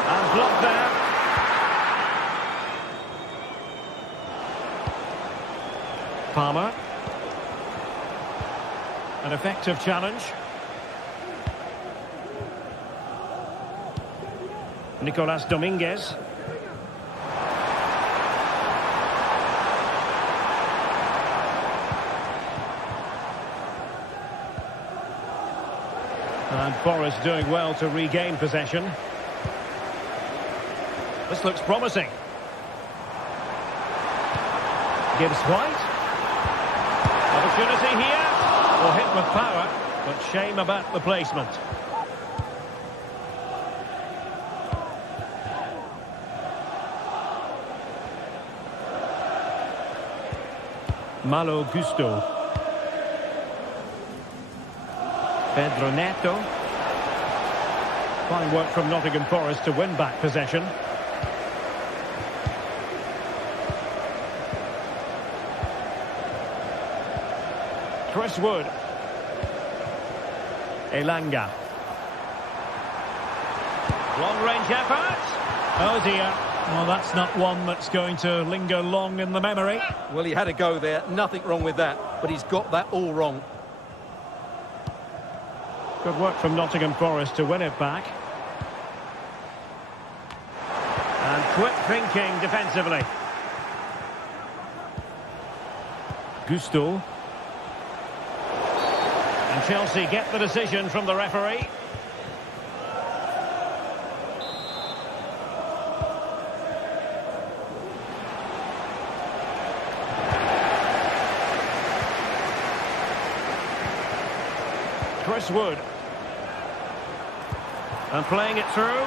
And blocked there. Palmer. An effective challenge. Nicolas Dominguez. And Forest doing well to regain possession. This looks promising. Gibbs White. Opportunity here. Well, hit with power, but shame about the placement. Malo Gusto. Pedro Neto. Fine work from Nottingham Forest to win back possession. Chris Wood. Elanga. Long-range effort. Oh dear. Well, that's not one that's going to linger long in the memory. Well, he had a go there. Nothing wrong with that. But he's got that all wrong. Good work from Nottingham Forest to win it back. And quick thinking defensively. Gusto. And Chelsea get the decision from the referee. Chris Wood. And playing it through.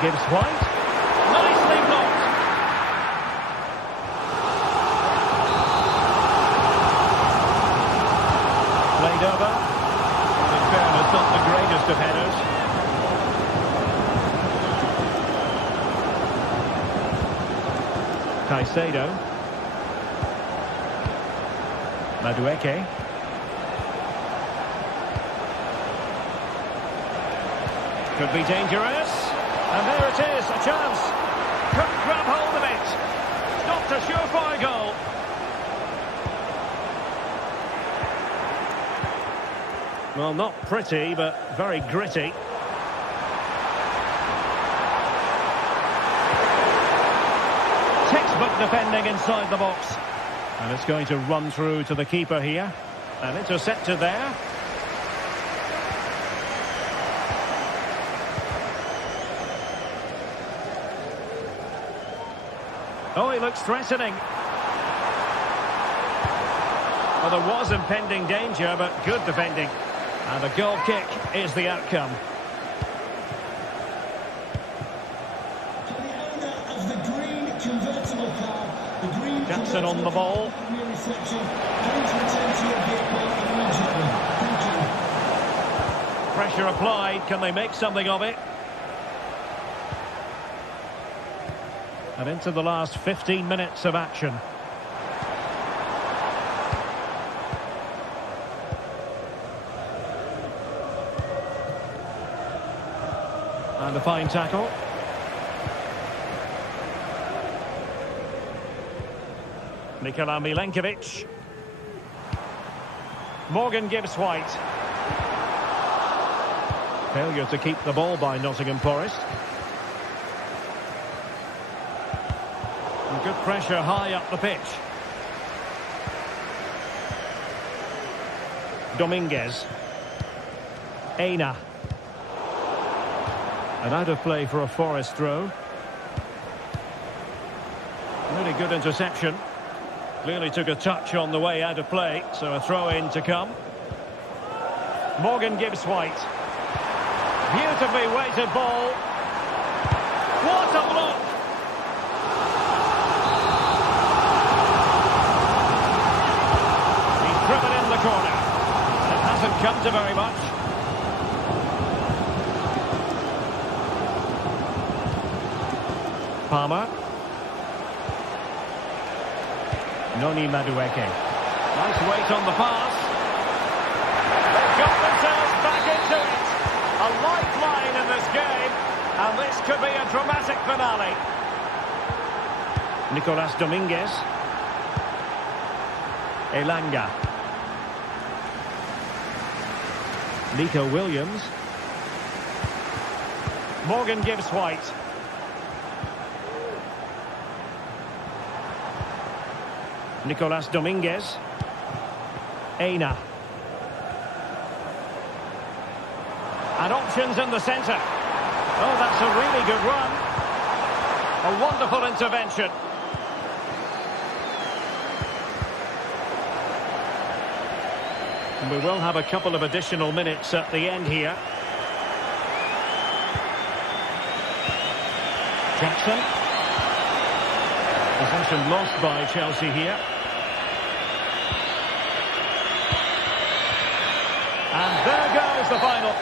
Gibbs White. Nicely blocked. Played over. And in fairness, not the greatest of headers. Caicedo. Madueke. Could be dangerous. And there it is, a chance. Couldn't grab hold of it. Stopped a surefire goal. Well, not pretty, but very gritty. Textbook defending inside the box. And it's going to run through to the keeper here. And intercepted there. Oh, he looks threatening. Well, there was impending danger, but good defending. And a goal kick is the outcome. Jackson on the ball. Pressure applied. Can they make something of it? And into the last 15 minutes of action. And a fine tackle. Nikola Milenkovic. Morgan gives White. Failure to keep the ball by Nottingham Forest. And good pressure high up the pitch. Dominguez. Aina. And out of play for a Forest throw. Really good interception. Clearly took a touch on the way out of play, so a throw-in to come. Morgan gives White. Beautifully weighted ball. What a block! He's driven in the corner. It hasn't come to very much. Palmer. Noni Madueke. Nice weight on the pass. They've got themselves back into it. A lifeline in this game. And this could be a dramatic finale. Nicolas Dominguez. Elanga. Nico Williams. Morgan gives White. Nicolas Dominguez. Aina. And options in the centre. Oh, that's a really good run. A wonderful intervention. And we will have a couple of additional minutes at the end here. Jackson. Possession lost by Chelsea here. And there goes the final.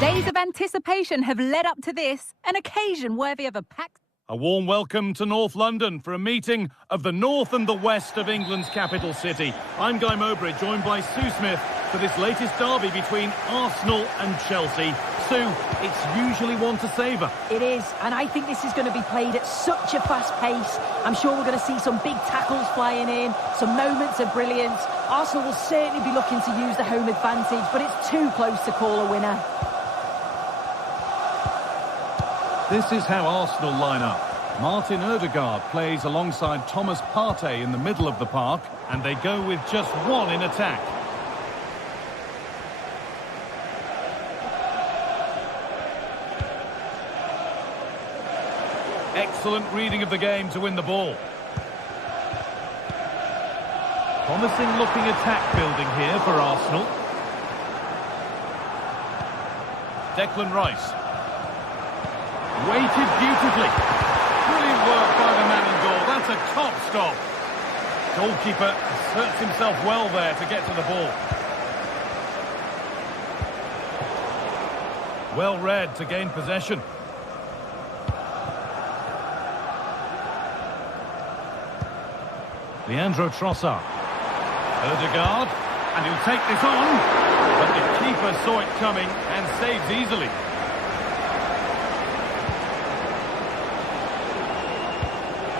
Days of anticipation have led up to this, an occasion worthy of a packed A warm welcome to North London for a meeting of the north and the west of England's capital city. I'm Guy Mowbray, joined by Sue Smith for this latest derby between Arsenal and Chelsea. Sue, it's usually one to savour. It is, and I think this is going to be played at such a fast pace. I'm sure we're going to see some big tackles flying in, some moments of brilliance. Arsenal will certainly be looking to use the home advantage, but it's too close to call a winner. This is how Arsenal line up. Martin Odegaard plays alongside Thomas Partey in the middle of the park, and they go with just one in attack. Excellent reading of the game to win the ball. Promising looking attack building here for Arsenal. Declan Rice. Weighted beautifully. Brilliant work by the man in goal. That's a top stop. Goalkeeper asserts himself well there to get to the ball. Well read to gain possession. Leandro Trossard. Odegaard. And he'll take this on. But the keeper saw it coming and saves easily.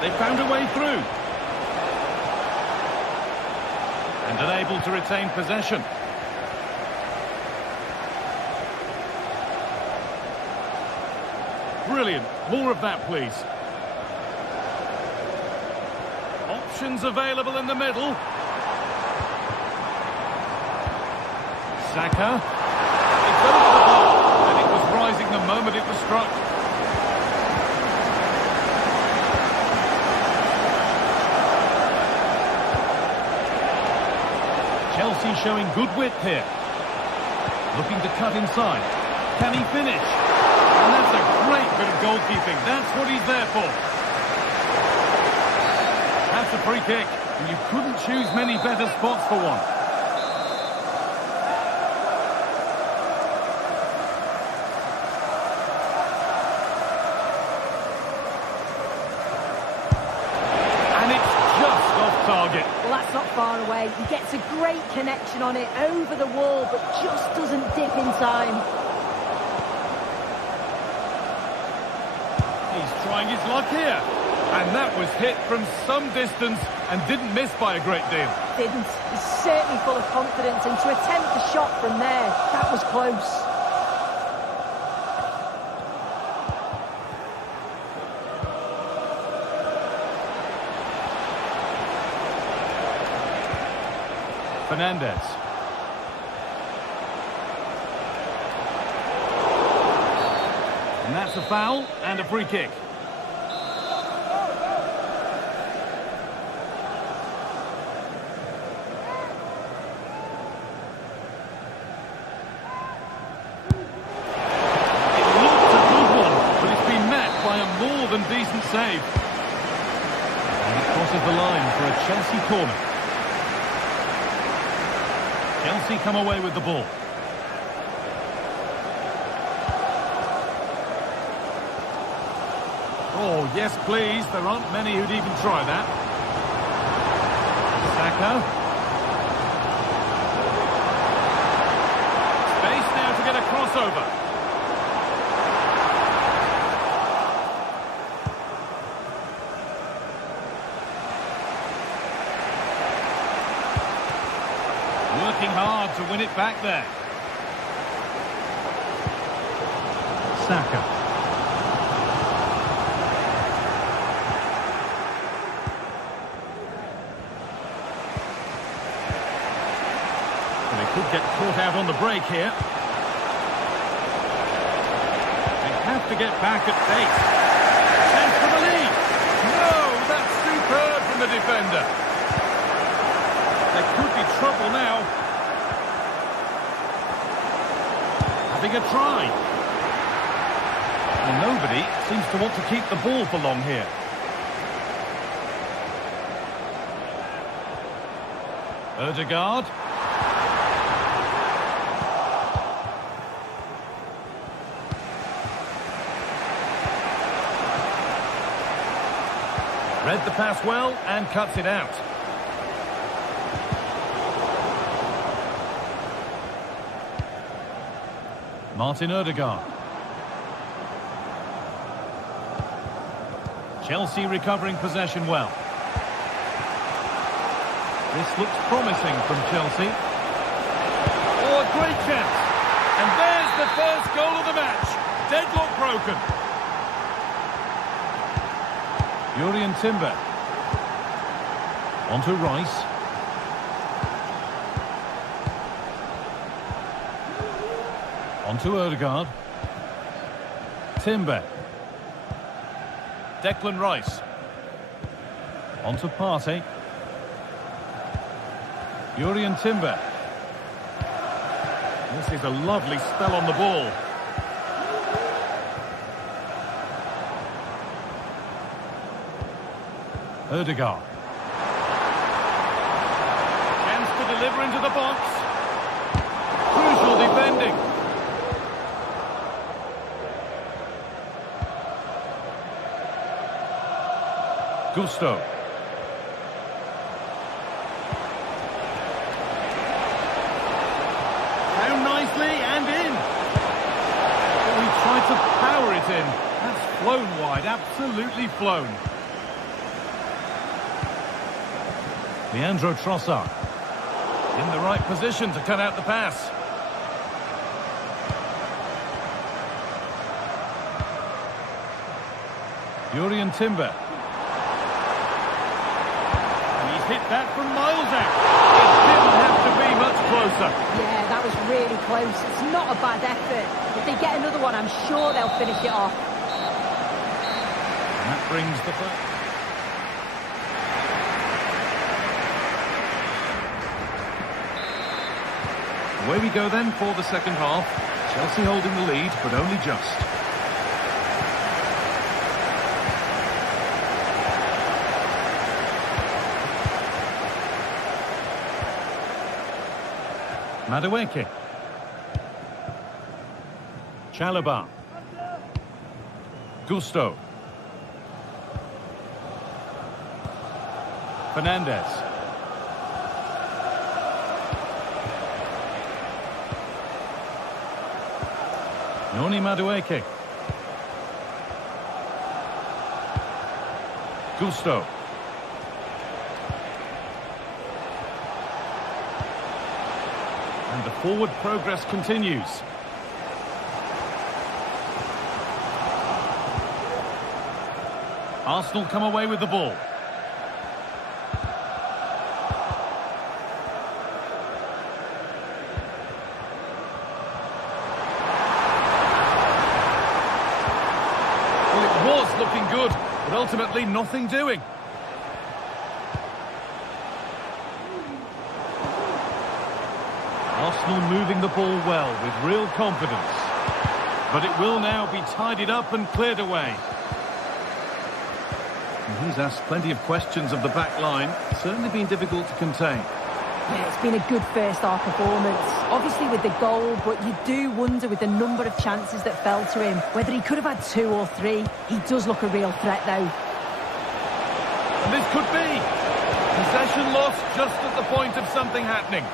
They found a way through. And unable to retain possession. Brilliant. More of that, please. Options available in the middle. Saka. It's over the ball. And it was rising the moment it was struck. Chelsea showing good width here. Looking to cut inside. Can he finish? And that's a great bit of goalkeeping. That's what he's there for. That's a free kick. And you couldn't choose many better spots for one. And it's just off target. Well, that's not far away. He gets a great connection on it over the wall, but just doesn't dip in time. He's trying his luck here. And that was hit from some distance and didn't miss by a great deal. Didn't. He's certainly full of confidence, and to attempt the shot from there, that was close. Fernandez. And that's a foul and a free kick. It looked a good one, but it's been met by a more than decent save. And it crosses the line for a Chelsea corner. Chelsea come away with the ball. Oh, yes, please. There aren't many who'd even try that. Saka. Space now to get a crossover. Working hard to win it back there. Saka. Could get caught out on the break here. They have to get back at pace. Chance for the lead. No, that's superb from the defender. There could be trouble now. Having a try. And nobody seems to want to keep the ball for long here. Odegaard. Read the pass well and cuts it out. Martin Odegaard. Chelsea recovering possession well. This looks promising from Chelsea. Oh, a great chance. And there's the first goal of the match. Deadlock broken. Jurrien Timber. On to Rice. On to Odegaard. Timber. Declan Rice. On to Partey. Jurrien Timber. This is a lovely spell on the ball. Odegaard. Chance to deliver into the box. Crucial defending. Gusto. Down nicely and in. Oh, he tried to power it in. That's flown wide, absolutely flown. Leandro Trossard. In the right position to cut out the pass. Jurrien Timber. Hit that from miles out. It didn't have to be much closer. Yeah, that was really close. It's not a bad effort. If they get another one, I'm sure they'll finish it off. And that brings the first. Away we go then for the second half. Chelsea holding the lead, but only just. Madueke. Chalobah. Gusto. Fernandez. Noni Madueke. Gusto. And the forward progress continues. Arsenal come away with the ball. Well, it was looking good, but ultimately nothing doing. Arsenal moving the ball well with real confidence. But it will now be tidied up and cleared away. And he's asked plenty of questions of the back line. Certainly been difficult to contain. Yeah, it's been a good first half performance. Obviously with the goal, but you do wonder with the number of chances that fell to him, whether he could have had 2 or 3. He does look a real threat though. And this could be. Possession lost just at the point of something happening.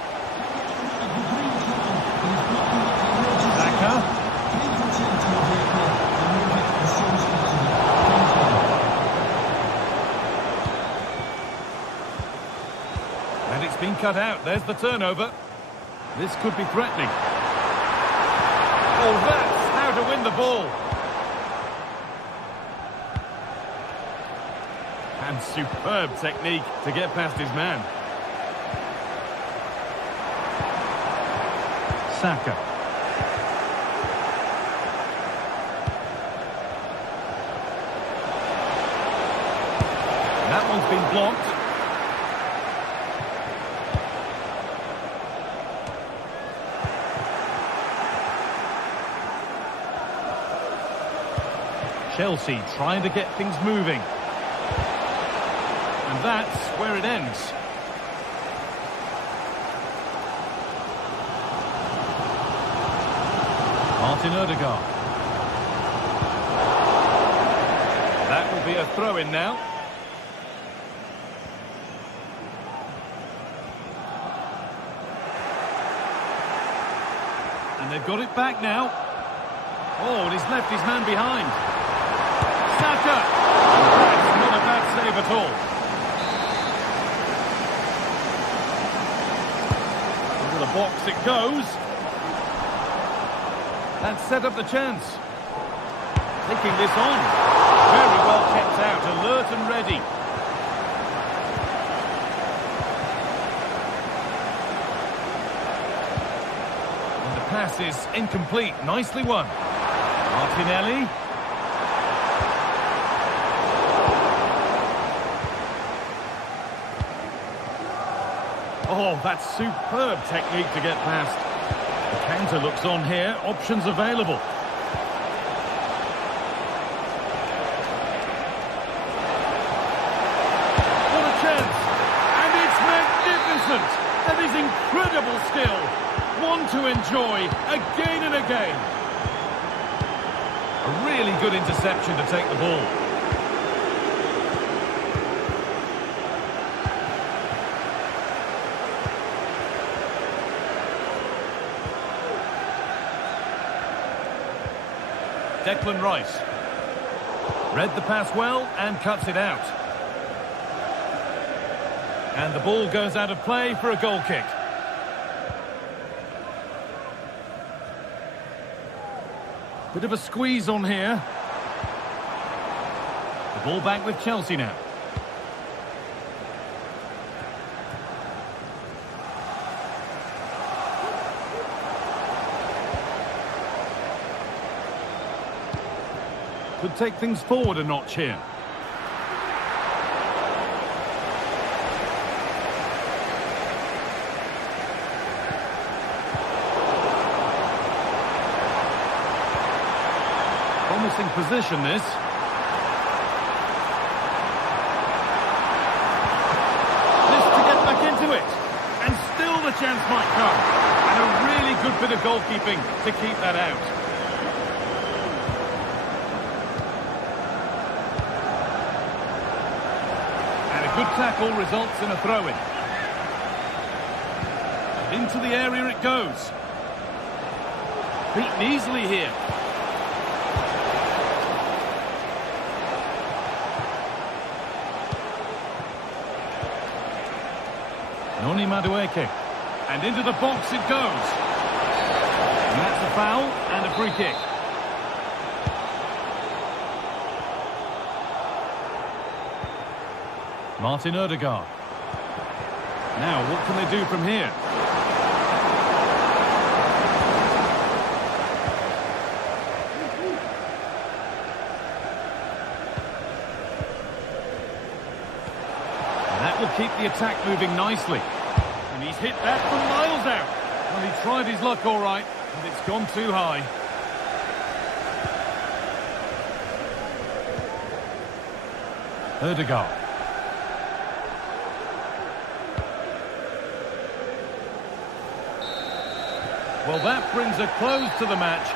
And it's been cut out. There's the turnover. This could be threatening. Oh, that's how to win the ball. And superb technique to get past his man. Saka. That one's been blocked. Chelsea trying to get things moving. And that's where it ends. Martin Odegaard. That will be a throw-in now. And they've got it back now. Oh, and he's left his man behind. Saka! That's not a bad save at all. Into the box it goes. That set up the chance. Taking this on. Very well kept out, alert and ready. And the pass is incomplete. Nicely won. Martinelli. Oh, that's superb technique to get past. The counter looks on here. Options available. What a chance. And it's magnificent. That is incredible skill. One to enjoy again and again. A really good interception to take the ball. Declan Rice. Read the pass well and cuts it out. And the ball goes out of play for a goal kick. Bit of a squeeze on here. The ball back with Chelsea now. Could take things forward a notch here. Promising position, this. This to get back into it. And still the chance might come. And a really good bit of goalkeeping to keep that out. Good tackle results in a throw-in. Into the area it goes. Beaten easily here. Noni Madueke. And into the box it goes. And that's a foul and a free kick. Martin Odegaard. Now, what can they do from here? And that will keep the attack moving nicely. And he's hit that from miles out. Well, he tried his luck all right, but it's gone too high. Odegaard. Well, that brings a close to the match.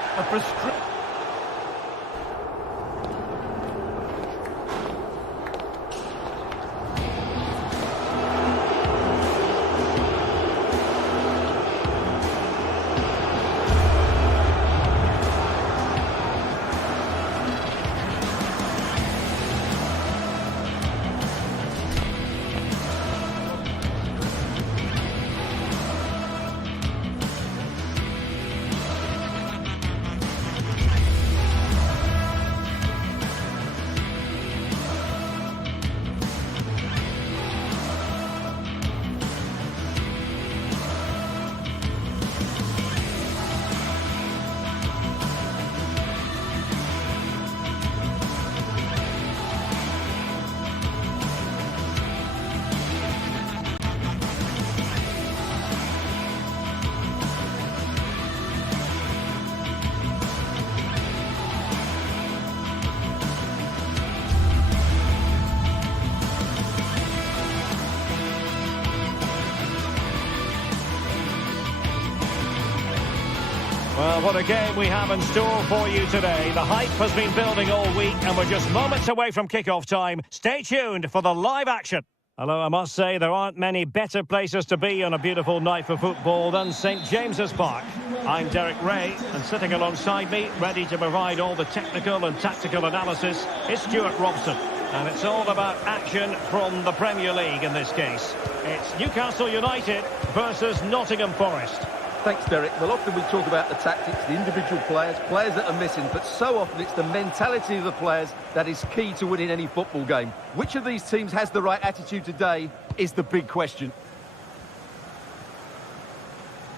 Well, what a game we have in store for you today. The hype has been building all week and we're just moments away from kick-off time. Stay tuned for the live action. Although I must say there aren't many better places to be on a beautiful night for football than St James's Park. I'm Derek Ray, and sitting alongside me, ready to provide all the technical and tactical analysis, is Stuart Robson. And it's all about action from the Premier League in this case. It's Newcastle United versus Nottingham Forest. Thanks, Derek. Well, often we talk about the tactics, the individual players that are missing, but so often it's the mentality of the players that is key to winning any football game. Which of these teams has the right attitude today is the big question.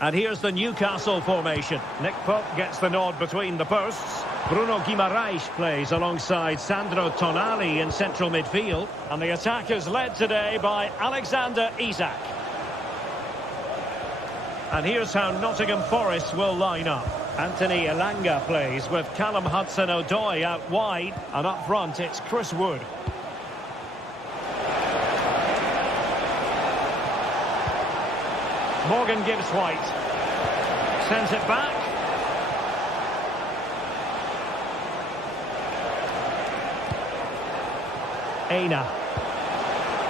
And here's the Newcastle formation. Nick Pope gets the nod between the posts. Bruno Guimaraes plays alongside Sandro Tonali in central midfield. And the attack is led today by Alexander Isak. And here's how Nottingham Forest will line up. Anthony Elanga plays with Callum Hudson-Odoi out wide. And up front, it's Chris Wood. Morgan gives White. Sends it back. Aina.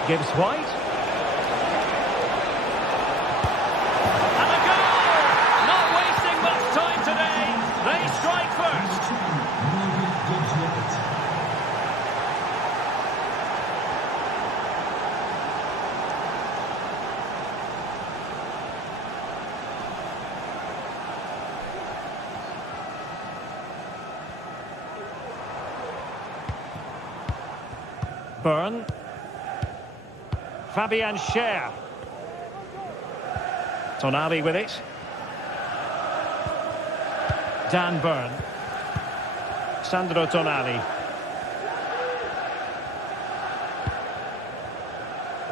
Gives White. Byrne. Fabian Schär. Tonali with it. Dan Byrne. Sandro Tonali.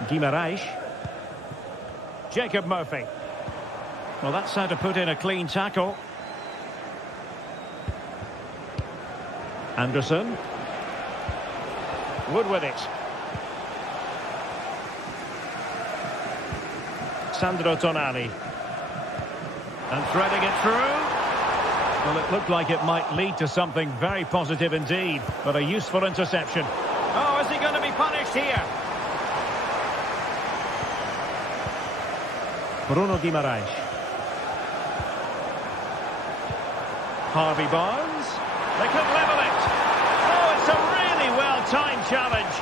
Guimaraes. Jacob Murphy. Well, that's how to put in a clean tackle. Anderson. Wood with it. Sandro Tonali. And threading it through. Well, it looked like it might lead to something very positive indeed, but a useful interception. Oh, is he going to be punished here? Bruno Guimaraes. Harvey Barnes. They could level it. Oh, it's a really well-timed challenge.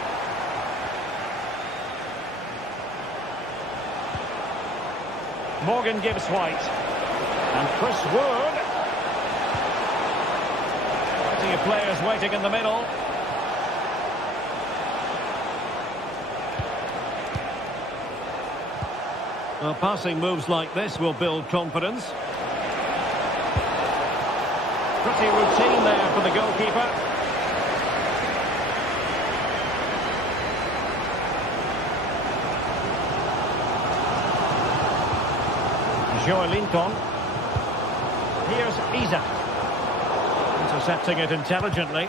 Morgan gives White. And Chris Wood. Plenty of players waiting in the middle. Well, passing moves like this will build confidence. Pretty routine there for the goalkeeper. Joelinton. Here's Isak. Intercepting it intelligently.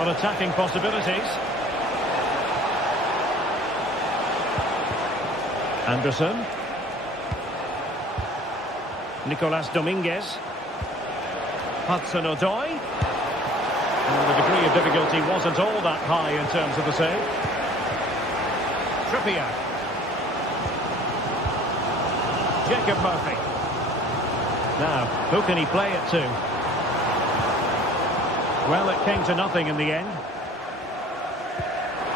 On attacking possibilities. Anderson. Nicolas Dominguez. Hudson-Odoi. And the degree of difficulty wasn't all that high in terms of the save. Trippier. Jacob Murphy. Now, who can he play it to? Well, it came to nothing in the end.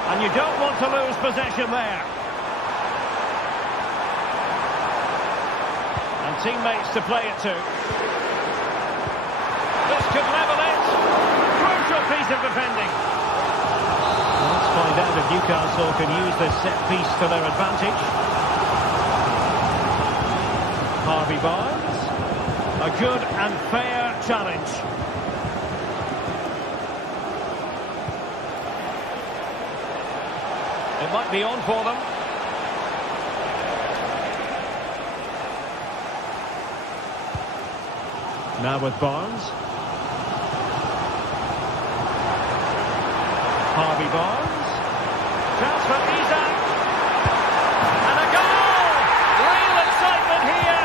And you don't want to lose possession there. And teammates to play it to. This could level it. Crucial piece of defending. Well, let's find out if Newcastle can use this set piece to their advantage. Harvey Barnes. A good and fair challenge. It might be on for them. Now with Barnes. Harvey Barnes. Chance for Isak. And a goal! Real excitement here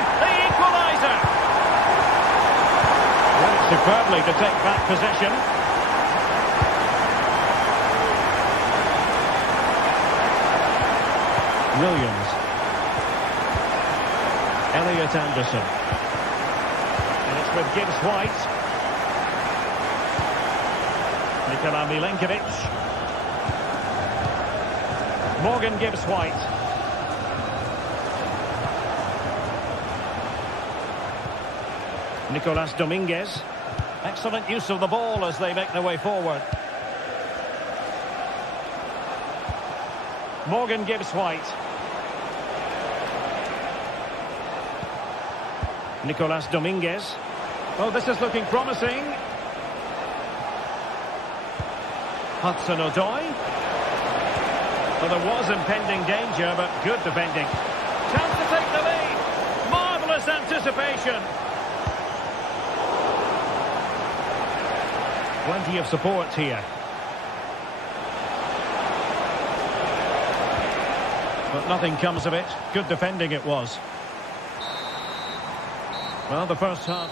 superbly to take back possession. Williams. Elliot Anderson. And it's with Gibbs White. Nikola Milenkovic. Morgan Gibbs White. Nicolas Dominguez. Excellent use of the ball as they make their way forward. Morgan Gibbs White. Nicolas Dominguez. Oh, this is looking promising. Hudson-Odoi. Well, there was impending danger, but good defending. Chance to take the lead. Marvellous anticipation. Plenty of support here. But nothing comes of it. Good defending it was. Well, the first half.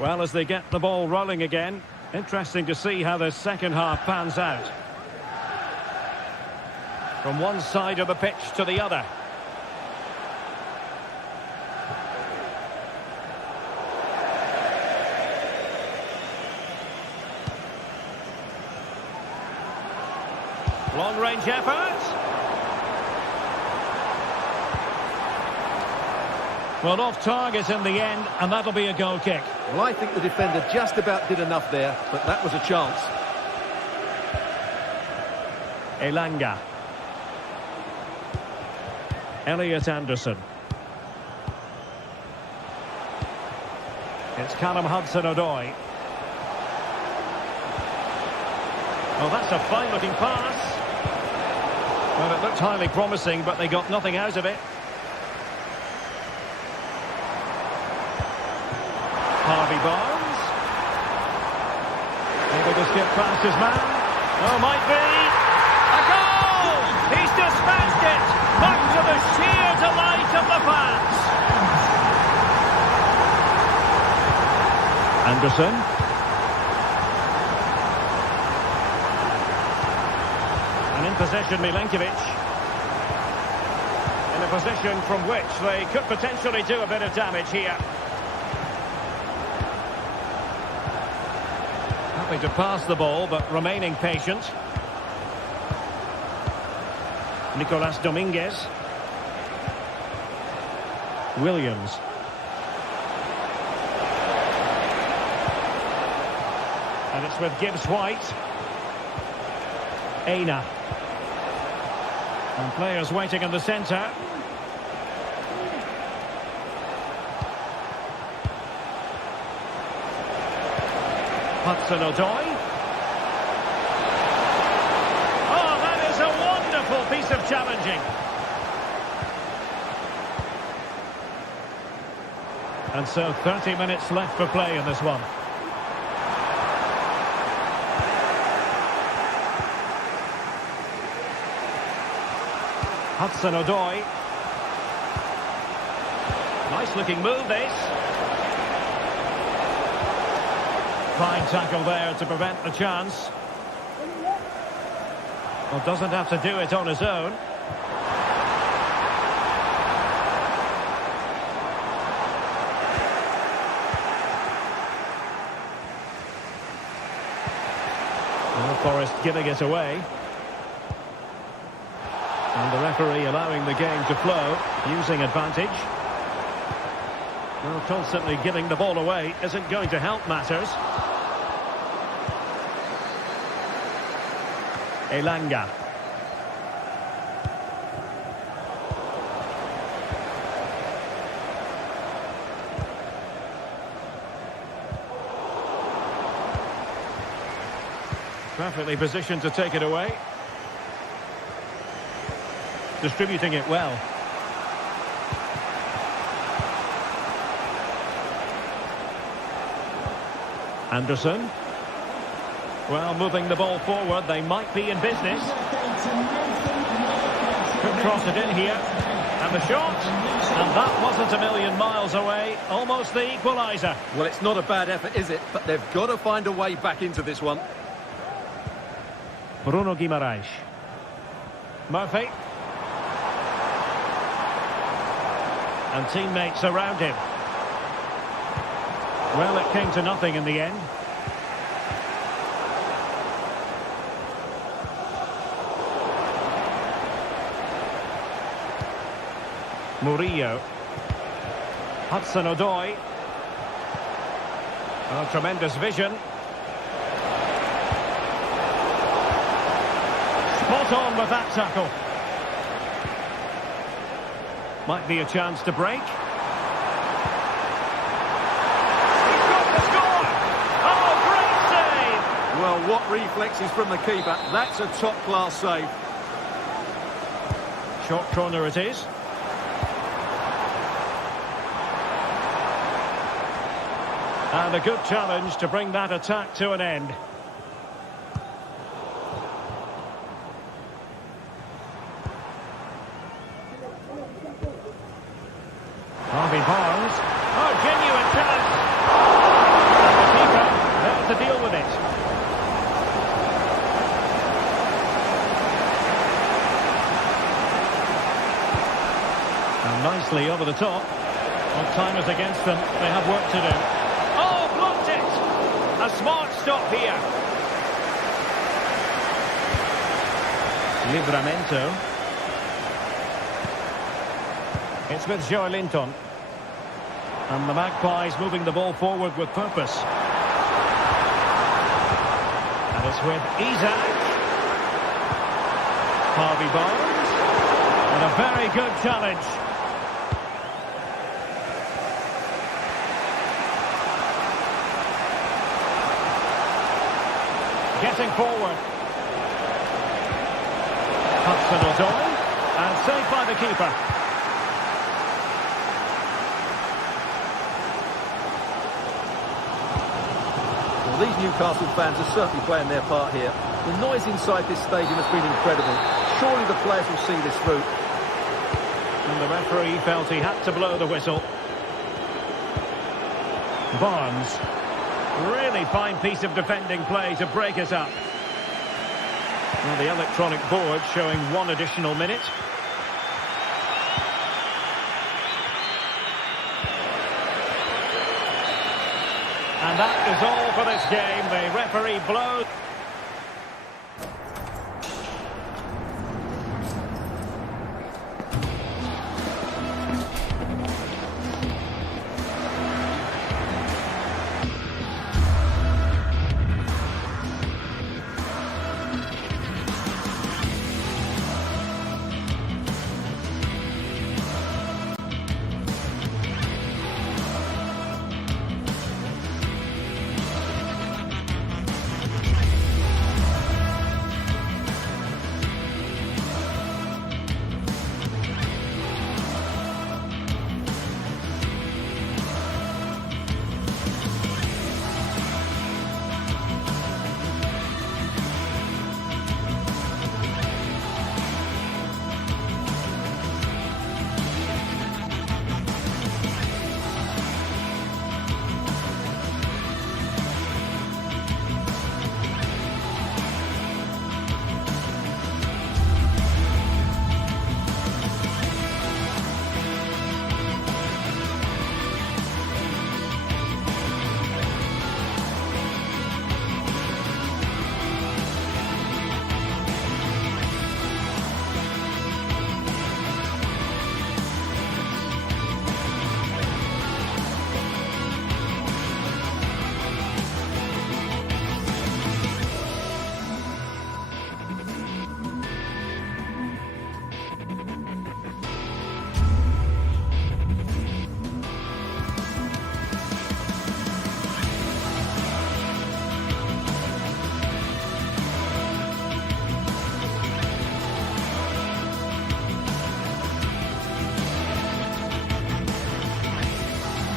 Well, as they get the ball rolling again, interesting to see how the second half pans out. From one side of the pitch to the other. Long-range effort. Well, off target in the end, and that'll be a goal kick. Well, I think the defender just about did enough there, but that was a chance. Elanga. Elliot Anderson. It's Callum Hudson-Odoi. Well, that's a fine-looking pass. Well, it looked highly promising, but they got nothing out of it. Harvey Barnes. Able to skip past his man. Oh, might be. A goal! He's dispatched it! Much to the sheer delight of the fans. Anderson. And in possession, Milenkovic. In a position from which they could potentially do a bit of damage here. Happy to pass the ball, but remaining patient. Nicolas Dominguez. Williams. And it's with Gibbs White. Aina. And players waiting in the centre. Hudson-Odoi. Oh, that is a wonderful piece of challenging. And so 30 minutes left for play in this one. Hudson-Odoi. Nice looking move, this. Fine tackle there to prevent the chance. Well, doesn't have to do it on his own. Well, Forest giving it away. And the referee allowing the game to flow, using advantage. Well, constantly giving the ball away isn't going to help matters. Elanga. Perfectly positioned to take it away. Distributing it well. Anderson. Well, moving the ball forward, they might be in business. Could cross it in here. And the shot. And that wasn't a million miles away. Almost the equaliser. Well, it's not a bad effort, is it? But they've got to find a way back into this one. Bruno Guimaraes. Murphy. And teammates around him. Well, it came to nothing in the end. Murillo. Hudson-Odoi. Oh, tremendous vision. Spot on with that tackle. Might be a chance to break. He's got the score! Oh, great save! Well, what reflexes from the keeper. That's a top-class save. Short corner it is. And a good challenge to bring that attack to an end. RB Barnes. Oh, genuine chance. And the keeper there to deal with it. And nicely over the top. Well, time is against them. They have work to do. Oh, blocked it! A smart stop here. Livramento. It's with Joelinton. And the Magpies moving the ball forward with purpose. And it's with Isaac. Harvey Barnes. And a very good challenge. Getting forward. Hudson-Odoi. And saved by the keeper. These Newcastle fans are certainly playing their part here. The noise inside this stadium has been incredible. Surely the players will see this through. And the referee felt he had to blow the whistle. Barnes. Really fine piece of defending play to break us up. Well, the electronic board showing 1 additional minute. And that is all for this game. The referee blows.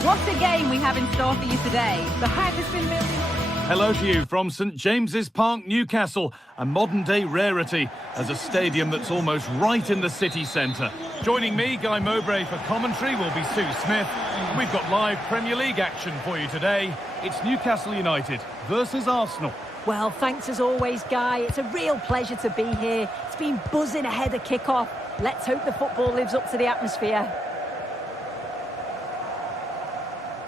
What a game we have in store for you today. The hype has been building. Hello to you from St James's Park, Newcastle, a modern-day rarity as a stadium that's almost right in the city centre. Joining me, Guy Mowbray, for commentary will be Sue Smith. We've got live Premier League action for you today. It's Newcastle United versus Arsenal. Well, thanks as always, Guy. It's a real pleasure to be here. It's been buzzing ahead of kick-off. Let's hope the football lives up to the atmosphere.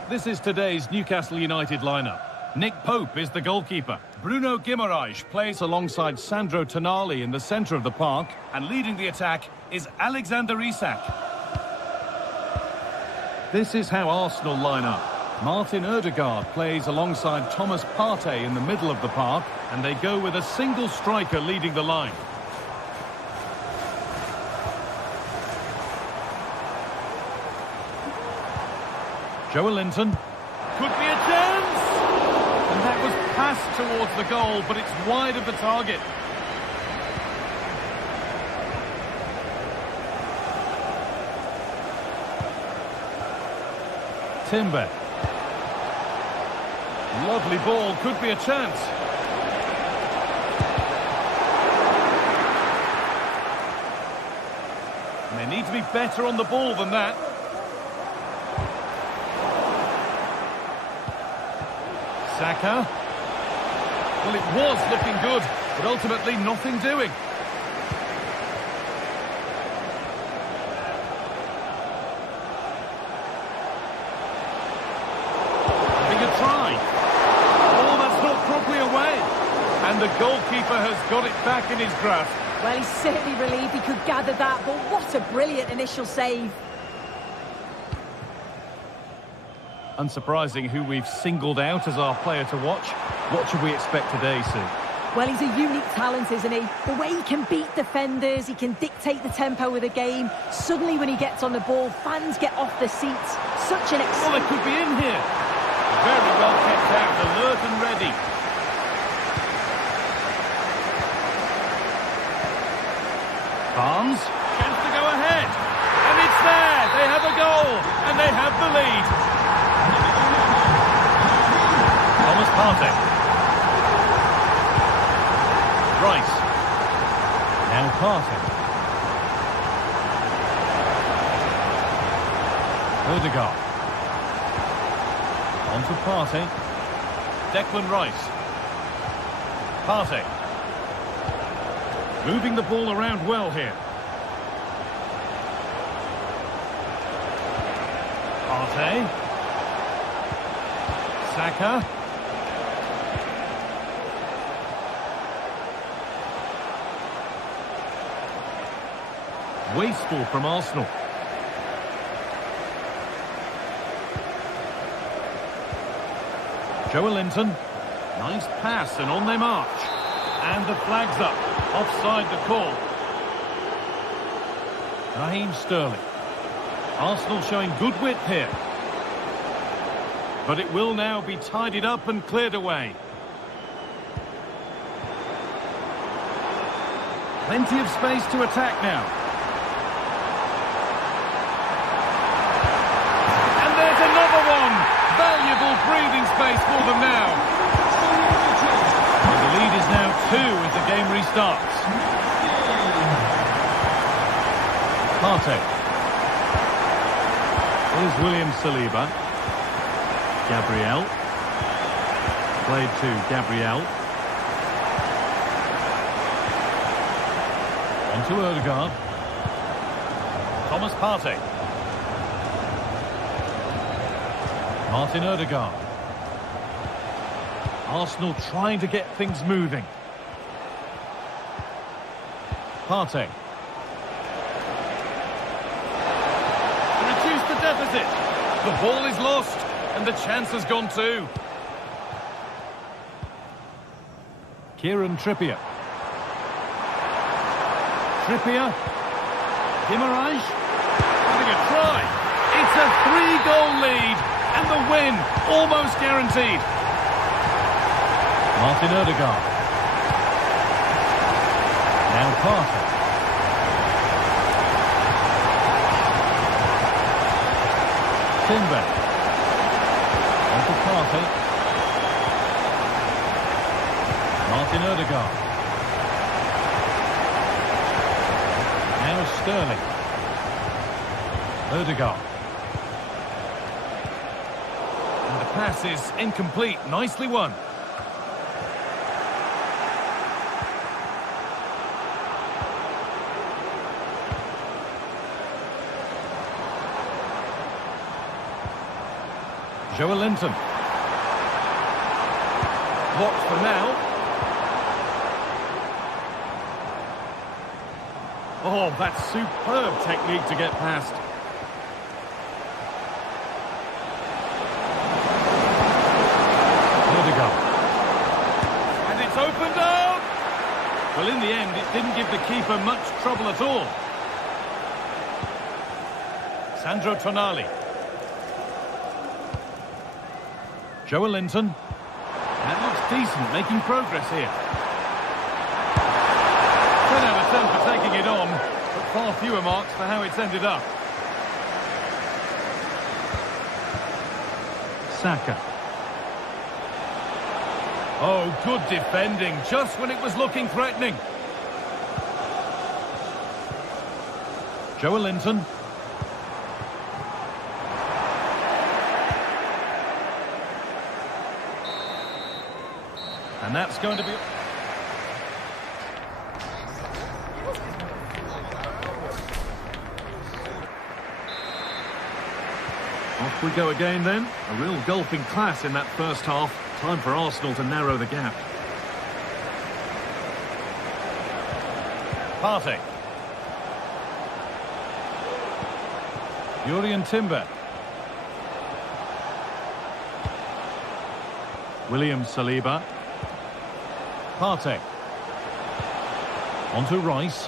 This is today's Newcastle United lineup. Nick Pope is the goalkeeper. Bruno Guimaraes plays alongside Sandro Tonali in the centre of the park. And leading the attack is Alexander Isak. This is how Arsenal line up. Martin Odegaard plays alongside Thomas Partey in the middle of the park. And they go with a single striker leading the line. Joelinton. Could be a chance! And that was passed towards the goal, but it's wide of the target. Timber. Lovely ball, could be a chance. And they need to be better on the ball than that. Saka. Well, it was looking good, but ultimately nothing doing. Having a try. Oh, that's not properly away. And the goalkeeper has got it back in his grasp. Well, he's certainly relieved he could gather that, but what a brilliant initial save. Unsurprising who we've singled out as our player to watch. What should we expect today, Sue? Well, he's a unique talent, isn't he? The way he can beat defenders, he can dictate the tempo of the game. Suddenly, when he gets on the ball, fans get off their seats. Such an Well, it could be in here. Very well kept out, alert and ready. Barnes, chance to go ahead. And it's there. They have a goal, and they have the lead. Thomas Partey. Rice. Now Partey. Odegaard. On to Partey. Declan Rice. Partey. Moving the ball around well here. Partey. Saka. Wasteful from Arsenal. Joelinton. Nice pass and on they march. And the flag's up. Offside the call. Raheem Sterling. Arsenal showing good width here. But it will now be tidied up and cleared away. Plenty of space to attack now. And there's another one! Valuable breathing space for them now. And the lead is now 2 as the game restarts. Partey. Here's William Saliba. Gabriel. Played to Gabriel. On to Odegaard. Thomas Partey. Martin Odegaard. Arsenal trying to get things moving. Partey. To reduce the deficit. The ball is lost and the chance has gone too. Kieran Trippier. Trippier. Guimaraes. Having a try. It's a 3-goal lead and the win almost guaranteed. Martin Odegaard. Now Partey. Timber. On to Partey. Martin Odegaard. Now Sterling. Odegaard. And the pass is incomplete. Nicely won. Joe Linton. Blocked for now. Oh, that's superb technique to get past. Odegaard. And it's opened up! Well, in the end, it didn't give the keeper much trouble at all. Sandro Tonali. Joe Linton. That looks decent, making progress here. Could have a turn for taking it on, but far fewer marks for how it's ended up. Saka. Oh, good defending, just when it was looking threatening. Joe Linton. And that's going to be... Off we go again then. A real golfing class in that first half. Time for Arsenal to narrow the gap. Partey. Jurrien Timber. William Saliba. Partey. On to Rice.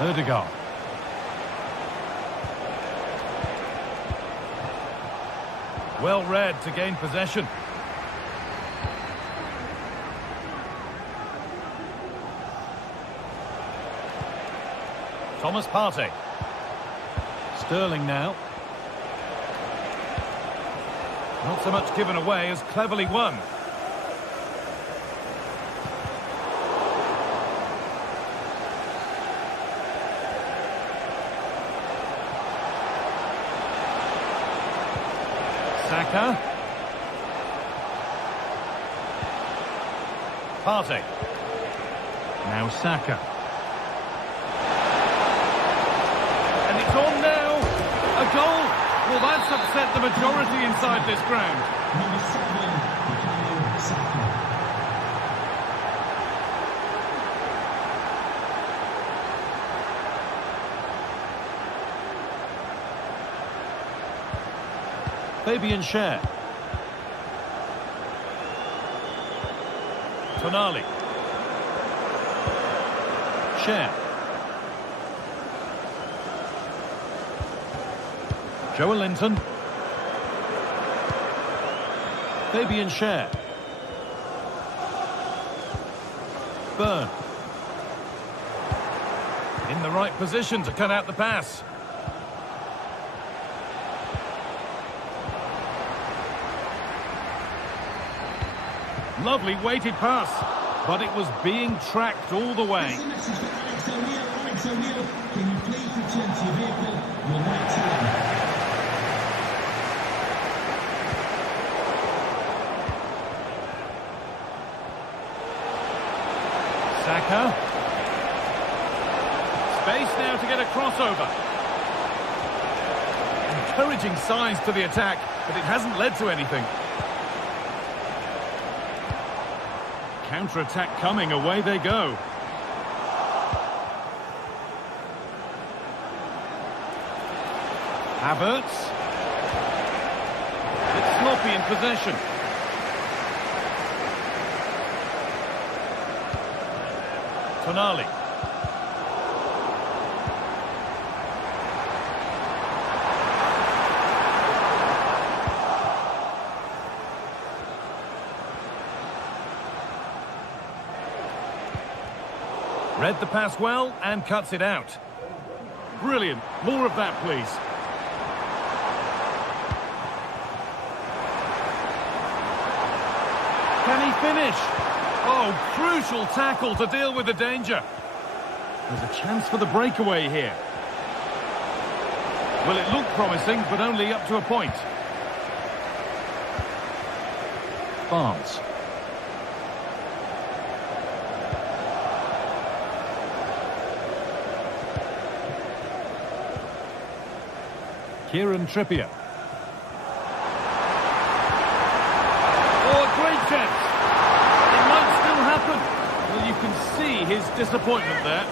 Odegaard. Well read to gain possession. Thomas Partey. Sterling now. Not so much given away as cleverly won. Saka. Partey. Now Saka. And it's on now. A goal. Well, that's upset the majority inside this ground. Number 7, Bukayo Saka. Fabian Schär. Tonali. Schär. Joe Linton. Fabian Schär. Burn. In the right position to cut out the pass. Lovely weighted pass, but it was being tracked all the way. This is a message for Alex O'Neill. Can you please return to your vehicle? You're right to him. Saka. Space now to get a crossover. Encouraging signs to the attack, but it hasn't led to anything. Counter-attack coming, away they go. Havertz. It's sloppy in possession. Tonali. Read the pass well and cuts it out. Brilliant. More of that, please. Can he finish? Oh, crucial tackle to deal with the danger. There's a chance for the breakaway here. Well, it looked promising, but only up to a point. Barnes. Kieran Trippier. Oh, a great chance. It might still happen. Well, you can see his disappointment there.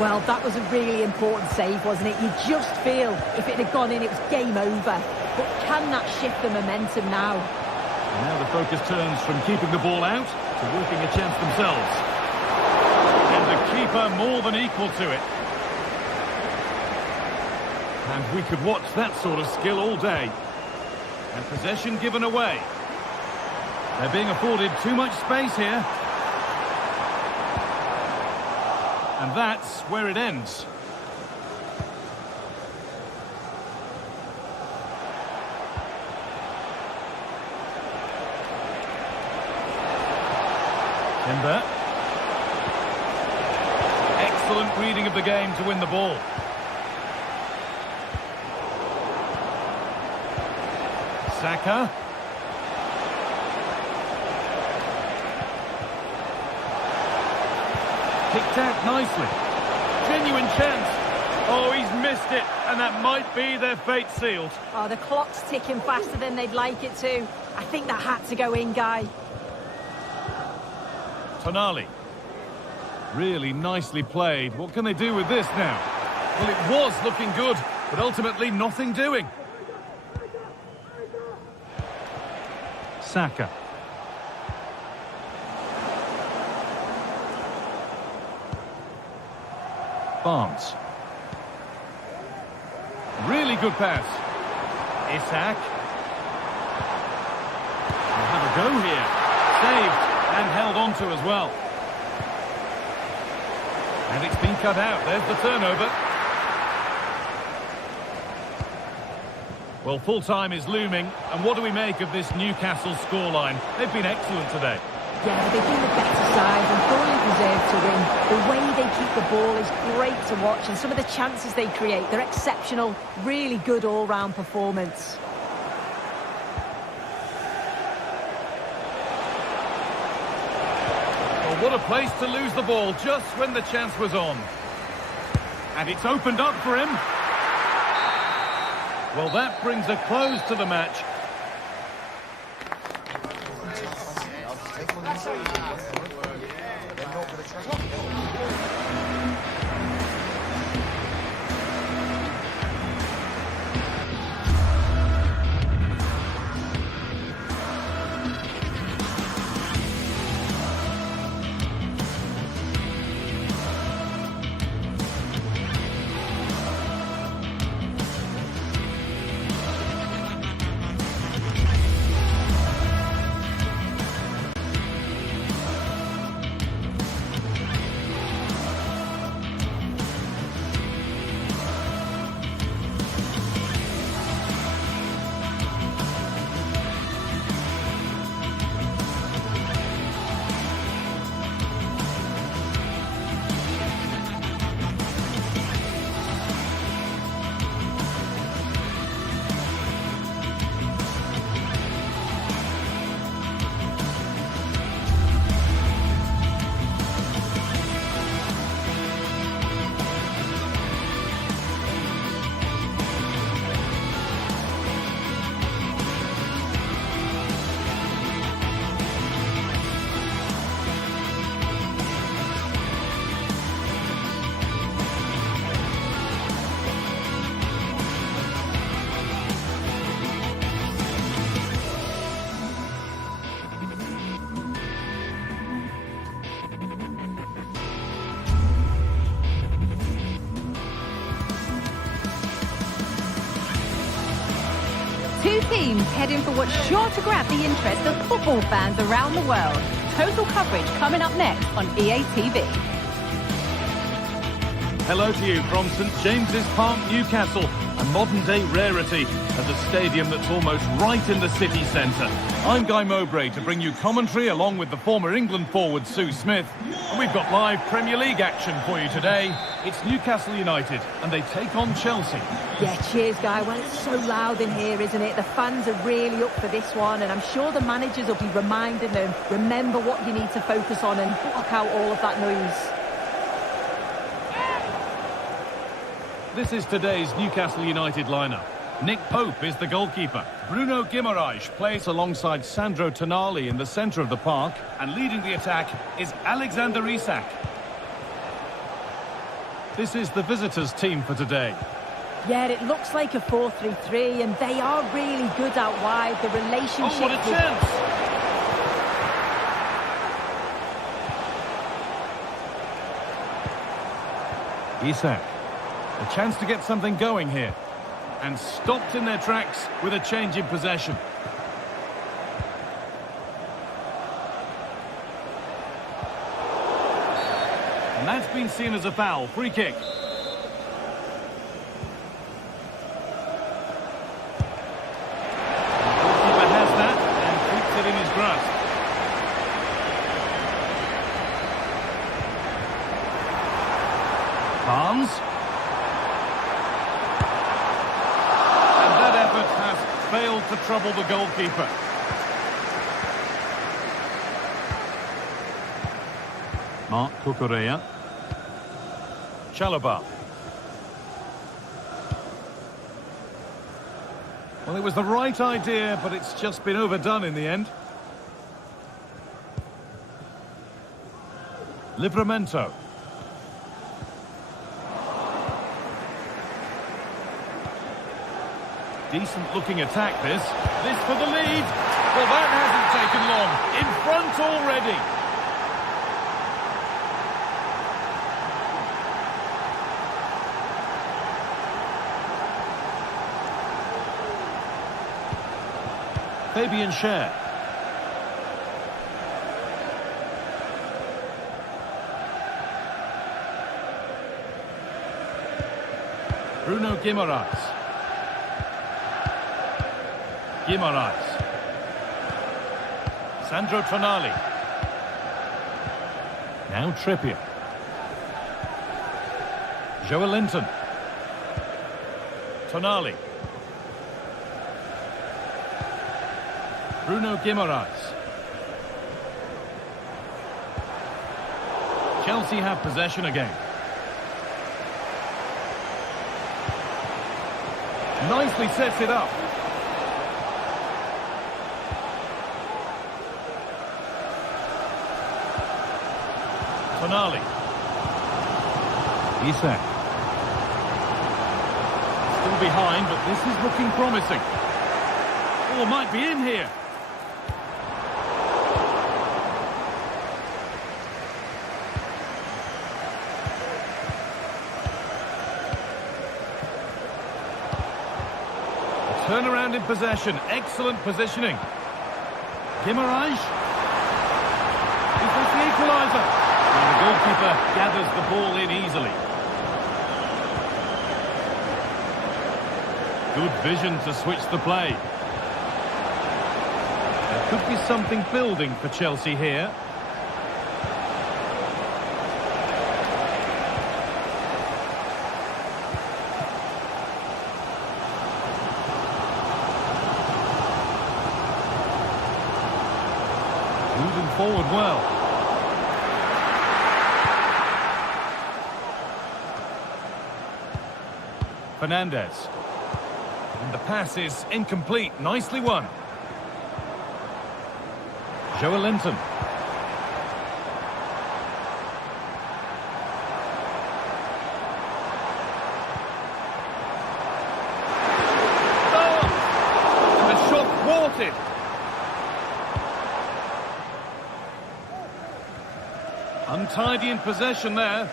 Well, that was a really important save, wasn't it? You just feel if it had gone in, it was game over. But can that shift the momentum now? Now the focus turns from keeping the ball out to working a chance themselves. And the keeper more than equal to it. And we could watch that sort of skill all day. And possession given away. They're being afforded too much space here. And that's where it ends. Timber. Excellent reading of the game to win the ball. Saka. Kicked out nicely. Genuine chance. Oh, he's missed it, and that might be their fate sealed. Oh, the clock's ticking faster than they'd like it to. I think that had to go in, Guy. Tonali. Really nicely played. What can they do with this now? Well, it was looking good, but ultimately nothing doing. Saka. Barnes. Really good pass. Isak. They'll have a go here. Saved and held on to as well. And it's been cut out. There's the turnover. Well, full-time is looming. And what do we make of this Newcastle scoreline? They've been excellent today. Yeah, they've been the better side and fully deserved to win. The way they keep the ball is great to watch, and some of the chances they create, they're exceptional. Really good all-round performance. Well, what a place to lose the ball just when the chance was on. And it's opened up for him. Well, that brings a close to the match. Two teams heading for what's sure to grab the interest of football fans around the world. Total coverage coming up next on EA TV. Hello to you from St James's Park, Newcastle, a modern-day rarity at a stadium that's almost right in the city centre. I'm Guy Mowbray to bring you commentary along with the former England forward Sue Smith. And we've got live Premier League action for you today. It's Newcastle United and they take on Chelsea. Yeah, cheers, Guy. Well, it's so loud in here, isn't it? The fans are really up for this one, and I'm sure the managers will be reminding them, remember what you need to focus on and block out all of that noise. This is today's Newcastle United lineup. Nick Pope is the goalkeeper. Bruno Guimaraes plays alongside Sandro Tonali in the centre of the park. And leading the attack is Alexander Isak. This is the visitors' team for today. Yeah, it looks like a 4-3-3, and they are really good out wide. The relationship... Oh, what a chance! Isak. A chance to get something going here. And stopped in their tracks with a change in possession. And that's been seen as a foul. Free kick. The goalkeeper has that and keeps it in his grasp. Barnes. Failed to trouble the goalkeeper. Mark Cucurella. Chalobah. Well, it was the right idea, but it's just been overdone in the end. Livramento. Decent-looking attack, this. This for the lead. Well, that hasn't taken long. In front already. Fabian Schär. Bruno Guimaraes. Guimaraes. Sandro Tonali. Now Trippier. Joelinton. Tonali. Bruno Guimaraes. Chelsea have possession again. Nicely sets it up. Tonali. Isak. Still behind, but this is looking promising. Oh, might be in here. A turnaround in possession. Excellent positioning. Guimaraes. Is this the equaliser? And the goalkeeper gathers the ball in easily. Good vision to switch the play. There could be something building for Chelsea here. Moving forward well. Fernandez. And the pass is incomplete. Nicely won. Joelinton. Oh! And the shot thwarted. Untidy in possession there.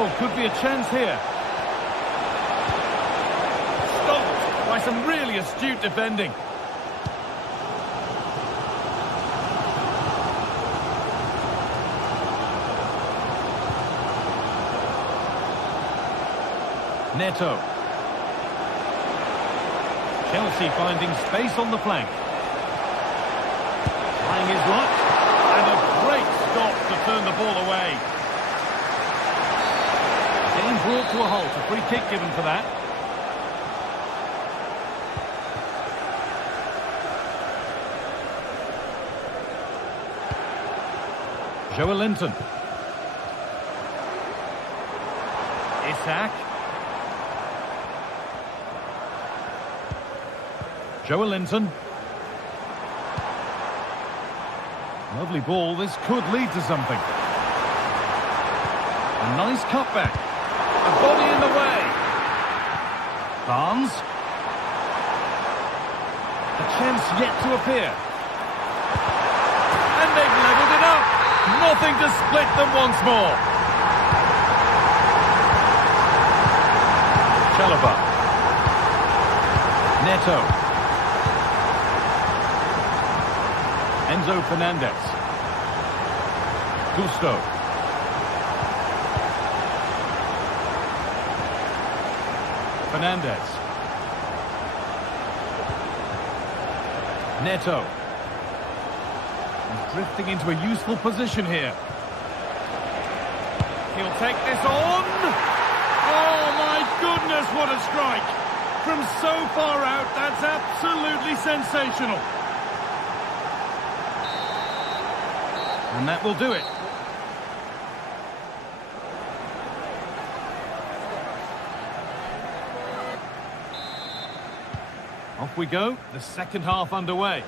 Oh, could be a chance here. Stopped by some really astute defending. Neto. Chelsea finding space on the flank. Trying his luck. And a great stop to turn the ball away. Game brought to a halt. A free kick given for that. Joelinton. Isak. Joelinton. Lovely ball. This could lead to something. A nice cutback. A body in the way. Barnes. A chance yet to appear. And they've levelled it up. Nothing to split them once more. Chalobah. Neto. Enzo Fernandez. Gusto. Fernandez. Neto. He's drifting into a useful position here. He'll take this on. Oh my goodness, what a strike. From so far out, that's absolutely sensational. And that will do it. Off we go, the second half underway.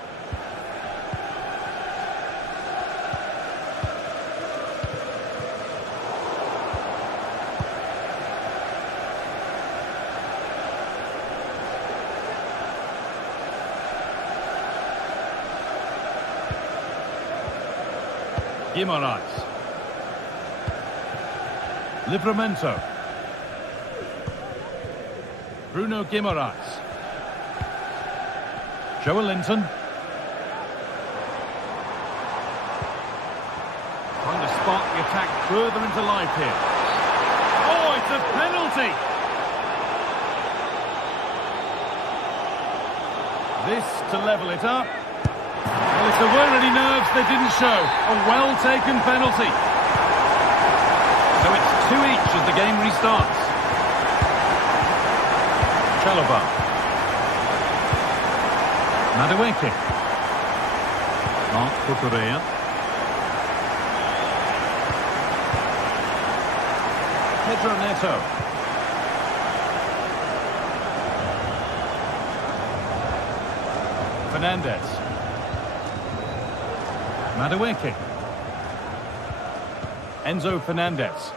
Guimaraes. Livramento. Bruno Guimaraes. Joelinton. Trying to spark the attack further into life here. Oh, it's a penalty! This to level it up. Well, if there were any nerves, they didn't show. A well-taken penalty. So it's 2 each as the game restarts. Chalobah. Madueke. Marc Cucurella. Pedro Neto. Fernandez. Madueke. Enzo Fernandez.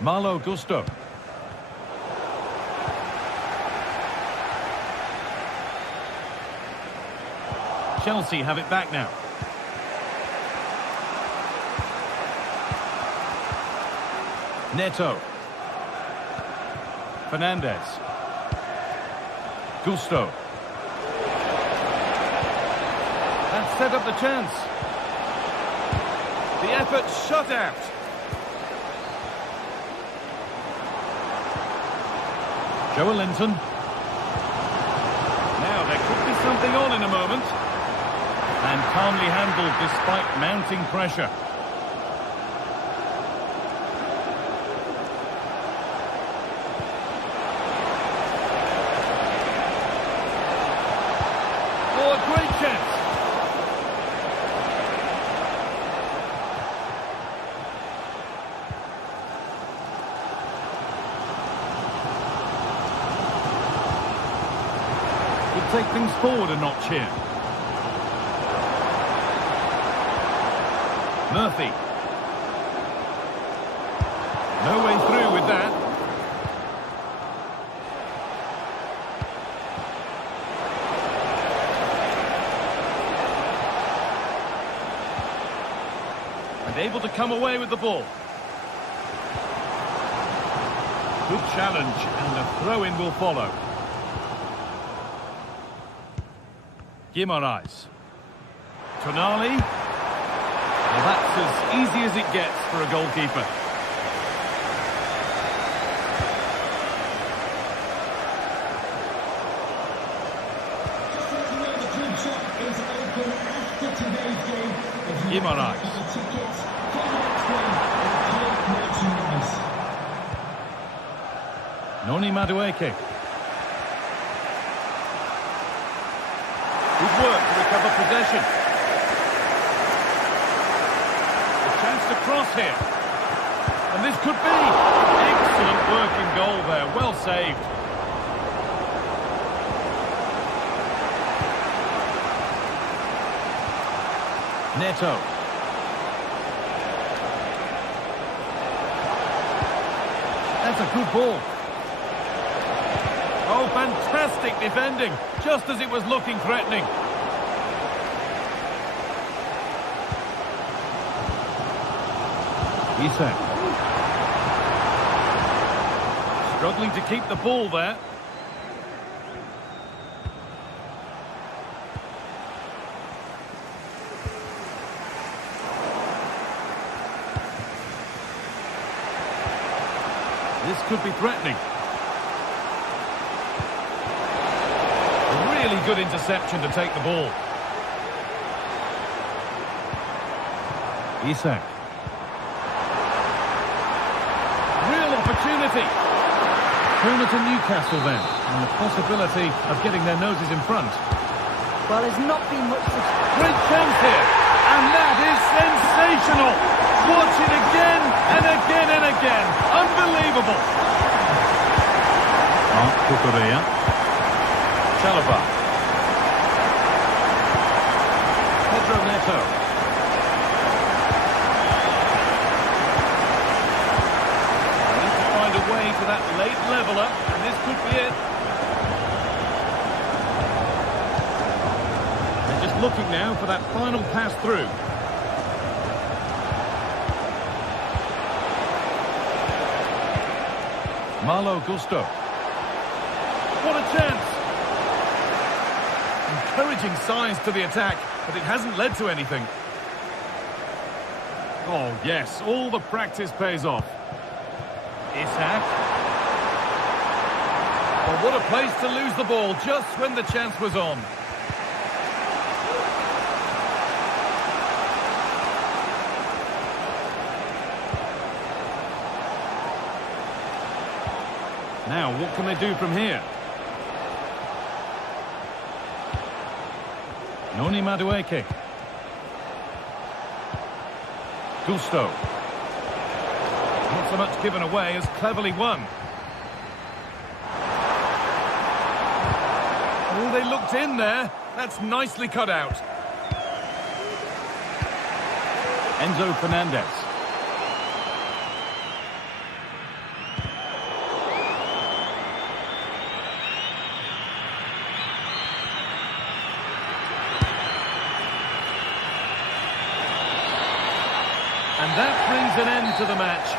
Malo Gusto. Chelsea have it back now. Neto. Fernandez. Gusto. That set up the chance. The effort shut out. Joelinton. Now there could be something on in a moment. And calmly handled despite mounting pressure. Oh, a great chance. Could take things forward a notch here. Murphy. No way through with that. And able to come away with the ball. Good challenge, and the throw-in will follow. Guimaraes. Tonali. Well, that's as easy as it gets for a goalkeeper. Noni Madueke. Good work to recover possession. A chance to cross here. And this could be. Excellent working goal there. Well saved. Neto. That's a good ball. Oh, fantastic defending, just as it was looking threatening. Isak. Struggling to keep the ball there. This could be threatening. A really good interception to take the ball. Isak. Real opportunity. Corner to Newcastle then, and the possibility of getting their noses in front. Well, there's not been much... Great chance here, and that is sensational. Watch it again and again and again. Unbelievable. Kukurea. Chalaba. Pedro Neto. Need to find a way to that late leveller, and this could be it. They're just looking now for that final pass through. Malo Gusto. What a chance! Encouraging signs to the attack, but it hasn't led to anything. Oh, yes, all the practice pays off. Isak. Well, what a place to lose the ball just when the chance was on. Now, what can they do from here? Noni Madueke. Gusto. Not so much given away as cleverly won. Oh, they looked in there. That's nicely cut out. Enzo Fernandez. And that brings an end to the match.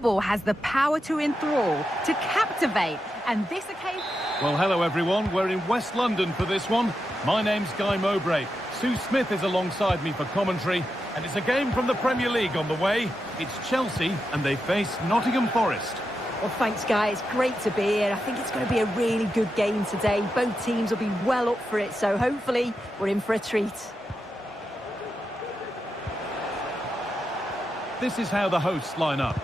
Football has the power to enthrall, to captivate, and this occasion... Well, hello everyone. We're in West London for this one. My name's Guy Mowbray. Sue Smith is alongside me for commentary, and it's a game from the Premier League on the way. It's Chelsea, and they face Nottingham Forest. Well, thanks, Guy. It's great to be here. I think it's going to be a really good game today. Both teams will be well up for it, so hopefully we're in for a treat. This is how the hosts line up.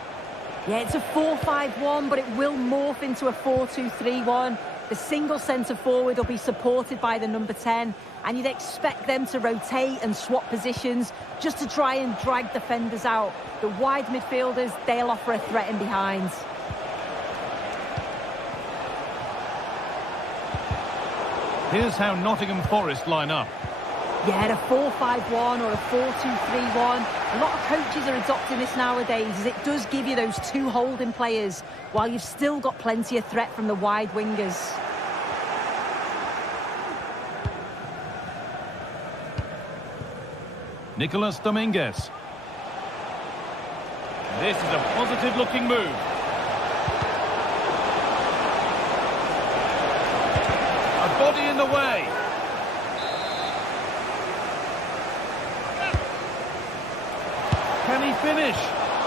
Yeah, it's a 4-5-1, but it will morph into a 4-2-3-1. The single centre-forward will be supported by the number 10, and you'd expect them to rotate and swap positions just to try and drag defenders out. The wide midfielders, they'll offer a threat in behind. Here's how Nottingham Forest line up. Yeah, a 4-5-1 or a 4-2-3-1. A lot of coaches are adopting this nowadays, as it does give you those two holding players, while you've still got plenty of threat from the wide wingers. Nicolas Dominguez. This is a positive-looking move. A body in the way. Can he finish?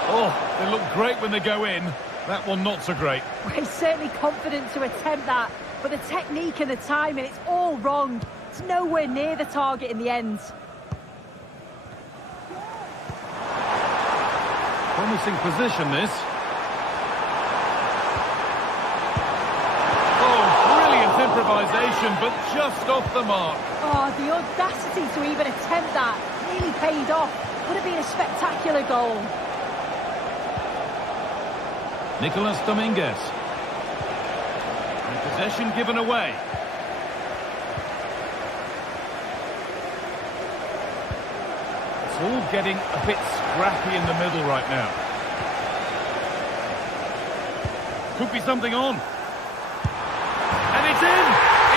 Oh, they look great when they go in. That one not so great. Well, he's certainly confident to attempt that, but the technique and the timing, it's all wrong. It's nowhere near the target in the end. Promising position, this. Oh, brilliant improvisation, but just off the mark. Oh, the audacity to even attempt that really paid off. Would have been a spectacular goal. Nicolas Dominguez. And possession given away. It's all getting a bit scrappy in the middle right now. Could be something on. And it's in!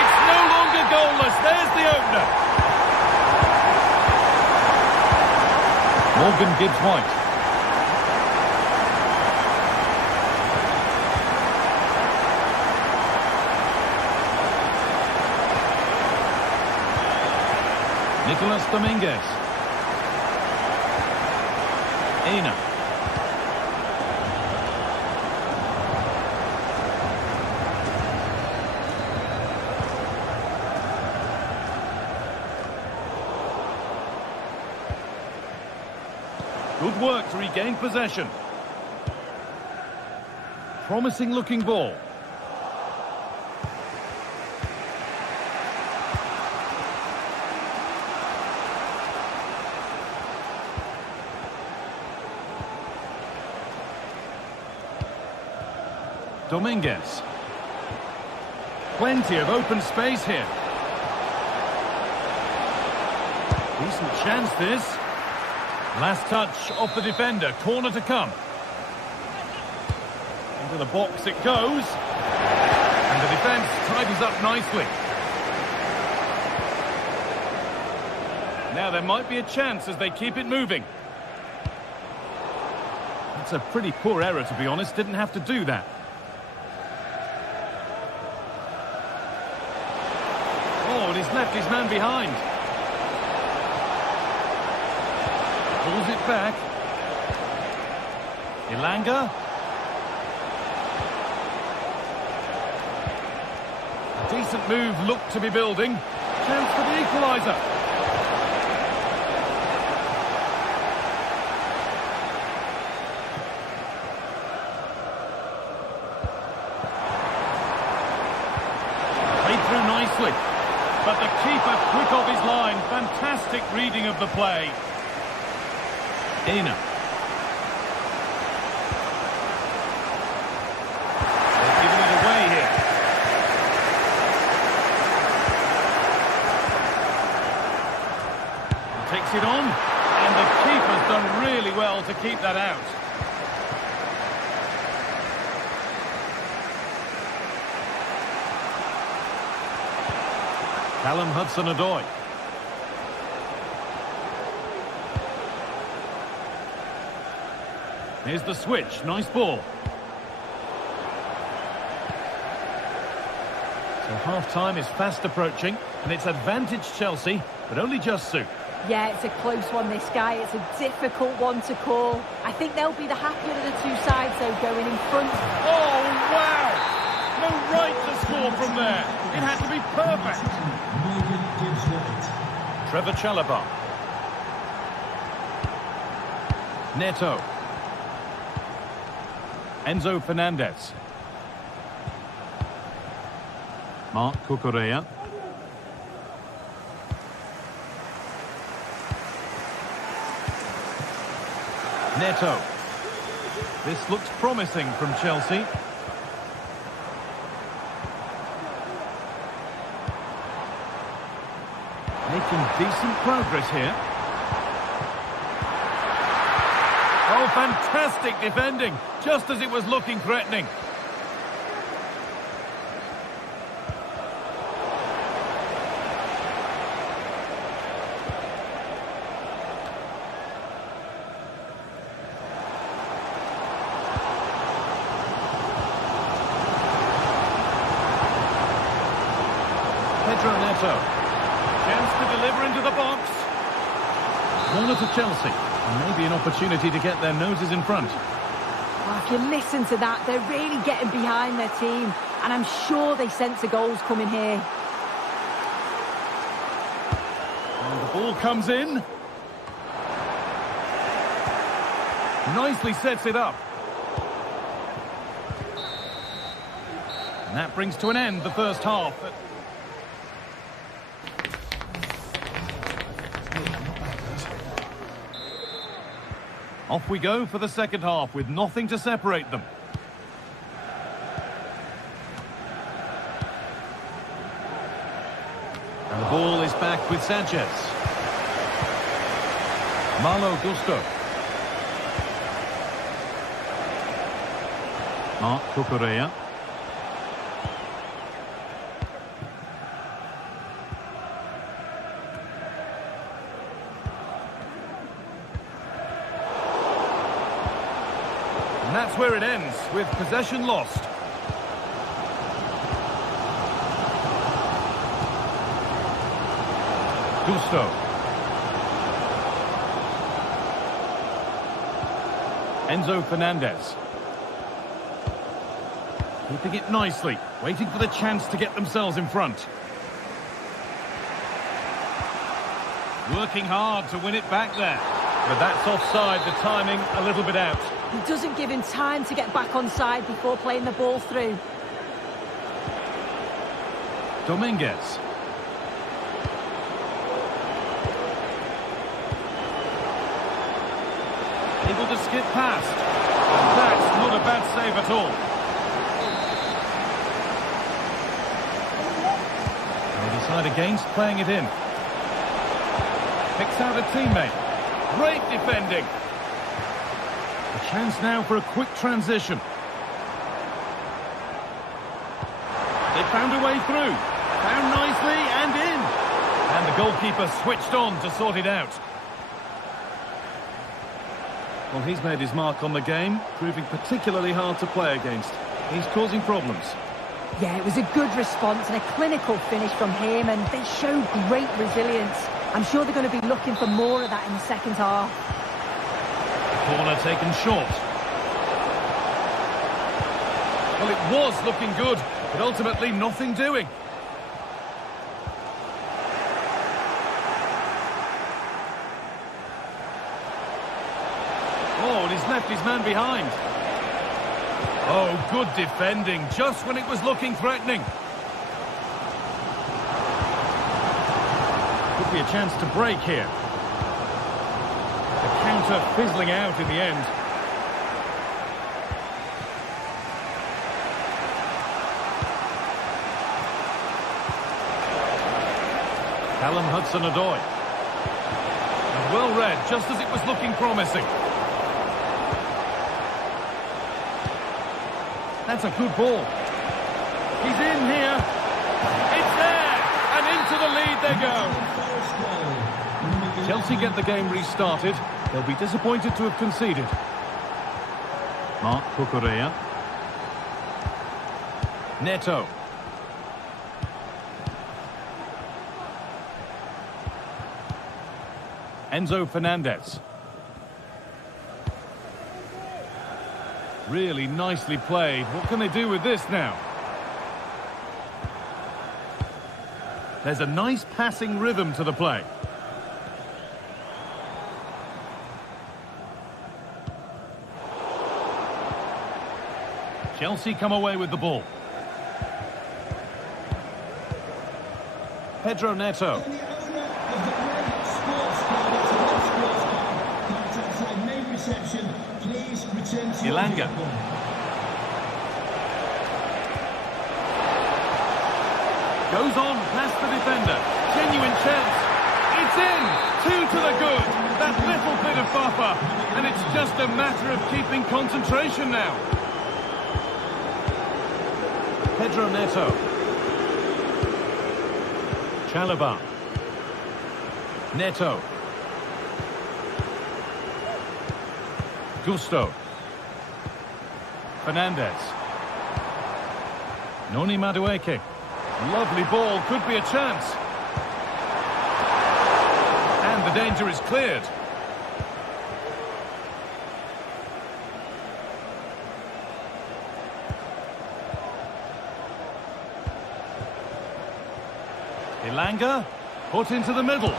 It's no longer goalless. There's the opener. Morgan Gibbs White. Nicolas Dominguez. Aina. Good work to regain possession. Promising looking ball. Dominguez. Plenty of open space here. Decent chance this. Last touch off the defender, corner to come. Into the box it goes. And the defence tidies up nicely. Now there might be a chance as they keep it moving. That's a pretty poor error, to be honest. Didn't have to do that. Oh, and he's left his man behind. Pulls it back. Ilanga. A decent move looked to be building. Chance for the equaliser. Played through nicely. But the keeper quick off his line. Fantastic reading of the play. Aina. They're giving it away here. Takes it on, and the keeper's done really well to keep that out. Callum Hudson-Odoi. Here's the switch. Nice ball. So half-time is fast approaching, and it's advantage Chelsea, but only just so. Yeah, it's a close one, this guy. It's a difficult one to call. I think they'll be the happier of the two sides, though, going in front. Oh, wow! No right to score from there. It had to be perfect. Trevor Chalobah. Neto. Enzo Fernandez. Marc Cucurella. Neto. This looks promising from Chelsea. Making decent progress here. Oh, fantastic defending, just as it was looking threatening. Pedro Neto. Chance to deliver into the box. Corner for Chelsea. And maybe an opportunity to get their noses in front. Well, if you listen to that, they're really getting behind their team. And I'm sure they sense a goal's coming here. And the ball comes in. Nicely sets it up. And that brings to an end the first half. Off we go for the second half with nothing to separate them. And the ball is back with Sanchez. Malo Gusto. Marc Cucurella. And that's where it ends, with possession lost. Gusto. Enzo Fernandez. Keeping it nicely, waiting for the chance to get themselves in front. Working hard to win it back there. But that's offside, the timing a little bit out. He doesn't give him time to get back on side before playing the ball through. Dominguez. Able to skip past. And that's not a bad save at all. They decide against playing it in. Picks out a teammate. Great defending. A chance now for a quick transition. They found a way through. Found nicely and in. And the goalkeeper switched on to sort it out. Well, he's made his mark on the game, proving particularly hard to play against. He's causing problems. Yeah, it was a good response and a clinical finish from him, and they showed great resilience. I'm sure they're going to be looking for more of that in the second half. Corner taken short. Well, it was looking good, but ultimately nothing doing. Oh, and he's left his man behind. Oh, good defending, just when it was looking threatening. Could be a chance to break here. The counter fizzling out in the end. Callum Hudson-Odoi. And well read, just as it was looking promising. That's a good ball. He's in here. It's there. And into the lead they go. Chelsea get the game restarted. They'll be disappointed to have conceded. Mark Cucurella. Neto. Enzo Fernandez. Really nicely played. What can they do with this now? There's a nice passing rhythm to the play. Chelsea come away with the ball. Pedro Neto. Ilanga. Goes on past the defender. Genuine chance. It's in. 2 to the good. That little bit of buffer. And it's just a matter of keeping concentration now. Pedro Neto. Chalobah. Neto. Gusto. Fernandez. Noni Madueke. Lovely ball, could be a chance. And the danger is cleared. Ilanga, put into the middle.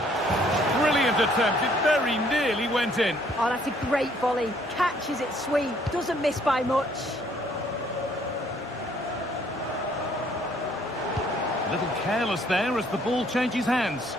Brilliant attempt, it very nearly went in. Oh, that's a great volley. Catches it sweet, doesn't miss by much. A little careless there as the ball changes hands.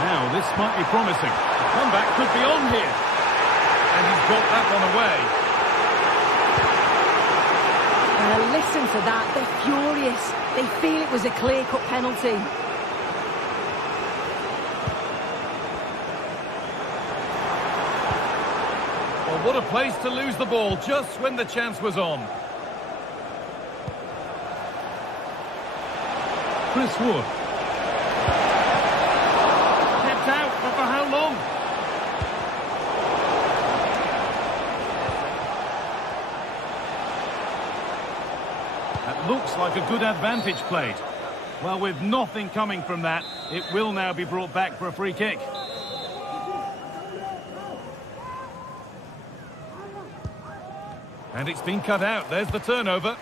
Now this might be promising. The comeback could be on here. And he's got that one away. Listen to that, they're furious. They feel it was a clear-cut penalty. Well, what a place to lose the ball just when the chance was on. Chris Wood. Kept out, but for how long? That looks like a good advantage played. Well, with nothing coming from that, it will now be brought back for a free kick. And it's been cut out. There's the turnover.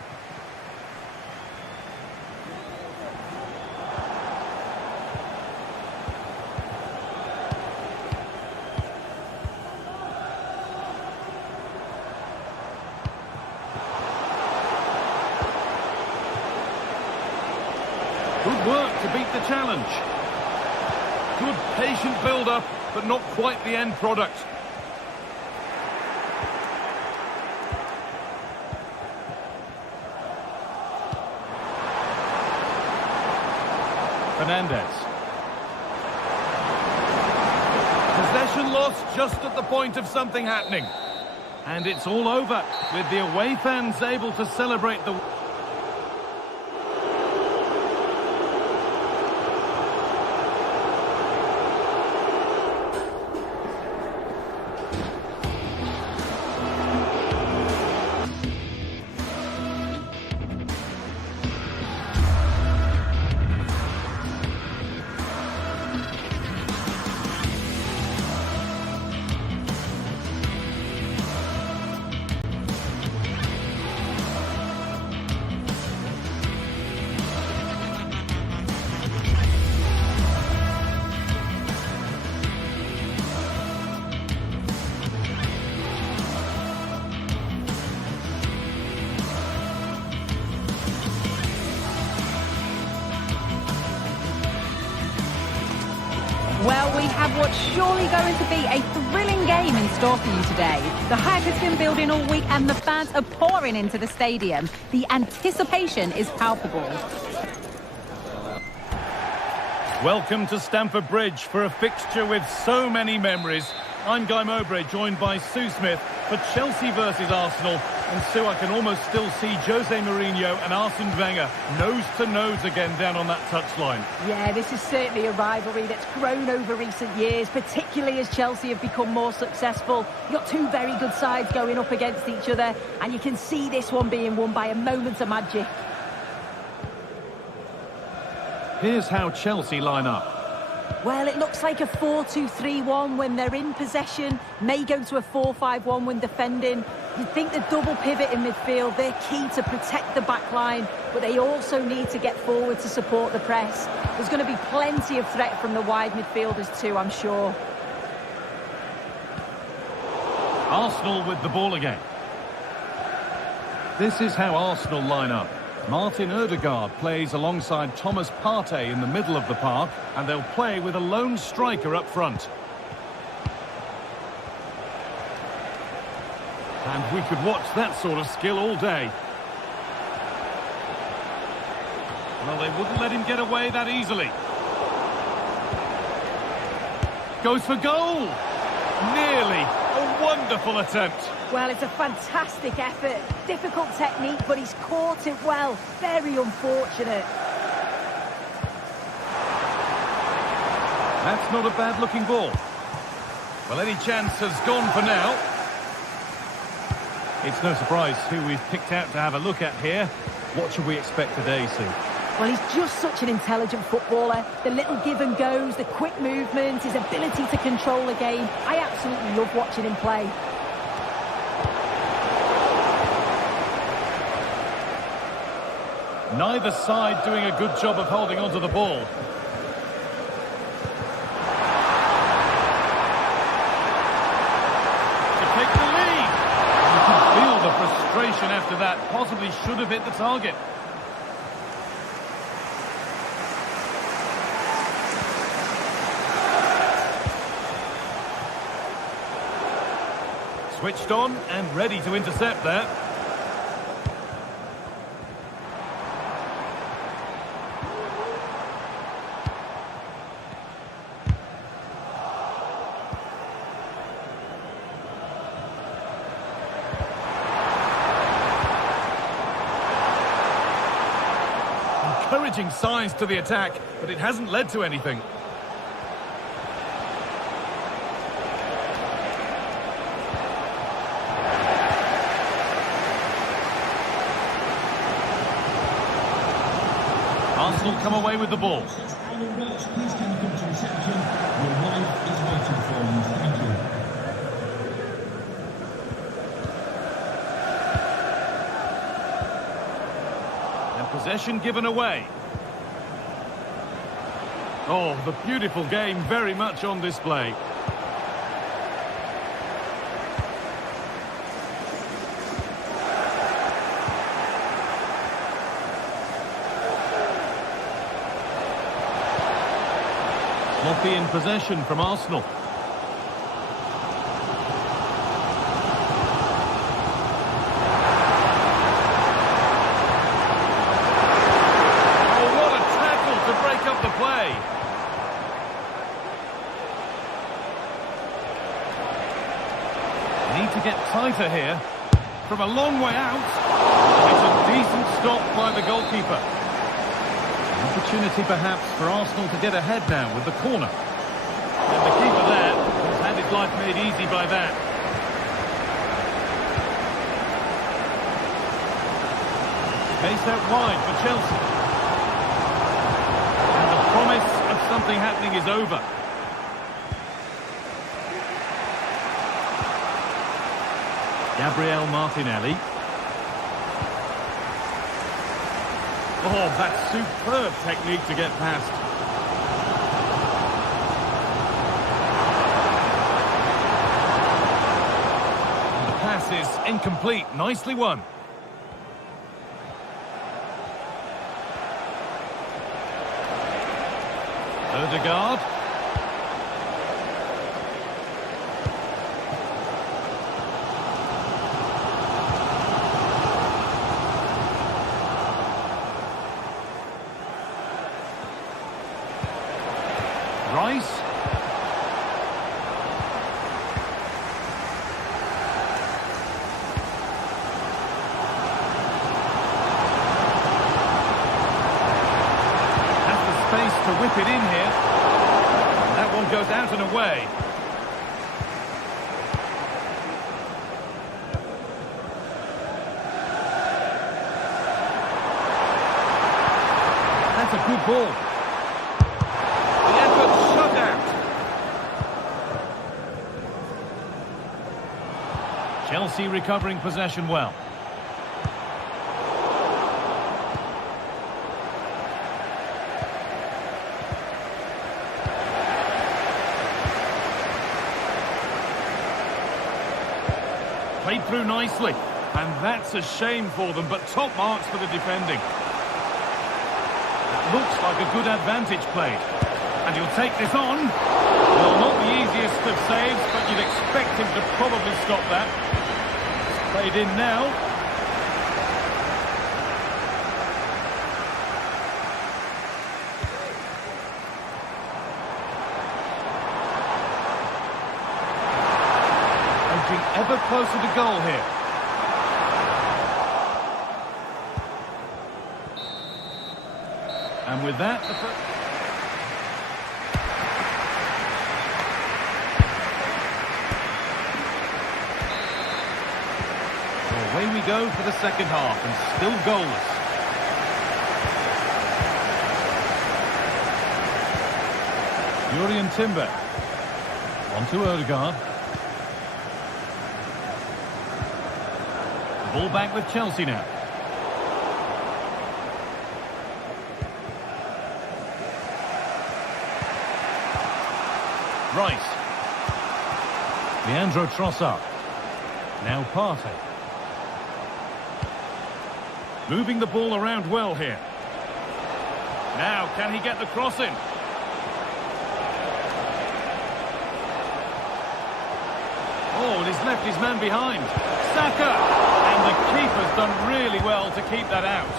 Good work to beat the challenge. Good patient build-up, but not quite the end product. Fernandez. Possession lost just at the point of something happening. And it's all over, with the away fans able to celebrate the... Well, we have what's surely going to be a thrilling game in store for you today. The hype has been building all week and the fans are pouring into the stadium. The anticipation is palpable. Welcome to Stamford Bridge for a fixture with so many memories. I'm Guy Mowbray, joined by Sue Smith for Chelsea versus Arsenal. And Sue, I can almost still see Jose Mourinho and Arsene Wenger nose to nose again down on that touchline. Yeah, this is certainly a rivalry that's grown over recent years, particularly as Chelsea have become more successful. You've got two very good sides going up against each other, and you can see this one being won by a moment of magic. Here's how Chelsea line up. Well, it looks like a 4-2-3-1 when they're in possession, may go to a 4-5-1 when defending. You'd think the double pivot in midfield, they're key to protect the back line, but they also need to get forward to support the press. There's going to be plenty of threat from the wide midfielders too, I'm sure. Arsenal with the ball again. This is how Arsenal line up. Martin Ødegaard plays alongside Thomas Partey in the middle of the park, and they'll play with a lone striker up front. And we could watch that sort of skill all day. Well, they wouldn't let him get away that easily. Goes for goal! Nearly. A wonderful attempt. Well, it's a fantastic effort. Difficult technique, but he's caught it well. Very unfortunate. That's not a bad-looking ball. Well, any chance has gone for now. It's no surprise who we've picked out to have a look at here. What should we expect today, Sue? Well, he's just such an intelligent footballer. The little give and goes, the quick movements, his ability to control the game. I absolutely love watching him play. Neither side doing a good job of holding onto the ball. To take the lead. You can feel the frustration after that. Possibly should have hit the target. Switched on and ready to intercept there. Encouraging signs to the attack, but it hasn't led to anything. Arsenal come away with the ball. Please can you come to reception? Your wife is waiting for you. Thank you. And possession given away. Oh, the beautiful game very much on display. Sloppy in possession from Arsenal. Oh, what a tackle to break up the play. Need to get tighter here. From a long way out. It's a decent stop by the goalkeeper. Opportunity perhaps for Arsenal to get ahead now with the corner. And the keeper there has had his life made easy by that. Spaced out wide for Chelsea. And the promise of something happening is over. Gabriel Martinelli. Oh, that's superb technique to get past. And the pass is incomplete. Nicely won. Ødegaard. Rice. keep it in here. And that one goes out and away. That's a good ball. The effort shut out. Chelsea recovering possession well. Played through nicely, and that's a shame for them, but top marks for the defending. That looks like a good advantage played. And he'll take this on. Well, not the easiest of saves, but you'd expect him to probably stop that. It's played in now. Ever closer to goal here. And with that, away we go for the second half, and still goalless. Jurriën Timber. On to Odegaard. Ball back with Chelsea now. Rice. Leandro Trossard. Now Partey. Moving the ball around well here. Now, can he get the cross in? Oh, and he's left his man behind. Saka! And the keeper's done really well to keep that out.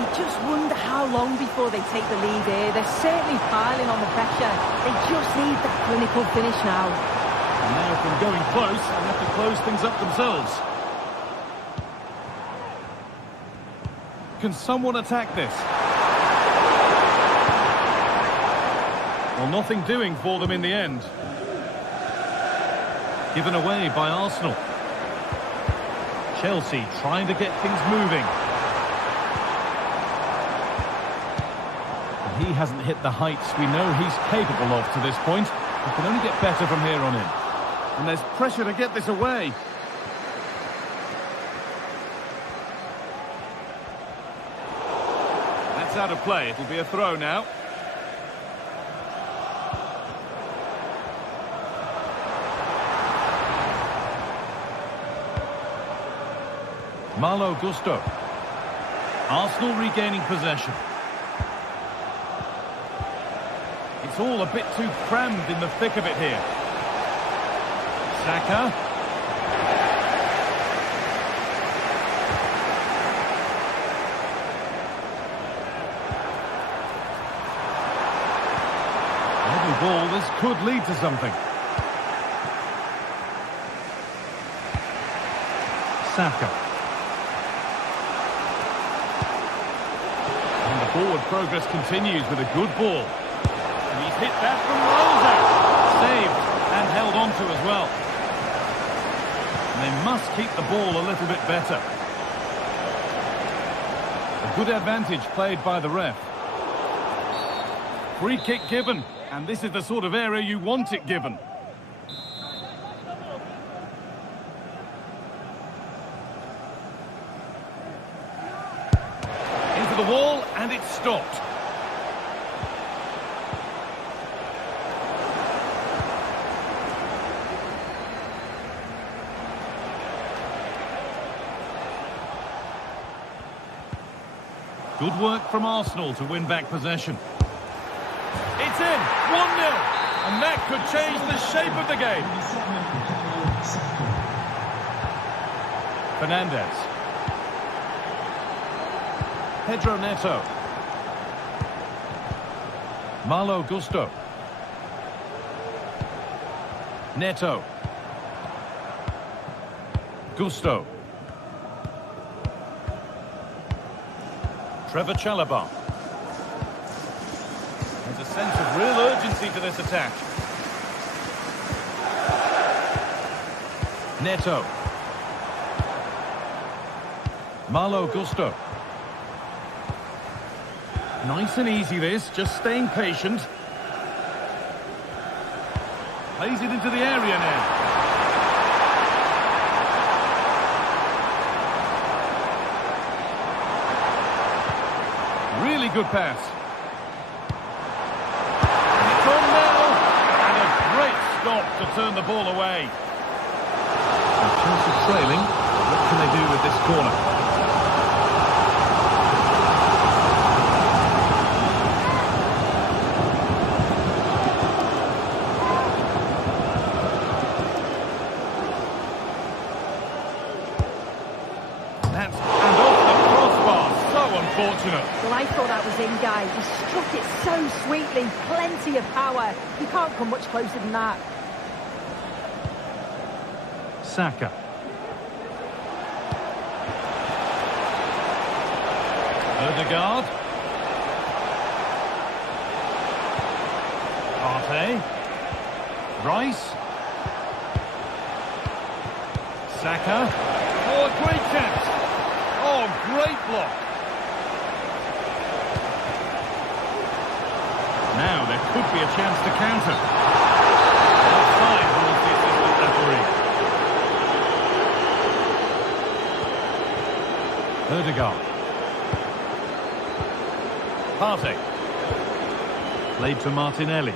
You just wonder how long before they take the lead here. They're certainly piling on the pressure. They just need that clinical finish now. And now from going close, they have to close things up themselves. Can someone attack this? Well, nothing doing for them in the end. Given away by Arsenal. Chelsea trying to get things moving. And he hasn't hit the heights we know he's capable of to this point. He can only get better from here on in. And there's pressure to get this away. That's out of play. It'll be a throw now. Malo Gusto. Arsenal regaining possession. It's all a bit too crammed in the thick of it here. Saka. Every ball, this could lead to something. Saka. Forward progress continues with a good ball. And he's hit that from Rosa. Saved and held on to as well. And they must keep the ball a little bit better. A good advantage played by the ref. Free kick given. And this is the sort of area you want it given. The wall, and it's stopped. Good work from Arsenal to win back possession. It's in, 1-0, and that could change the shape of the game. Fernandez. Pedro Neto. Malo Gusto. Neto. Gusto. Trevor Chalobah. ability to this attack. Neto. Malo Gusto. Nice and easy this, just staying patient. Plays it into the area now. Really good pass. And it's on now. And a great stop to turn the ball away. Chelsea trailing. What can they do with this corner? Well, I thought that was in, guys. He struck it so sweetly. Plenty of power. You can't come much closer than that. Saka. Odegaard. Partey. Rice. Saka. Oh, a great chance. Oh, great block. Now there could be a chance to counter. Offside rules the assistant referee. Odegaard. Partey. Played to Martinelli.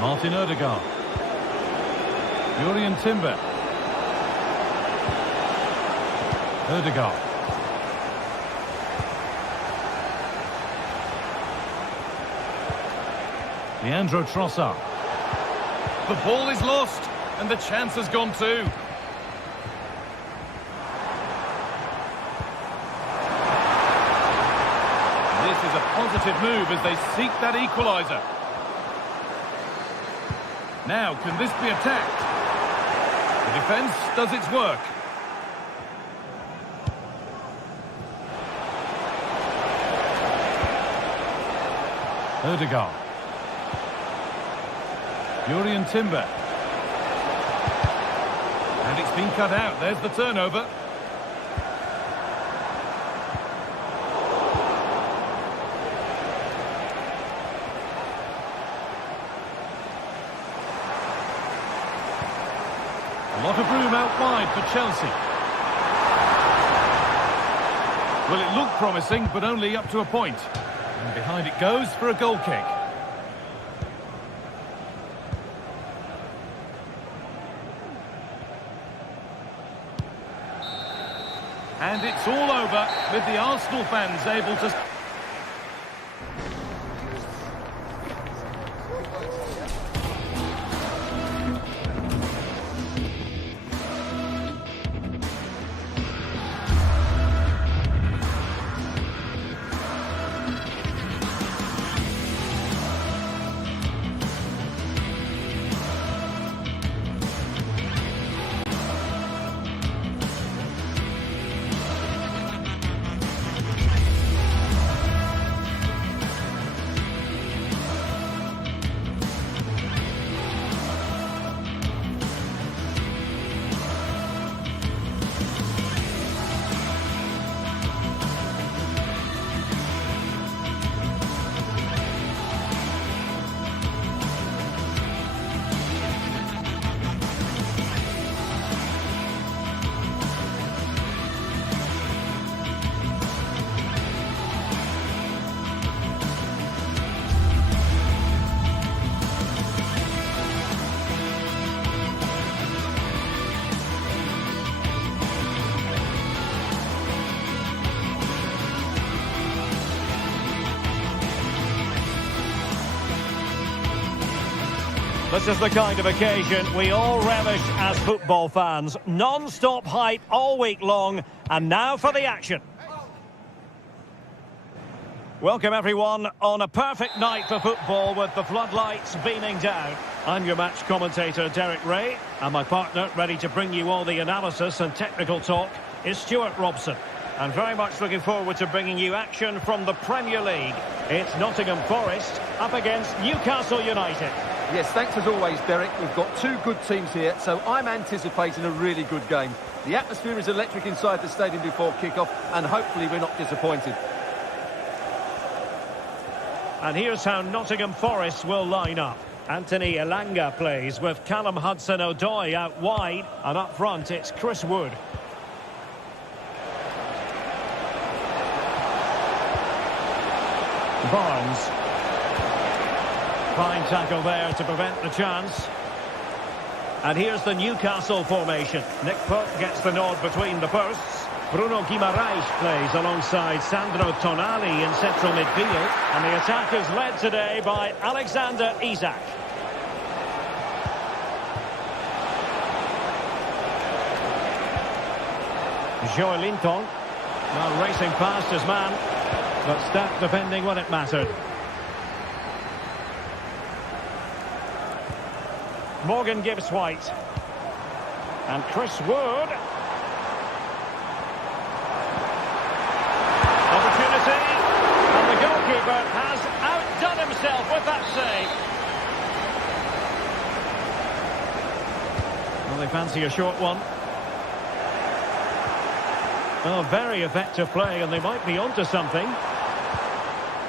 Martin Odegaard. Jurrien Timber. Odegaard. Leandro Trossard. The ball is lost, and the chance has gone too. This is a positive move as they seek that equaliser. Now, can this be attacked? The defence does its work. Odegaard. Jurrien Timber. And it's been cut out. There's the turnover. A lot of room out wide for Chelsea. Well, it looked promising, but only up to a point. And behind it goes for a goal kick. And it's all over with the Arsenal fans able to... This is the kind of occasion we all relish as football fans. Non-stop hype all week long, and now for the action. Welcome everyone on a perfect night for football with the floodlights beaming down. I'm your match commentator Derek Ray, and my partner ready to bring you all the analysis and technical talk is Stuart Robson. And very much looking forward to bringing you action from the Premier League. It's Nottingham Forest up against Newcastle United. Yes, thanks as always, Derek. We've got two good teams here, so I'm anticipating a really good game. The atmosphere is electric inside the stadium before kick-off, and hopefully we're not disappointed. And here's how Nottingham Forest will line up. Anthony Elanga plays with Callum Hudson-Odoi out wide, and up front it's Chris Wood. Barnes. Fine tackle there to prevent the chance. And here's the Newcastle formation. Nick Pope gets the nod between the posts. Bruno Guimaraes plays alongside Sandro Tonali in central midfield. And the attack is led today by Alexander Isak. Joe Linton. Now racing past his man, but stacked defending when it mattered. Morgan Gibbs-White. And Chris Wood. Opportunity. And the goalkeeper has outdone himself with that save. Well, they fancy a short one. Oh, very effective play, and they might be onto something.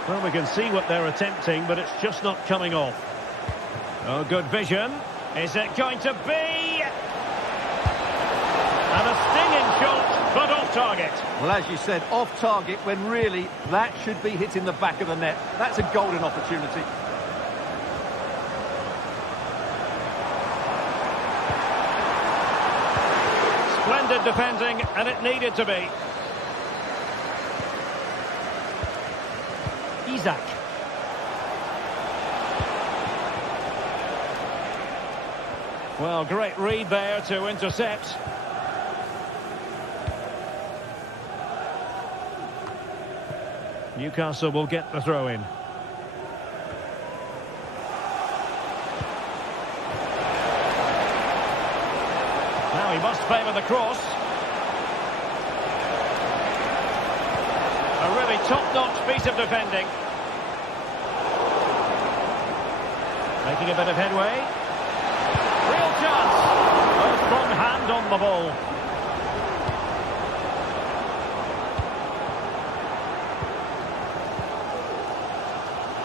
Well, we can see what they're attempting, but it's just not coming off. Oh, good vision. Is it going to be? And a stinging shot, but off target. Well, as you said, off target, when really that should be hitting the back of the net. That's a golden opportunity. Splendid defending, and it needed to be. Isak. Well, great read there to intercept. Newcastle will get the throw in. Now he must favour the cross. A really top-notch piece of defending. Making a bit of headway. Real chance. A strong hand on the ball.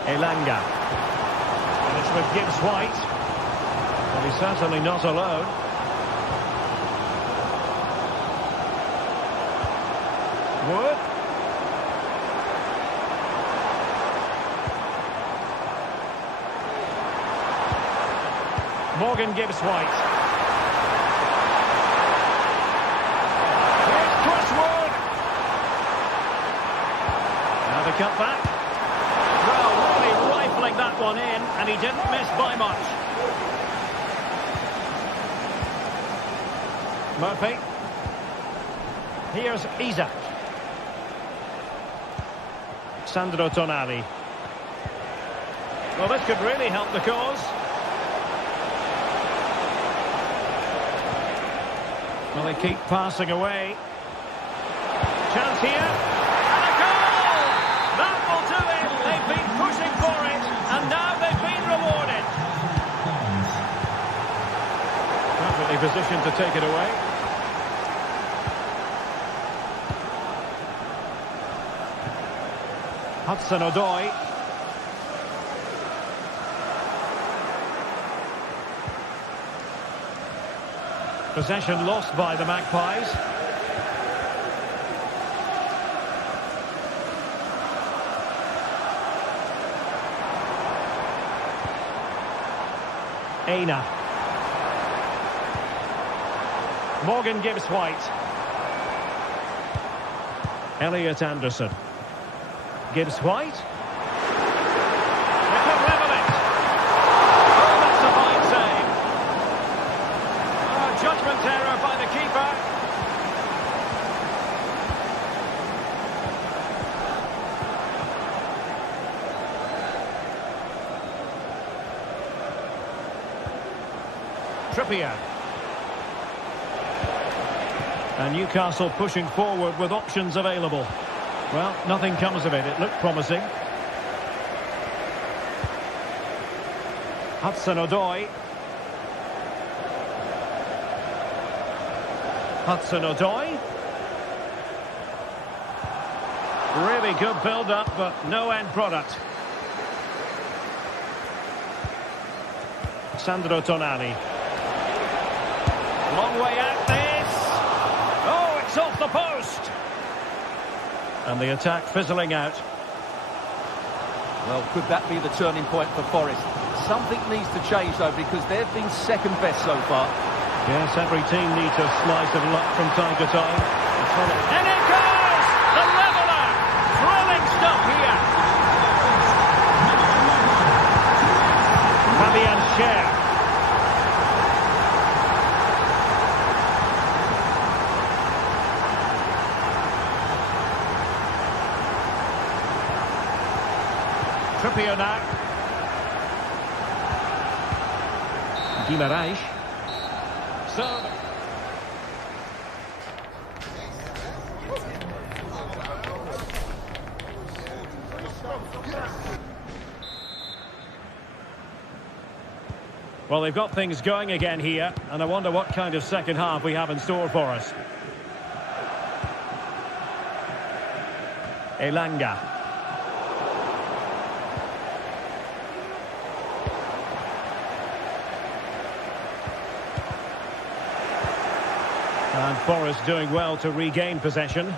Elanga. And it's with Gibbs-White. Well, he's certainly not alone. Wood. Morgan Gibbs-White. Here's Chris Wood. Now the cutback. Well, really rifling that one in, and he didn't miss by much. Murphy. Here's Isak. Sandro Tonali. Well, this could really help the cause. Well, they keep passing away. Chance here. And a goal! That will do it. They've been pushing for it, and now they've been rewarded. Perfectly positioned to take it away. Hudson-Odoi. Possession lost by the Magpies. Aina. Morgan Gibbs-White. Elliot Anderson. Gibbs-White. They could level it. Oh, that's a fine save. Oh, judgment error by the keeper. Trippier. And Newcastle pushing forward with options available. Well, nothing comes of it. It looked promising. Hudson-Odoi. Hudson-Odoi. Really good build-up, but no end product. Sandro Tonali. Long way out this. Oh, it's off the post. And the attack fizzling out. Well, could that be the turning point for Forest? Something needs to change, though, because they've been second best so far. Yes, every team needs a slice of luck from time to time. And it goes! The leveller! Thrilling stuff here. Fabian Schär. Trippier now. Guimaraes. So... Well, they've got things going again here, and I wonder what kind of second half we have in store for us. Elanga. And Forest doing well to regain possession.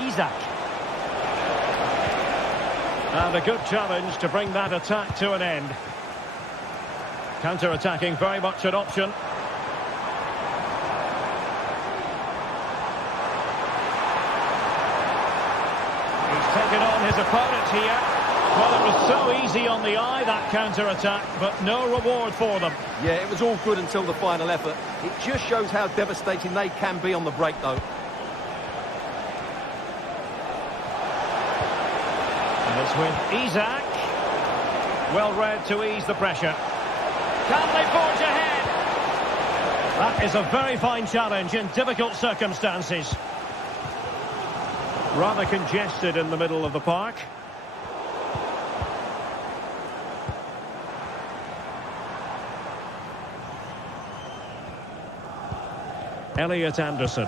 Isak. And a good challenge to bring that attack to an end. Counter-attacking, very much an option. Taken on his opponent here. Well, it was so easy on the eye, that counter-attack, but no reward for them. Yeah, it was all good until the final effort. It just shows how devastating they can be on the break, though. And it's with Isak. Well read to ease the pressure. Can they forge ahead? That is a very fine challenge in difficult circumstances. Rather congested in the middle of the park. Elliot Anderson.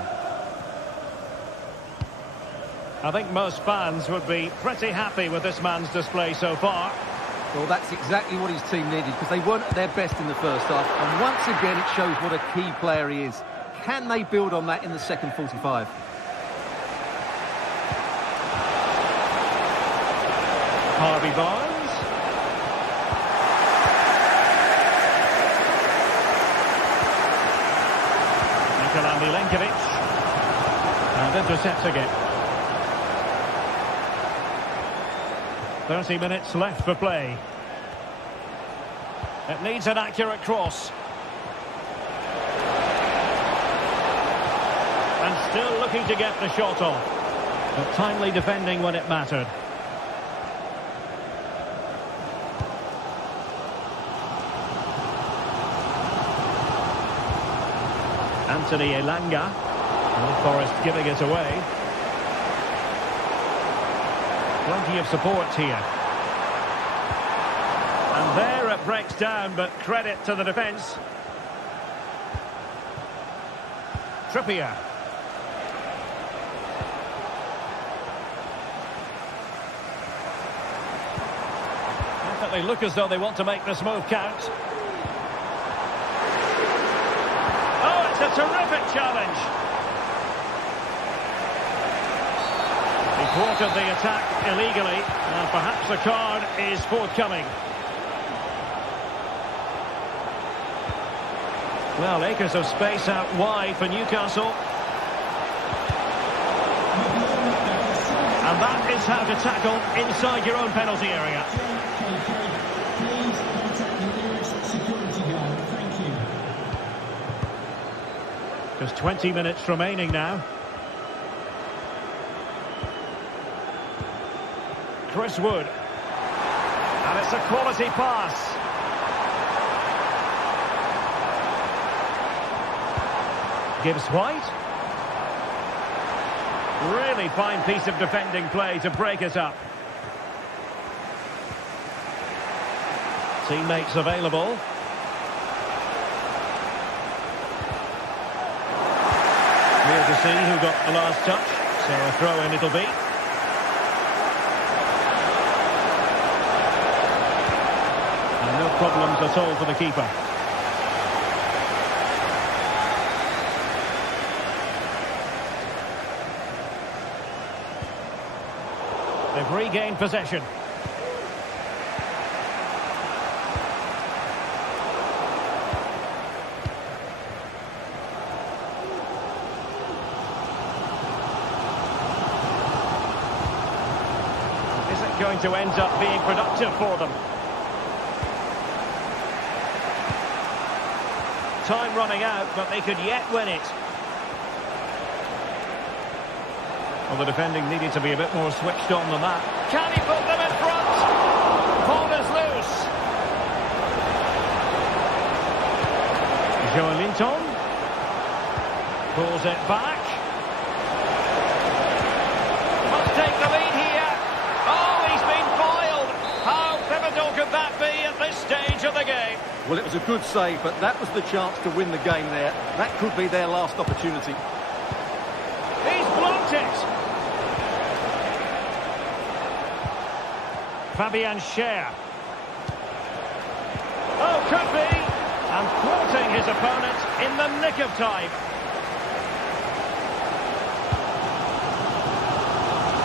I think most fans would be pretty happy with this man's display so far. Well, that's exactly what his team needed, because they weren't at their best in the first half. And once again, it shows what a key player he is. Can they build on that in the second 45? Harvey Barnes. Nikola Milenkovic. And intercepting it. 30 minutes left for play. It needs an accurate cross. And still looking to get the shot off. But timely defending when it mattered. Anthony Elanga. And Forest giving it away. Plenty of support here. And there it breaks down, but credit to the defence. Trippier. Definitely look as though they want to make this move count. Oh, it's a terrific challenge. He thwarted the attack illegally, and perhaps a card is forthcoming. Well, acres of space out wide for Newcastle. And that is how to tackle inside your own penalty area. Please contact the nearest security guard. Thank you. Just 20 minutes remaining now. Chris Wood. And it's a quality pass. Gibbs White. Really fine piece of defending play to break it up. Teammates available. Here to see who got the last touch. So a throw-in it'll be. And no problems at all for the keeper. They've regained possession. Is it going to end up being productive for them? Time running out, but they could yet win it. Well, the defending needed to be a bit more switched on than that. Can he put them in front? Ball is loose. Joelinton pulls it back. Must take the lead here. Oh, he's been foiled. How pivotal could that be at this stage of the game? Well, it was a good save, but that was the chance to win the game there. That could be their last opportunity. He's blocked it. Fabian Schär. Oh, could be. And thwarting his opponent in the nick of time.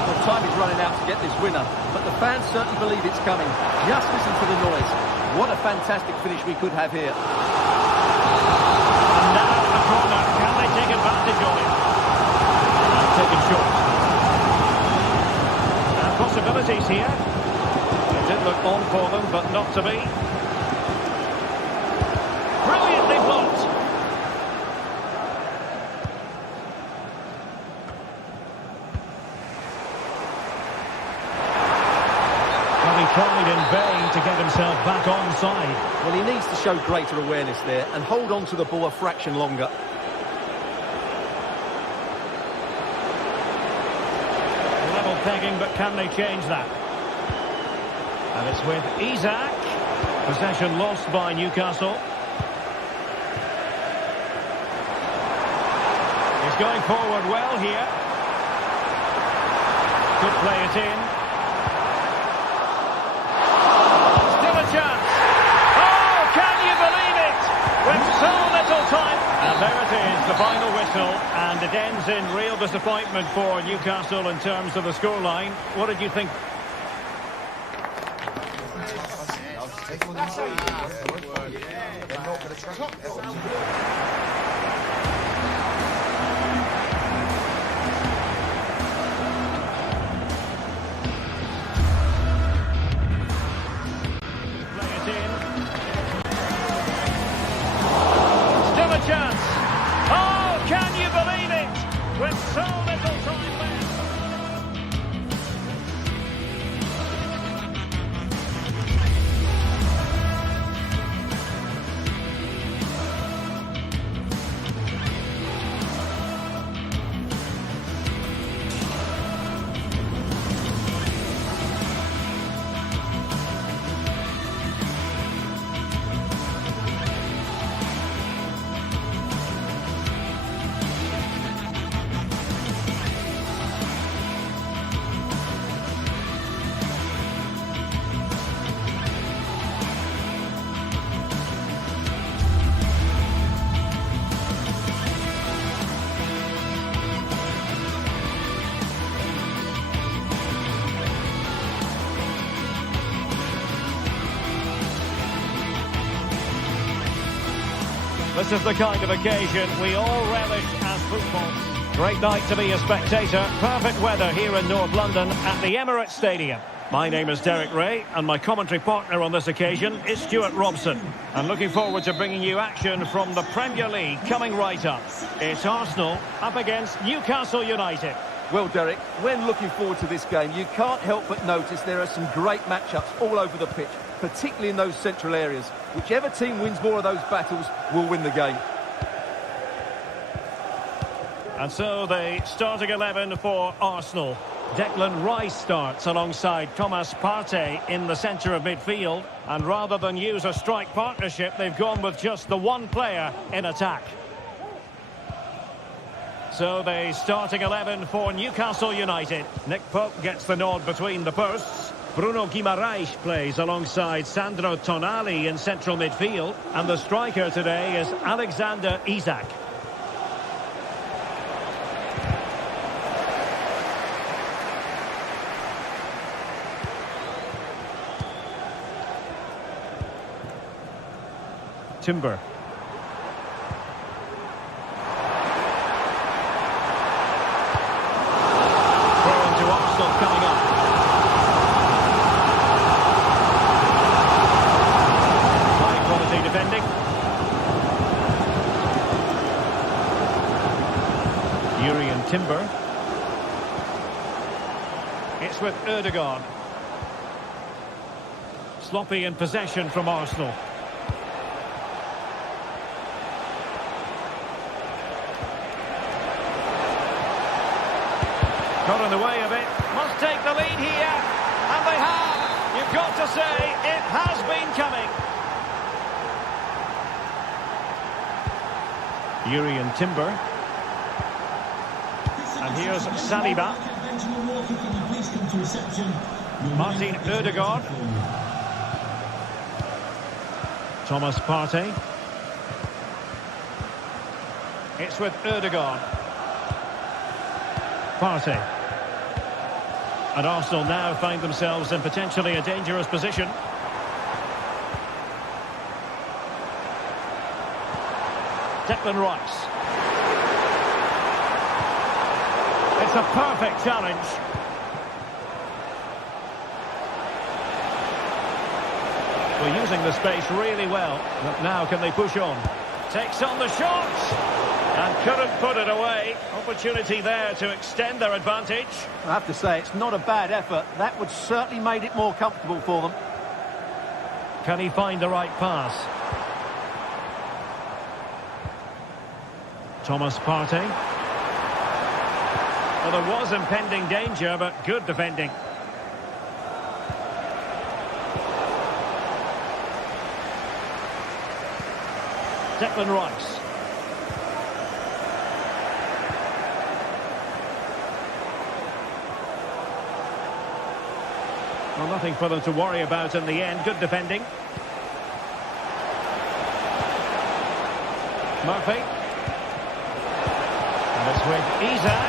Well, time is running out to get this winner, but the fans certainly believe it's coming. Just listen to the noise. What a fantastic finish we could have here. And now the corner. Can they take advantage of it? Taken short. And possibilities here. It did look on for them, but not to be. Brilliantly blocked. Well, he tried in vain to get himself back onside. Well, he needs to show greater awareness there and hold on to the ball a fraction longer. Level pegging, but can they change that? And it's with Isak. Possession lost by Newcastle. He's going forward well here. Could play it in. Still a chance. Oh, can you believe it? With so little time. And there it is, the final whistle. And it ends in real disappointment for Newcastle in terms of the scoreline. What did you think? Still a chance. Oh, can you believe it? With so little time left. This is the kind of occasion we all relish as football. Great night to be a spectator. Perfect weather here in North London at the Emirates Stadium. My name is Derek Ray, and my commentary partner on this occasion is Stuart Robson. And looking forward to bringing you action from the Premier League coming right up. It's Arsenal up against Newcastle United. Well, Derek, when looking forward to this game, you can't help but notice there are some great matchups all over the pitch, particularly in those central areas. Whichever team wins more of those battles will win the game. And so the starting 11 for Arsenal. Declan Rice starts alongside Thomas Partey in the centre of midfield. And rather than use a strike partnership, they've gone with just the one player in attack. So the starting 11 for Newcastle United. Nick Pope gets the nod between the posts. Bruno Guimaraes plays alongside Sandro Tonali in central midfield. And the striker today is Alexander Isak. Timber. Throw into Arsenal coming up. High quality defending. Urian Timber. It's with Ødegaard. Sloppy in possession from Arsenal. Got in the way of it. Must take the lead here. And they have. You've got to say, it has been coming. Urian Timber. And here's Saliba. Martin Ødegaard. Thomas Partey. It's with Ødegaard. Partey. And Arsenal now find themselves in potentially a dangerous position. Declan Rice. It's a perfect challenge. We're using the space really well. But now can they push on? Takes on the shot. And couldn't put it away. Opportunity there to extend their advantage. I have to say, it's not a bad effort. That would certainly made it more comfortable for them. Can he find the right pass? Thomas Partey. Well, there was impending danger, but good defending. Declan Rice. Well, nothing for them to worry about in the end. Good defending. Murphy. And it's with Isak.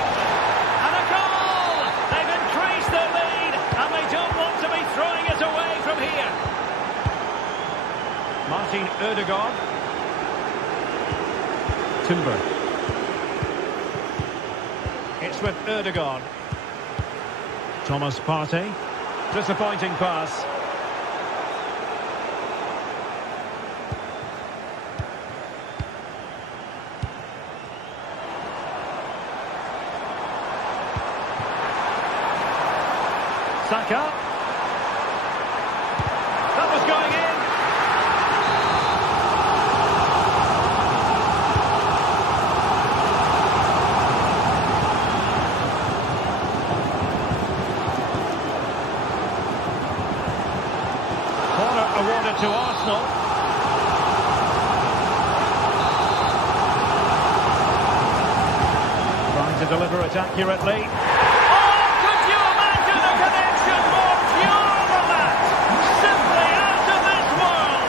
And a goal! They've increased their lead, and they don't want to be throwing it away from here. Martin Ødegaard. Timber. It's with Ødegaard. Thomas Partey. Disappointing pass. Saka. That was going in. Awarded to Arsenal. Trying to deliver it accurately. Oh, could you imagine a connection more pure than that? Simply out of this world.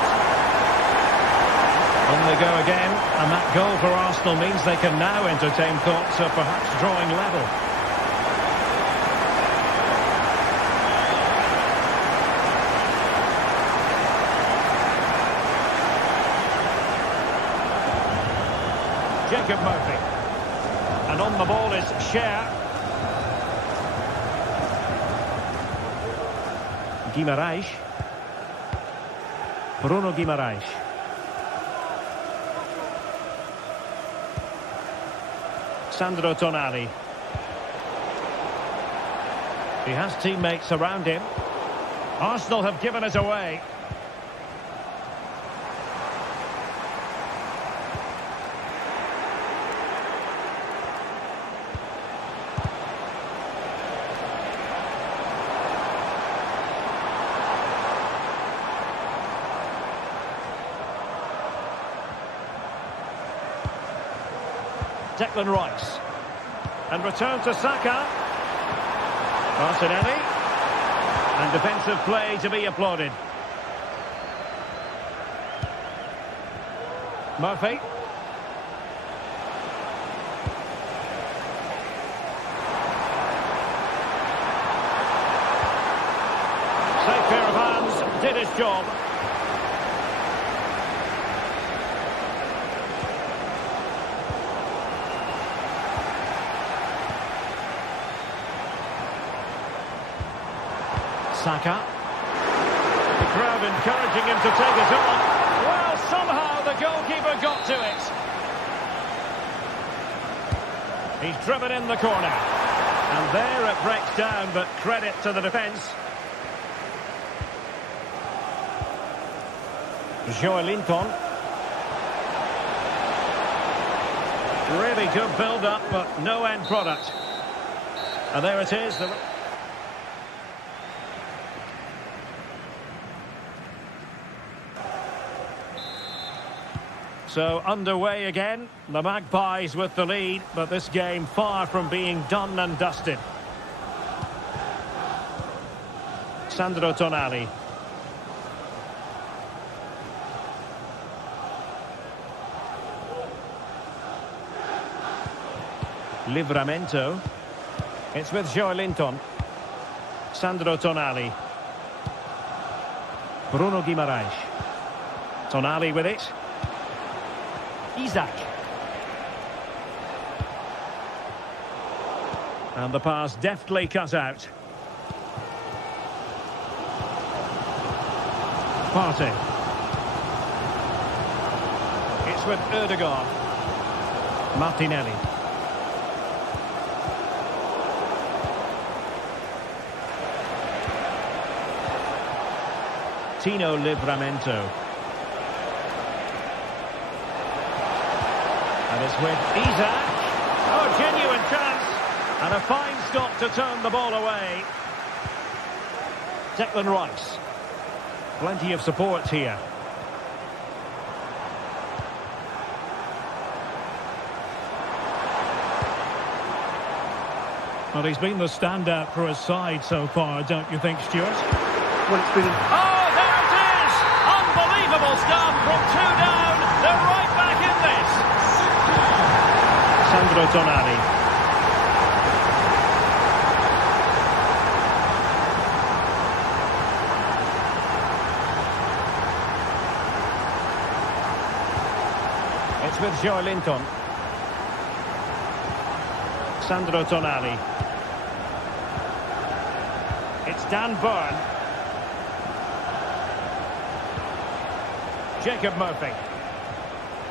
On they go again, and that goal for Arsenal means they can now entertain thoughts of perhaps drawing level. Jacob Murphy. And on the ball is Cher. Guimaraes. Bruno Guimaraes. Sandro Tonali. He has teammates around him. Arsenal have given it away. Declan Rice. And return to Saka. Martinelli. And defensive play to be applauded. Murphy. Safe pair of hands, did his job. Saka. The crowd encouraging him to take it on. Well, somehow the goalkeeper got to it. He's driven in the corner. And there it breaks down, but credit to the defence. Joelinton. Really good build-up, but no end product. And there it is. So underway again, the Magpies with the lead, but this game far from being done and dusted. Sandro Tonali. Livramento. It's with Joelinton. Sandro Tonali. Bruno Guimaraes. Tonali with it. Isaac. And the pass deftly cut out. Partey. It's with Ødegaard. Martinelli. Tino Livramento. And it's with Isaac. Oh, genuine chance. And a fine stop to turn the ball away. Declan Rice. Plenty of support here. Well, he's been the standout for his side so far, don't you think, Stuart? Well, it's been... Oh, there it is! Unbelievable stuff from two down. They're right back in this. Sandro Tonali. It's with Joelinton. Sandro Tonali. It's Dan Burn. Jacob Murphy.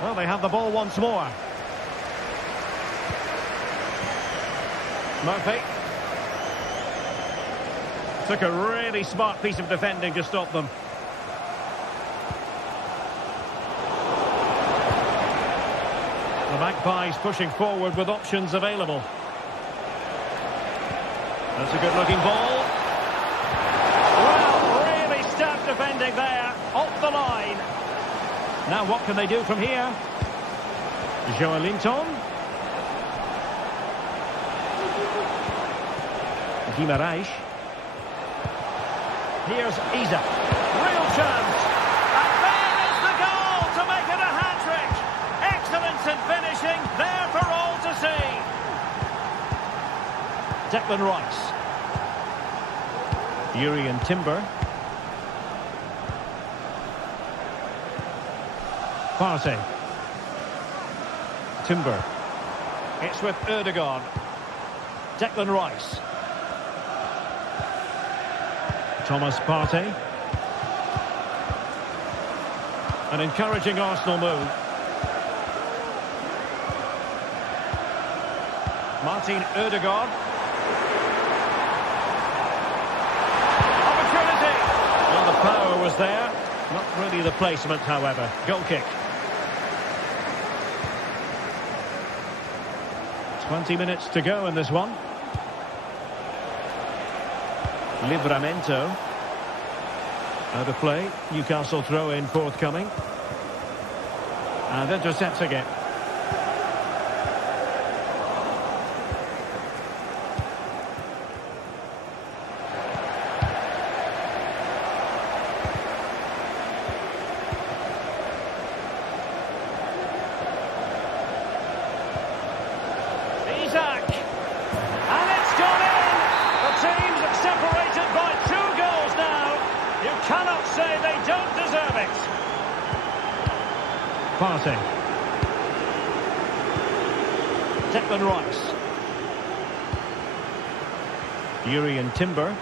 Well, they have the ball once more. Murphy. Took a really smart piece of defending to stop them. The Magpies pushing forward with options available. That's a good-looking ball. Well, really stout defending there, off the line. Now what can they do from here? Joelinton. Guimaraes. Here's Isaac. Real chance. And there is the goal to make it a hat-trick. Excellence in finishing, there for all to see. Declan Rice. Jurriën Timber. Partey. Timber. It's with Ødegaard. Declan Rice. Thomas Partey. An encouraging Arsenal move. Martin Ødegaard. was there. Not really the placement, however. Goal kick. 20 minutes to go in this one. Livramento. Out of play. Newcastle throw in forthcoming. And intercepting it. Passing. Declan Rice. Jurriën Timber.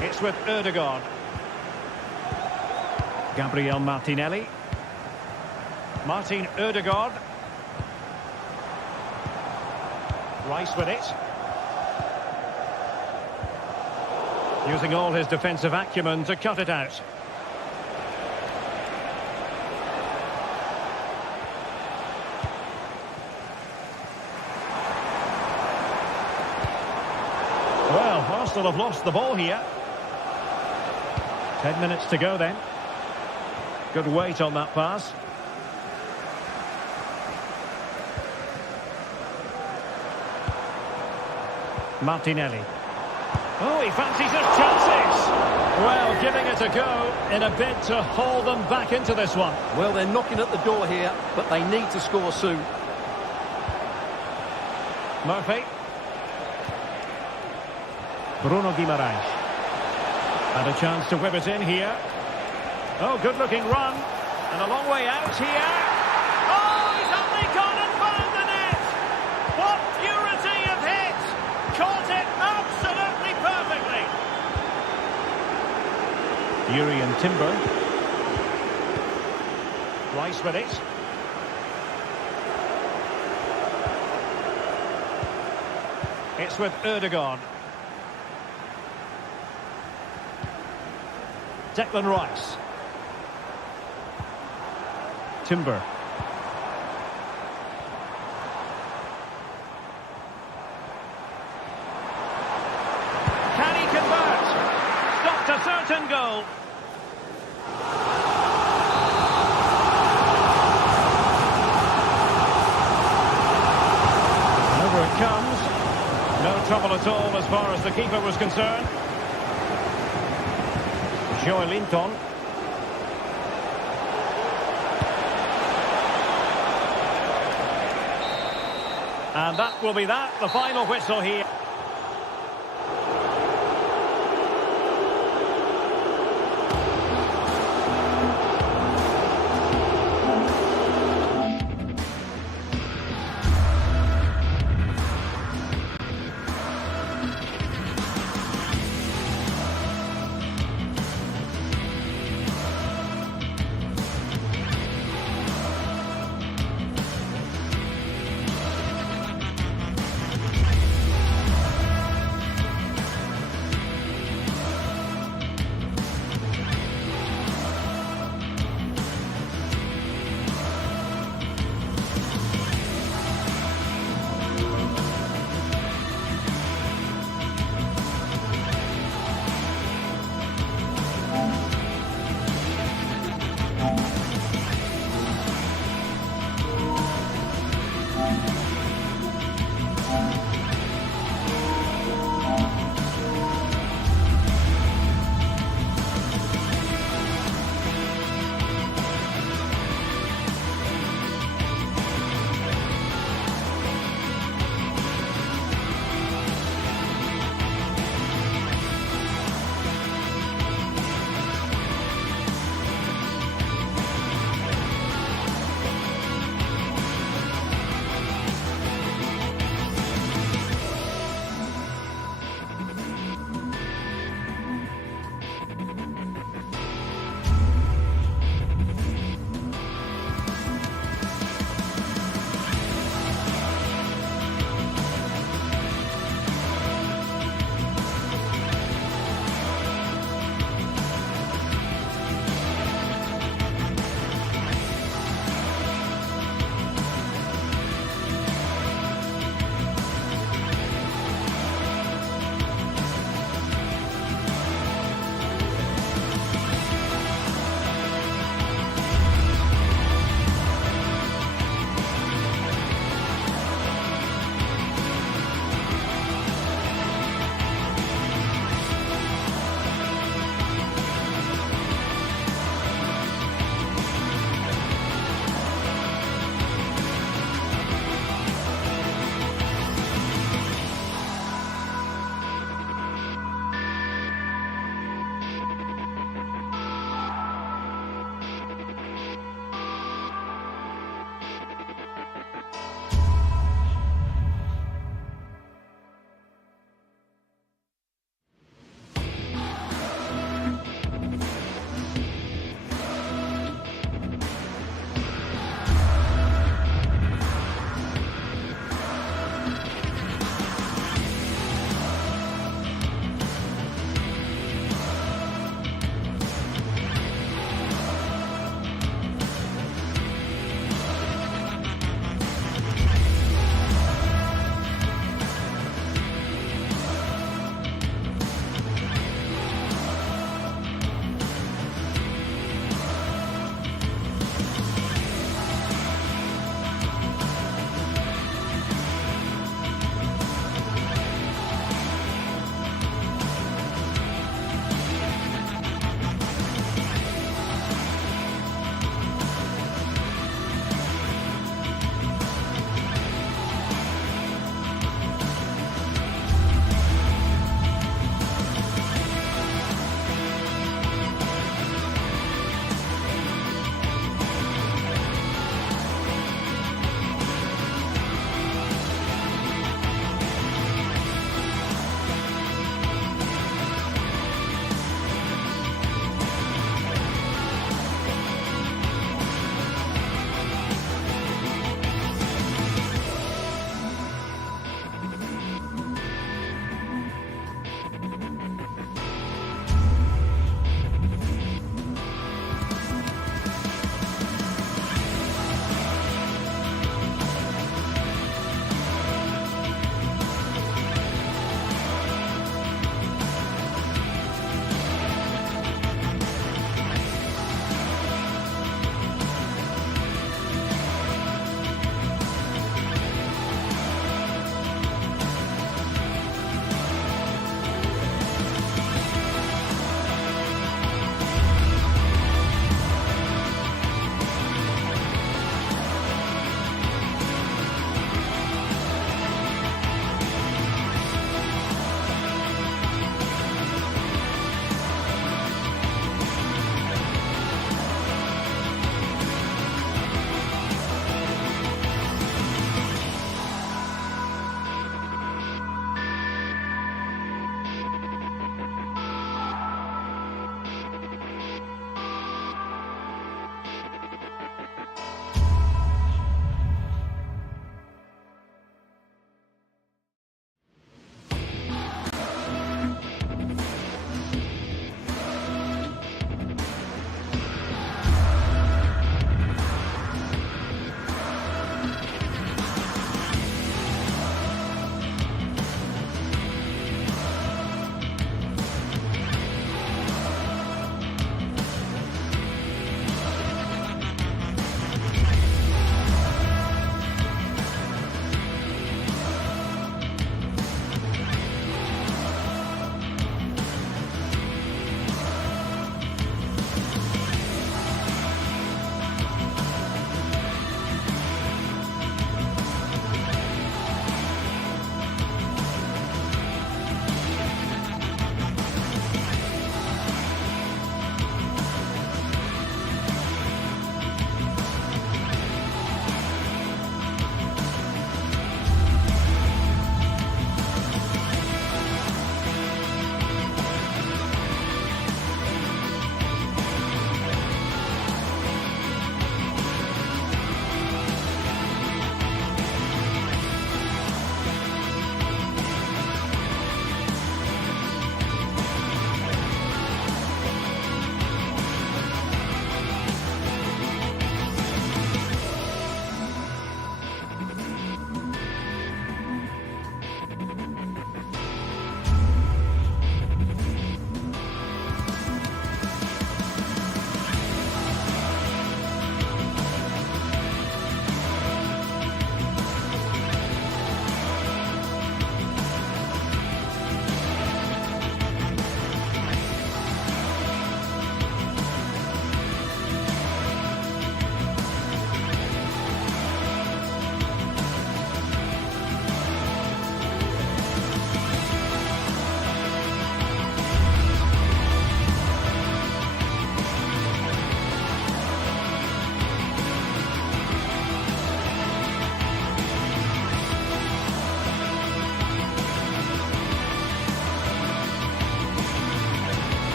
It's with Ødegaard. Gabriel Martinelli. Martin Ødegaard. Rice with it. Using all his defensive acumen to cut it out. Well, Arsenal have lost the ball here. 10 minutes to go then. Good weight on that pass. Martinelli. Oh, he fancies his chances. Well, giving it a go in a bid to haul them back into this one. Well, they're knocking at the door here, but they need to score soon. Murphy. Bruno Guimaraes. And a chance to whip it in here. Oh, good-looking run. And a long way out here. Oh, he's only gone and found the net. What purity of hit. Caught it absolutely perfectly. Jurriën Timber. Rice with it. It's with Ødegaard. Declan Rice. Timber. Can he convert? Stopped a certain goal. Over it comes. No trouble at all as far as the keeper was concerned. Joe Linton. And that will be that, the final whistle here.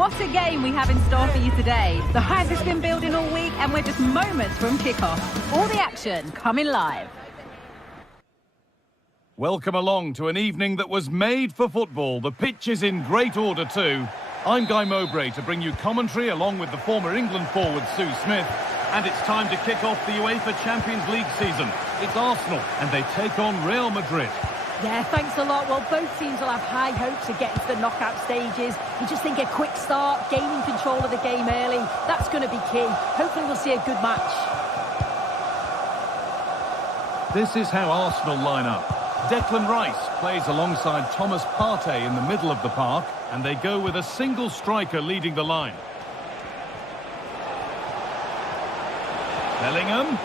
what a game we have in store for you today. The hype has been building all week and we're just moments from kickoff. All the action coming live. Welcome along to an evening that was made for football. The pitch is in great order too. I'm Guy Mowbray to bring you commentary along with the former England forward Sue Smith. And it's time to kick off the UEFA Champions League season. It's Arsenal and they take on Real Madrid. Yeah, thanks a lot. Well, both teams will have high hopes of getting to the knockout stages. You just think a quick start, gaining control of the game early, that's going to be key. Hopefully we'll see a good match. This is how Arsenal line up. Declan Rice plays alongside Thomas Partey in the middle of the park, and they go with a single striker leading the line. Bellingham.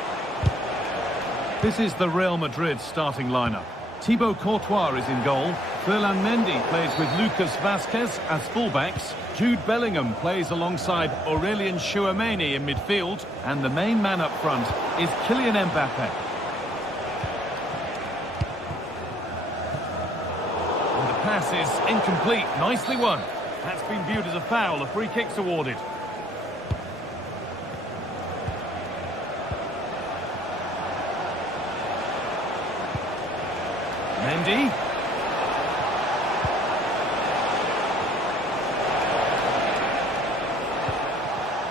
This is the Real Madrid starting lineup. Thibaut Courtois is in goal. Ferland Mendy plays with Lucas Vazquez as fullbacks. Jude Bellingham plays alongside Aurelien Tchouameni in midfield. And the main man up front is Kylian Mbappe. And the pass is incomplete. Nicely won. That's been viewed as a foul. A free kick's awarded. Mendy.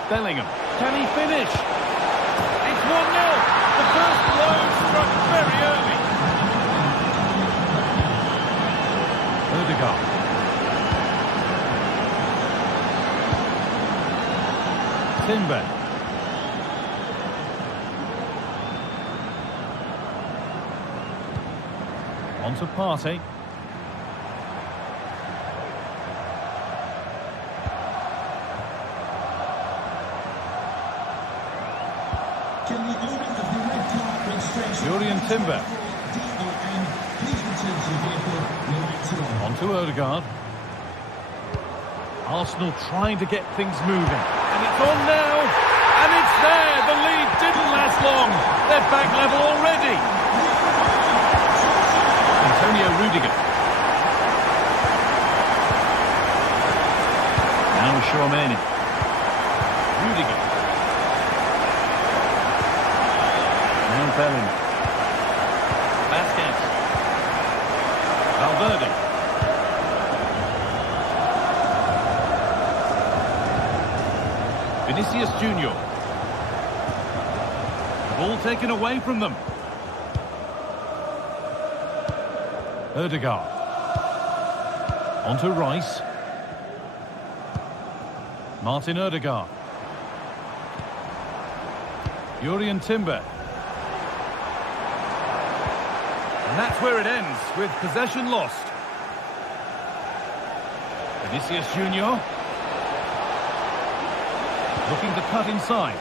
Bellingham. Can he finish? It's 1-0. The first blow struck very early. Odegaard. Timber. On to Partey. Julian Timber. On to Odegaard. Arsenal trying to get things moving. And it's on now. And it's there. The lead didn't last long. They're back level already. Antonio Rudiger. Now Tchouameni. Rudiger. Now Bellingham. Vazquez. Valverde. Vinicius Junior. The ball taken away from them. Odegaard. On to Rice. Martin Odegaard. Julian Timber. And that's where it ends, with possession lost. Vinicius Junior. Looking to cut inside.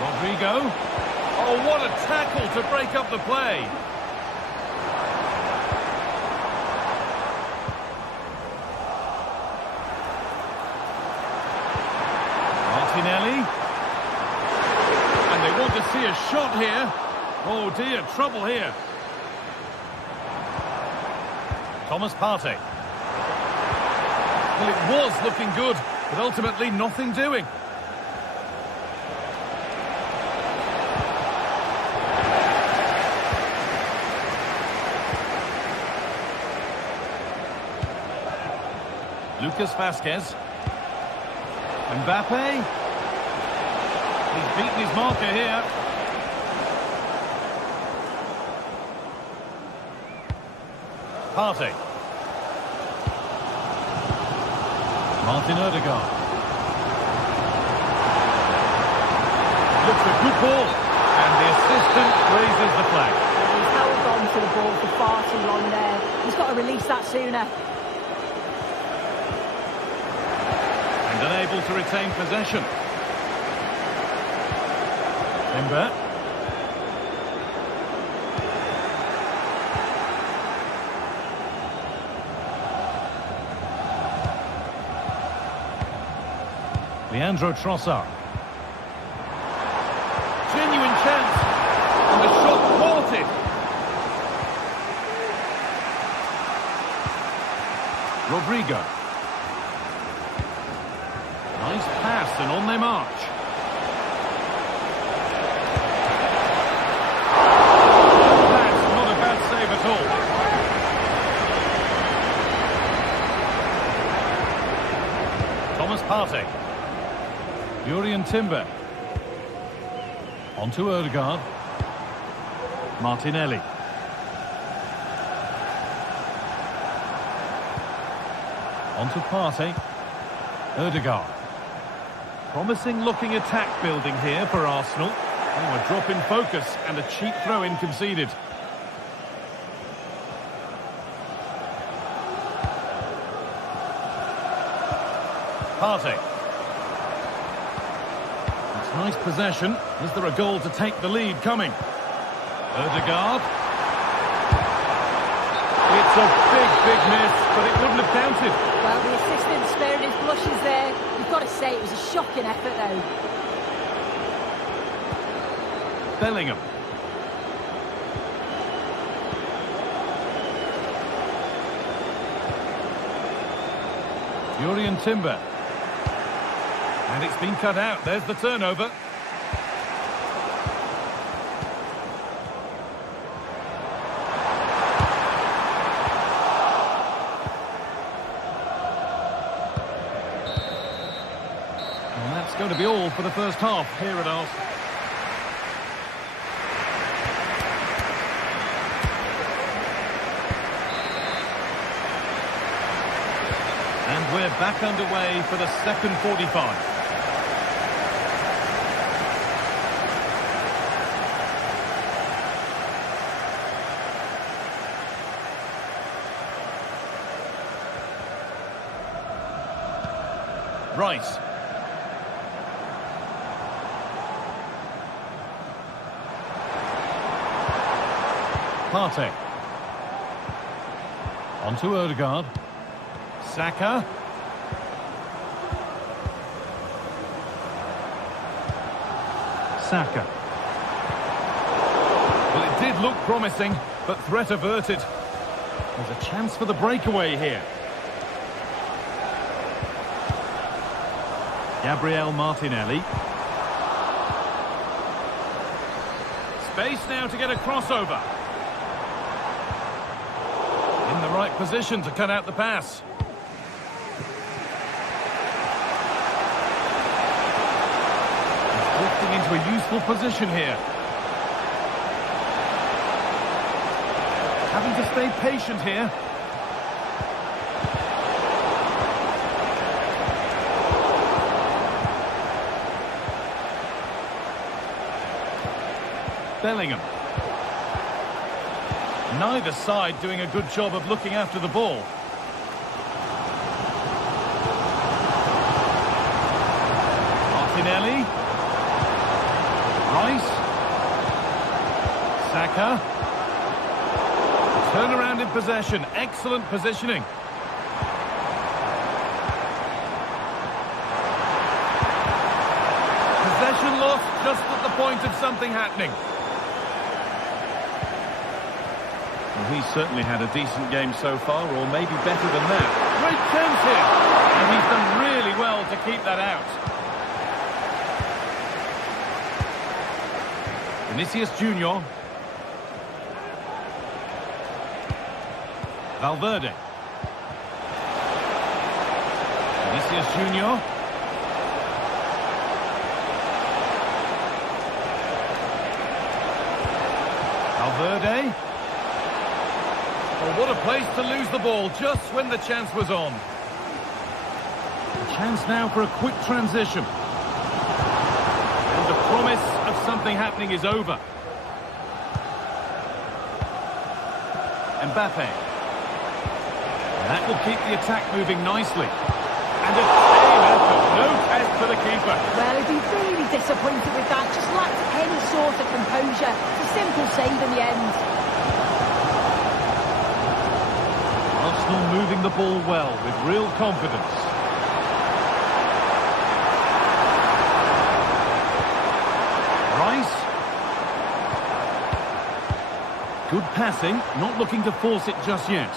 Rodrigo. Oh, what a tackle to break up the play. Martinelli. And they want to see a shot here. Oh dear, trouble here. Thomas Partey. Well, it was looking good, but ultimately nothing doing. Lucas Vazquez. Mbappe. He's beaten his marker here. Partey. Martin Odegaard. Looks a good ball. And the assistant raises the flag. He's held on to the ball for far too long there. He's got to release that sooner. Unable to retain possession. Timber. Leandro Trossard. Genuine chance. And the shot thwarted. Rodrigo. Nice pass, and on they march. That's not a bad save at all. Thomas Partey. Jurrien Timber. On to Odegaard. Martinelli. On to Partey. Odegaard. Promising looking attack building here for Arsenal. Oh, a drop in focus and a cheap throw-in conceded. Partey. It's nice possession. Is there a goal to take the lead coming? Odegaard. It's a big miss, but it wouldn't have counted. Well, the assistant spared his blushes there. You've got to say it was a shocking effort, though. Bellingham. Jurrien Timber. And it's been cut out. There's the turnover. And that's going to be all for the first half here at Arsenal. And we're back underway for the second 45. Rice. Partey. On to Odegaard. Saka. Saka. Well, it did look promising, but threat averted. There's a chance for the breakaway here. Gabriel Martinelli. Space now to get a crossover. In the right position to cut out the pass. He's drifting into a useful position here. Having to stay patient here. Bellingham. Neither side doing a good job of looking after the ball. Martinelli. Rice. Saka. Turnaround in possession. Excellent positioning. Possession lost just at the point of something happening. Well, he's certainly had a decent game so far, or maybe better than that. Great chance here, and he's done really well to keep that out. Vinicius Junior. Valverde. Vinicius Junior. Valverde. Oh, what a place to lose the ball just when the chance was on. A chance now for a quick transition. And the promise of something happening is over. Mbappe. And that will keep the attack moving nicely. And a clean effort, no test for the keeper. Well, he'd be really disappointed with that. Just lacked any sort of composure. It's a simple save in the end. Arsenal moving the ball well with real confidence. Rice. Good passing, not looking to force it just yet.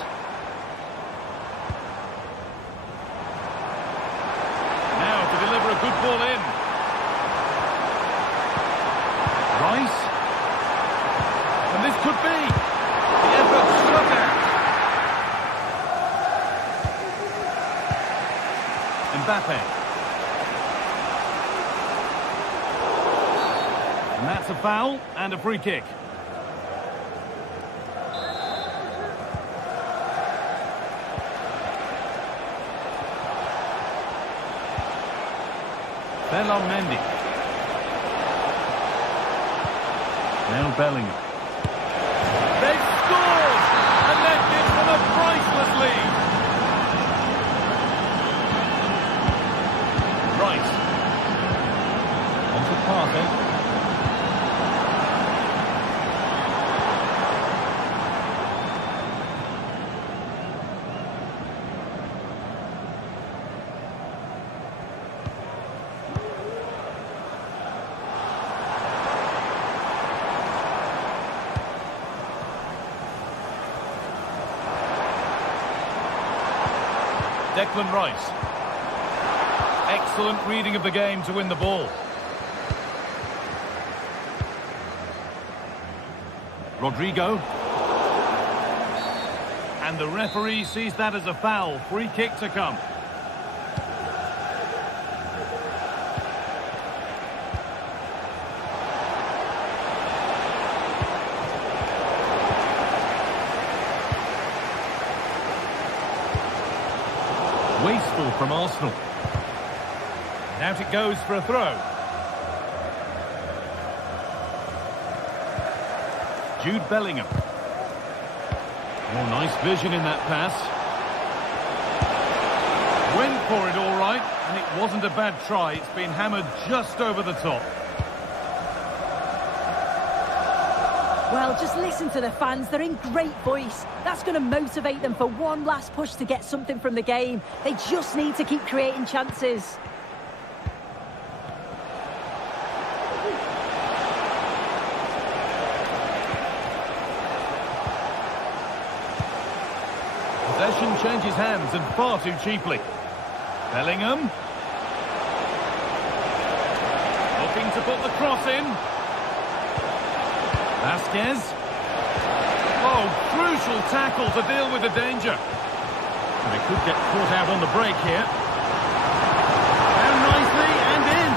Mbappe. And that's a foul and a free kick. Mendy. Now Bellingham. They've scored! And that gives them a priceless lead. Rice. On to Partey. Declan Rice. Excellent reading of the game to win the ball. Rodrigo. And the referee sees that as a foul. Free kick to come. Wasteful from Arsenal. And out it goes for a throw. Jude Bellingham. Oh, nice vision in that pass. Went for it all right, and it wasn't a bad try. It's been hammered just over the top. Well, just listen to the fans. They're in great voice. That's going to motivate them for one last push to get something from the game. They just need to keep creating chances. Possession changes hands and far too cheaply. Bellingham. Looking to put the cross in. Vasquez. Oh, crucial tackle to deal with the danger. And they could get caught out on the break here. Down nicely and in.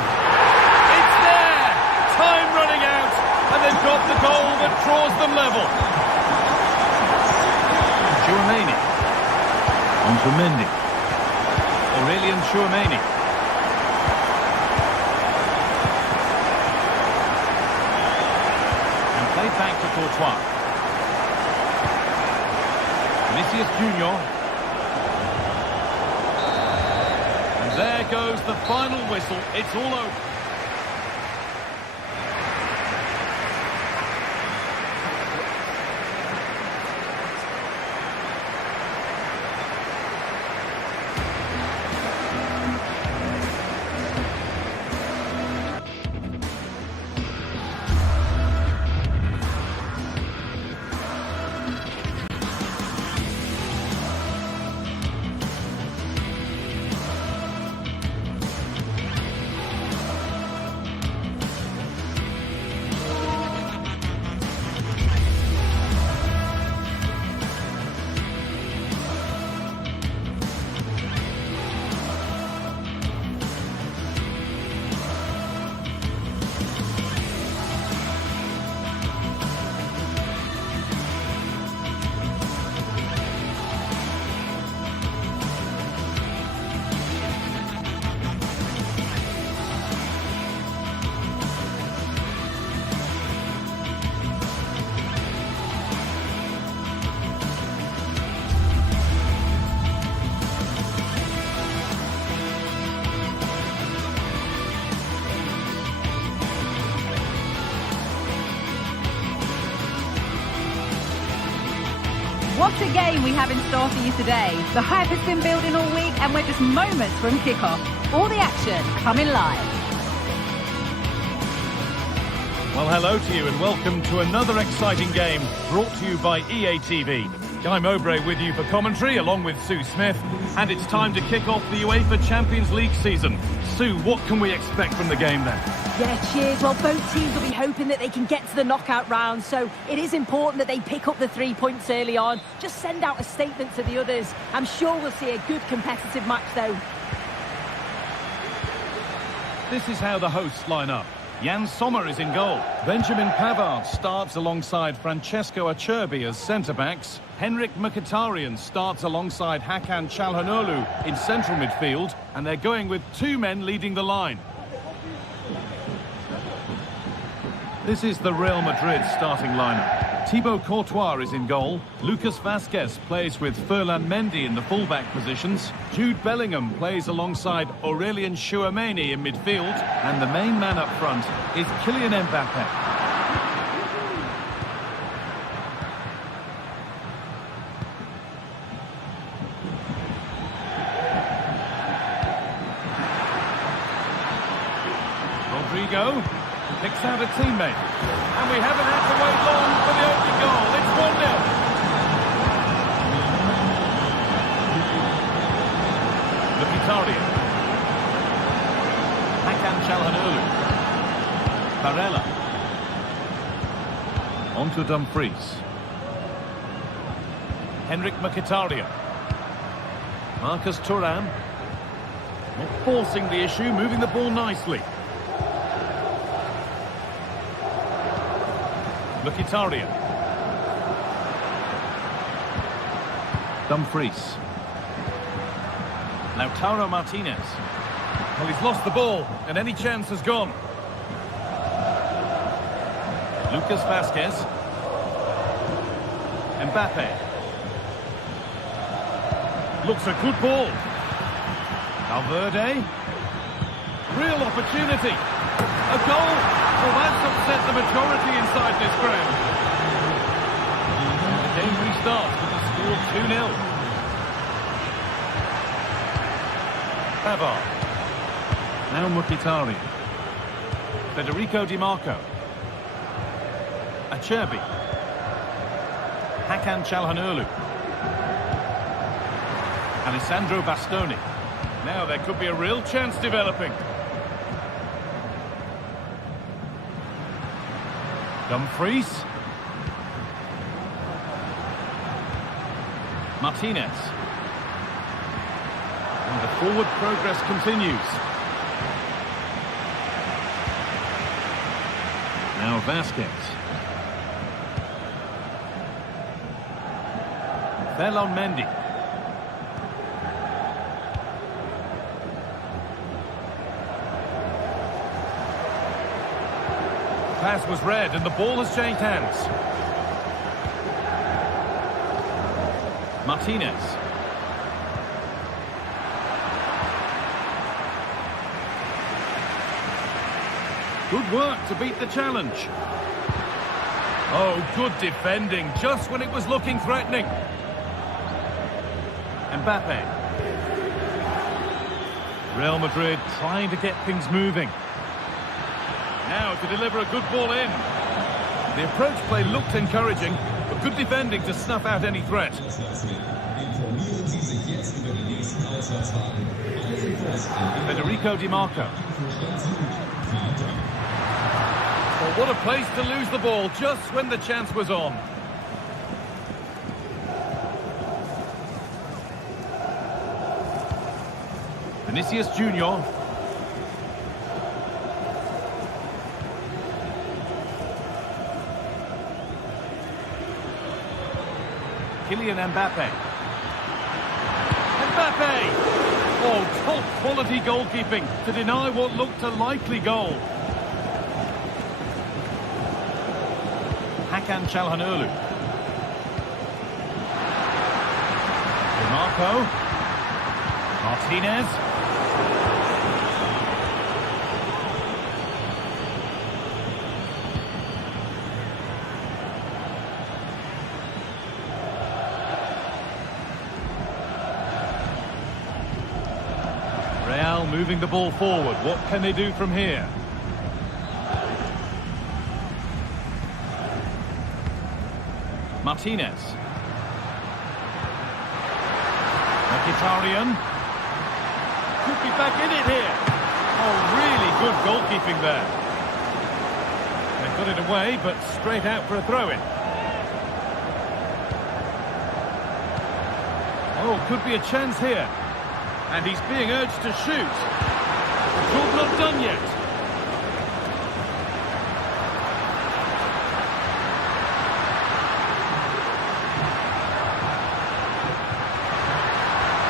It's there! Time running out. And they've got the goal that draws them level. Tchouameni. On to Mendy. Aurelian Tchouameni. Played back to Courtois. Vinicius Junior. And there goes the final whistle. It's all over. What a game we have in store for you today. The hype has been building all week and we're just moments from kickoff. All the action coming live. Well, hello to you and welcome to another exciting game brought to you by EA TV. Guy Mowbray with you for commentary along with Sue Smith, and it's time to kick off the UEFA Champions League season. Sue, what can we expect from the game then? Yeah, cheers. Well, both teams will be hoping that they can get to the knockout round, so it is important that they pick up the 3 points early on. Just send out a statement to the others. I'm sure we'll see a good competitive match though. This is how the hosts line up. Jan Sommer is in goal. Benjamin Pavard starts alongside Francesco Acerbi as centre-backs. Henrik Mkhitaryan starts alongside Hakan Çalhanoğlu in central midfield. And they're going with 2 men leading the line. This is the Real Madrid starting lineup. Thibaut Courtois is in goal. Lucas Vazquez plays with Ferland Mendy in the fullback positions. Jude Bellingham plays alongside Aurelien Tchouameni in midfield. And the main man up front is Kylian Mbappe. Rodrigo picks out a teammate. And we haven't had to wait long for the opening goal. It's 1-0. Mkhitaryan. Hakan Çalhanoğlu. Barella. On to Dumfries. Henrik Mkhitaryan. Marcus Thuram. Not forcing the issue, moving the ball nicely. Mkhitaryan. Dumfries. Lautaro Martinez. Well, he's lost the ball, and any chance has gone. Lucas Vazquez. Mbappe. Looks a good ball. Valverde. Real opportunity. A goal. Well, that's upset the majority inside this ground. The game restarts with the score 2-0. Pavard. Now Mkhitaryan. Federico Di Marco. Acerbi. Hakan Çalhanoğlu. Alessandro Bastoni. Now there could be a real chance developing. Dumfries. Martinez. And the forward progress continues. Now Vazquez. Ferland Mendy. Pass was read and the ball has changed hands. Martinez. Good work to beat the challenge. Oh, good defending just when it was looking threatening. Mbappe. Real Madrid trying to get things moving. Now to deliver a good ball in. The approach play looked encouraging, but good defending to snuff out any threat. Federico Di Marco. Well, what a place to lose the ball just when the chance was on. Vinicius Junior. Kylian Mbappe. Mbappe! Oh, top quality goalkeeping to deny what looked a likely goal. Hakan Çalhanoğlu. Di Marco. Martinez. Real moving the ball forward. What can they do from here? Martinez. Mkhitaryan. Could be back in it here. Oh, really good goalkeeping there. They've got it away, but straight out for a throw-in. Oh, could be a chance here. And he's being urged to shoot. Job not done yet.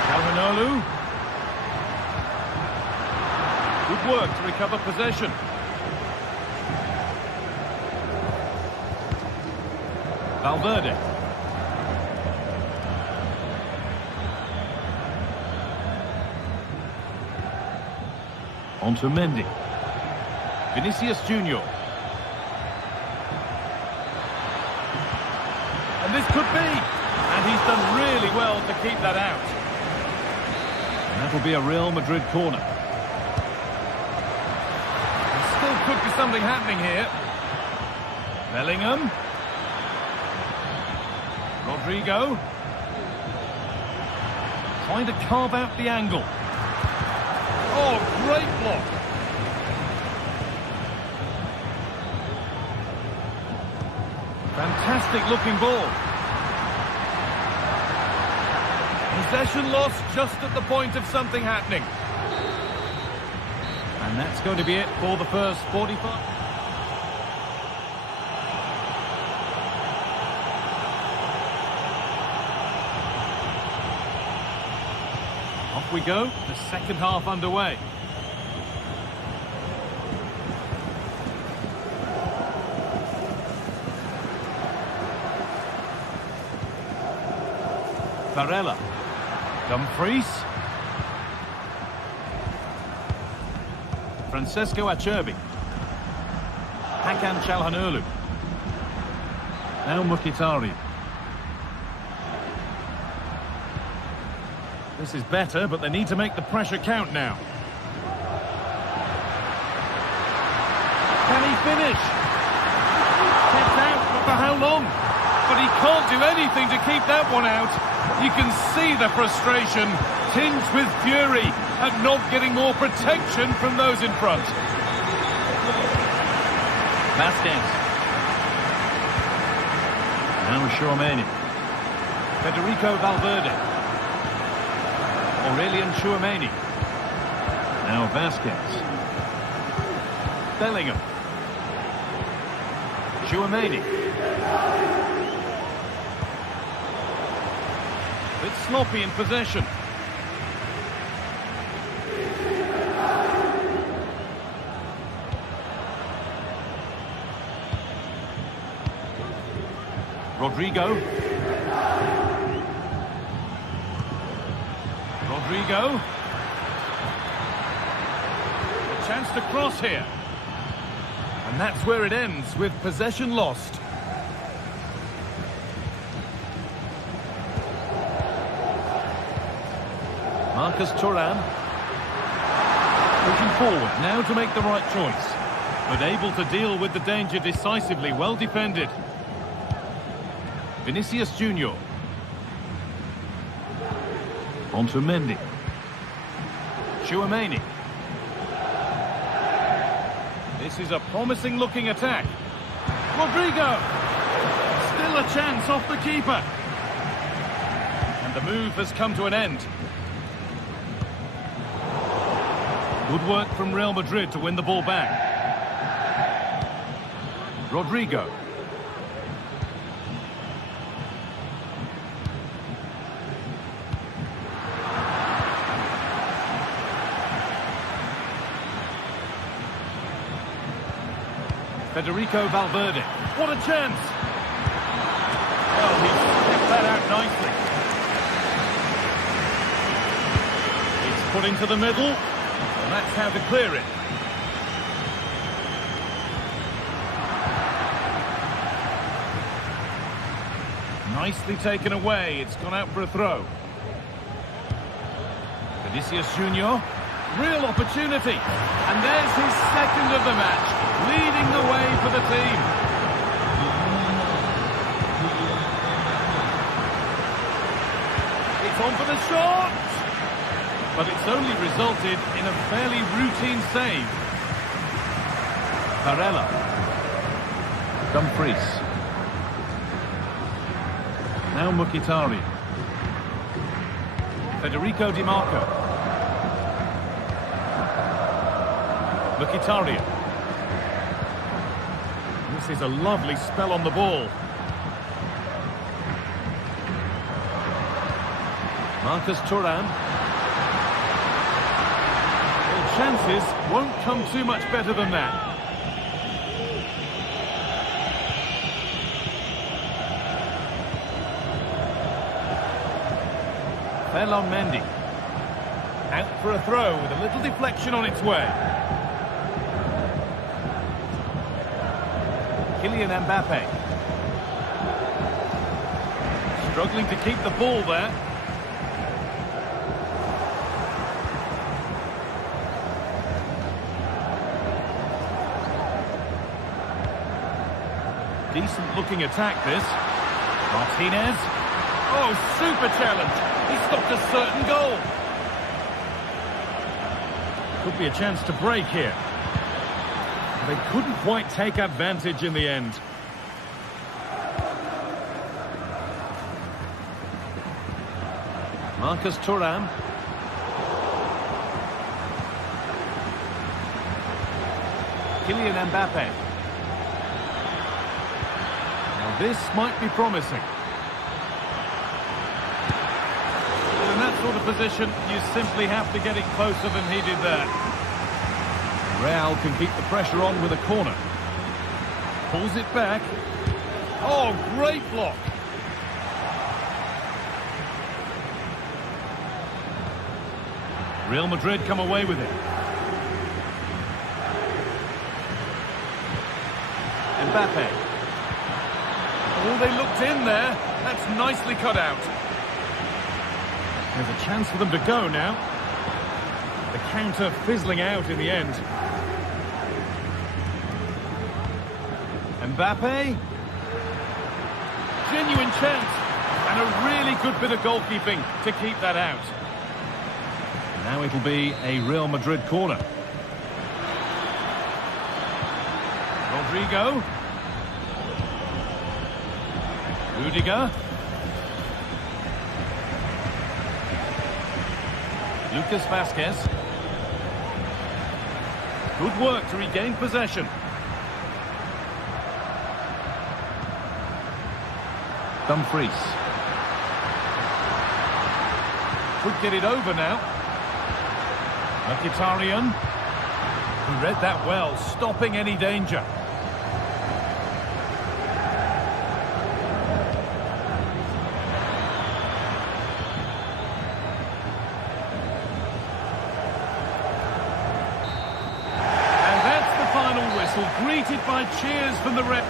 Calhanoglu. Good work to recover possession. Valverde. On to Mendy. Vinicius Junior. And this could be. And he's done really well to keep that out. And that'll be a Real Madrid corner. There still could be something happening here. Bellingham. Rodrigo. Trying to carve out the angle. Oh, great block. Fantastic looking ball. Possession lost just at the point of something happening. And that's going to be it for the first 45. Off we go, the second half underway. Varela. Dumfries. Francesco Acerbi. Hakan Çalhanoğlu. Now Mkhitaryan. This is better, but they need to make the pressure count now. Can he finish? Kept out, but for how long? But he can't do anything to keep that one out. You can see the frustration, tinged with fury, at not getting more protection from those in front. Vasquez. Now Tchouaméni. Federico Valverde. Aurelien Tchouaméni. Now Vasquez. Bellingham. Tchouaméni. Bit sloppy in possession. Rodrigo. Rodrigo. A chance to cross here. And that's where it ends, with possession lost. Marcus Thuram. Pushing forward now to make the right choice. But able to deal with the danger decisively, well defended. Vinicius Junior. On to Mendy. Tchouaméni. This is a promising looking attack. Rodrigo! Still a chance off the keeper. And the move has come to an end. Good work from Real Madrid to win the ball back. Rodrigo. Federico Valverde. What a chance! Oh, he stepped that out nicely. It's put into the middle, and that's how to clear it. Nicely taken away. It's gone out for a throw. Vinicius Junior. Real opportunity. And there's his second of the match, leading the way for the team. It's on for the shot! But it's only resulted in a fairly routine save. Varela. Dumfries. Now Mkhitaryan. Federico Di Marco. Mkhitaryan. This is a lovely spell on the ball. Marcus Thuram. Well, chances won't come too much better than that. Ferland Mendy. Out for a throw with a little deflection on its way. Kylian Mbappe. Struggling to keep the ball there. Decent looking attack this. Martinez. Oh, super challenge. He stopped a certain goal. Could be a chance to break here. They couldn't quite take advantage in the end. Marcus Thuram. Kylian Mbappe. Now this might be promising. In that sort of position, you simply have to get it closer than he did there. Real can keep the pressure on with a corner. Pulls it back. Oh, great block. Real Madrid come away with it. Mbappe. Oh, they looked in there. That's nicely cut out. There's a chance for them to go now. The counter fizzling out in the end. Mbappe. Genuine chance. And a really good bit of goalkeeping to keep that out. Now it'll be a Real Madrid corner. Rodrigo. Rudiger. Lucas Vazquez. Good work to regain possession. Dumfries. Could get it over now. Mkhitaryan. He read that well, stopping any danger. Greeted by cheers from the ref.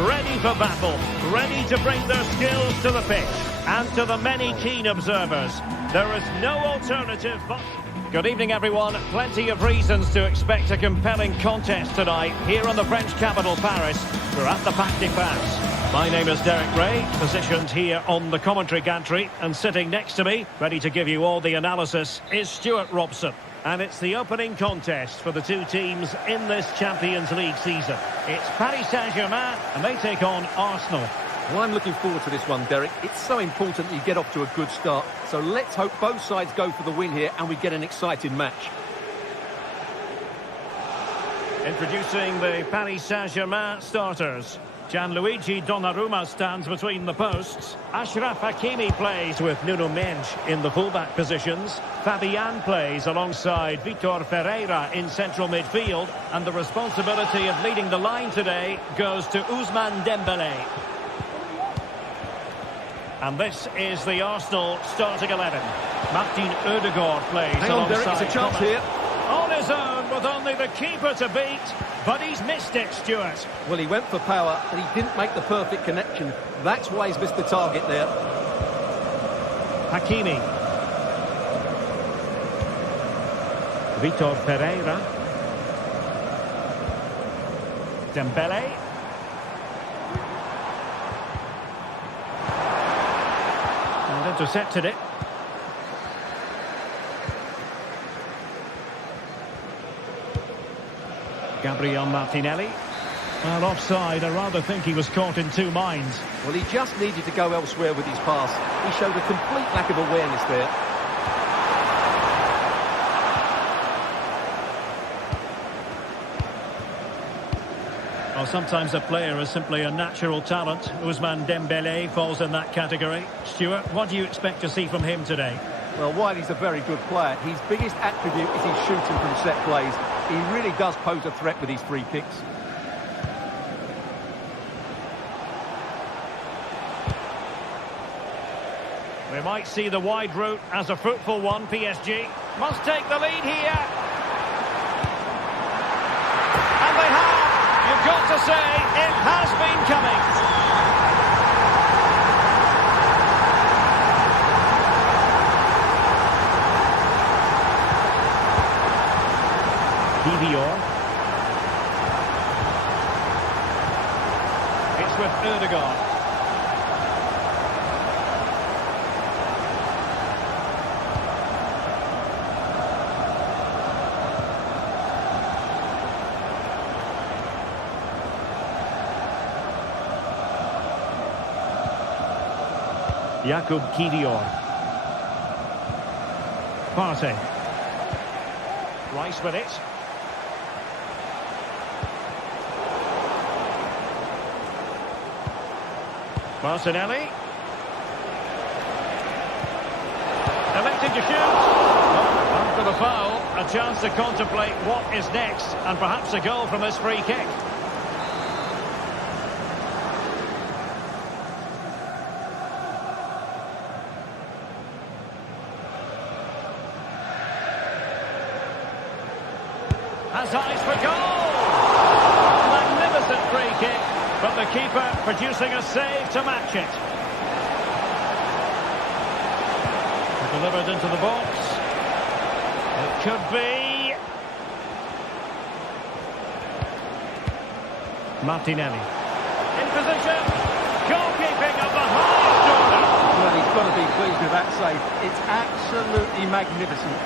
Ready for battle, ready to bring their skills to the pitch. And to the many keen observers, there is no alternative but... Good evening, everyone. Plenty of reasons to expect a compelling contest tonight here on the French capital, Paris. We're at the Parc des Princes. My name is Derek Ray, positioned here on the commentary gantry, and sitting next to me, ready to give you all the analysis, is Stuart Robson. And it's the opening contest for the two teams in this Champions League season. It's Paris Saint-Germain and they take on Arsenal. Well, I'm looking forward to this one, Derek. It's so important that you get off to a good start. So let's hope both sides go for the win here and we get an exciting match. Introducing the Paris Saint-Germain starters. Gianluigi Donnarumma stands between the posts. Achraf Hakimi plays with Nuno Mendes in the fullback positions. Fabian plays alongside Vitor Ferreira in central midfield. And the responsibility of leading the line today goes to Ousmane Dembélé. And this is the Arsenal starting 11. Martin Odegaard plays Hang on, alongside Derek, it's a chance here. On his own with only the keeper to beat. But he's missed it, Stuart. Well, he went for power, but he didn't make the perfect connection. That's why he's missed the target there. Hakimi. Vitor Ferreira. Dembele. And intercepted it. Gabriel Martinelli. Well, offside. I rather think he was caught in two minds. Well, he just needed to go elsewhere with his pass. He showed a complete lack of awareness there. Well, sometimes a player is simply a natural talent. Ousmane Dembele falls in that category. Stuart, what do you expect to see from him today? Well, while he's a very good player, his biggest attribute is his shooting from set plays. He really does pose a threat with his free kicks. We might see the wide route as a fruitful one, PSG. Must take the lead here. And they have. You've got to say, it has been coming. It's with Odegaard. Jakub Kiwior. Partey. Rice with it. Martinelli. Electing to shoot. After the foul, a chance to contemplate what is next, and perhaps a goal from this free kick. Has eyes for goal. Magnificent free kick. But the keeper producing a save to match it. Delivered into the box. It could be. Martinelli. In position. Goalkeeping of the highest order. Well, he's got to be pleased with that save. It's absolutely magnificent.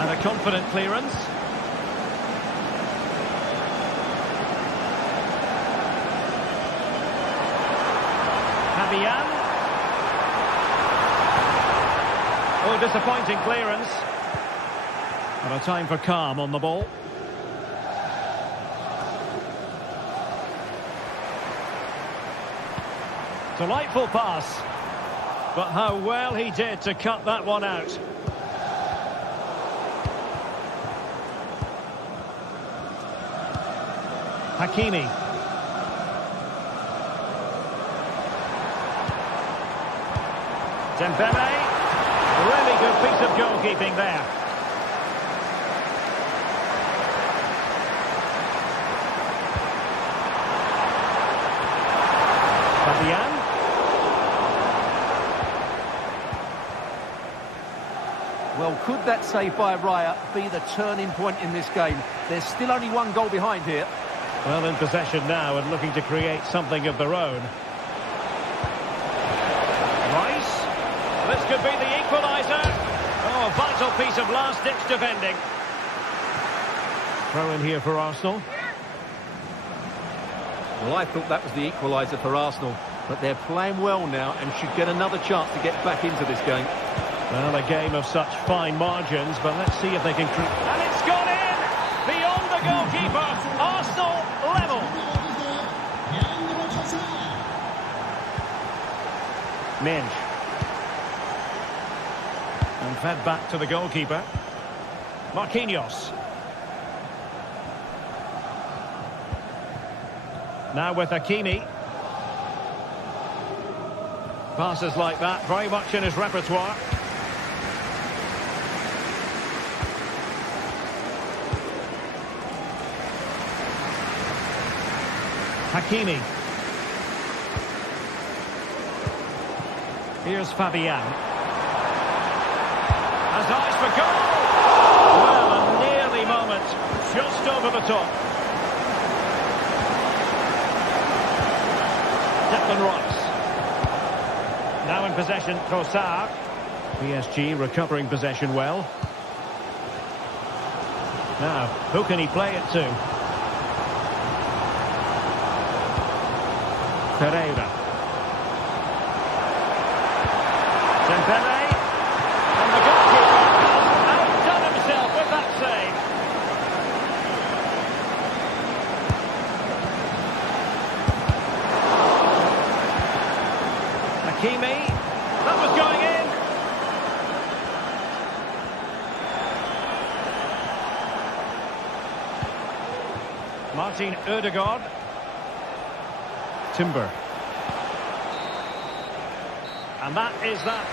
And a confident clearance. Fabian. Oh, disappointing clearance. And a time for calm on the ball. Delightful pass. But how well he did to cut that one out. Hakimi. Dembele. Really good piece of goalkeeping there. Fabian. Well, could that save by Raya be the turning point in this game? There's still only one goal behind here. Well, in possession now and looking to create something of their own. Rice. This could be the equaliser. Oh, vital piece of last-ditch defending. Throw in here for Arsenal. Well, I thought that was the equaliser for Arsenal, but they're playing well now and should get another chance to get back into this game. Well, a game of such fine margins, but let's see if they can... And it's gone in! Beyond the goalkeeper! Arsenal level! Minge. And fed back to the goalkeeper. Marquinhos. Now with Hakimi. Passes like that, very much in his repertoire. Hakimi. Here's Fabian. Has eyes for goal! Well, a nearly moment, just over the top. Declan Rice. Now in possession, Trossard. PSG recovering possession well. Now, who can he play it to? Pereira. Dembele. And the goalkeeper has outdone himself with that save. Hakimi. That was going in. Martin Ødegaard. Timber. And that is that.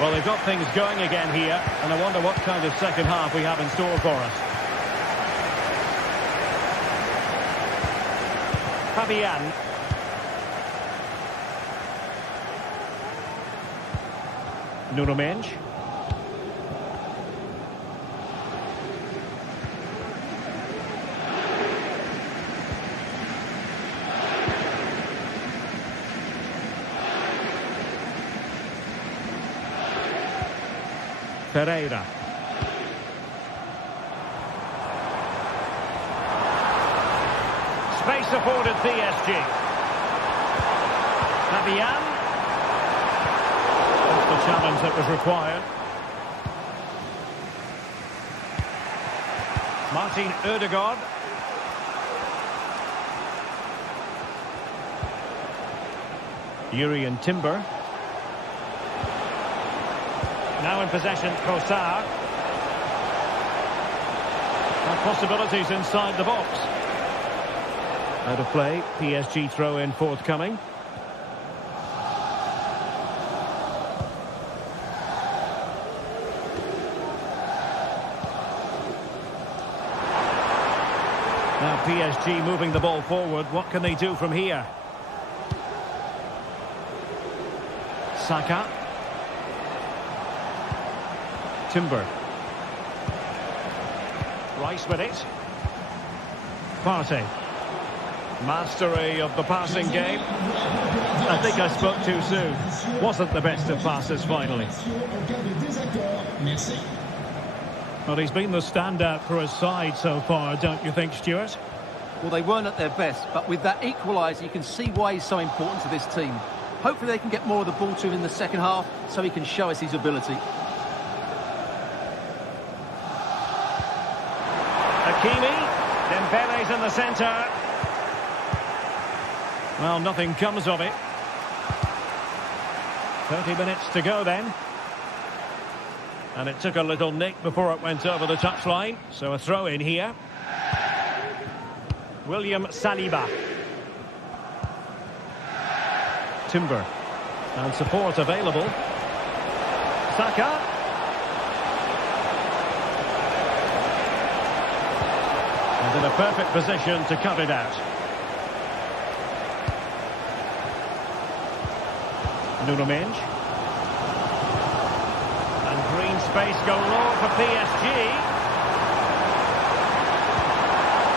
Well, they've got things going again here, and I wonder what kind of second half we have in store for us. Fabian. Nuno Mendes. Pereira. Space afforded PSG. Fabian. That's the challenge that was required. Martin Ødegaard. Yuri and Timber. Now in possession, Trossard. And possibilities inside the box. Out of play, PSG throw-in forthcoming. Now PSG moving the ball forward. What can they do from here? Saka. Timber. Rice with it. Partey. Mastery of the passing game. I think I spoke too soon. Wasn't the best of passes finally. Well, he's been the standout for his side so far, don't you think, Stuart? Well, they weren't at their best, but with that equaliser, you can see why he's so important to this team. Hopefully they can get more of the ball to him in the second half so he can show us his ability. Hakimi, Dembele's in the centre. Well, nothing comes of it. 30 minutes to go then. And it took a little nick before it went over the touchline. So a throw in here. William Saliba. Timber. And support available. Saka. And in a perfect position to cut it out. Nuno Mendes. And green space galore for PSG.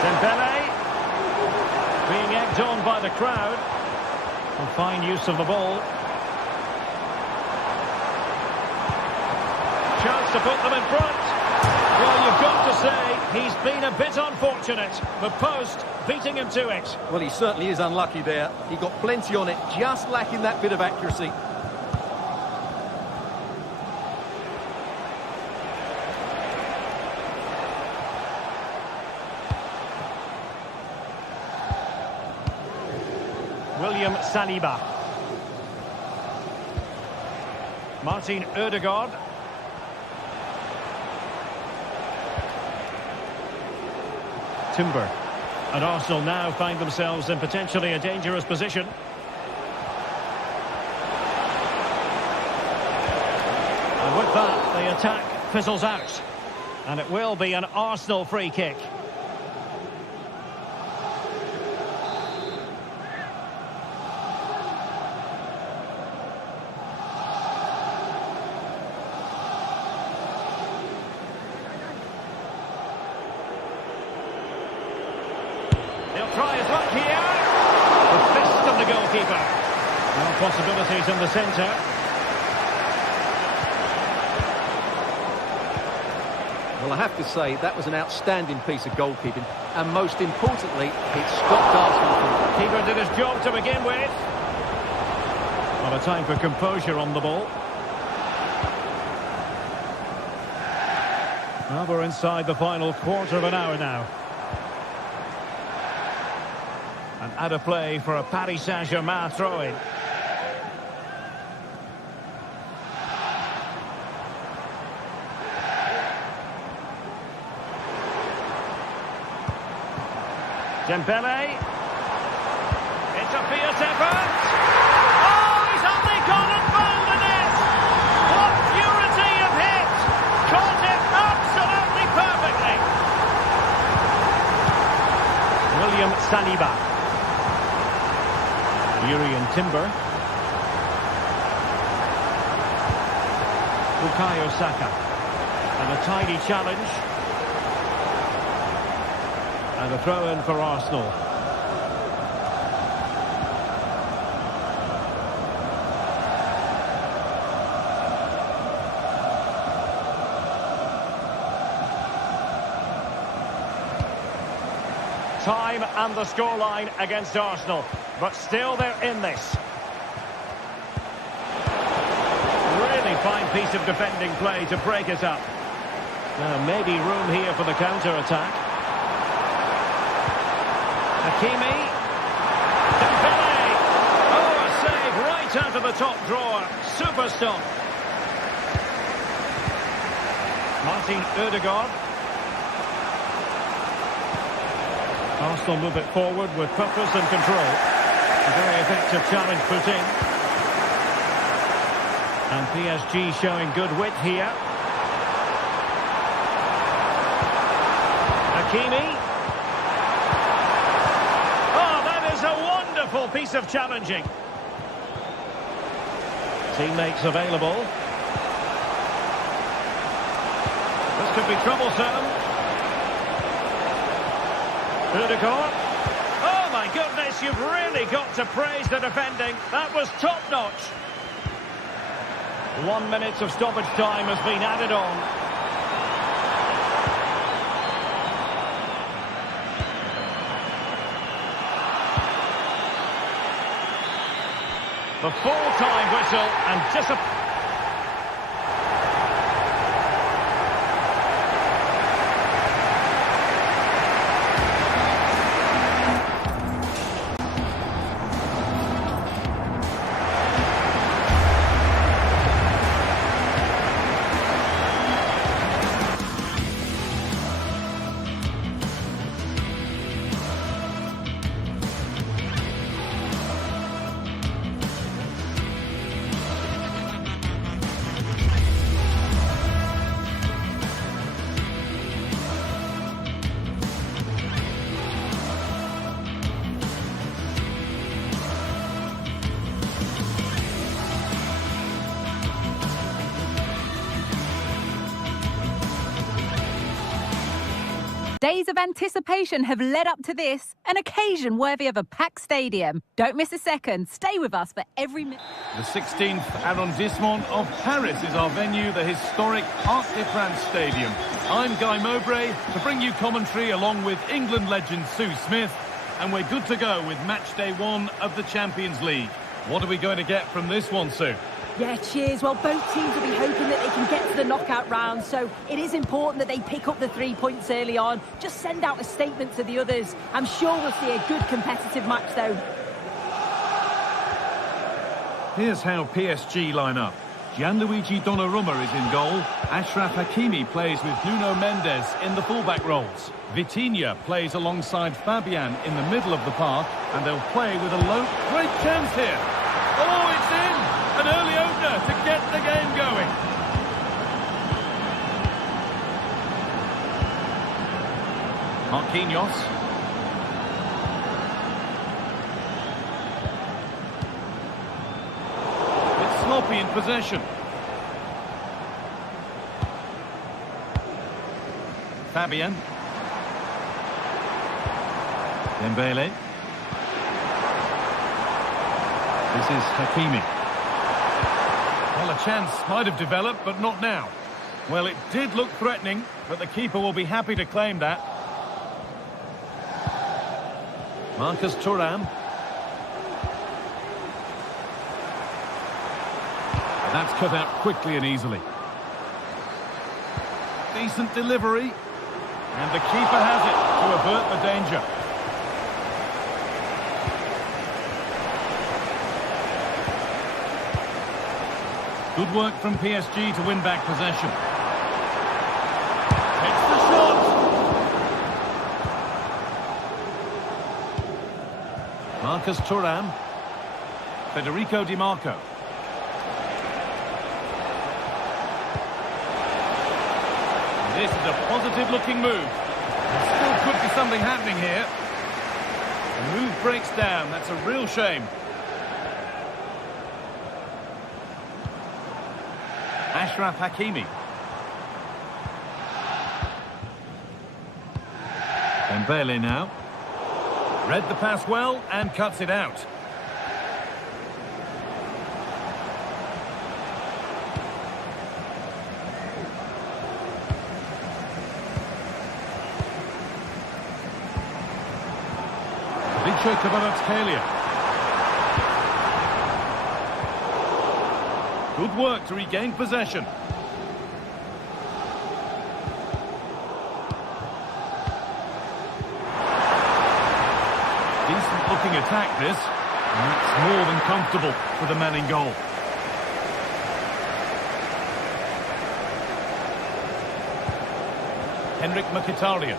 Dembele being egged kept on by the crowd. And fine use of the ball. Chance to put them in front. Well, you've got to say, he's been a bit unfortunate. The post beating him to it. Well, he certainly is unlucky there. He got plenty on it, just lacking that bit of accuracy. William Saliba. Martin Odegaard. Timber. And Arsenal now find themselves in potentially a dangerous position. And with that, the attack fizzles out. And it will be an Arsenal free kick. They'll try his luck here. The fist of the goalkeeper. No possibilities in the centre. Well, I have to say, that was an outstanding piece of goalkeeping. And most importantly, it stopped Arsenal from... Keeper did his job to begin with. Well, a time for composure on the ball. Well, we're inside the final quarter of an hour now. And out of play for a Paris Saint-Germain throw-in. Dembele. It's a fierce effort. Oh, he's only gone and found the net. What purity of hit. Caught it absolutely perfectly. William Saliba. Urian Timber. Bukayo Saka. And a tidy challenge. And a throw-in for Arsenal. Time and the scoreline against Arsenal. But still they're in this. Really fine piece of defending play to break it up. Now maybe room here for the counter-attack. Hakimi. Dembele. Oh, a save right out of the top drawer. Super stop. Martin Odegaard. Arsenal move it forward with purpose and control. A very effective challenge put in. And PSG showing good width here. Hakimi. Piece of challenging. Teammates available. This could be troublesome. Odegaard. Oh my goodness, you've really got to praise the defending. That was top-notch. 1 minute of stoppage time has been added on. The full-time whistle and disappointment. Days of anticipation have led up to this, an occasion worthy of a packed stadium. Don't miss a second. Stay with us for every minute. The 16th arrondissement of Paris is our venue, the historic Arc de France Stadium. I'm Guy Mowbray to bring you commentary along with England legend Sue Smith, and we're good to go with match day 1 of the Champions League. What are we going to get from this one, Sue? Yeah, cheers. Well, both teams will be hoping that they can get to the knockout round, so it is important that they pick up the 3 points early on. Just send out a statement to the others. I'm sure we'll see a good competitive match, though. Here's how PSG line up. Gianluigi Donnarumma is in goal. Achraf Hakimi plays with Nuno Mendes in the fullback roles. Vitinha plays alongside Fabian in the middle of the park, and they'll play with a low... Great chance here! Oh, it's in! An early opener to get the game going. Marquinhos. It's sloppy in possession. Fabian. Dembele. This is Hakimi. Well, a chance might have developed, but not now. Well, it did look threatening, but the keeper will be happy to claim that. Marcus Thuram. That's cut out quickly and easily. Decent delivery. And the keeper has it to avert the danger. Good work from PSG to win back possession. It's the shot! Marcus Thuram. Federico Di Marco. This is a positive-looking move. There still could be something happening here. The move breaks down. That's a real shame. Achraf Hakimi. Dembele now. Read the pass well and cuts it out. Vicha Kvaratskhelia. Good work to regain possession. Decent looking attack this. And that's more than comfortable for the man in goal. Henrik Mkhitaryan.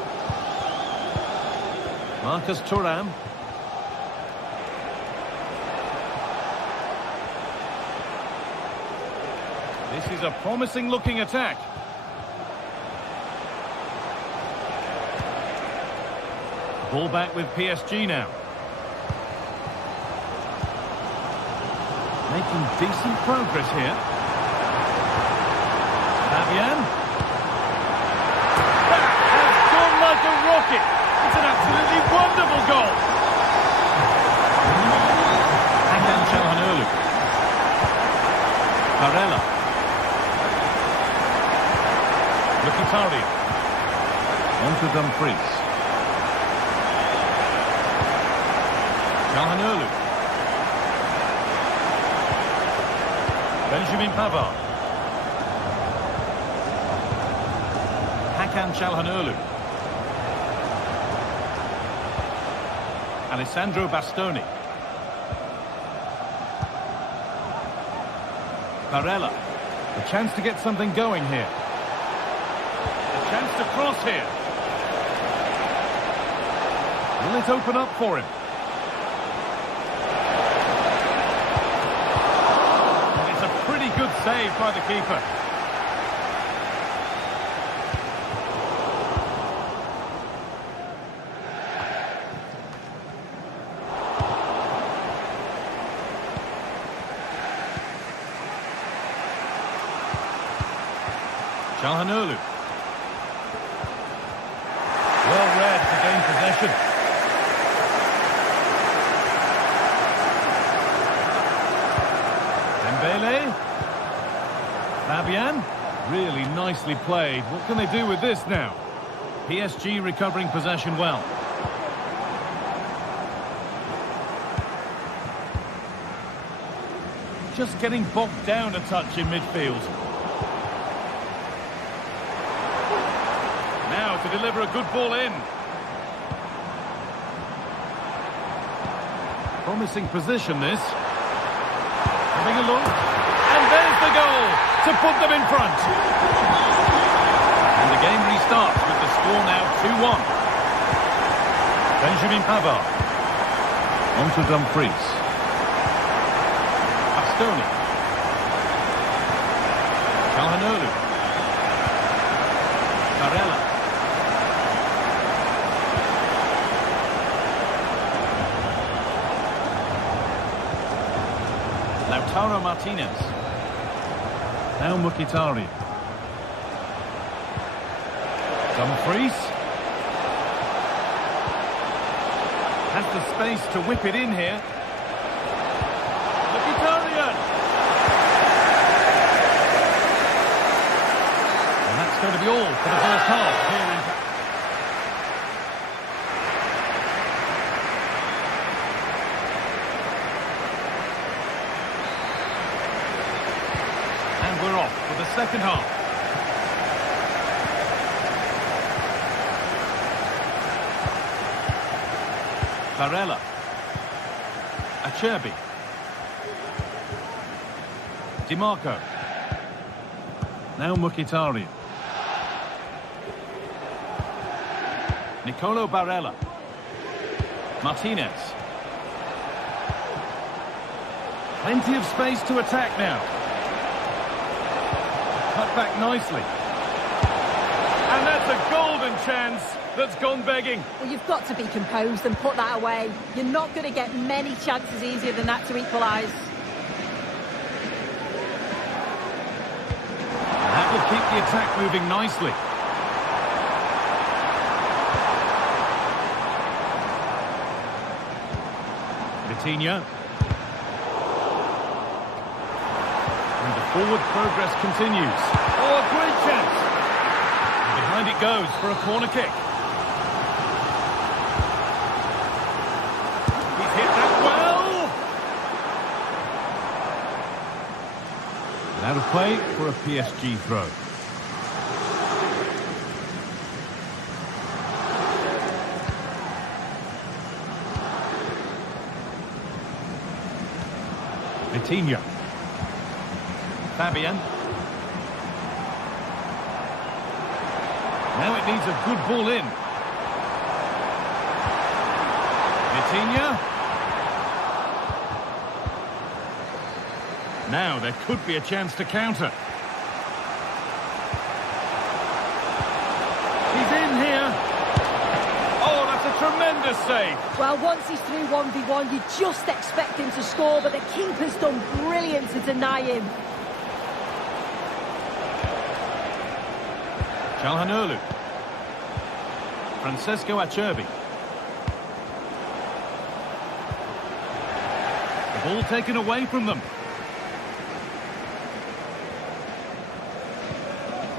Marcus Thuram. This is a promising looking attack. Ball back with PSG now. Making decent progress here. Fabian. That has gone like a rocket. It's an absolutely wonderful goal. Hakan Çalhanoğlu. Barella. Mkhitaryan. On to Dumfries. Çalhanoğlu. Benjamin Pavard. Hakan Çalhanoğlu. Alessandro Bastoni. Barella. A chance to get something going here. A chance to cross here. Will it open up for him? And it's a pretty good save by the keeper. Çalhanoğlu. Well, possession. Dembele. Fabian. Really nicely played. What can they do with this now? PSG recovering possession well. Just getting bogged down a touch in midfield. Now to deliver a good ball in. Promising position this. Having a look. And there's the goal to put them in front. And the game restarts with the score now 2-1. Benjamin Pavard. On to Dumfries. Aston. Calhanoglu. Barella. Lautaro Martinez. Now Mkhitaryan. Dumfries. Has the space to whip it in here. Mkhitaryan. And that's going to be all for the first half here in... And we're off for the second half. Barella. Acerbi. DiMarco. Now Mkhitaryan. Nicolo Barella. Martinez. Plenty of space to attack now. Cut back nicely. And that's a golden chance that's gone begging. Well, you've got to be composed and put that away. You're not going to get many chances easier than that to equalise. That will keep the attack moving nicely. Vitinha. And the forward progress continues. Oh, a great chance. And behind it goes for a corner kick. He's hit that well. And out of play for a PSG throw. Vitinha. Fabian. Now it needs a good ball in. Vitinha. Now there could be a chance to counter. He's in here. Oh, that's a tremendous save. Well, once he's through 1v1, you just expect him to score, but the keeper's done brilliant to deny him. Calhanoglu. Francesco Acerbi. The ball taken away from them.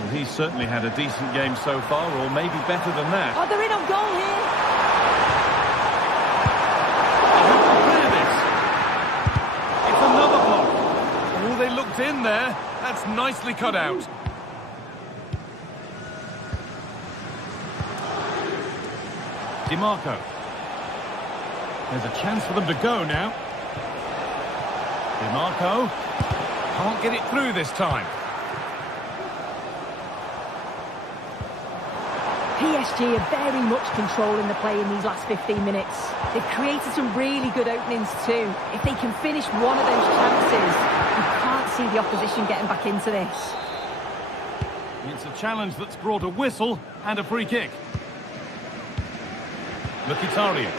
Well, he's certainly had a decent game so far, or maybe better than that. Oh, they're in on goal here. It's another block. Oh, they looked in there. That's nicely cut out. DiMarco. There's a chance for them to go now. DiMarco can't get it through this time. PSG are very much controlling the play in these last 15 minutes. They've created some really good openings too. If they can finish one of those chances, you can't see the opposition getting back into this. It's a challenge that's brought a whistle and a free kick. Mkhitaryan.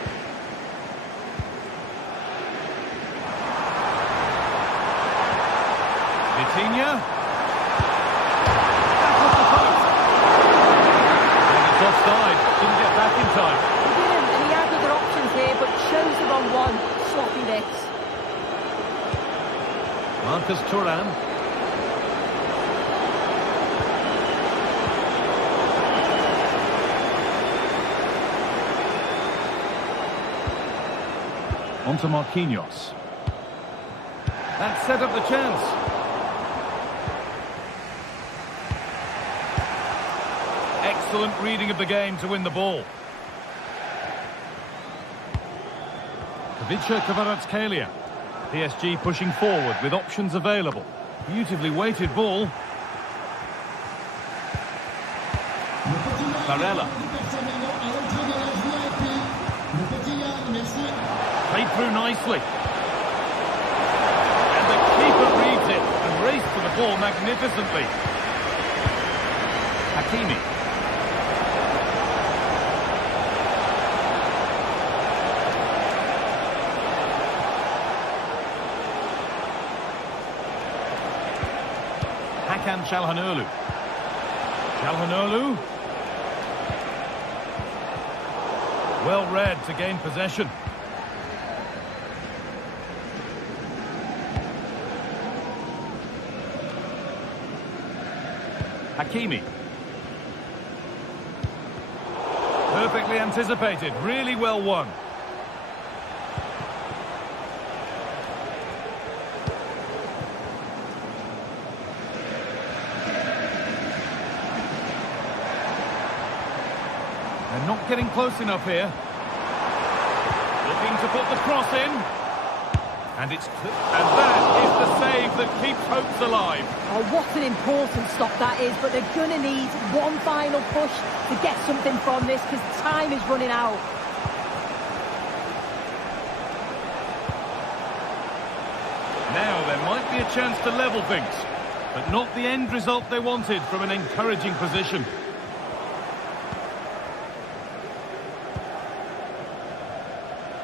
Vitinha. That's off the post. And it's offside. Didn't get back in time. He didn't, and one-on-one. Sloppy this. Marcus Thuram. On to Marquinhos. That set up the chance. Excellent reading of the game to win the ball. Ivica Kvaratskhelia. PSG pushing forward with options available. Beautifully weighted ball. Barella. Played through nicely. And the keeper reads it and raced to the ball magnificently. Hakimi. Hakan Çalhanoğlu. Çalhanoğlu. Well read to gain possession. Hakimi. Perfectly anticipated, really well won. They're not getting close enough here. Looking to put the cross in. And that is the save that keeps hopes alive. Oh, what an important stop that is, but they're going to need one final push to get something from this because time is running out. Now there might be a chance to level things, but not the end result they wanted from an encouraging position.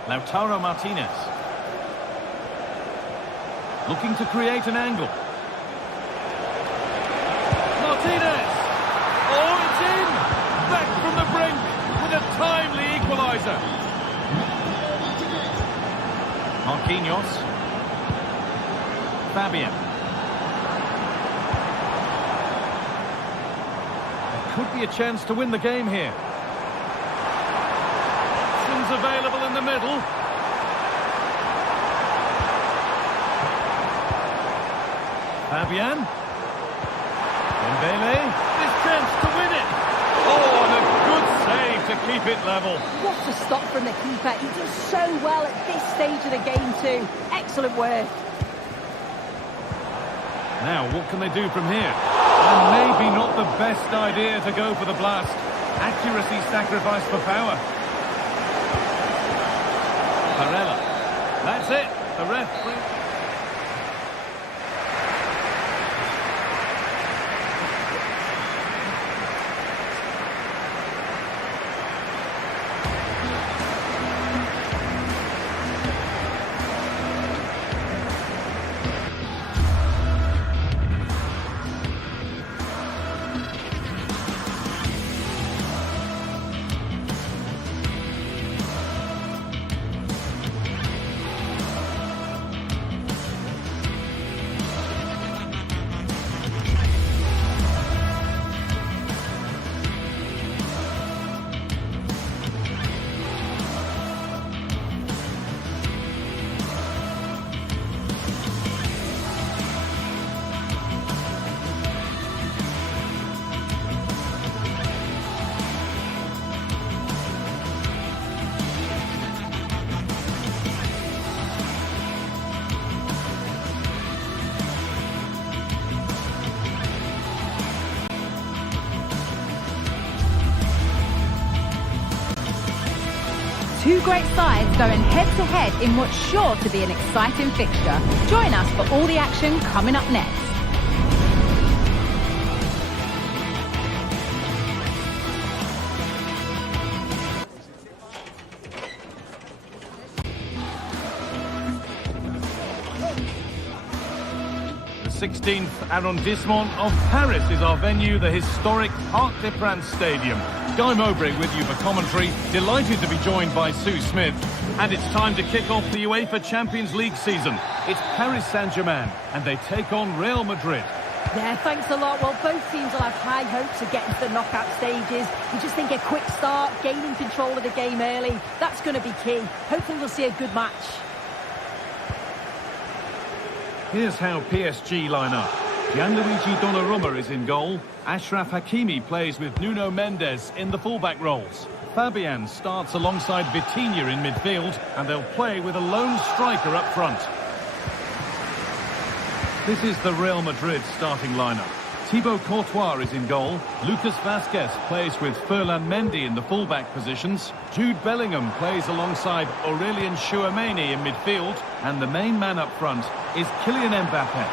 Lautaro Martinez. Looking to create an angle. Martinez! Oh, it's in! Back from the brink with a timely equaliser. Marquinhos. Fabian. There could be a chance to win the game here. Options available in the middle. Fabian. Dembele. This chance to win it. Oh, and a good save to keep it level. What a stop from the keeper. He does so well at this stage of the game too. Excellent work. Now, what can they do from here? And maybe not the best idea to go for the blast. Accuracy sacrificed for power. Barella. That's it. The ref. Two great sides going head-to-head in what's sure to be an exciting fixture. Join us for all the action coming up next. The 16th arrondissement of Paris is our venue, the historic Parc des Princes Stadium. Guy Mowbray with you for commentary. Delighted to be joined by Sue Smith. And it's time to kick off the UEFA Champions League season. It's Paris Saint-Germain, and they take on Real Madrid. Yeah, thanks a lot. Well, both teams will have high hopes of getting to the knockout stages. We just think a quick start, gaining control of the game early, that's going to be key. Hopefully we'll see a good match. Here's how PSG line up. Gianluigi Donnarumma is in goal. Achraf Hakimi plays with Nuno Mendes in the fullback roles. Fabian starts alongside Vitinha in midfield, and they'll play with a lone striker up front. This is the Real Madrid starting lineup. Thibaut Courtois is in goal. Lucas Vazquez plays with Ferland Mendy in the fullback positions. Jude Bellingham plays alongside Aurelien Tchouameni in midfield, and the main man up front is Kylian Mbappe.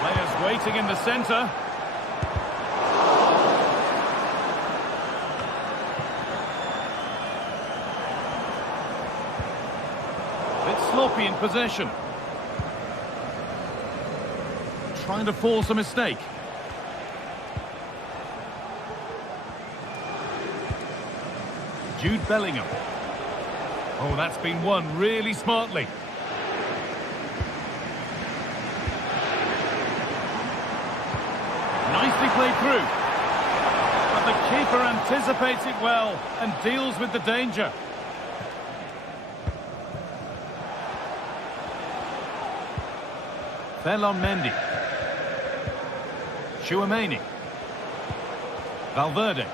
Players waiting in the centre. Sloppy in possession. Trying to force a mistake. Jude Bellingham. Oh, that's been won really smartly. Nicely played through. But the keeper anticipates it well and deals with the danger. Ferland Mendy. Tchouameni. Valverde.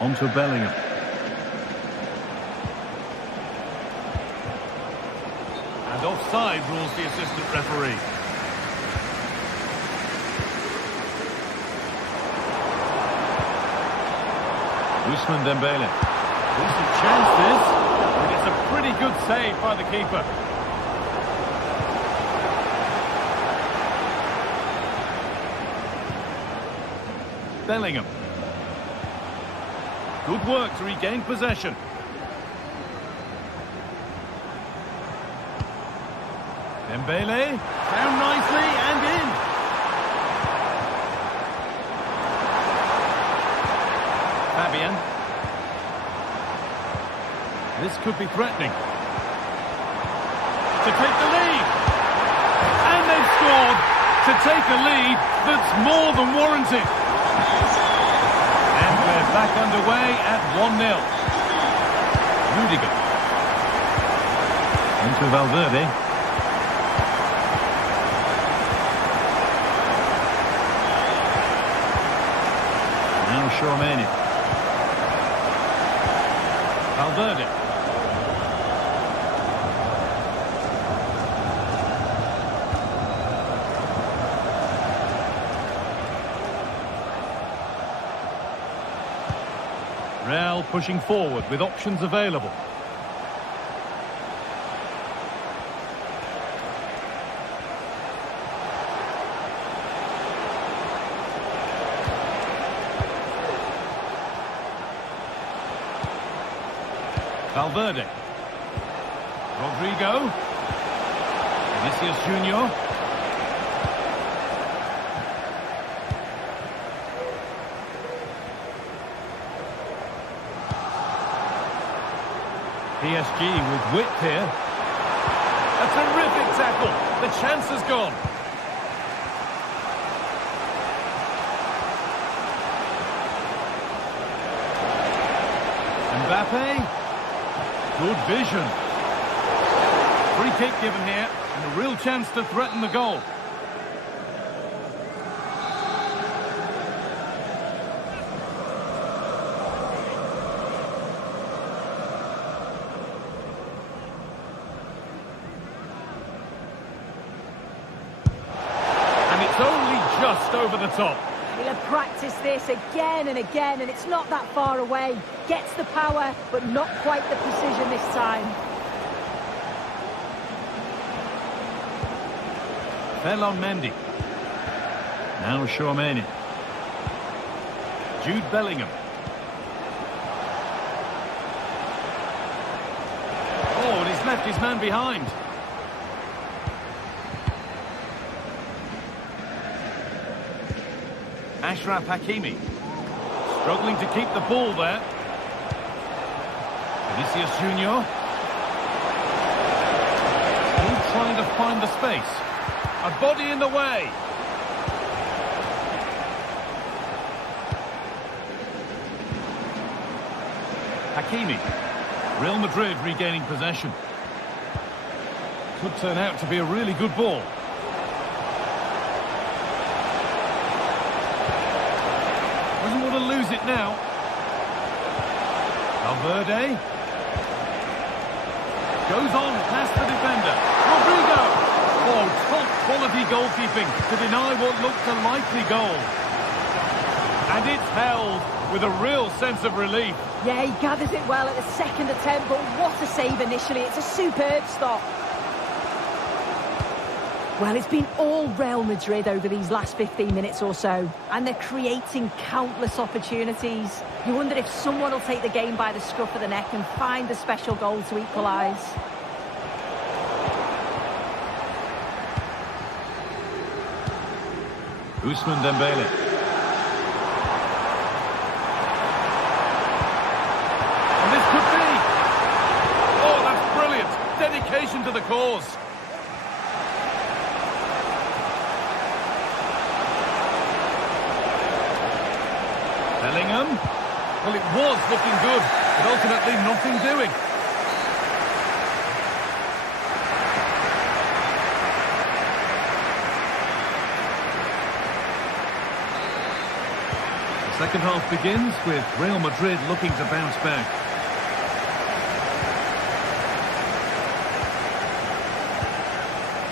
On to Bellingham. And offside rules the assistant referee. Ousmane Dembele. Decent chance this, but it's a pretty good save by the keeper. Bellingham. Good work to regain possession. Dembele, down nicely and in. Fabian. This could be threatening. To take the lead. And they've scored to take a lead that's more than warranted. And we're back underway at 1-0. Rudiger. Into Valverde. Now Tchouameni. Valverde. Real pushing forward with options available. Valverde. Rodrigo. Vinicius Junior. PSG with width here. A terrific tackle. The chance has gone. Mbappe. Good vision. Free kick given here, and a real chance to threaten the goal. Just over the top. He'll have practiced this again and again, and it's not that far away. Gets the power, but not quite the precision this time. Ferland Mendy. Now Tchouameni. Jude Bellingham. Oh, and he's left his man behind. Achraf Hakimi. Struggling to keep the ball there. Vinicius Junior. Still trying to find the space. A body in the way. Hakimi. Real Madrid regaining possession. Could turn out to be a really good ball. Doesn't want to lose it now. Valverde. Goes on past the defender. Rodrigo. Oh, top quality goalkeeping to deny what looked a likely goal. And it's held with a real sense of relief. Yeah, he gathers it well at the second attempt, but what a save initially. It's a superb stop. Well, it's been all Real Madrid over these last 15 minutes or so, and they're creating countless opportunities. You wonder if someone will take the game by the scruff of the neck and find the special goal to equalise. Ousmane Dembele. And this could be. Oh, that's brilliant. Dedication to the cause. Bellingham. Well, it was looking good, but ultimately nothing doing. The second half begins with Real Madrid looking to bounce back.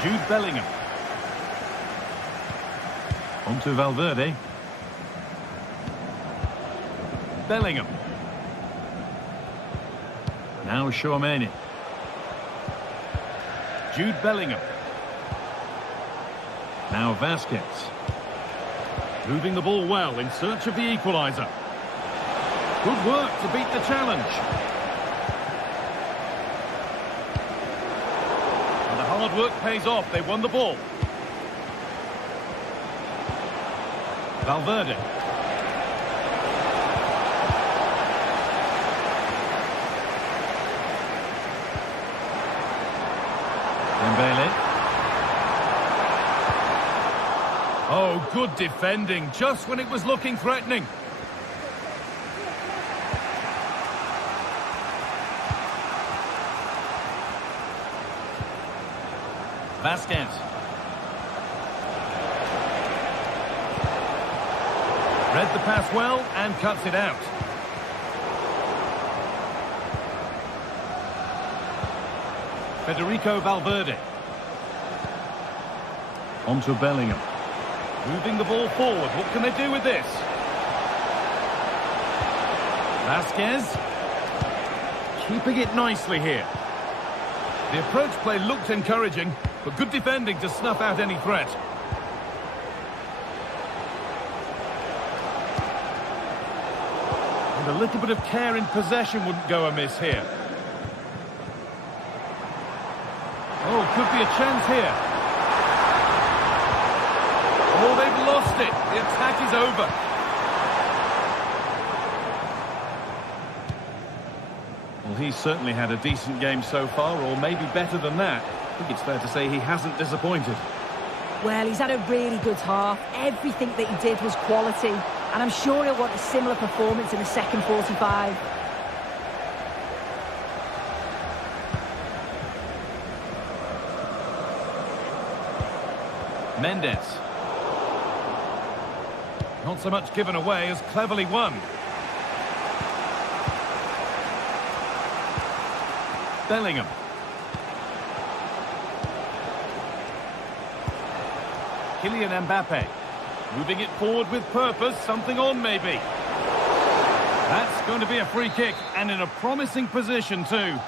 Jude Bellingham. On to Valverde. Bellingham. Now Tchouaméni. Jude Bellingham. Now Vasquez. Moving the ball well in search of the equaliser. Good work to beat the challenge. And the hard work pays off. They won the ball. Valverde. Dembele. Oh, good defending, just when it was looking threatening. Vasquez. Read the pass well and cuts it out. Federico Valverde. On to Bellingham. Moving the ball forward. What can they do with this? Vasquez. Keeping it nicely here. The approach play looked encouraging, but good defending to snuff out any threat. And a little bit of care in possession wouldn't go amiss here. Oh, could be a chance here. Oh, they've lost it. The attack is over. Well, he's certainly had a decent game so far, or maybe better than that. I think it's fair to say he hasn't disappointed. Well, he's had a really good half. Everything that he did was quality. And I'm sure he'll want a similar performance in the second 45. Mendes. Not so much given away as cleverly won. Bellingham. Kylian Mbappe. Moving it forward with purpose, something on maybe. That's going to be a free kick, and in a promising position too.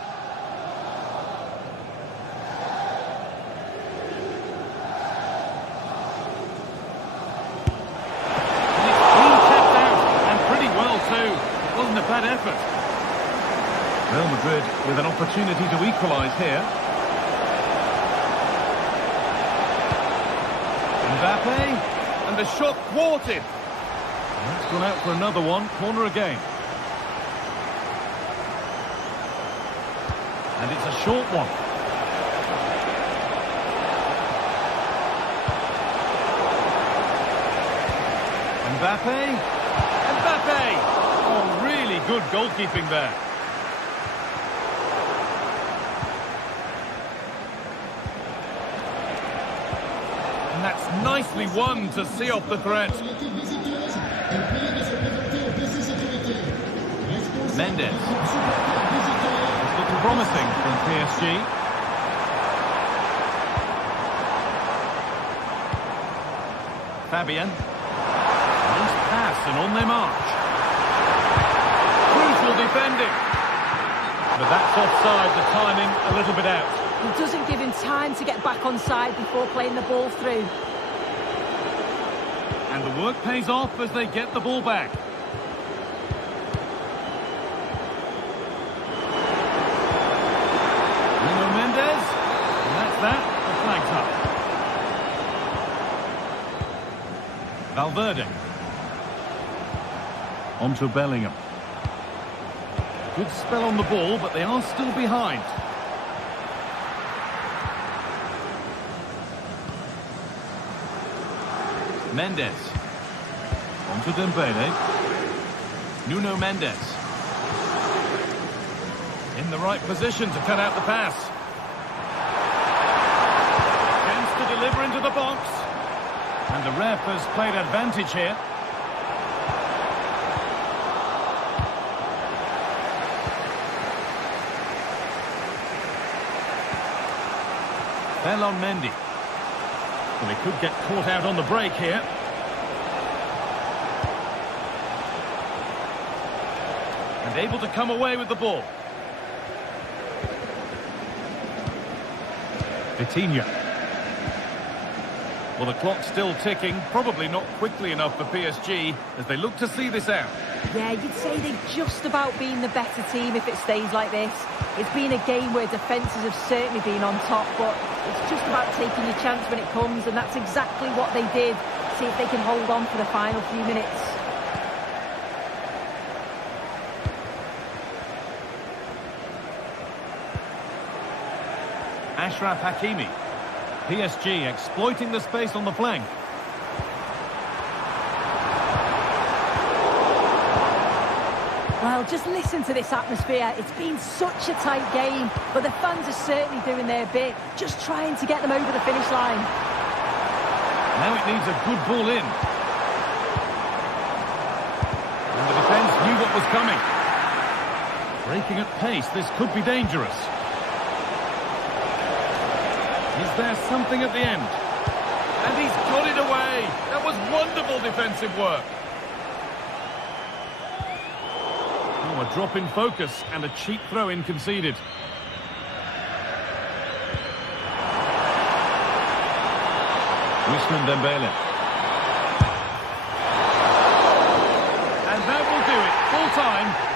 Wasn't a bad effort. Real Madrid with an opportunity to equalise here. Mbappe, and the shot thwarted. And that's gone out for another one. Corner again. And it's a short one. Mbappe. Oh, really good goalkeeping there. And that's nicely won to see off the threat. Mendes. It's looking promising from PSG. Fabian. Nice pass and on their march. Crucial defending. But that's offside, the timing a little bit out. He doesn't give him time to get back on side before playing the ball through. And the work pays off as they get the ball back. Mendes, and that's that, the flag's up. Valverde. On to Bellingham. Good spell on the ball, but they are still behind. Mendes. On to Dembele. Nuno Mendes. In the right position to cut out the pass. Chance to deliver into the box. And the ref has played advantage here. Fell on Mendy. Well, they could get caught out on the break here. And able to come away with the ball. Vitinha. Well, the clock's still ticking, probably not quickly enough for PSG as they look to see this out. Yeah, you'd say they've just about been the better team if it stays like this. It's been a game where defences have certainly been on top, but it's just about taking your chance when it comes, and that's exactly what they did. See if they can hold on for the final few minutes. Achraf Hakimi. PSG exploiting the space on the flank. Well, just listen to this atmosphere. It's been such a tight game, but the fans are certainly doing their bit, just trying to get them over the finish line. Now it needs a good ball in. And the defence knew what was coming. Breaking at pace, this could be dangerous. Is there something at the end? And he's got it away. That was wonderful defensive work. Oh, a drop in focus and a cheap throw-in conceded. Ousmane Dembele. And that will do it. Full time.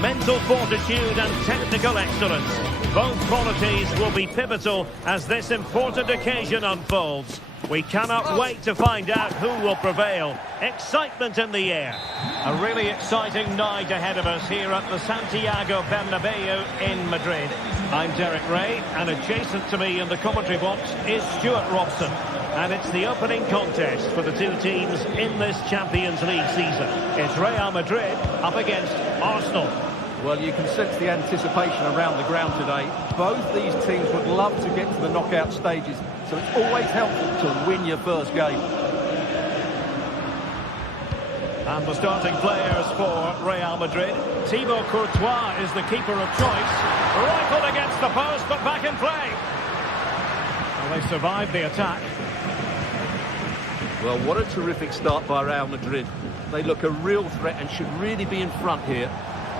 mental fortitude and technical excellence. Both qualities will be pivotal as this important occasion unfolds. We cannot wait to find out who will prevail. Excitement in the air. A really exciting night ahead of us here at the Santiago Bernabeu in Madrid. I'm Derek Ray, and adjacent to me in the commentary box is Stuart Robson. And it's the opening contest for the two teams in this Champions League season. It's Real Madrid up against Arsenal. Well, you can sense the anticipation around the ground today. Both these teams would love to get to the knockout stages, so it's always helpful to win your first game. And the starting players for Real Madrid. Thibaut Courtois is the keeper of choice. Rifled against the post, but back in play. Well, they survived the attack. Well, what a terrific start by Real Madrid. They look a real threat and should really be in front here.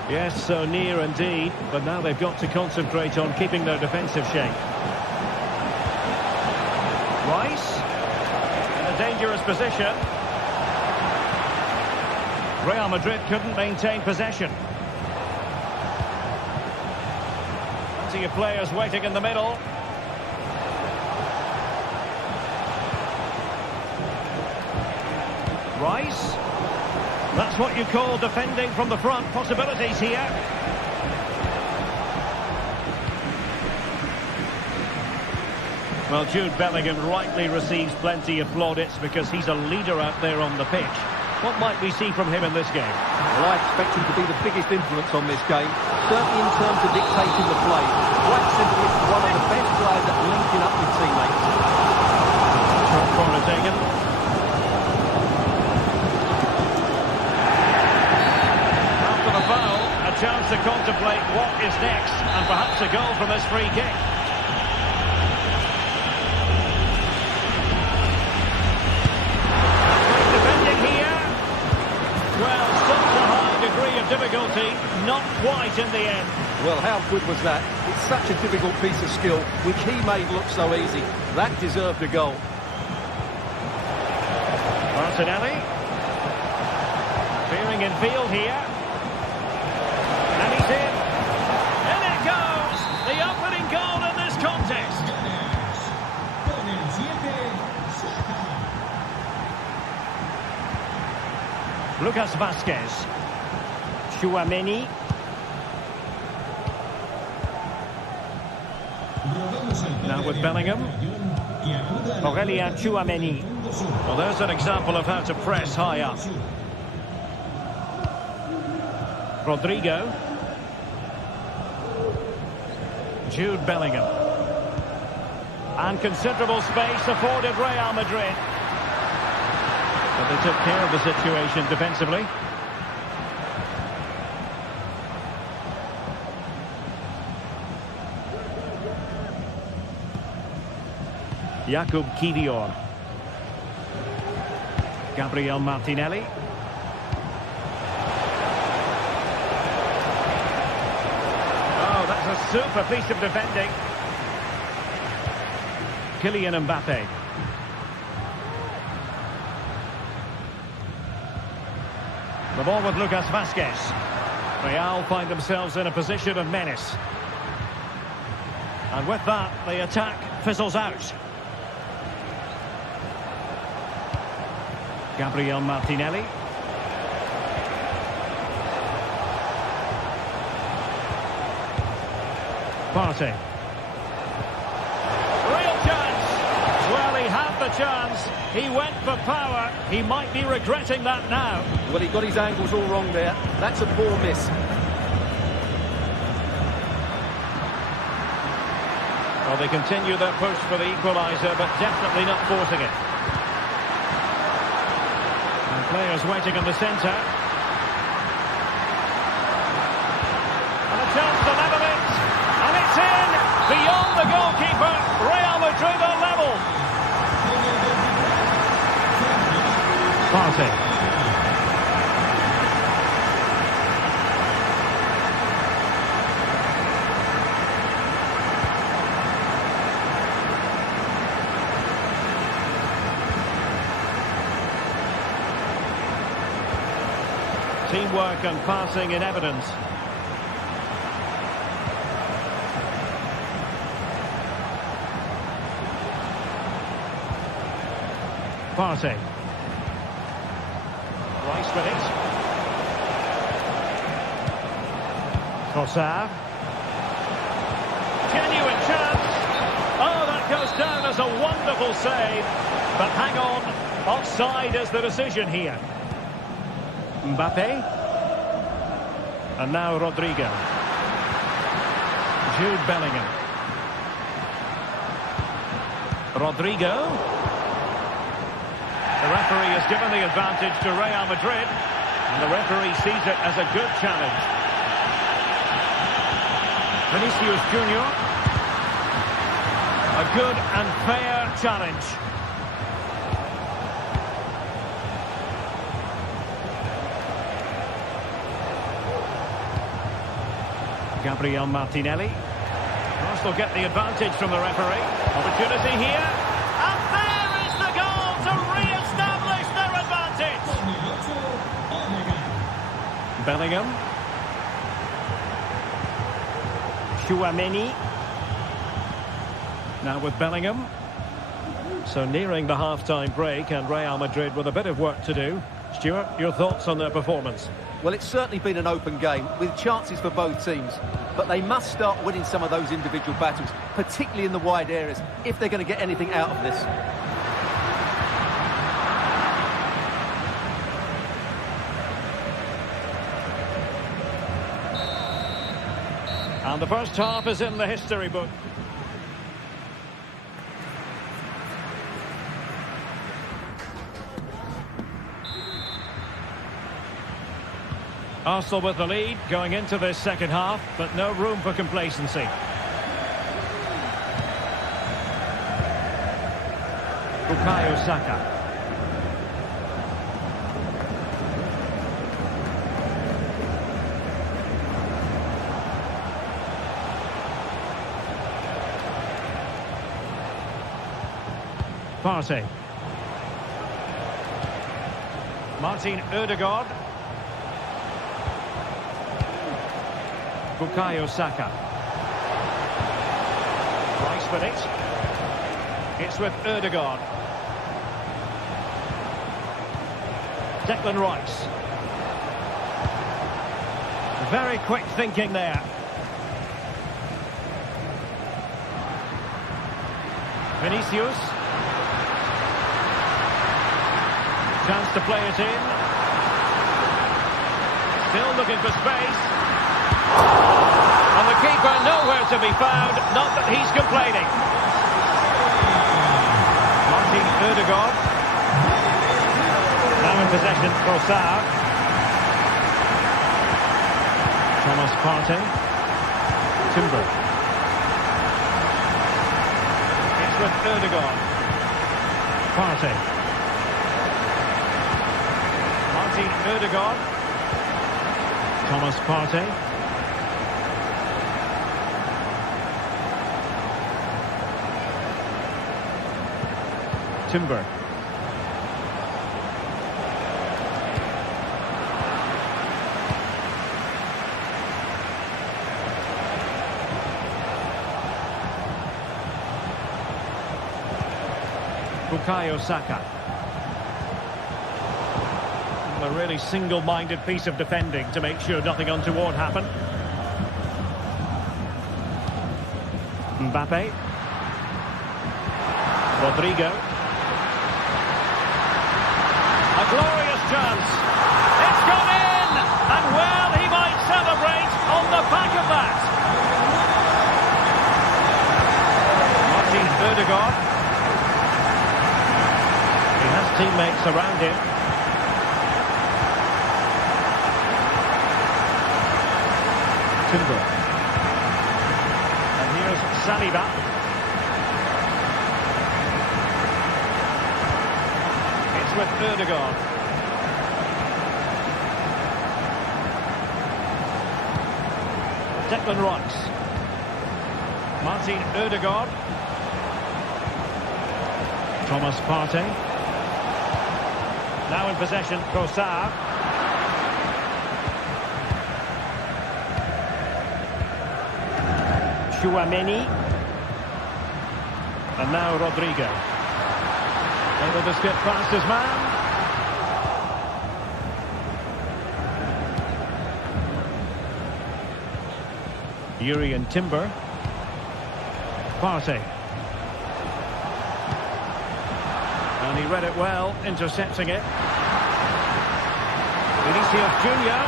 Yes, so near indeed, but now they've got to concentrate on keeping their defensive shape. Rice, in a dangerous position. Real Madrid couldn't maintain possession. Plenty of players waiting in the middle. Rice. That's what you call defending from the front. Possibilities here. Well, Jude Bellingham rightly receives plenty of plaudits because he's a leader out there on the pitch. What might we see from him in this game? Well, I expect him to be the biggest influence on this game, certainly in terms of dictating the play. Quite simply, one of the best players at linking up with teammates. Short corner taken. After the foul, a chance to contemplate what is next, and perhaps a goal from this free kick. Difficulty, not quite in the end. Well, how good was that? It's such a difficult piece of skill, which he made look so easy. That deserved a goal. Martinelli. Veering in field here. And he's in. In it goes! The opening goal in this contest. Lucas Vazquez. Tchouaméni. Now with Bellingham. Aurélien Tchouaméni. Well, there's an example of how to press high up. Rodrigo. Jude Bellingham. And considerable space afforded Real Madrid. But they took care of the situation defensively. Jakub Kivior. Gabriel Martinelli. Oh, that's a super piece of defending. Kylian Mbappe. The ball with Lucas Vazquez. Real find themselves in a position of menace. And with that, the attack fizzles out. Gabriel Martinelli. Partey. Real chance. Well, he had the chance. He went for power. He might be regretting that now. Well, he got his angles all wrong there. That's a poor miss. Well, they continue their push for the equaliser, but definitely not forcing it. Players waiting in the centre. And a chance to level it. And it's in! Beyond the goalkeeper. Real Madrid are level. Partey. Teamwork and passing in evidence. Partey. Rice with it. Trossard. Genuine chance. Oh, that goes down as a wonderful save. But hang on, offside is the decision here. Mbappe. And now Rodrigo. Jude Bellingham. Rodrigo. The referee has given the advantage to Real Madrid. And the referee sees it as a good challenge. Vinicius Junior. A good and fair challenge. Gabriel Martinelli. Arsenal get the advantage from the referee. Opportunity here. And there is the goal to re-establish their advantage. Bellingham. Chouameni. Now with Bellingham. So nearing the half-time break, and Real Madrid with a bit of work to do. Stuart, your thoughts on their performance? Well, it's certainly been an open game with chances for both teams. But they must start winning some of those individual battles, particularly in the wide areas, if they're going to get anything out of this. And the first half is in the history book. Arsenal with the lead going into this second half, but no room for complacency. Bukayo Saka. Partey. Martin Odegaard. Bukayo Saka. Rice with it. It's with Odegaard. Declan Rice. Very quick thinking there. Vinicius. Chance to play it in. Still looking for space. And the keeper nowhere to be found, not that he's complaining. Martin Odegaard. Now in possession, Trossard. Thomas Partey. Timber. It's with Odegaard. Partey. Martin Odegaard. Thomas Partey. Timber. Bukayo Saka. A really single-minded piece of defending to make sure nothing untoward happened. Mbappe. Rodrigo. A glorious chance. It's gone in! And well, he might celebrate on the back of that. Martin Odegaard. He has teammates around him. Timber. And here's Saliba. It's with Odegaard. Declan Rice. Martin Odegaard. Thomas Partey. Now in possession, Trossard. Chouameni. And now Rodrigo. Able to skip past his man. Yuri and Timber. Partey. And he read it well, intercepting it. Vinicius Junior.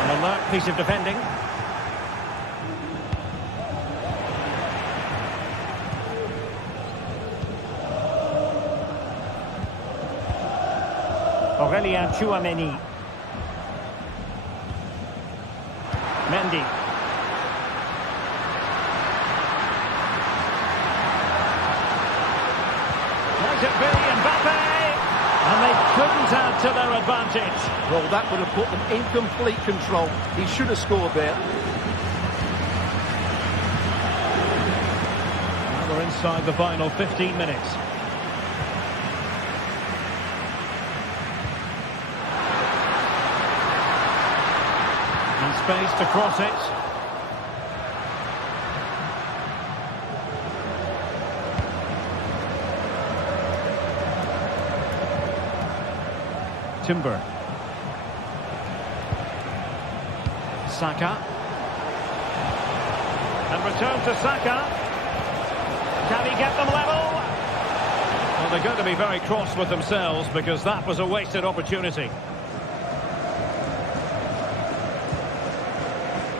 An alert piece of defending. Aurelien Tchouameni. Mendy. Might it be Mbappe? And they couldn't add to their advantage. Well, that would have put them in complete control. He should have scored there. Now we're inside the final 15 minutes. And space to cross it. Timber. Saka. And return to Saka. Can he get them level? Well, they're going to be very cross with themselves because that was a wasted opportunity.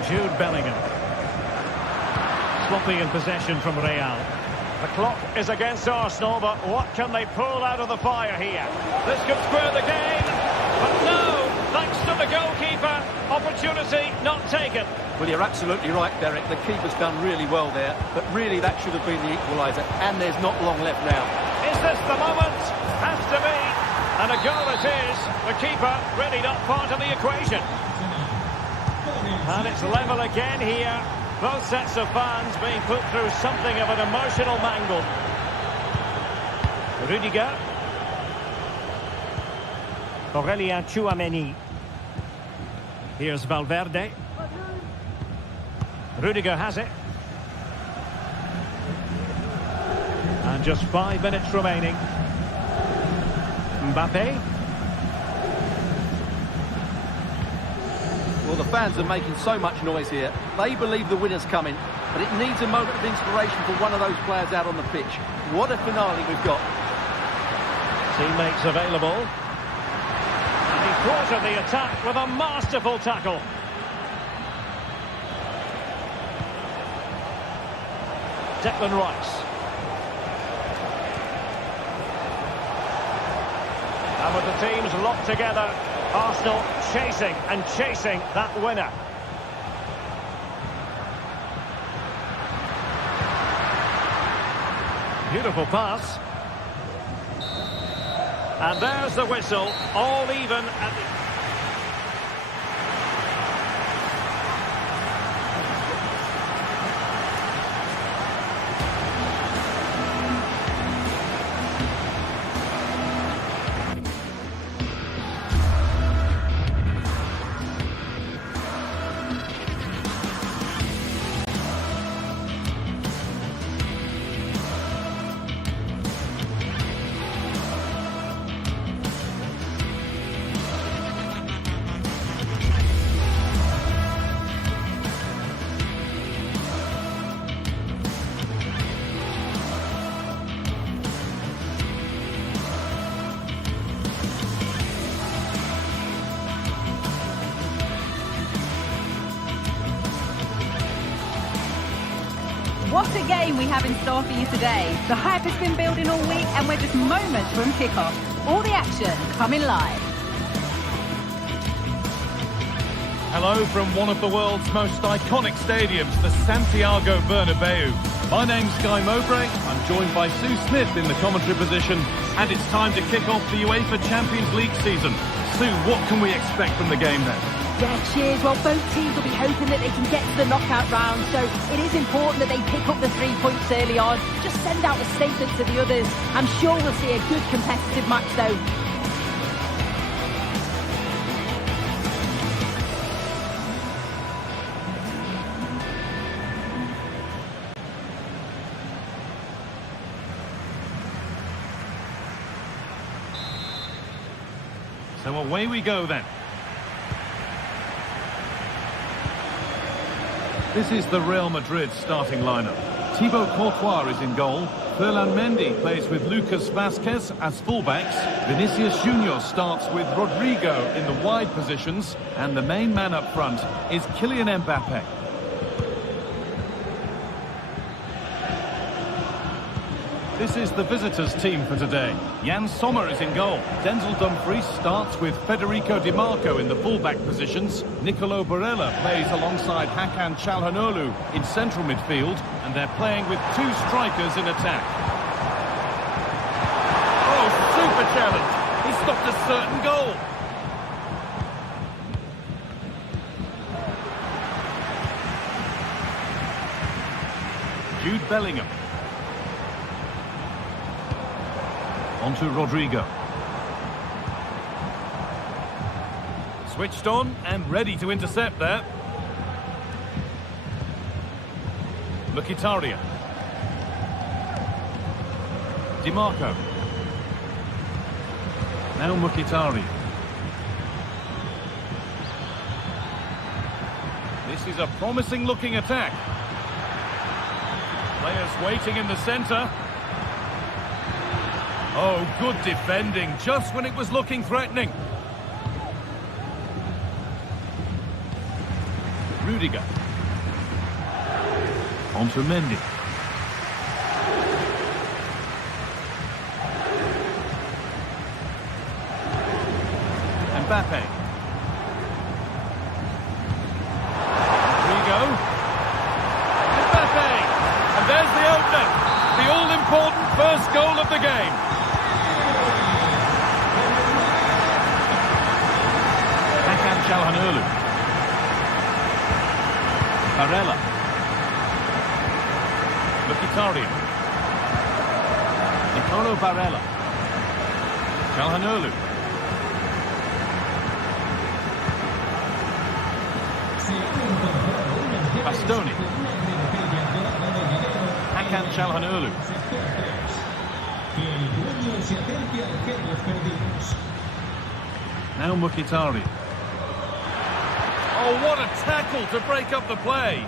Jude Bellingham. Sloppy in possession from Real. The clock is against Arsenal, but what can they pull out of the fire here? This could square the game, but no, thanks to the goalkeeper, opportunity not taken. Well, you're absolutely right, Derek. The keeper's done really well there, but really that should have been the equaliser, and there's not long left now. Is this the moment? Has to be, and a goal it is. The keeper really not part of the equation. And it's level again here. Both sets of fans being put through something of an emotional mangle. Rudiger. Aurelien Tchouameni. Here's Valverde. Rudiger has it. And just 5 minutes remaining. Mbappe. Well, the fans are making so much noise here. They believe the winner's coming, but it needs a moment of inspiration for one of those players out on the pitch. What a finale we've got. Teammates available. And he thwarted the attack with a masterful tackle. Declan Rice. And with the teams locked together, Arsenal chasing and chasing that winner. Beautiful pass. And there's the whistle, all even at the... What a game we have in store for you today. The hype has been building all week and we're just moments from kickoff. All the action coming live. Hello from one of the world's most iconic stadiums, the Santiago Bernabeu. My name's Guy Mowbray. I'm joined by Sue Smith in the commentary position, and it's time to kick off the UEFA Champions League season. Sue, what can we expect from the game then? Yeah, cheers. Well, both teams will be hoping that they can get to the knockout round, so it is important that they pick up the 3 points early on. Just send out a statement to the others. I'm sure we'll see a good competitive match, though. So away we go then. This is the Real Madrid starting lineup. Thibaut Courtois is in goal. Ferland Mendy plays with Lucas Vazquez as fullbacks. Vinicius Junior starts with Rodrigo in the wide positions. And the main man up front is Kylian Mbappe. This is the visitors' team for today. Jan Sommer is in goal. Denzel Dumfries starts with Federico Di Marco in the fullback positions. Nicolo Barella plays alongside Hakan Çalhanoğlu in central midfield. And they're playing with two strikers in attack. Oh, super challenge! He stopped a certain goal. Jude Bellingham. On to Rodrigo. Switched on and ready to intercept there. Mkhitaryan. Di Marco. Now Mkhitaryan. This is a promising looking attack. Players waiting in the centre. Oh, good defending, just when it was looking threatening. Rudiger. On to Mendy. Mbappe. Rodrigo. Mbappe. And there's the opener. The all-important first goal of the game. Hakan Çalhanoğlu. Barella. Mkhitaryan. Nicolo Barella. Çalhanoğlu. Aston. Hakan Çalhanoğlu. Now Mkhitaryan. Oh, what a tackle to break up the play.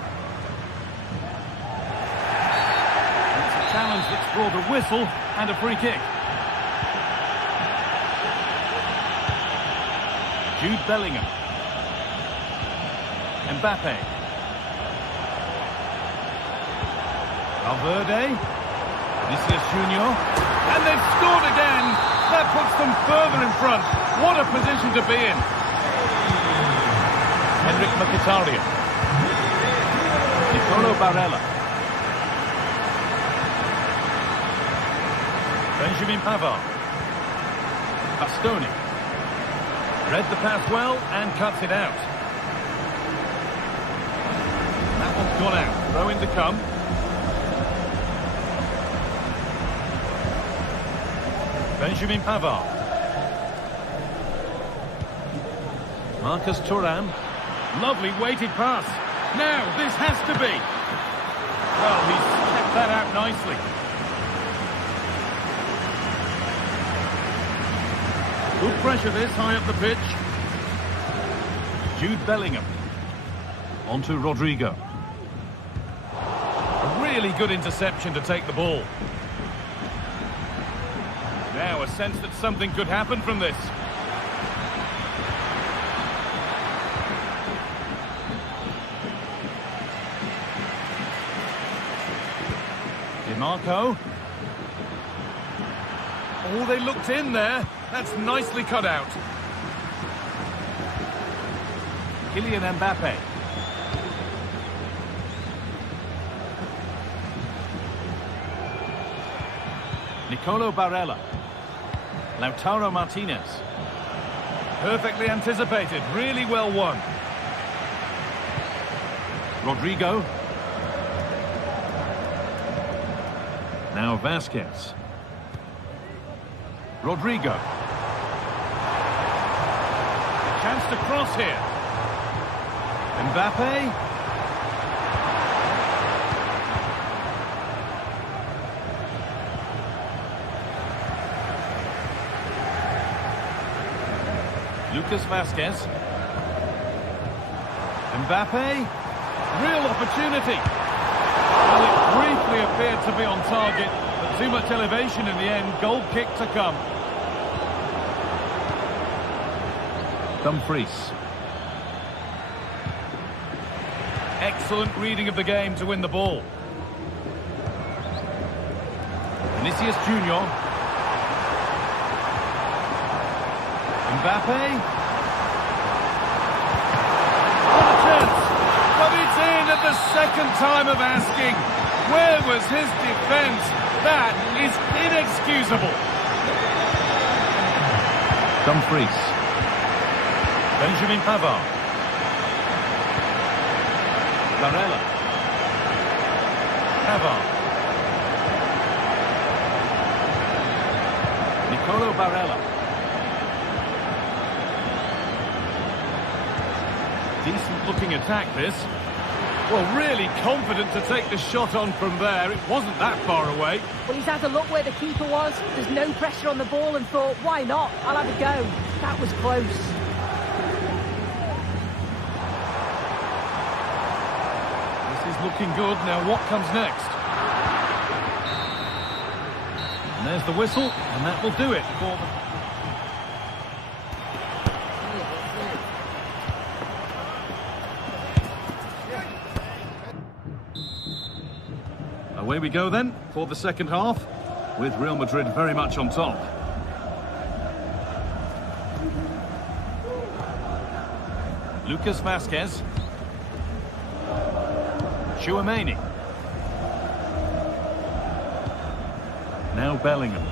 It's a challenge that's brought a whistle and a free kick. Jude Bellingham. Mbappe. Valverde. Vinicius Junior. And they've scored again. That puts them further in front. What a position to be in. Henrik Mkhitaryan. Nicolo Barella. Benjamin Pavard. Bastoni. Read the pass well and cuts it out. That one's gone out. Throw in to come. Benjamin Pavard. Marcus Thuram. Lovely weighted pass. Now, this has to be. Well, he's kept that out nicely. Good pressure this, high up the pitch. Jude Bellingham. On to Rodrigo. A really good interception to take the ball. Now, a sense that something could happen from this. Marco. Oh, they looked in there. That's nicely cut out. Kylian Mbappe. Nicolo Barella. Lautaro Martinez. Perfectly anticipated. Really well won. Rodrigo. Now Vazquez. Rodrigo. Chance to cross here. Mbappe. Lucas Vazquez. Mbappe. Real opportunity. Well, it briefly appeared to be on target, but too much elevation in the end. Goal kick to come. Dumfries. Excellent reading of the game to win the ball. Vinicius Junior. Mbappe. What a chance! But it's in at the second time of asking. Where was his defence? That is inexcusable. Dumfries. Benjamin Pavard. Barella. Pavard. Nicolo Barella. Decent looking attack this. Well, really confident to take the shot on from there. It wasn't that far away. Well, he's had a look where the keeper was. There's no pressure on the ball and thought, why not? I'll have a go. That was close. This is looking good. Now what comes next? And there's the whistle, and that will do it for them. Away we go then for the second half, with Real Madrid very much on top. Lucas Vazquez. Tchouaméni. Now Bellingham.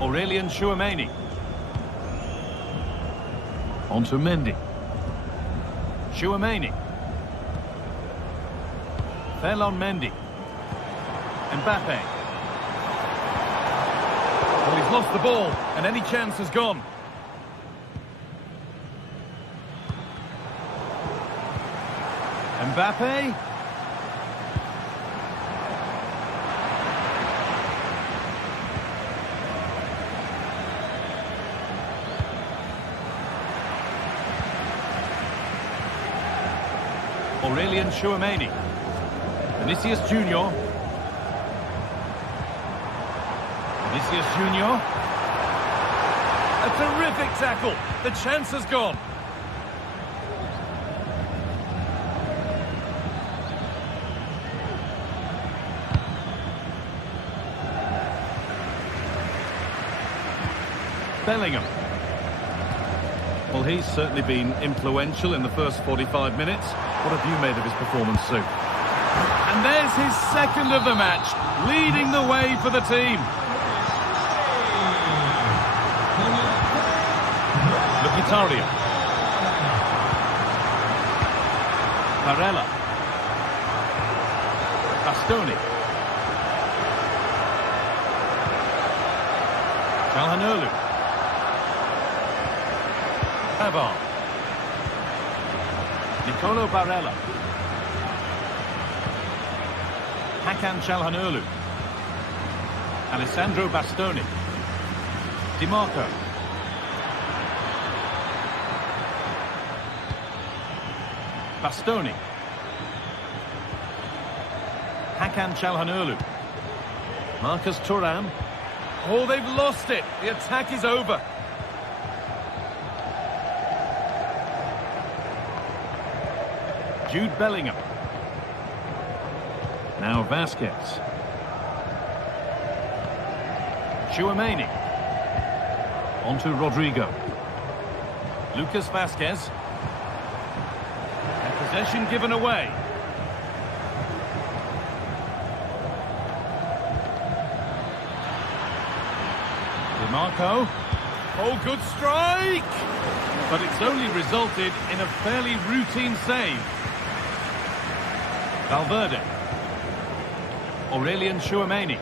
Aurélien Tchouaméni. On to Mendy. Tchouaméni. Ferland Mendy. Mbappe. Well, he's lost the ball, and any chance has gone. Mbappe. Aurélien Tchouaméni. Vinicius Junior. Vinicius Junior. A terrific tackle. The chance has gone. Bellingham. Well, he's certainly been influential in the first 45 minutes. What have you made of his performance, Sue? And there's his second of the match, leading the way for the team. Mkhitaryan. Barella. Bastoni. Calhanoglu. Pavard. Nicolo Barella. Hakan Calhanoglu. Alessandro Bastoni. Di Marco. Bastoni. Hakan Calhanoglu. Marcus Thuram. Oh, they've lost it. The attack is over. Jude Bellingham. Now Vazquez. Tchouaméni. On to Rodrigo. Lucas Vazquez. And possession given away. Di Marco. Oh, good strike! But it's only resulted in a fairly routine save. Valverde. Aurélien Tchouaméni.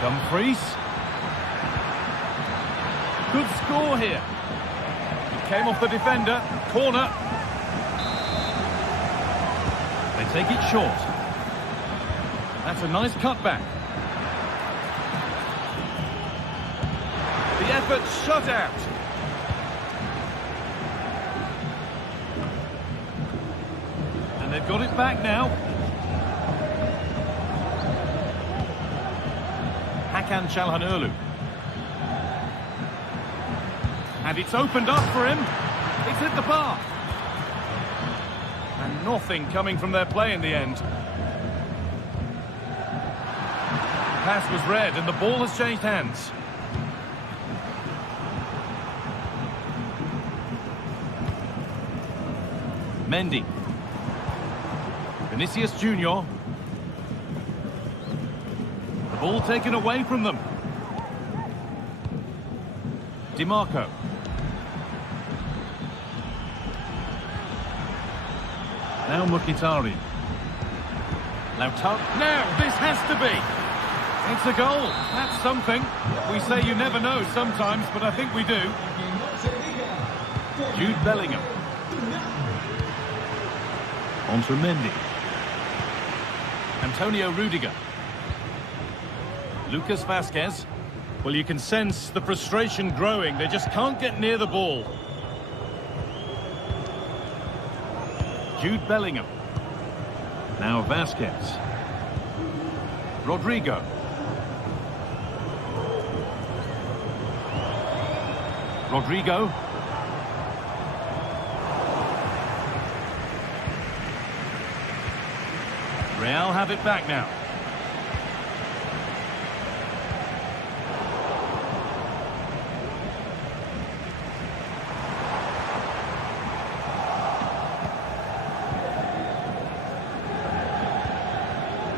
Dumfries. Good score here. It came off the defender. Corner. They take it short. That's a nice cutback. The effort shut out. And they've got it back now. Hakan Çalhanoğlu. And it's opened up for him. It's hit the bar. And nothing coming from their play in the end. The pass was read and the ball has changed hands. Mendy. Vinicius Junior. The ball taken away from them. DiMarco. Now Mkhitaryan. Lautaro. Now this has to be. It's a goal. That's something. We say you never know sometimes, but I think we do. Jude Bellingham. On to Mendy. Antonio Rudiger. Lucas Vazquez. Well, you can sense the frustration growing. They just can't get near the ball. Jude Bellingham. Now Vazquez. Rodrigo. Rodrigo. Real have it back now.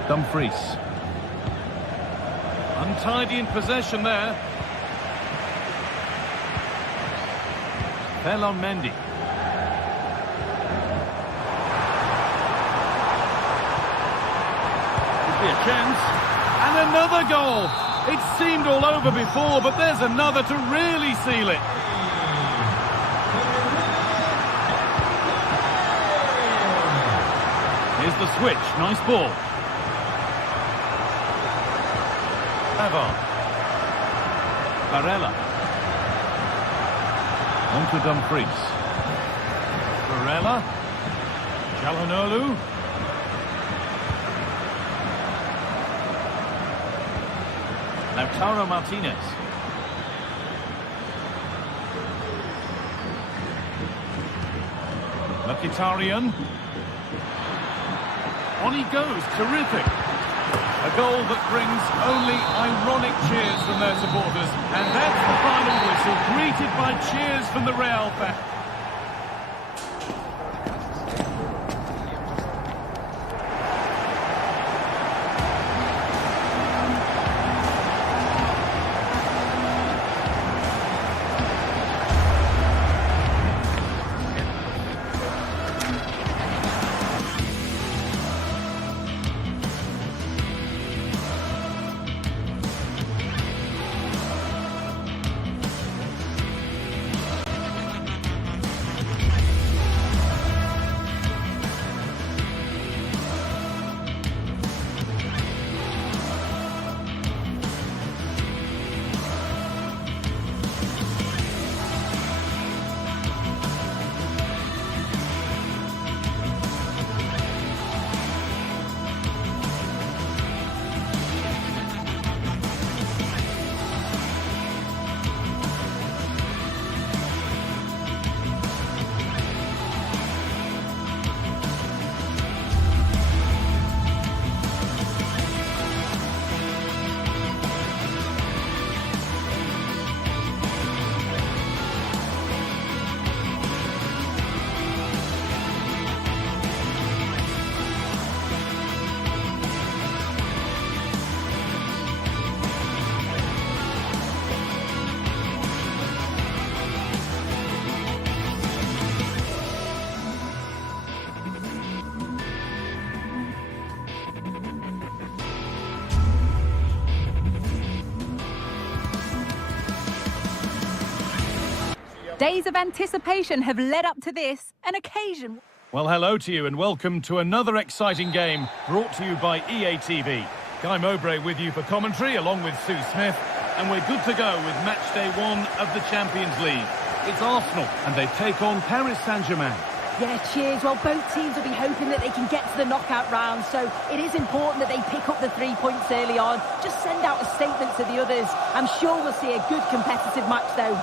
Dumfries. Untidy in possession there. Fell on Mendy. Could be a chance. And another goal. It seemed all over before, but there's another to really seal it. Here's the switch. Nice ball. Barella. On to Dumfries. Barella. Çalhanoğlu. Lautaro Martinez. Mkhitaryan. On he goes. Terrific. A goal that brings only ironic cheers from their supporters. And that's the final whistle, greeted by cheers from the Real fans. Days of anticipation have led up to this, an occasion. Well, hello to you and welcome to another exciting game brought to you by EA TV. Guy Mowbray with you for commentary along with Sue Smith, and we're good to go with match day 1 of the Champions League. It's Arsenal and they take on Paris Saint-Germain. Yeah, cheers. Well, both teams will be hoping that they can get to the knockout round, so it is important that they pick up the 3 points early on. Just send out a statement to the others. I'm sure we'll see a good competitive match, though.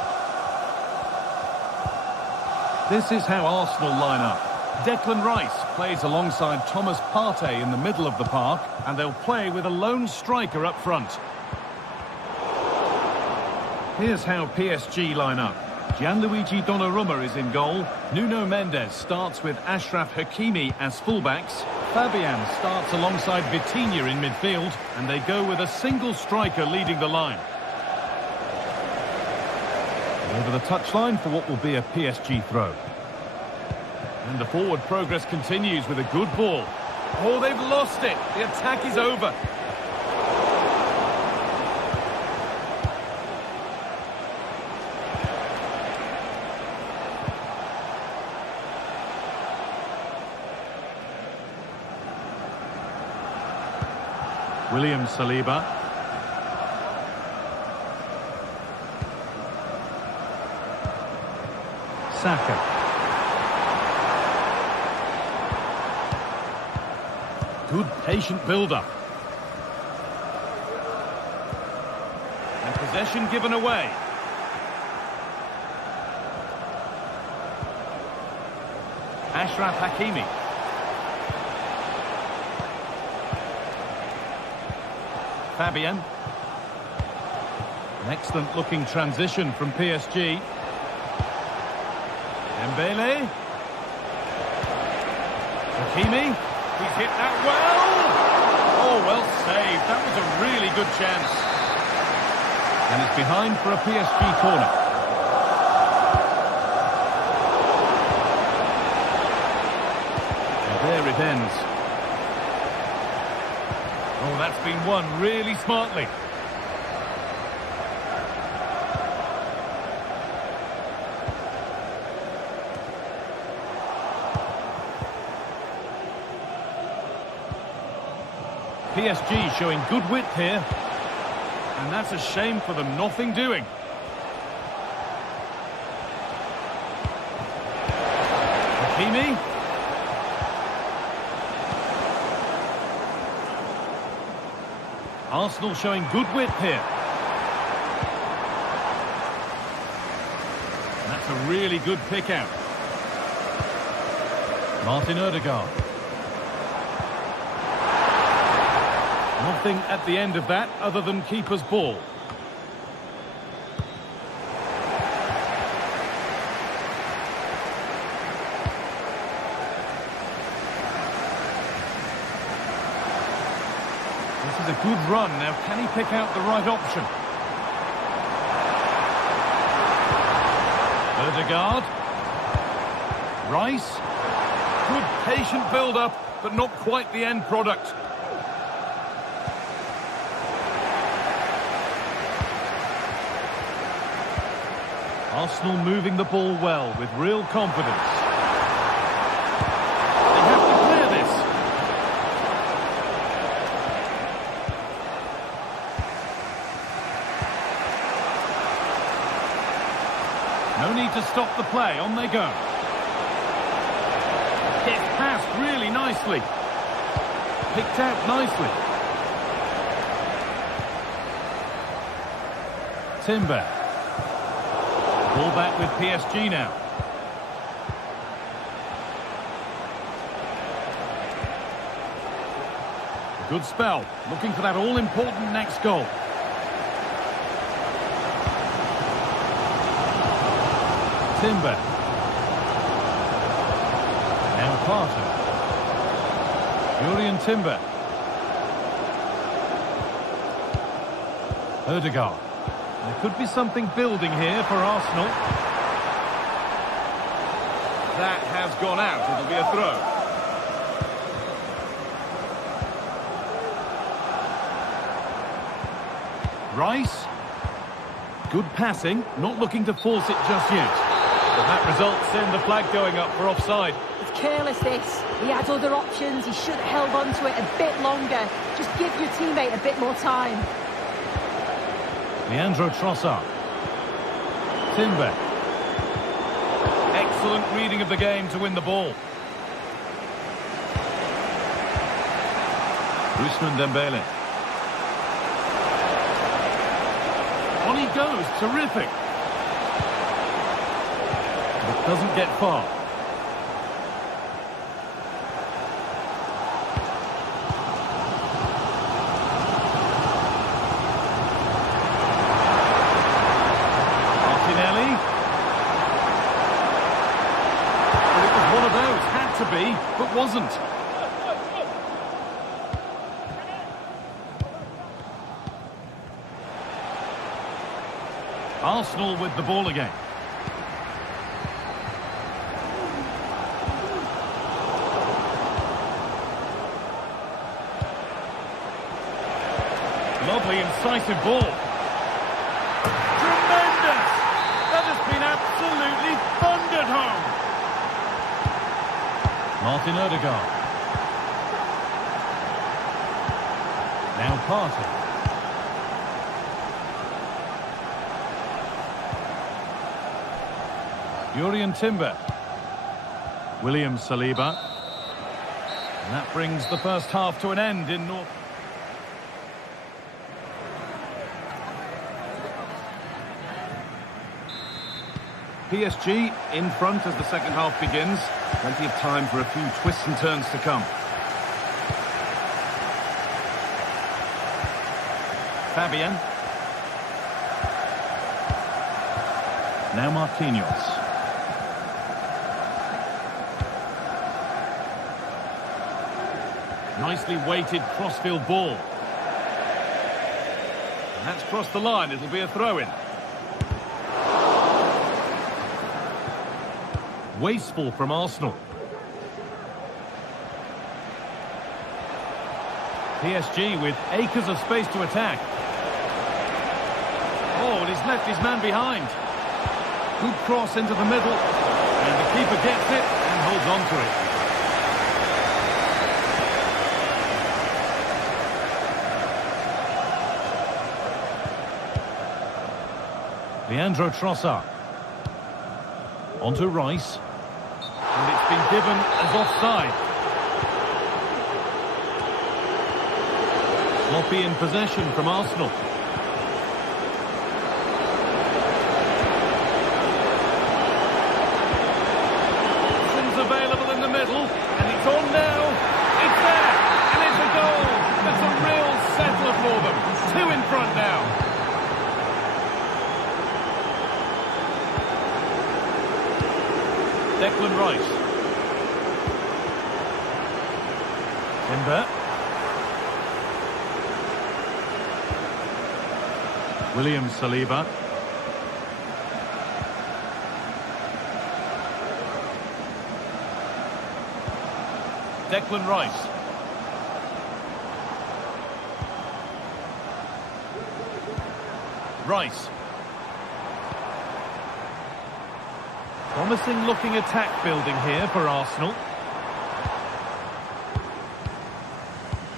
This is how Arsenal line up. Declan Rice plays alongside Thomas Partey in the middle of the park, and they'll play with a lone striker up front. Here's how PSG line up. Gianluigi Donnarumma is in goal. Nuno Mendes starts with Achraf Hakimi as fullbacks. Fabian starts alongside Vitinha in midfield, and they go with a single striker leading the line. Over the touchline for what will be a PSG throw. And the forward progress continues with a good ball. Oh, they've lost it. The attack is over. William Saliba. Saka. Good patient build-up. And possession given away. Achraf Hakimi. Fabian. An excellent looking transition from PSG. Dembele. Hakimi. He's hit that well. Oh, well saved. That was a really good chance. And it's behind for a PSG corner. And there it ends. Oh, that's been won really smartly. PSG showing good width here. And that's a shame for them, nothing doing. Hakimi. Arsenal showing good width here. That's a really good pick out. Martin Odegaard. Nothing at the end of that other than keeper's ball. This is a good run. Now, can he pick out the right option? Odegaard. Rice. Good patient build-up, but not quite the end product. Arsenal moving the ball well with real confidence. They have to clear this. No need to stop the play. On they go. Gets passed really nicely. Picked out nicely. Timber. Ball back with PSG now. Good spell. Looking for that all-important next goal. Timber. Now Partey. Julian Timber. Odegaard. There could be something building here for Arsenal. That has gone out. It'll be a throw. Rice. Good passing. Not looking to force it just yet. But that results in the flag going up for offside. It's careless, this. He had other options. He should have held on to it a bit longer. Just give your teammate a bit more time. Leandro Trossard. Timber. Excellent reading of the game to win the ball. Ousmane Dembele. On he goes, terrific. But doesn't get far. Martinelli. Well, it was one of those, had to be, but wasn't. Arsenal with the ball again. Lovely, incisive ball. Tremendous! That has been absolutely thundered home. Martin Odegaard. Now Partey. Jurrien Timber. William Saliba. And that brings the first half to an end in North. PSG in front as the second half begins. Plenty of time for a few twists and turns to come. Fabian. Now Marquinhos. Nicely weighted crossfield ball. And that's crossed the line. It'll be a throw-in. Wasteful from Arsenal. PSG with acres of space to attack. Oh, and he's left his man behind. Good cross into the middle. And the keeper gets it and holds on to it. Leandro Trossard. Onto Rice. And it's been given as offside. Sloppy in possession from Arsenal. Options available in the middle. And it's on now. It's there. And it's a goal. That's a real settler for them. 2 in front now. Declan Rice. Timber. William Saliba. Declan Rice. Rice. Promising looking attack building here for Arsenal.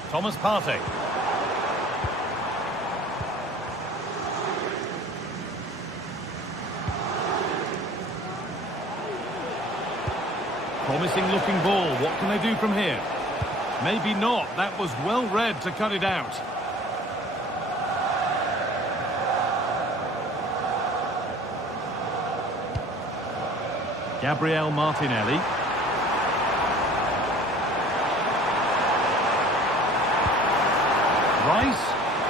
Thomas Partey. Promising looking ball. What can they do from here? Maybe not. That was well read to cut it out. Gabriel Martinelli. Rice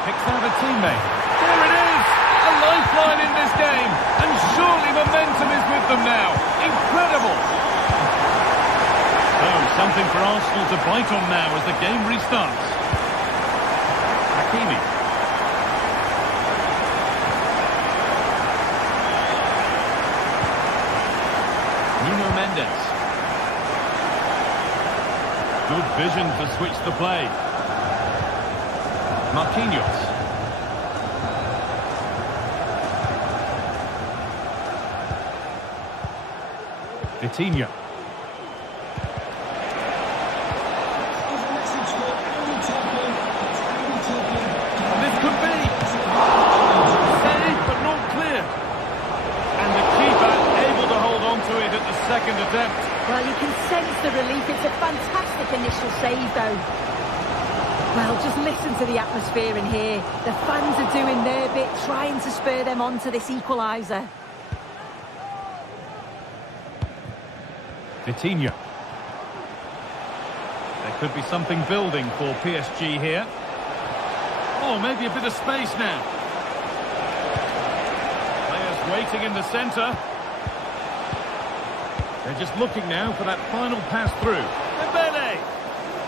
picks out a teammate. There it is! A lifeline in this game. And surely momentum is with them now. Incredible! So, something for Arsenal to bite on now as the game restarts. Hakimi. Good vision to switch the play. Marquinhos. Vitinha. save, though. Well, just listen to the atmosphere in here. The fans are doing their bit, trying to spur them on to this equaliser. Vitinha. There could be something building for PSG here. Oh, maybe a bit of space now. Players waiting in the centre. They're just looking now for that final pass through. Dembele!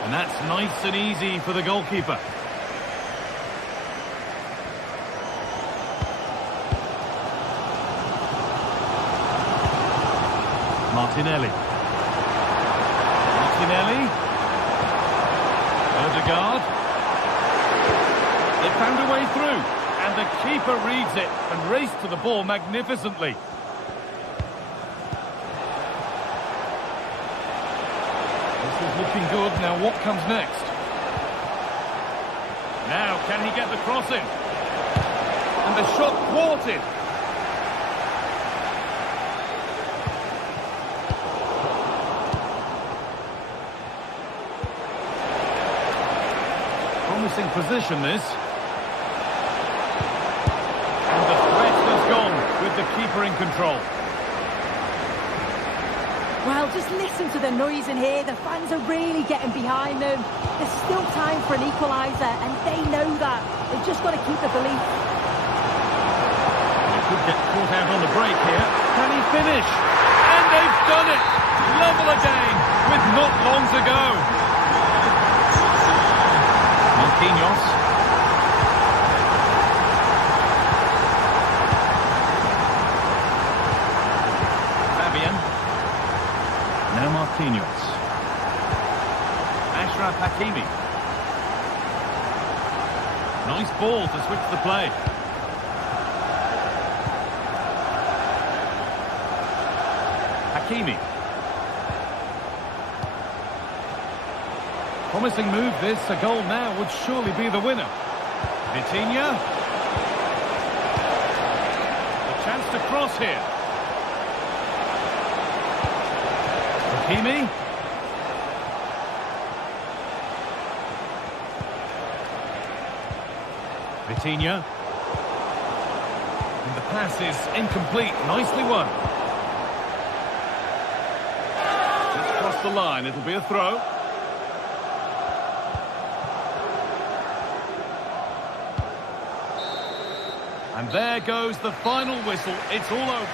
And that's nice and easy for the goalkeeper. Martinelli. Odegaard. They found a way through, and the keeper reads it and raced to the ball magnificently. This is looking good. Now what comes next? Now can he get the cross in? And the shot thwarted. Promising position, this. And the threat has gone with the keeper in control. Well, just listen to the noise in here. The fans are really getting behind them. There's still time for an equaliser, and they know that. They've just got to keep the belief. They could get caught out on the break here. Can he finish? And they've done it! Level again with not long to go. Marquinhos. Fabian. Now Marquinhos. Ashraf Hakimi. Nice ball to switch the play. Hakimi. Promising move this, a goal now would surely be the winner. Vitinha. A chance to cross here. Hakimi. Vitinha. And the pass is incomplete, nicely won. Just cross the line, it'll be a throw. And there goes the final whistle. It's all over.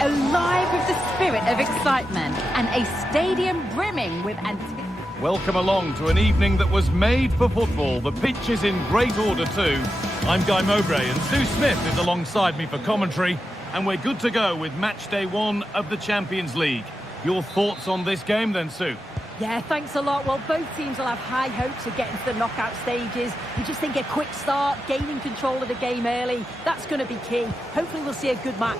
Alive with the spirit of excitement and a stadium brimming with anticipation. Welcome along to an evening that was made for football. The pitch is in great order too. I'm Guy Mowbray and Sue Smith is alongside me for commentary, and we're good to go with match day 1 of the Champions League. Your thoughts on this game then, Sue? Yeah, thanks a lot. Well, both teams will have high hopes of getting to the knockout stages. We just think a quick start, gaining control of the game early, that's going to be key. Hopefully we'll see a good match.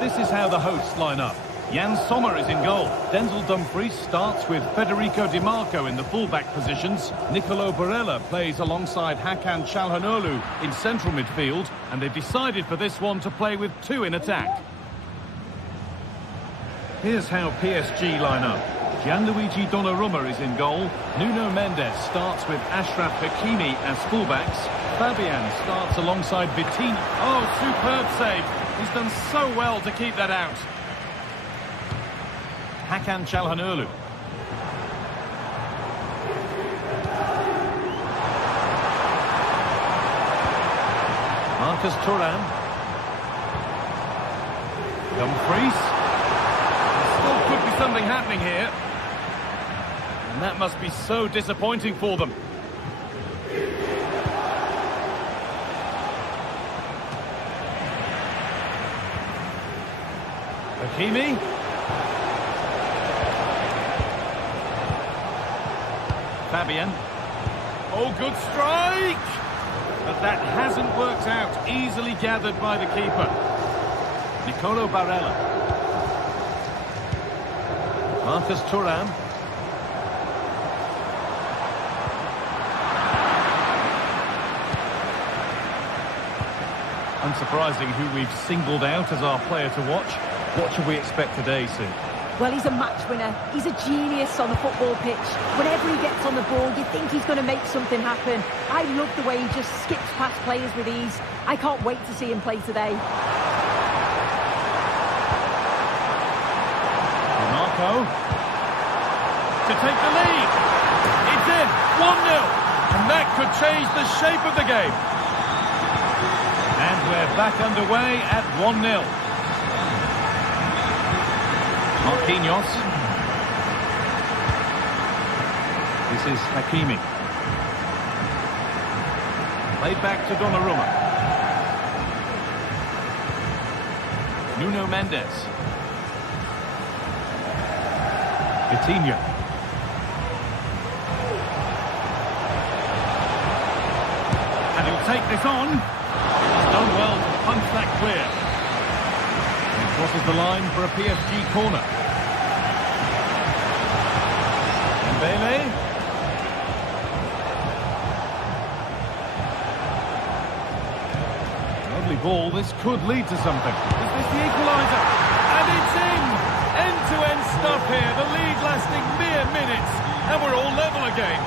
This is how the hosts line up. Jan Sommer is in goal. Denzel Dumfries starts with Federico Di Marco in the full-back positions. Nicolo Barella plays alongside Hakan Çalhanoğlu in central midfield. And they've decided for this one to play with two in attack. Here's how PSG line up. Gianluigi Donnarumma is in goal. Nuno Mendes starts with Achraf Hakimi as fullbacks. Fabian starts alongside Vitinha. Oh, superb save. He's done so well to keep that out. Hakan Çalhanoğlu. Marcus Thuram. Dumfries. Still could be something happening here. And that must be so disappointing for them. Hakimi. Fabian. Oh, good strike! But that hasn't worked out. Easily gathered by the keeper. Nicolo Barella. Marcus Thuram. Unsurprising who we've singled out as our player to watch. What should we expect today, Sue? Well, he's a match winner. He's a genius on the football pitch. Whenever he gets on the ball, you think he's going to make something happen. I love the way he just skips past players with ease. I can't wait to see him play today. Marco to take the lead. It's in, 1-0. And that could change the shape of the game. And we're back underway at 1-0. Marquinhos. This is Hakimi. Played back to Donnarumma. Nuno Mendes. Vitinha. And he'll take this on. He's done well to punch that clear. Crosses the line for a PSG corner. Dembele. Lovely ball. This could lead to something. Is this the equaliser? And it's in! End-to-end stuff here. The lead lasting mere minutes. And we're all level again.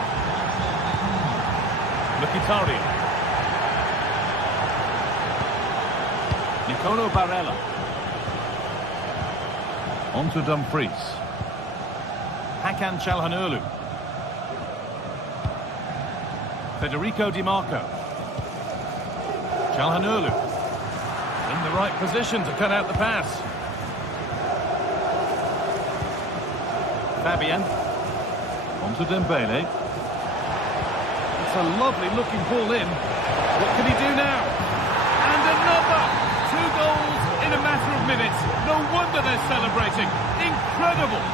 Mkhitaryan. Nicolo Barella. On to Dumfries. Hakan Çalhanoğlu. Federico Di Marco. Çalhanoğlu. In the right position to cut out the pass. Fabian. On to Dembele. It's a lovely looking ball in. What can he do now? And another! 2 goals in a matter of minutes. No wonder they're celebrating. Incredible!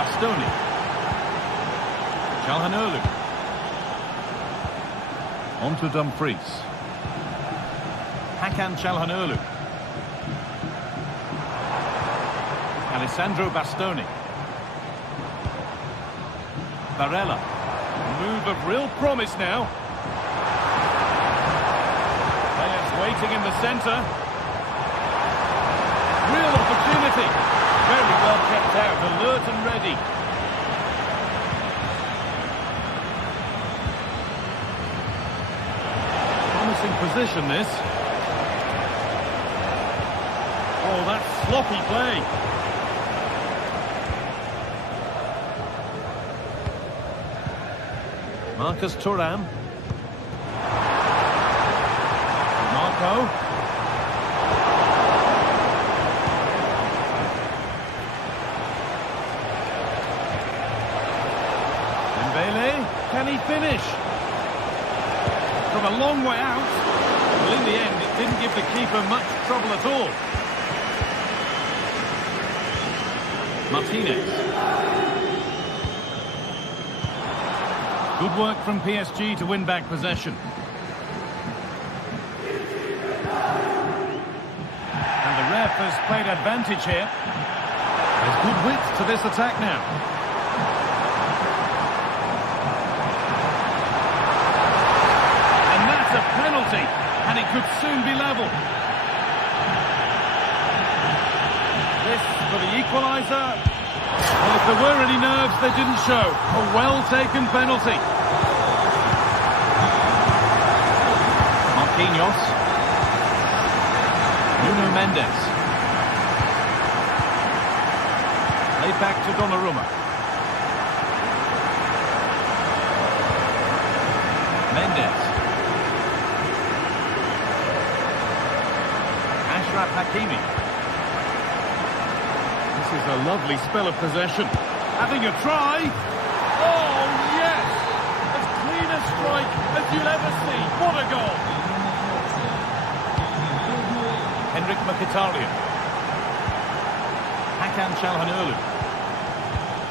Aston. Çalhanoğlu. On to Dumfries. Hakan Çalhanoğlu. Alessandro Bastoni. Barella. A move of real promise now. Waiting in the centre. Real opportunity. Very well kept out, alert and ready. Promising position, this. Oh, that's sloppy play. Marcus Thuram. Marco. Dembele, can he finish? From a long way out. Well, in the end, it didn't give the keeper much trouble at all. Martinez. Good work from PSG to win back possession. has played advantage here. There's good width to this attack now. And that's a penalty, and it could soon be level. This for the equaliser. Well, if there were any nerves, they didn't show. A well-taken penalty. Marquinhos. Nuno Mendes. Laid back to Donnarumma. Mendes. Ashraf Hakimi. This is a lovely spell of possession. Having a try. Oh, yes! As clean a strike as you'll ever see. What a goal! Henrik Mkhitaryan. Hakan Çalhanoğlu.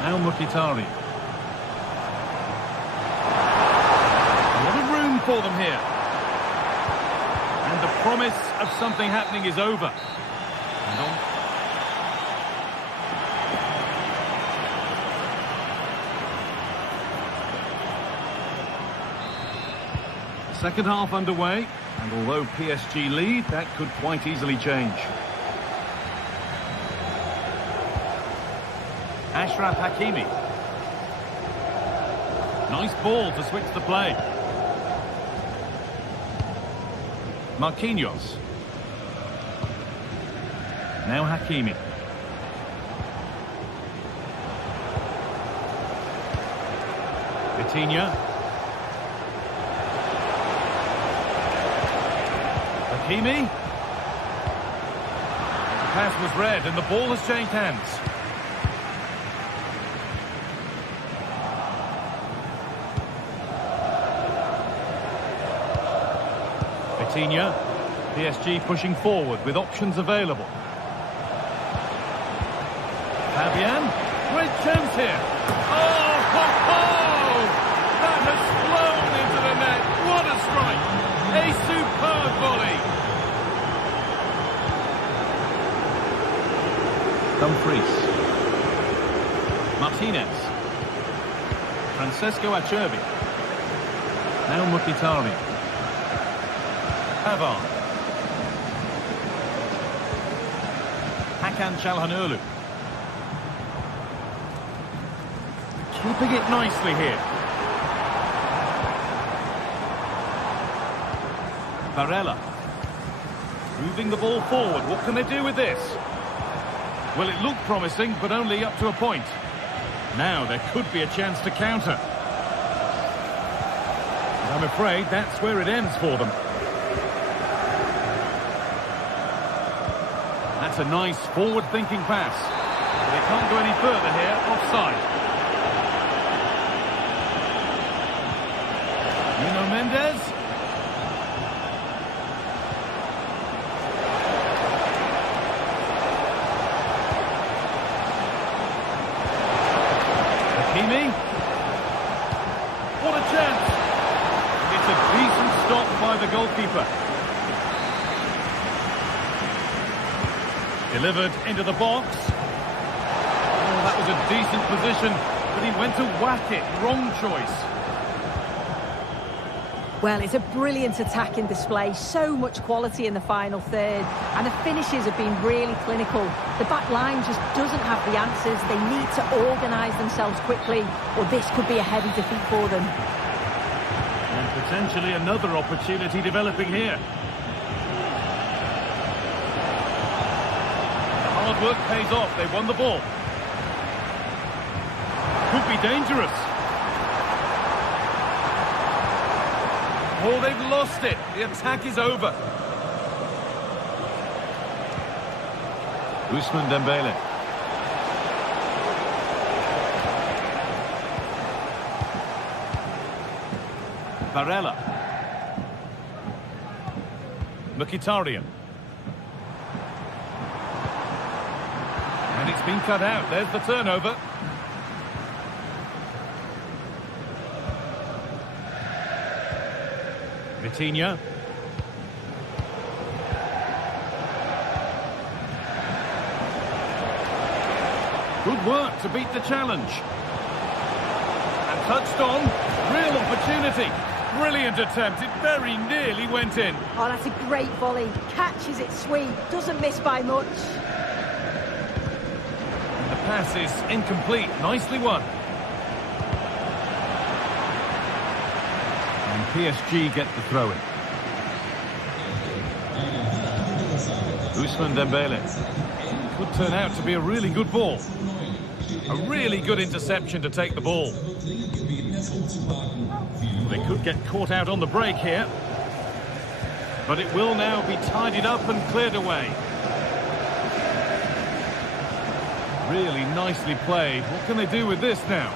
Now Mkhitaryan. A lot of room for them here. And the promise of something happening is over. And on. Second half underway, and although PSG lead, that could quite easily change. Ashraf Hakimi. Nice ball to switch the play. Marquinhos. Now Hakimi. Vitinha. Hakimi. The pass was read and the ball has changed hands. Vitinha. PSG pushing forward with options available. Fabian. Great chance here. Oh, ho, ho! That has flown into the net. What a strike! A superb volley. Dumfries. Martinez. Francesco Acerbi. Now Mkhitaryan. Pavard. Hakan Çalhanoğlu. Keeping it nicely here. Barella. Moving the ball forward. What can they do with this? Well, it looked promising, but only up to a point. Now there could be a chance to counter. But I'm afraid that's where it ends for them. That's a nice forward-thinking pass. But they can't go any further here. Offside. Nuno Mendes. Hakimi. What a chance. It's a decent stop by the goalkeeper. Delivered into the box. Oh, that was a decent position, but he went to whack it. Wrong choice. Well, it's a brilliant attacking display. So much quality in the final third. And the finishes have been really clinical. The back line just doesn't have the answers. They need to organise themselves quickly, or this could be a heavy defeat for them. And potentially another opportunity developing here. Hard work pays off. They won the ball. Could be dangerous. Oh, they've lost it. The attack is over. Ousmane Dembele. Barella. Mkhitaryan. And it's been cut out. There's the turnover. Vitinha. Good work to beat the challenge. And touched on. Real opportunity. Brilliant attempt. It very nearly went in. Oh, that's a great volley. Catches it sweet. Doesn't miss by much. The pass is incomplete. Nicely won. And PSG get the throw-in. Ousmane Dembele. Could turn out to be a really good ball. A really good interception to take the ball. They could get caught out on the break here. But it will now be tidied up and cleared away. Really nicely played. What can they do with this now?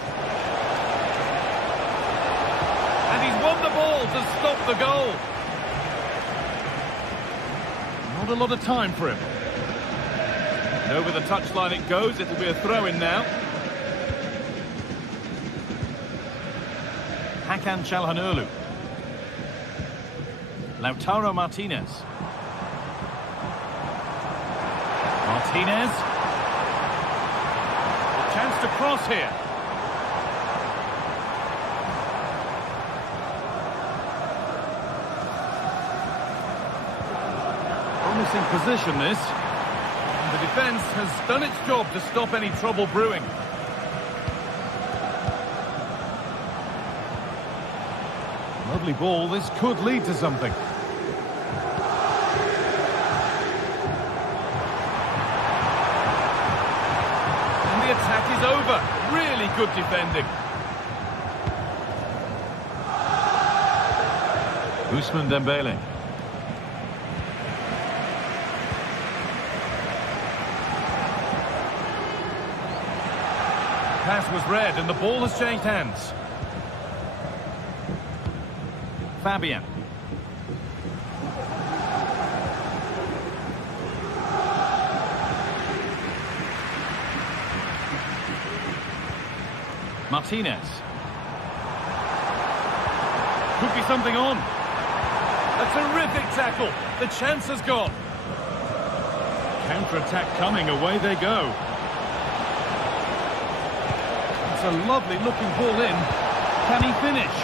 And he's won the ball to stop the goal. Not a lot of time for him. And over the touchline it goes. It'll be a throw-in now. Hakan Çalhanoğlu. Lautaro Martinez. Martinez. A chance to cross here. Promising position this. And the defence has done its job to stop any trouble brewing. Lovely ball. This could lead to something. And the attack is over. Really good defending. Ousmane Dembele. Pass was read and the ball has changed hands. Fabian. Martinez. Could be something on. A terrific tackle. The chance has gone. Counter-attack coming. Away they go. It's a lovely looking ball in. Can he finish?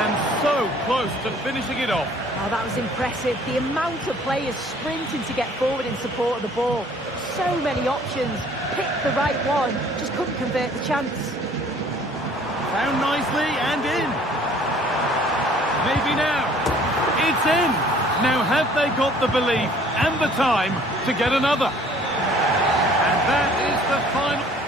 And so close to finishing it off. Oh, that was impressive. The amount of players sprinting to get forward in support of the ball. So many options. Picked the right one. Just couldn't convert the chance. Found nicely and in. Maybe now. It's in. Now have they got the belief and the time to get another? And that is the final.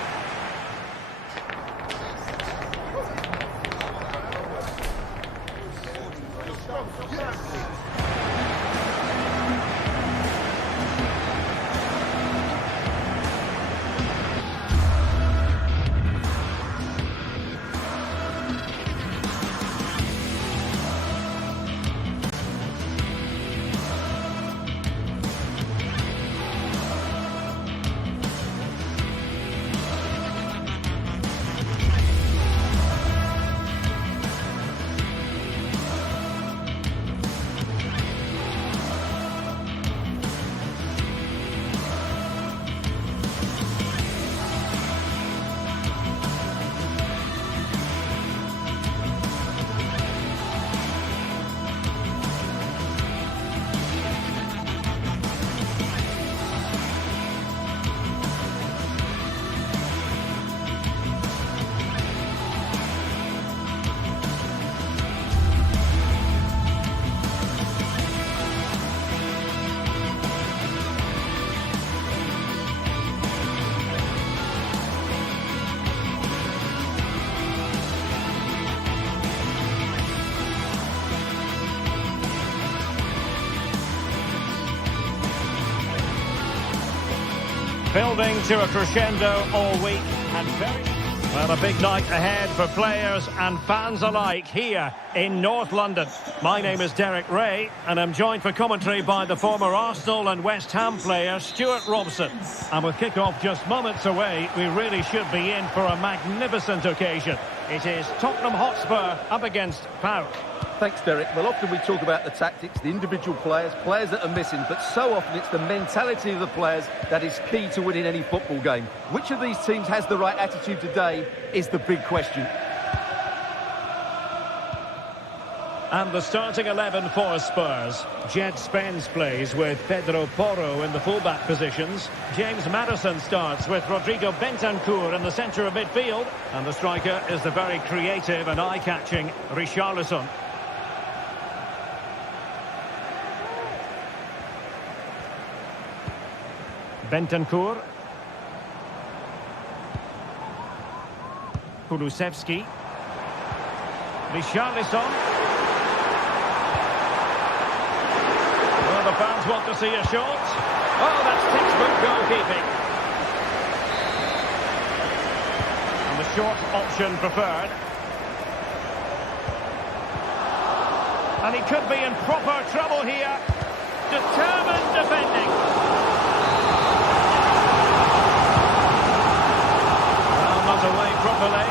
Building to a crescendo all week and well, a big night ahead for players and fans alike here in North London. My name is Derek Ray and I'm joined for commentary by the former Arsenal and West Ham player Stuart Robson. And with kick-off just moments away, we really should be in for a magnificent occasion. It is Tottenham Hotspur up against PAOK. Thanks, Derek. Well, often we talk about the tactics, the individual players, players that are missing, but so often it's the mentality of the players that is key to winning any football game. Which of these teams has the right attitude today is the big question. And the starting 11 for Spurs. Jed Spence plays with Pedro Porro in the fullback positions. James Maddison starts with Rodrigo Bentancur in the centre of midfield. And the striker is the very creative and eye-catching Richarlison. Bentancur. Kulusevski. Richarlison. Well, the fans want to see a shot. Oh, that's textbook goalkeeping. And the short option preferred. And he could be in proper trouble here. Determined defending. Well, not away properly.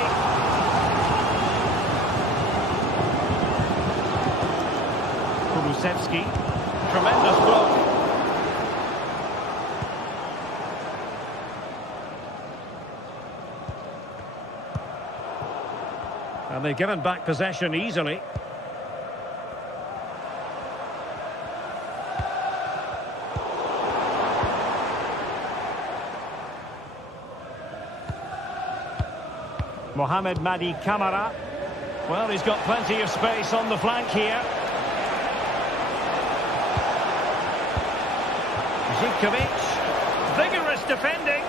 Kulusevski. Tremendous block. And they've given back possession easily. Mohamed Madi Camara. Well, he's got plenty of space on the flank here. Zivkovic, vigorous defending.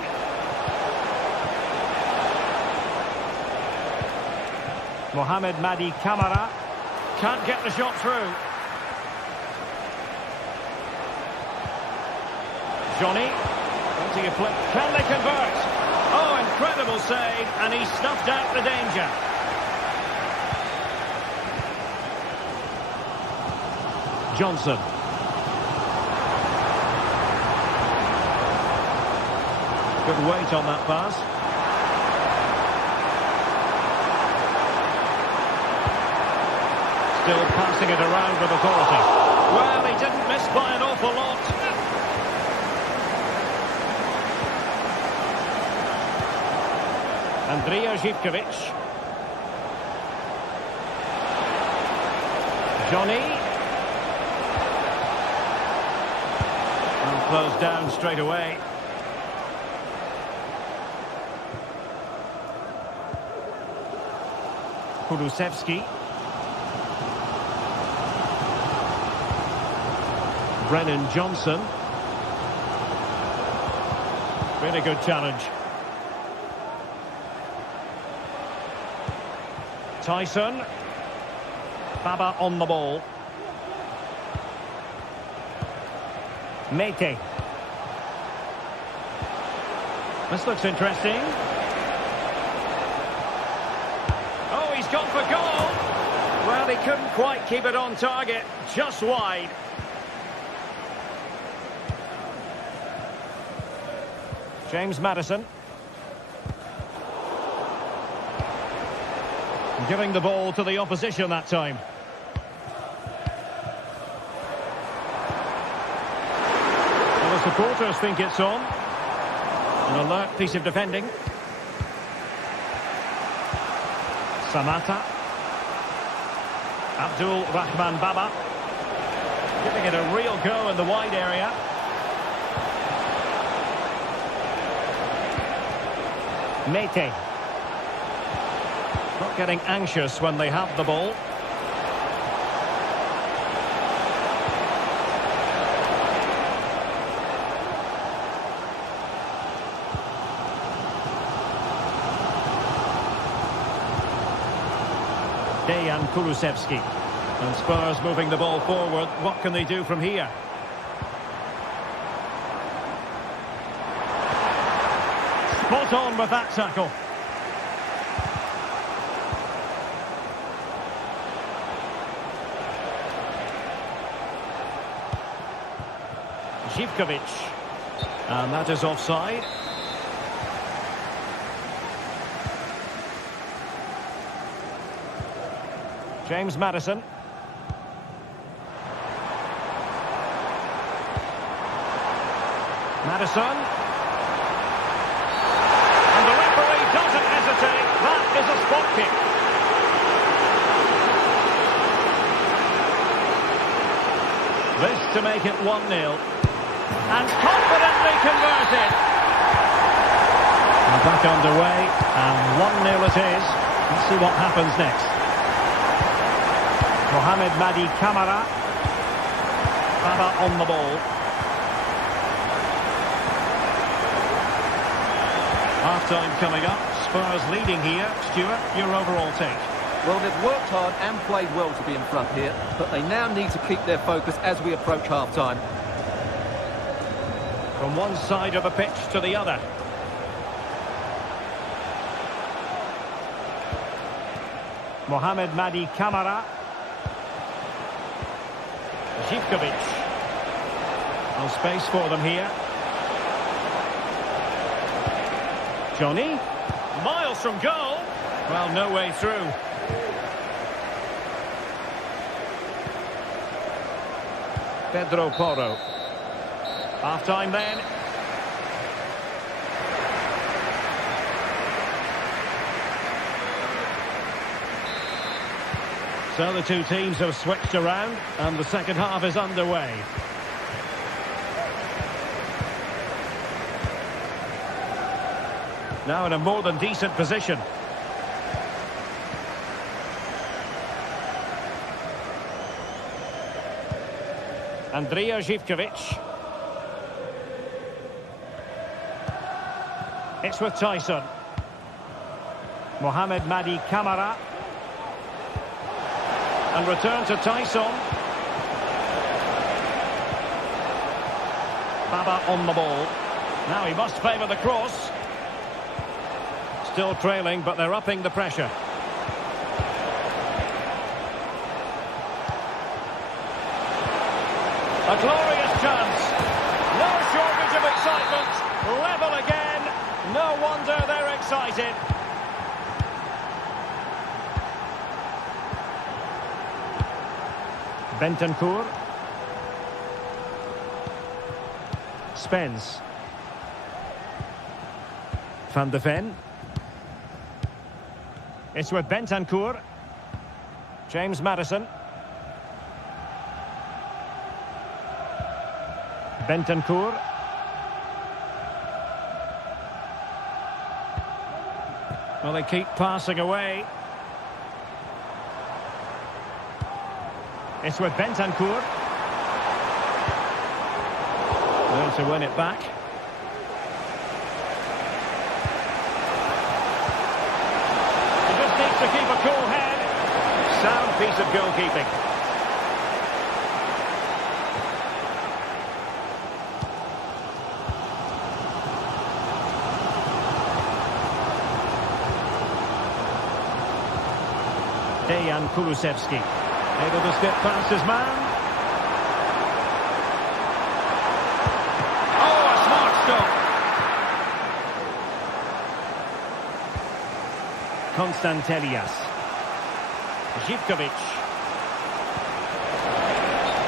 Mohamed Madi Camara can't get the shot through. Johnny, plenty of play. Can they convert? Oh, incredible save, and he snuffed out the danger. Johnson. Good weight on that pass. Still passing it around with authority. Well, he didn't miss by an awful lot. Andrija Zivkovic. Johnny. And closed down straight away. Kulusevski. Brennan Johnson. Really good challenge. Tyson. Baba on the ball. Mete. This looks interesting. Oh, he's gone for goal. Well, he couldn't quite keep it on target. Just wide. James Maddison. Giving the ball to the opposition that time. Well, the supporters think it's on. An alert piece of defending. Samata. Abdul Rahman Baba. Giving it a real go in the wide area. Mete. Not getting anxious when they have the ball. Dejan Kulusevski. And Spurs moving the ball forward. What can they do from here? Spot on with that tackle. Zivkovic. And that is offside. James Maddison. Madison. And the referee doesn't hesitate. That is a spot kick. This to make it 1-0. And confidently converted. And back underway, and 1-0 it is. Let's see what happens next. Mohamed Madi Camara. Baba on the ball. Half-time coming up. Spurs leading here. Stuart, your overall take? Well, they've worked hard and played well to be in front here, but they now need to keep their focus as we approach half-time. From one side of the pitch to the other. Mohamed Madi Camara. Zivkovic. No space for them here. Johnny. Miles from goal. Well, no way through. Pedro Porro. Half-time then. So the two teams have switched around and the second half is underway. Now in a more than decent position. Andrija Zivkovic. It's with Tyson. Mohamed Madi Camara. And return to Tyson. Baba on the ball. Now he must favour the cross. Still trailing, but they're upping the pressure. A glorious chance. No shortage of excitement. Level again. No wonder they're excited. Bentancur. Spence. Van de Ven. It's with Bentancur. James Maddison. Bentancur. Well, they keep passing away. It's with Bentancur. Learn to win it back. He just needs to keep a cool head. Sound piece of goalkeeping. Dejan Kulusevski. Able to skip past his man. Oh, a smart stop. Konstantelias. Zivkovic.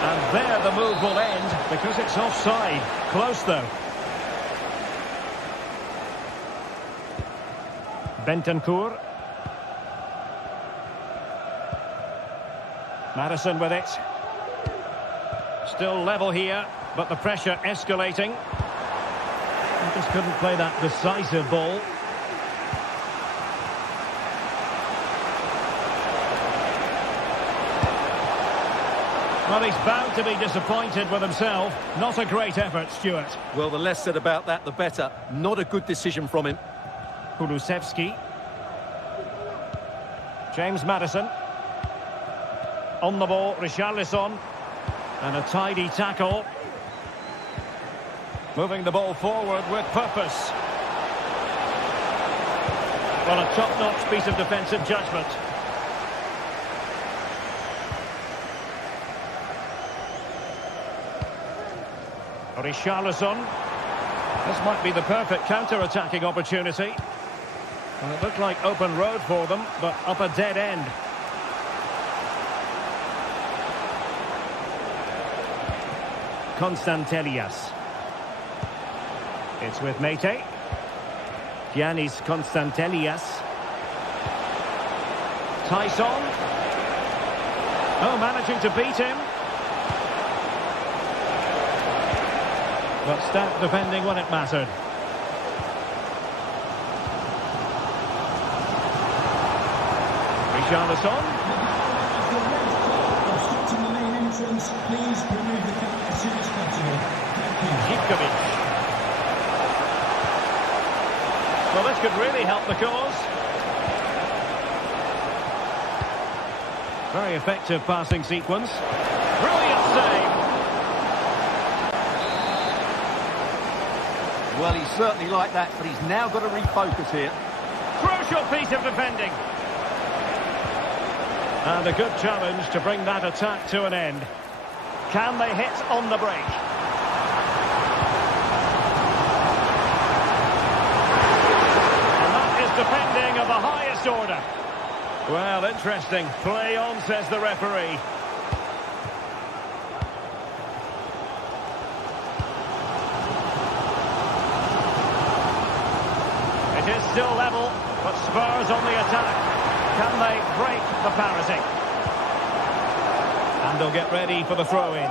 And there the move will end because it's offside. Close though. Bentancur. Maddison with it. Still level here, but the pressure escalating. He just couldn't play that decisive ball. Well, he's bound to be disappointed with himself. Not a great effort, Stuart. Well, the less said about that, the better. Not a good decision from him. Kulusevski. James Maddison. On the ball, Richarlison. And a tidy tackle. Moving the ball forward with purpose. Well, a top-notch piece of defensive judgment. Richarlison. This might be the perfect counter-attacking opportunity. Well, it looked like open road for them, but up a dead end. Konstantelias. It's with Mete. Giannis Konstantelias. Tyson. Oh, managing to beat him. But stout defending when it mattered. Richarlison. Obstructing the main entrance. Please remove the car as soon as possible. Thank you. Zivkovic. Well, this could really help the cause. Very effective passing sequence. Brilliant save. Well, he's certainly like that, but he's now got to refocus here. Crucial piece of defending. And a good challenge to bring that attack to an end. Can they hit on the break? And that is defending of the highest order. Well, interesting. Play on, says the referee. It is still level, but Spurs on the attack. Can they break the parity? And they'll get ready for the throw-in.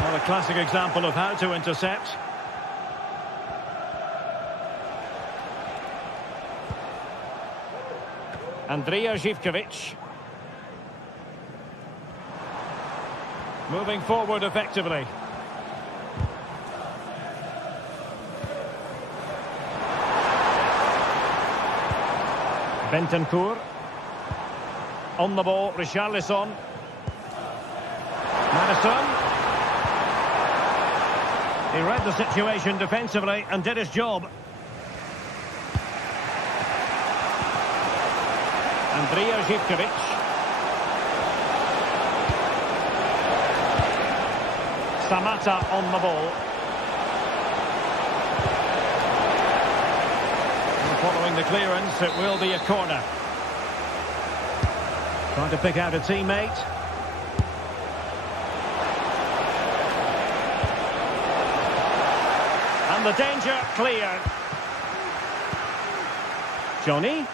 Well, a classic example of how to intercept. Andrija Zivkovic. Moving forward effectively. Bentancur. On the ball, Richarlison. Madison. He read the situation defensively and did his job. Andrija Zivkovic. Samatta on the ball. Following the clearance, it will be a corner. Trying to pick out a teammate. And the danger cleared. Johnny.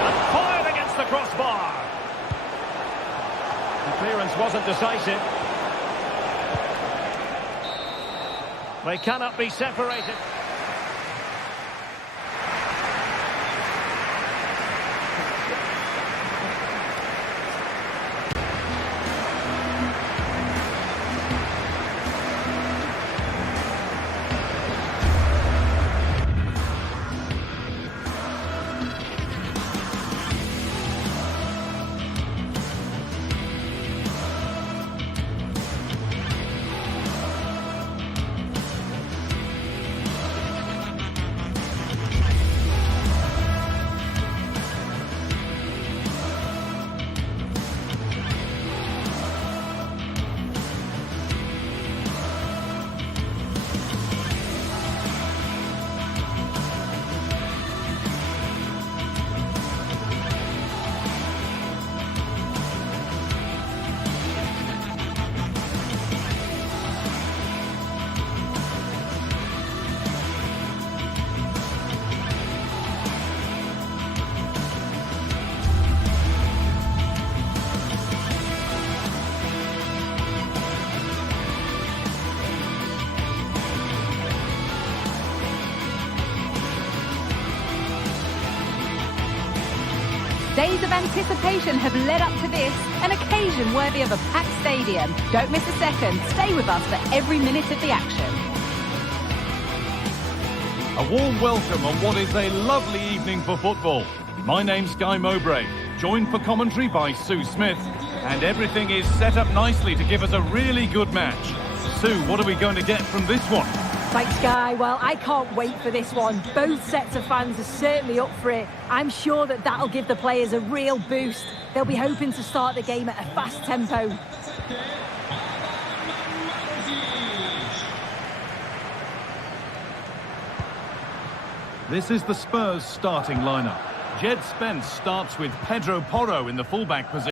And fired against the crossbar. The clearance wasn't decisive. They cannot be separated. Days of anticipation have led up to this, an occasion worthy of a packed stadium. Don't miss a second. Stay with us for every minute of the action. A warm welcome on what is a lovely evening for football. My name's Guy Mowbray, joined for commentary by Sue Smith, and everything is set up nicely to give us a really good match. Sue, what are we going to get from this one? Thanks, Guy. Well, I can't wait for this one. Both sets of fans are certainly up for it. I'm sure that that'll give the players a real boost. They'll be hoping to start the game at a fast tempo. This is the Spurs starting lineup. Jed Spence starts with Pedro Porro in the fullback position.